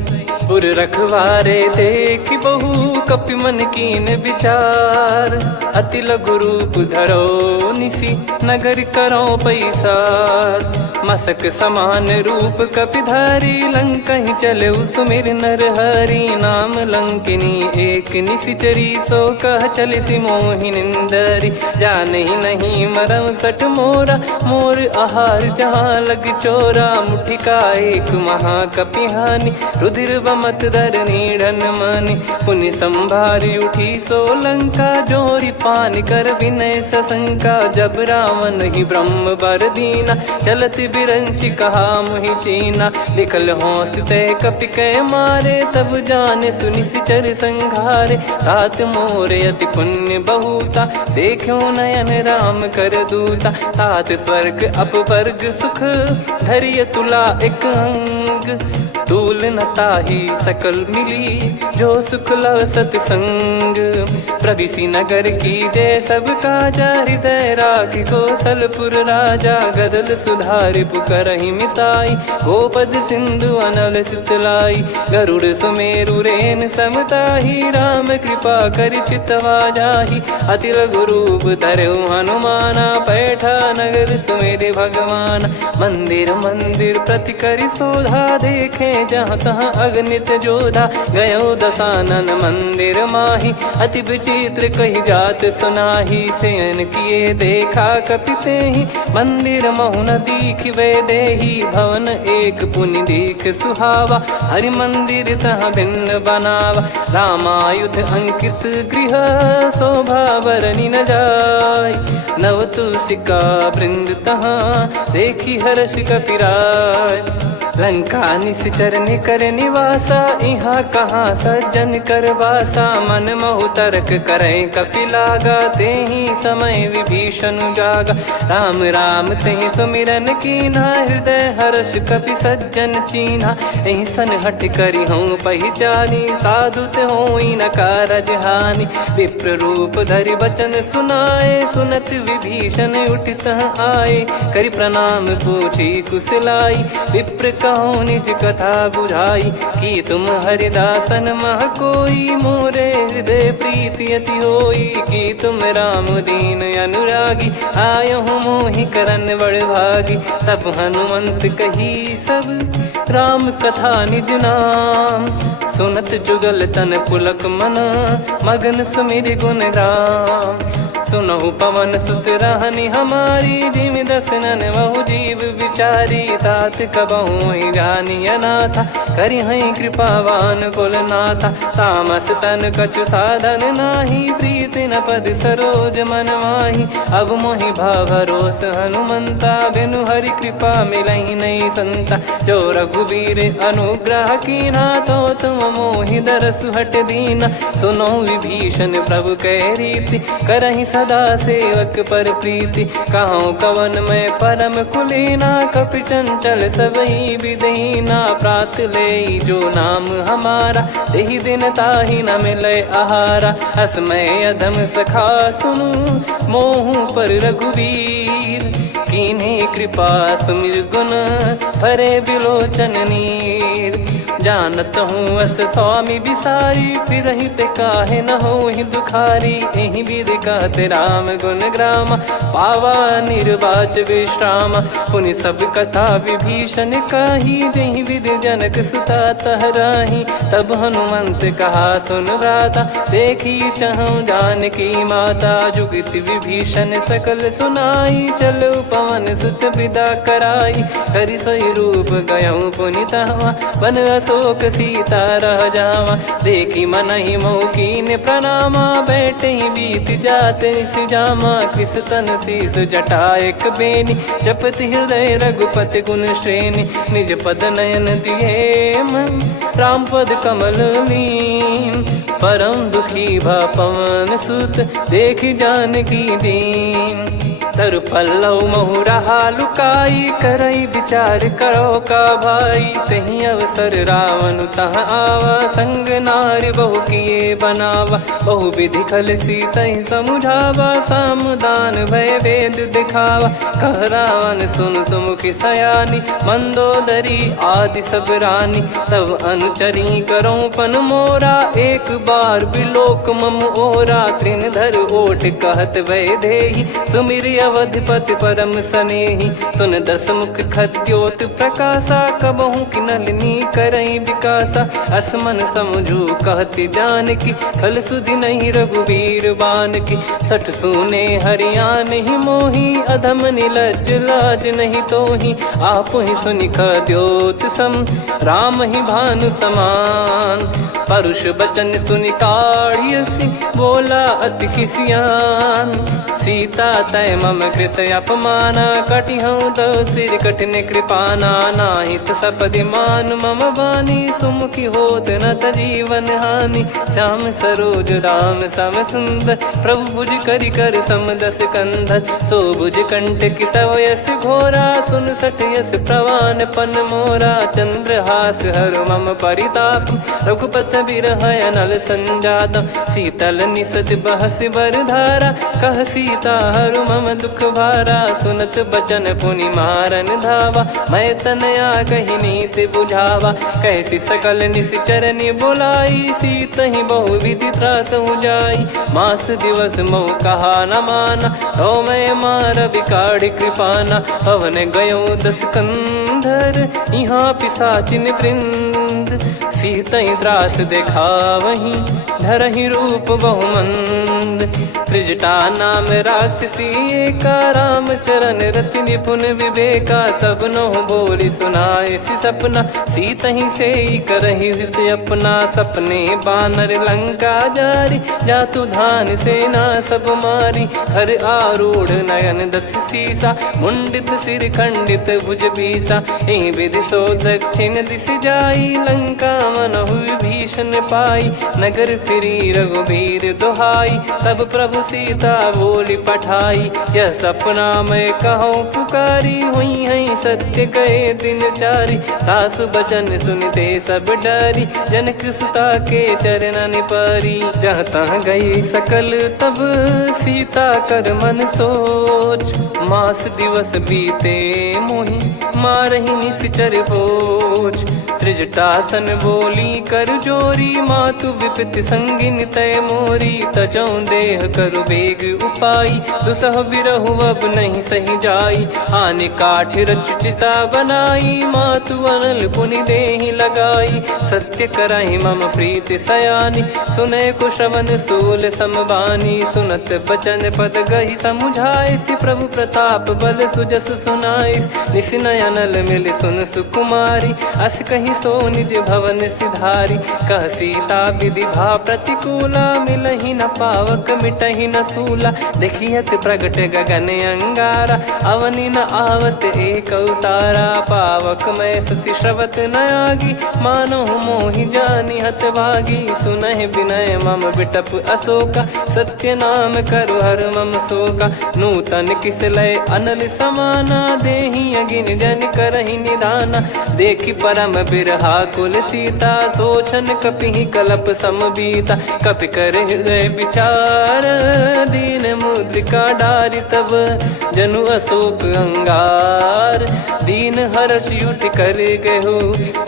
पुर रखवारे देख बहु, कपि मन कीन विचार। अति लघु रूप धरो निसी, नगर करो पैसार। मसक समान रूप कपिधारी, लंकहि चले सुमिर नर हरि। नाम लंकिनी एक निशिचरी, सो कह चलिसि मोहि निंदरी। जानहि नहीं मरम सठ मोरा, मोर आहार जहाँ लग चोरा। मुठिका एक महाकपिहानि, रुधिर बमत धरनी ढन मानि। पुनि संभारी उठी सो लंका, जोरी पान कर विनय सशंका। जब रावण ही ब्रह्म बर दीना, चलत बिरंचि कहा मुहि चीना। लिखल होंस ते कपि कै मारे, तब जाने सुनि सिचर संघारे। तात मोरे अति पुण्य बहुता, देखो नयन राम कर दूता। तात स्वर्ग अपवर्ग सुख, धरिय तुला एक अंग। तूल न ताहि सकल मिली, जो सुख लव सतसंग। प्रदिशि नगर की जय सब काजा, हृदय राखि कौशलपुर राजा। गदल सुधारि पुकारहि मिताई, गोपद सिंधु अनल सितलाई। गरुड़ सुमेरु रेन समताहि, राम कृपा करि चितवा जाहि। अति लघु रूप धरऊ हनुमाना, पैठा नगर सुमेरे भगवान। मंदिर मंदिर प्रति करि शोधा, देखे जहाँ तहाँ अगणित जोधा। गयो दशानन मंदिर माही, अति विचित्र कही जात सुनाही। शयन किए देखा कपितेहि, मंदिर महु न दीखिबे देहि। भवन एक पुनि दीख सुहावा, हरि मंदिर तहाँ भिन्न बनावा। रामायुध अंकित गृह, शोभा बरनि न जाय। नव तुलसिका वृंद तहाँ, देखी हर्ष कपिराय। लंका निश्चर निकर निवासा, इहाँ कहाँ सज्जन कर वासा। मन महु तर्क करै कपिलागा, तेहि समय विभीषण जागा। राम राम तेहि सुमिरन कीन्हा, हृदय हर्ष कपि सज्जन चीन्हा। एहि सन हट करि हूँ पहिचानी, साधु ते होई न कारज हानि। विप्र रूप धरि वचन सुनाए, सुनत विभीषण उठित आए, करि प्रणाम पूछी कुशलाई। विप्र कहो निज कथा बुझाई, कि तुम हरिदासन मह कोई। मोरे हृदय प्रीति अति होई, कि तुम राम दीन अनुरागी। आयहु मोहि करन बड़ भागी, तब हनुमंत कही सब राम कथा निज नाम। सुनत जुगल तन पुलक मना, मगन सुमिर गुण राम। सुनहु पवन सुत रहनि हमारी, जिमि दसनन बहु जीव विचारी। तात कबहु ही जानिय नाथा, करिहै कृपावान कुल नाथा। तामस तन कछु साधन नाही, प्रीति न पद सरोज मन माही। अब मोहि भाव भरोस हनुमंता, बिनु हरि कृपा मिलहि नहीं संता। जो रघुबीर अनुग्रह कीना, तो तुम मोहि दरसु हट दीना। सुनो विभीषण प्रभु कह रीति, करहि सदा सेवक पर प्रीति। कहूँ कवन में परम कुलीना, कपि चंचल सबही विदहीना। प्रात ले जो नाम हमारा, तेहि दिन ताहि न मिले आहारा। असमय अधम सखा सुनु, मोहु पर रघुवीर। कीन्हे कृपा सुमिर गुण, भरे बिलोचन नीर। जानत हूँ अस स्वामी बिसारी, फिरहि ते काहे न होहि दुखारी। एहि विधि कहते राम गुण ग्राम, पावा निर्वाच विश्राम। पुनि सब कथा विभीषण काही, जहि विधि जनक सुता तहराही। तब हनुमंत कहा सुन भ्राता, देखी चहु जानकी माता। जुगित विभीषण सकल सुनाई, चलो पवन सुत विदा कराई। हरि सोई रूप गयऊँ पुनि तहवा, बन अशोक सीता रह जावा। देखी मनहि मौकीन प्रणामा, बैठे ही बीत जात निस जामा। कृस तन शीस जटा एक बेनी, जपति हृदय रघुपति गुण श्रेणी। निज पद नयन दिए मन, राम पद कमल लीन। परम दुखी भा पवन सुत, देखी जानकी दीन। तरु पल्लव महु रहा लुकाई, करई विचार करो का भाई। तही अवसर रावण तह आवा, संग नारी बहु किए बनावा। बहु विधि खल सीतहि समुझावा, सामदान भय वेद दिखावा। कह रावण सुन सुमुखी सयानी, मंदोदरी आदि सब रानी। तब अनुचरी करो पन मोरा, एक बार बिलोक मम ओरा। तृण धर ओट कहत भय देहि, सुमिर अवधिपति परम सनेहि। सुन दस मुख खद्योत प्रकाशा, कबहु की नलिनी करई विकासा। असमन समझू कहति जानकी, खल सुधि नहीं रघुबीर बान की। सठ सुने हरियाण ही मोही, अधम निलज लाज नहीं तोही। आप ही सुनि खद्योत सम, राम ही भानु समान। परुष बचन सुनि काढ़ियसि, बोला अति किसियान। सीता तय मम कृत अपमाना, कटिहऊँ तो सिर कठिन कृपाना। नाहित सपदि मान मम बानी, सुमुखी होत न तजीवन हानि। श्याम सरोज राम सम सुंदर, प्रभु भुज करि कर सम दस कंधर। सो भुज कंटक तव यस घोरा, सुन सठ यस प्रवान पन मोरा। चंद्रहास हर मम परिताप, रघुपत बिरह अनल संजात। शीतल निसत बहस बर धारा, कह सीता हरु मम दुख भारा। सुनत बचन पुनि मारन धावा, मैं तनया कही नीति बुझावा। कैसी सकल निश्चरनि बुलाई, सीतहि बहु विधि त्रास जाई। मास दिवस मोह कहा न माना, तो मैं मार बिकाढ़ कृपाना। पवन गयो दस कंधर, यहाँ पिशाचिन वृंद। सीतहि त्रास देखावहीं, धरहि रूप बहुमंद। त्रिजटा नाम राक्षसी एका, राम चरण रति निपुण विवेका। सब नोह बोली सुनाए सि सपना, सीतहि से करहि हित अपना। सपने बानर लंका जारी, जातु धान सेना सब मारी। हर आरूढ़ नयन दस सीसा, मुंडित सिर खंडित भुज बीसा। एहि विधि सो दक्षिण दिश जाई, लंका मनहु भीषण पाई। नगर फिरी रघुबीर दुहाई, तब प्रभु सीता बोली पठाई, यह सपना मैं कहूँ पुकारी, हुई है सत्य कहे दिन चारी। सासु बचन सुनते सब डरी, जनक सुता के चरण परी। जहाँ तहाँ गई सकल तब सीता कर मन सोच, मास दिवस बीते मोहि मारहि निश्चर बोझ। त्रिजटासन बोली कर जोरी, मातु विपत्ति संगिन तय मोरी। तजौ देह करु बेग उपाई, दुसह बिरहु अब नहीं सही जाई। आने काठ रच चिता बनाई, मातु अनल पुनि देहि लगाई। सत्य कराहि मम प्रीत सयानी, सुने को श्रवण सूल समबानी। सुनत बचन पद गही समुझाइसि, प्रभु प्रताप बल सुजस सुनाइस। निस नयनल मिल सुन सुकुमारी, अस कही सो निज भवन सिधारी। कह सीता विधि भा प्रतिकूला, मिलहि न पावक मिटहि न सूला। देखियत प्रगट गगन अंगारा, अवनि न आवत एक उतारा। पावक मैं ससि श्रवत न आगी, मानो मोहि जानि हत भागी। सुनहि विनय मम बिटप अशोका, सत्य नाम करु हर मम शोका। नूतन किस लय अनल समाना, देहि अगिन जन करहि निदाना। देखि परम बिरहा कुल सीता, सोचन कपिहि कलप समबीता। कपि कर हृदय विचार, दीन मुद्रिका डारि तब जनु अशोक अंगार। दीन हर्ष युट कर गहु,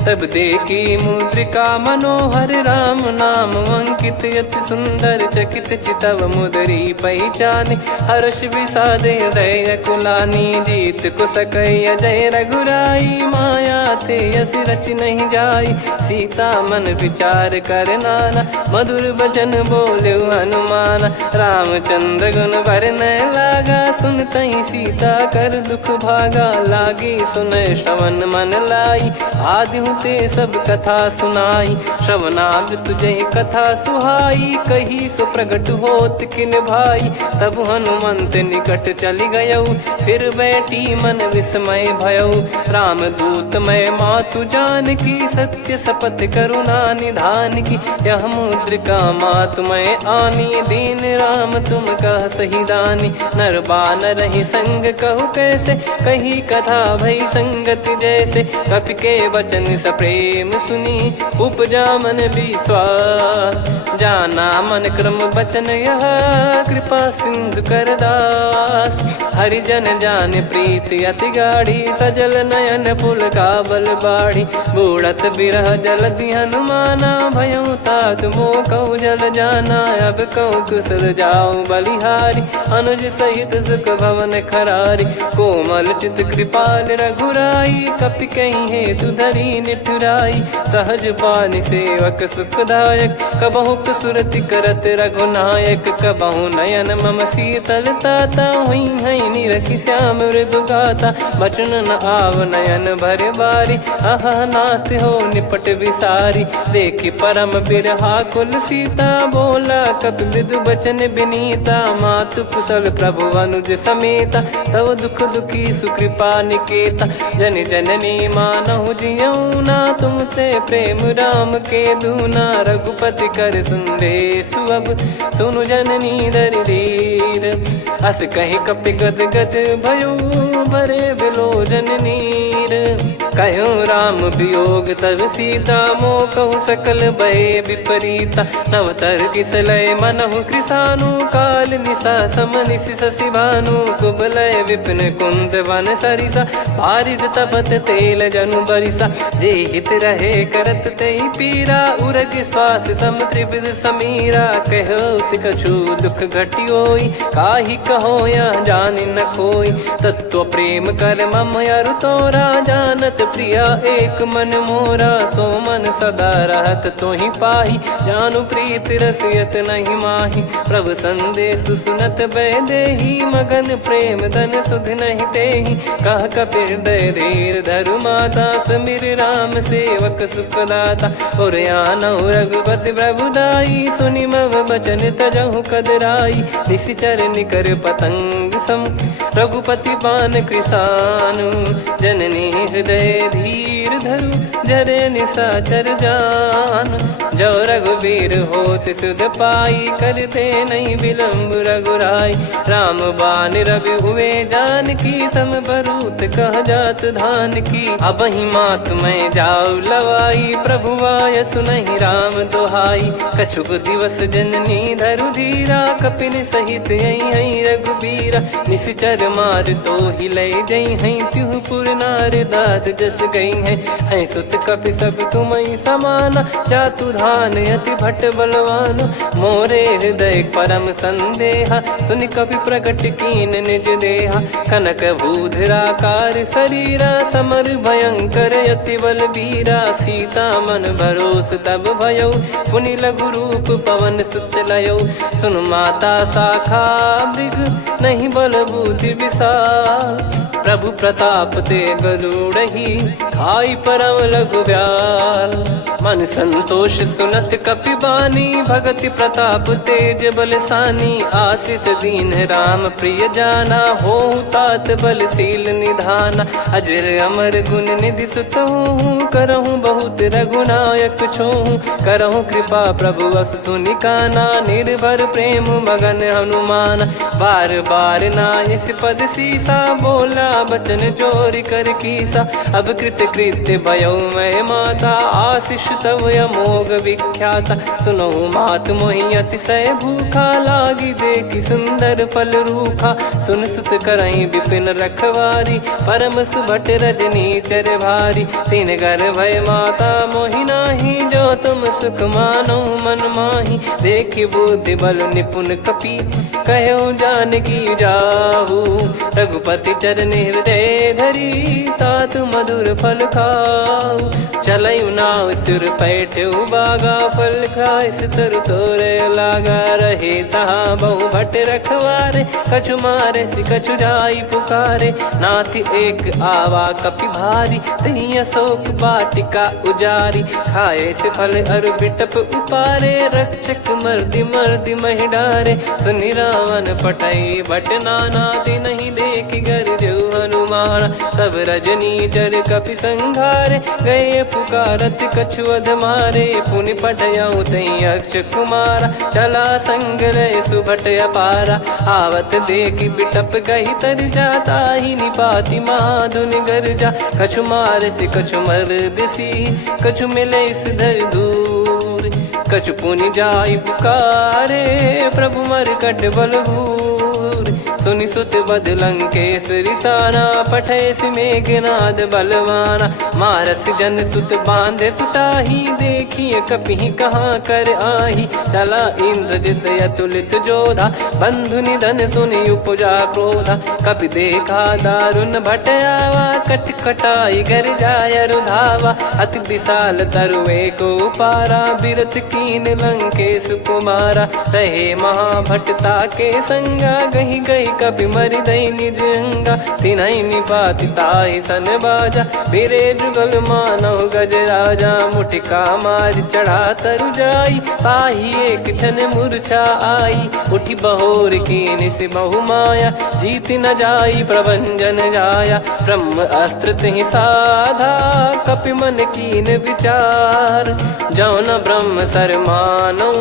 तब देखी मुद्रिका मनोहर। राम नाम अंकित यति सुंदर, चकित चितव मुदरी पहचान। हर्ष विषाद हृदय कुलानी, जीत को सकई अजय रघुराई। माया थे यस रच नहीं जाई, सीता मन विचार कर नाना। मधुर बचन बोले हनुमान, रामचंद्र गुण वरनय लागा। सुनतहि सीता कर दुख भागा, लागी सुनय श्रवण मन लाई। आदि ते सब कथा सुनाई, श्रवणामृत जय कथा सुहाई। कही सो प्रगट होत किन भाई, तब हनुमंत निकट चली गयौ। फिर बैठी मन विस्मय भयौ, राम दूत मैं मातु जान की। सत्य शपथ करुणा निधान की, यह मुद्रिका मातु मैं आनी। दीन राम तुम कह सही दानी, नर बानर ही संग कहु कैसे। कही कथा भई संगति जैसे, कपि के वचन सप्रेम सुनी। उपजा मन विश्वास, जाना मन क्रम बचन यह। कृपा सिंधु कर दास, हरिजन जान प्रीति अति गाढ़ी। सजल नयन पुल काबल बाढ़ी, बूढ़त बिरह जलधि हनुमाना। भयउ तात मोह कहु जल जाना, अब कहु कुशल जाऊं बलिहारी। अनुज सहित सुख भवन खरारी, कोमल चित कृपाल रघुराई। कपि कहीं हेतु धरी निठुराई, सहज पानि सेवक सुखदायक। कबहु सुरति करत रघुनायक, कबहु नयन मम शीतल ताता। हुई है निरखि श्याम मृदु गाता, बचन न आव नयन भर बारी। अह नाथ हो निपट विसारी, देखि परम बिरहा कुल सीता। बोला कपि मृदु बचन बिनीता, मातु कुशल प्रभु अनुज समेता। तव दुख दुखी सुकृपा निकेता, जन जननी मानहु जियऊ ना। तुम ते प्रेम राम के दूना, रघुपति कर सुंदेशु अब सुनु जननी दरि धीर। अस कहि कपि गद गद भयो, भरे बिलोचन नीर। कहूँ राम वियोग तब सीता, मोह कहूँ सकल भय विपरीता। नवतर किसलय मनहु कृसानु, काल निशा सम निशि शशि भानु। कुबलय विपिन कुंद वन सरिसा, पारिद तपत तेल जनु बरिसा। जे हित रहे करत तेहि पीरा, उरग श्वास सम त्रिविध समीरा। कहत कछु दुख घटियोई, काहि कहो यह जानि न कोई। तत्व प्रेम कर मम अरु तोरा, जानत प्रिया एक मन मोरा। सो मन सदा रहत तोहि पाही, जानु प्रीत रसियत नहीं माही। प्रभु संदेश सुनत बैदेही, मगन प्रेम धन सुध नहीं तेहि। कह कपि हृदय धीर धरु माता, समीर राम सेवक सुखदाता। और आनहु रघुपति प्रभु दाई, सुनि मम बचन तजहु कदराई। निशिचर निकर पतंग सम रघुपति बान कृसानु जननी हृदय धीर धरु जरे निशाचर जान जो रघुबीर होत सुध पाई करते नहीं विलंब रघुराई राम बान रवि हुए जान की तम बरूत कह जात धान की अब ही मात मैं जाऊ लवाई प्रभु आय सुनहि राम दोहाई कछुक दिवस जननी धरु धीरा कपिन सहित यही रघुबीरा निश्चर मार तो ही ले जई हैं त्यों पुर नार दाद जस गई हैं सुत कपि सब तुमई समाना जातु धान अति भट बलवान मोरे हृदय परम संदेहा सुन कपि प्रकट कीन निज देहा कनक भूधराकार शरीरा समर भयंकर अति बल बीरा सीता मन भरोस तब भयो पुनि लघु रूप पवन सुत लयो सुन माता शाखा मृग नहीं बल बुद्धि विशाल प्रभु प्रताप ते गरुड़हि खाई परम लघु ब्याल मन संतोष सुनत कपि बानी भगति प्रताप तेज बलसानी आशीष दीन राम प्रिय जाना हो तात बलशील निधाना अजर अमर गुण निधि सुतहूँ करहूँ बहुत रघुनायक छोहूँ करहूँ कृपा प्रभु अस सुनिकाना निर्भर प्रेम मगन हनुमान बार बार नायस पद सीसा बोला बचन चोरी कर कीसा अब कृत कृत्य भयो मैं माता आशीष तव अमोघ विख्याता सुनो मात मोहि अतिशय भूखा लागी देखी सुंदर फल रूखा सुन सुत करई विपिन रखवारी परम सुभट रजनी चर भारी तीन घर भय माता मोहि नाही जो तुम सुख मानो मन माही देखी बुद्धि बल निपुण कपि कहो जानकी जाहू रघुपति चरण हृदय धरी तात मधुर फल खाऊ चलऊ नाव सुर पैठ्यू बागा फल खाइस तरु तोरे लागा रहे तहाँ बहु भट रखवारे कछु मारे सि कछु जाई पुकारे नाथी एक आवा कपि भारी तही अशोक बाटिका उजारी खाए से फल अरु बिटप उपारे रक्षक मर्दि मर्दि महि डारे सुनि रावण पटई भट नाना दिन नहीं देख गर जो हनुमान तब रजनी चर कपि संघारे गए पुकारत कछुअध मारे पुनि पटयाऊं तई अक्ष कुमारा चला संग रहे सुभट अपारा आवत देखी बिटप कही तर जाता ही निपाति माधुन गर्जा कछु मारे से कछु मर दिसी कछु मिले इस धर दूर कछु पुनि जाई पुकारे प्रभु मर कट बलभूर सुनि सुत बद लंकेश्वरी साना पठेस मेघनाद बलवाना मारस जन सुत बांधे सुताही देखिए कपि कहाँ कर आही चला इंद्रजित अतुलित जोधा बंधु निधन सुनि उपजा क्रोधा कपि देखा दारुण भट आवा कट कटाई घर जाय रुधावा अति विशाल तरुए को पारा बिरत कीन लंकेश कुमारा रहे महाभटता के संगा गही गही कपि मरि दई निज अंगा तिन्है निपाति ताहि सन बाजा बिरे जुगल मानव गज राजा मुटिका मार चढ़ा तरु जाई ताहि एक क्षण मूर्छा आई उठी बहोर कीन से बहु माया जीत न जाई प्रभंजन जाया ब्रह्म अस्त्र तिहि साधा कपि मन कीन विचार जौन ब्रह्म सर मानौ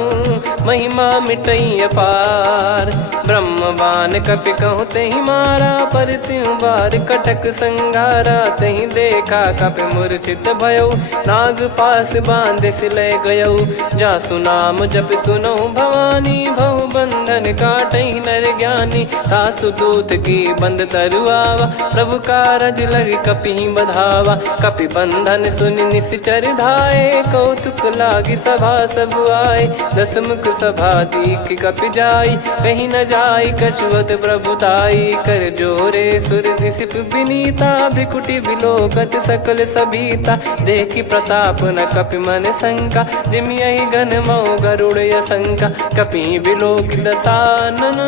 महिमा मिटई अपार ब्रह्म बान कपि कहूँ तही मारा पर त्यों बार कटक संगारा तही देखा कपि मूर्छित भयो नाग पास बांध सिले गयो जा सुनाम जप सुनो भवानी भव बंधन काटई नर ज्ञानी तासु दूत की बंद तरुआवा प्रभु कारज लग कपि बधावा कपि बंधन सुनि निश्चर धाये कौतुक लागी सभा सब आए दसमुख सभा दीख कपि जाई कहीं न जाई कछुअत प्रभुताई कर जोरे सुर दिसिप विनीता भ्रिकुटी बिलोकत सकल सबीता देखी प्रताप न कपि मन शंका जिमियहि गन मऊ गरुड़ शंका कपि बिलोक दसानन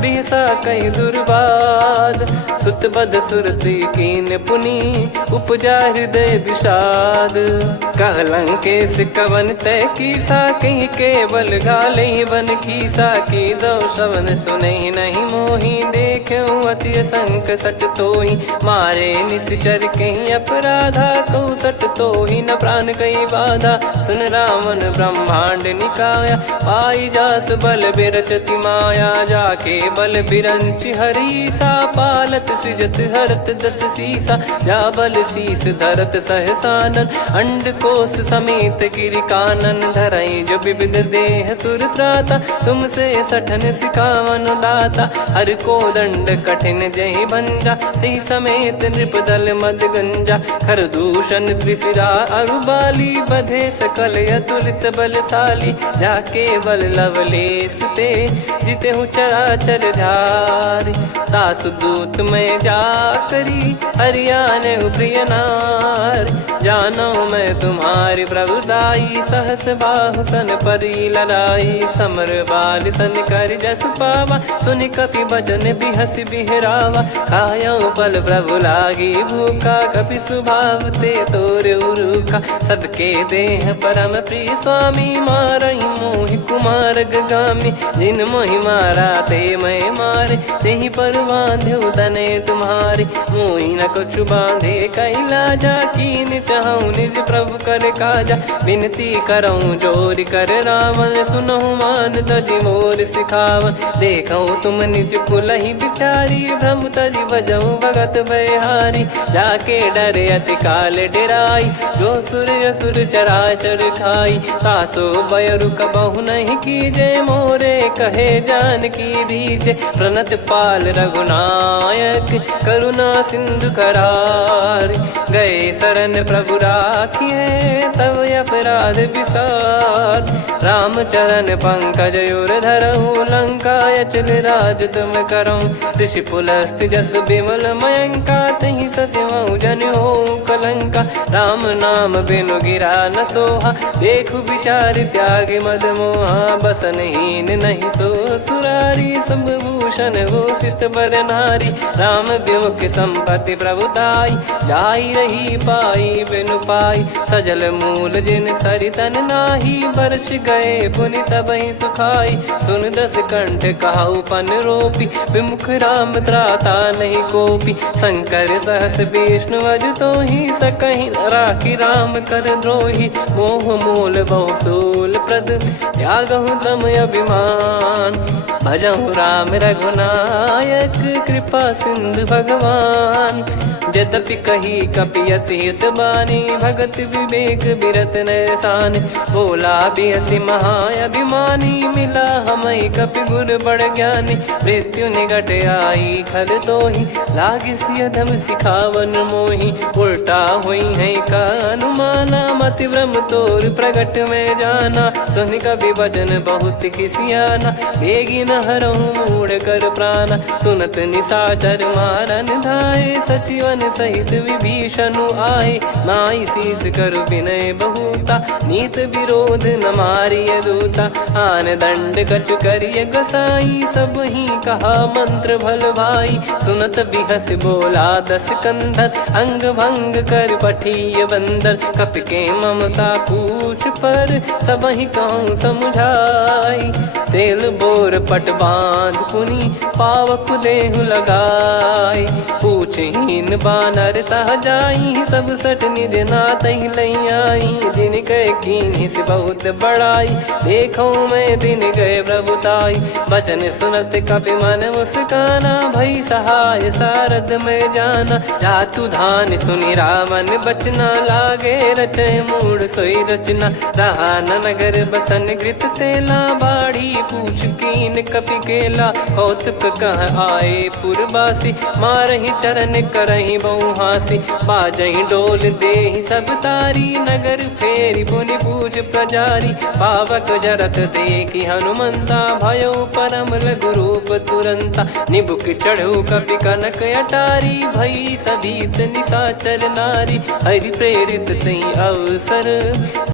बिहसा कहीं दुर्बाद सुत बद सुरति कीन पुनी उपजा हृदय विषाद। कहलंकेश कवन तय कीसा कहीं केवल गाले बन खीसा की दो श्रवण सुने नहीं मोही देखे अति संक सट तोही मारे निश्चर कहीं अपराधा कहूँ सट तोही न प्राण कहीं बाधा। सुन रावण ब्रह्मांड निकाया पाई जास बल बिरचति माया जाके बल बिरंच हरीसा पालत सृजत हरत दस सीसा जा बल शीस धरत सहसानन अंड कोश समेत गिरि कानन धरई जो विविध देह सुर त्राता तुमसे सठन सिखावन दाता हर को दंड कठिन जहि भंजा सी समेत नृप दल मद गंजा खर दूषण त्रिशिरा अरुबाली बधे सकल अतुलित बलशाली जाके बल लवलेस ते जिते हूँ चराचर झारी दास दूत में जा करी हरियाने प्रिय नार जानो मैं तुम्हारी प्रभुदाई सहस बाहु सन परी लड़ाई समर बाल सन कर जस पावा सुनि कपि भजन बिहस बिहरावा खायो बल प्रभु लागी भूखा कपि स्वभाव ते तोर उरुखा सबके देह परम प्रिय स्वामी मारई मोहि कुमार गामी जिन मोहि मारा ते मैं मारे तेहि पर बांधे उदने तुम्हारे मोहि न कुछ बांधे कैलाजा कीन चाहूं निज प्रभु कर काजा विनती करऊं जोर कर रावण सुनहु मान तजि मोर सिखावन देखऊं तुम निज कुलहि बिचारी भ्रम तजि बजऊं भगत बहारी जाके डरे अति काल डेराई जो सुर असुर चराचर खाई तासो बयरु कबहु नहीं कीजे मोरे कहे जान की दीजे प्रणत पाल रघुनायक करुणा सिंधु करार गए शरण प्रभु राखिए तब अपराध विसार राम चरण पंकज उर धरहु लंका अचल राज तुम करऊं ऋषि पुलस्त जस विमल मयंका तहि ससिमऊ जन हो कलंका राम नाम बिनु गिरा न सोहा देखु विचार त्याग मद मोहा बसनहीन नहीं सो सुरारी सब भूषण वो सित बर नारी राम विमुख संपत्ति प्रभुताई जाई रही पाई बिनु पाई सजल मूल जिन सरितन नाही वर्ष गए पुनि तबहि सुखाई सुन दस कंठ कहाऊ पन रोपी विमुख राम त्राता नहीं कोपी शंकर सहस विष्णु अज तो ही सकहि राखी राम कर द्रोही मोह मूल बहु सूल प्रद त्यागहु तम अभिमान भजहु राम रघुनायक कृपा सिंधु भगवान यद्यपि कही कपियति हित बानी भगत विवेक बिरत नैसान बोला बिहसी महाअभिमानी मिला हमई कपि गुर बड़ ज्ञानी मृत्यु निकट आई खल तो ही लागे सियधम सिखावन मोही उल्टा हुई है का अनुमाना मति ब्रह्म तोर प्रगट में जाना सुन कभी वचन बहुत किसियाना बेगी न हरहु मूढ़ कर प्राणा सुनत निशाचर मारन धाये सचिवन सहित विभीषणु आए नाई शीस कर विनय बहुता नीत विरोध न मारिय दूता आन दंड कछ करिय गसाई सब ही कहा मंत्र भल भाई सुनत बिहस बोला दस कंधर अंग भंग कर पठिय बंदर कप के ममता पूछ पर सब ही कहूँ समझाई तेल बोर पट बांध पुनी पावक देहु लगाई पूछहीन बानर तह जाई सब सट निज नाथ ही लई आई दिन गए कीन्ही से बहुत बड़ाई देखो मैं दिन गए प्रभुताई बचन सुनत कपि मन मुस्काना भई सहाय सारद में जाना जातु धान सुनि रावण बचना लागे रचे मूड सोई रचना रहा न नगर बसन कृत तेला बाढ़ी पूछ कीन कपि केला कौतुक कह आए पुरबासी मारहि चरण करहि बहु हासी बाजहि डोल देहि सब तारी नगर फेरी पुनि पूज प्रजारी पावक जरत देखि हनुमंता भयो परम लघुरूप तुरंता निबुक चढ़ऊ कपि कनक अटारी भई सभीत निशाचर नारी हरि प्रेरित तई अवसर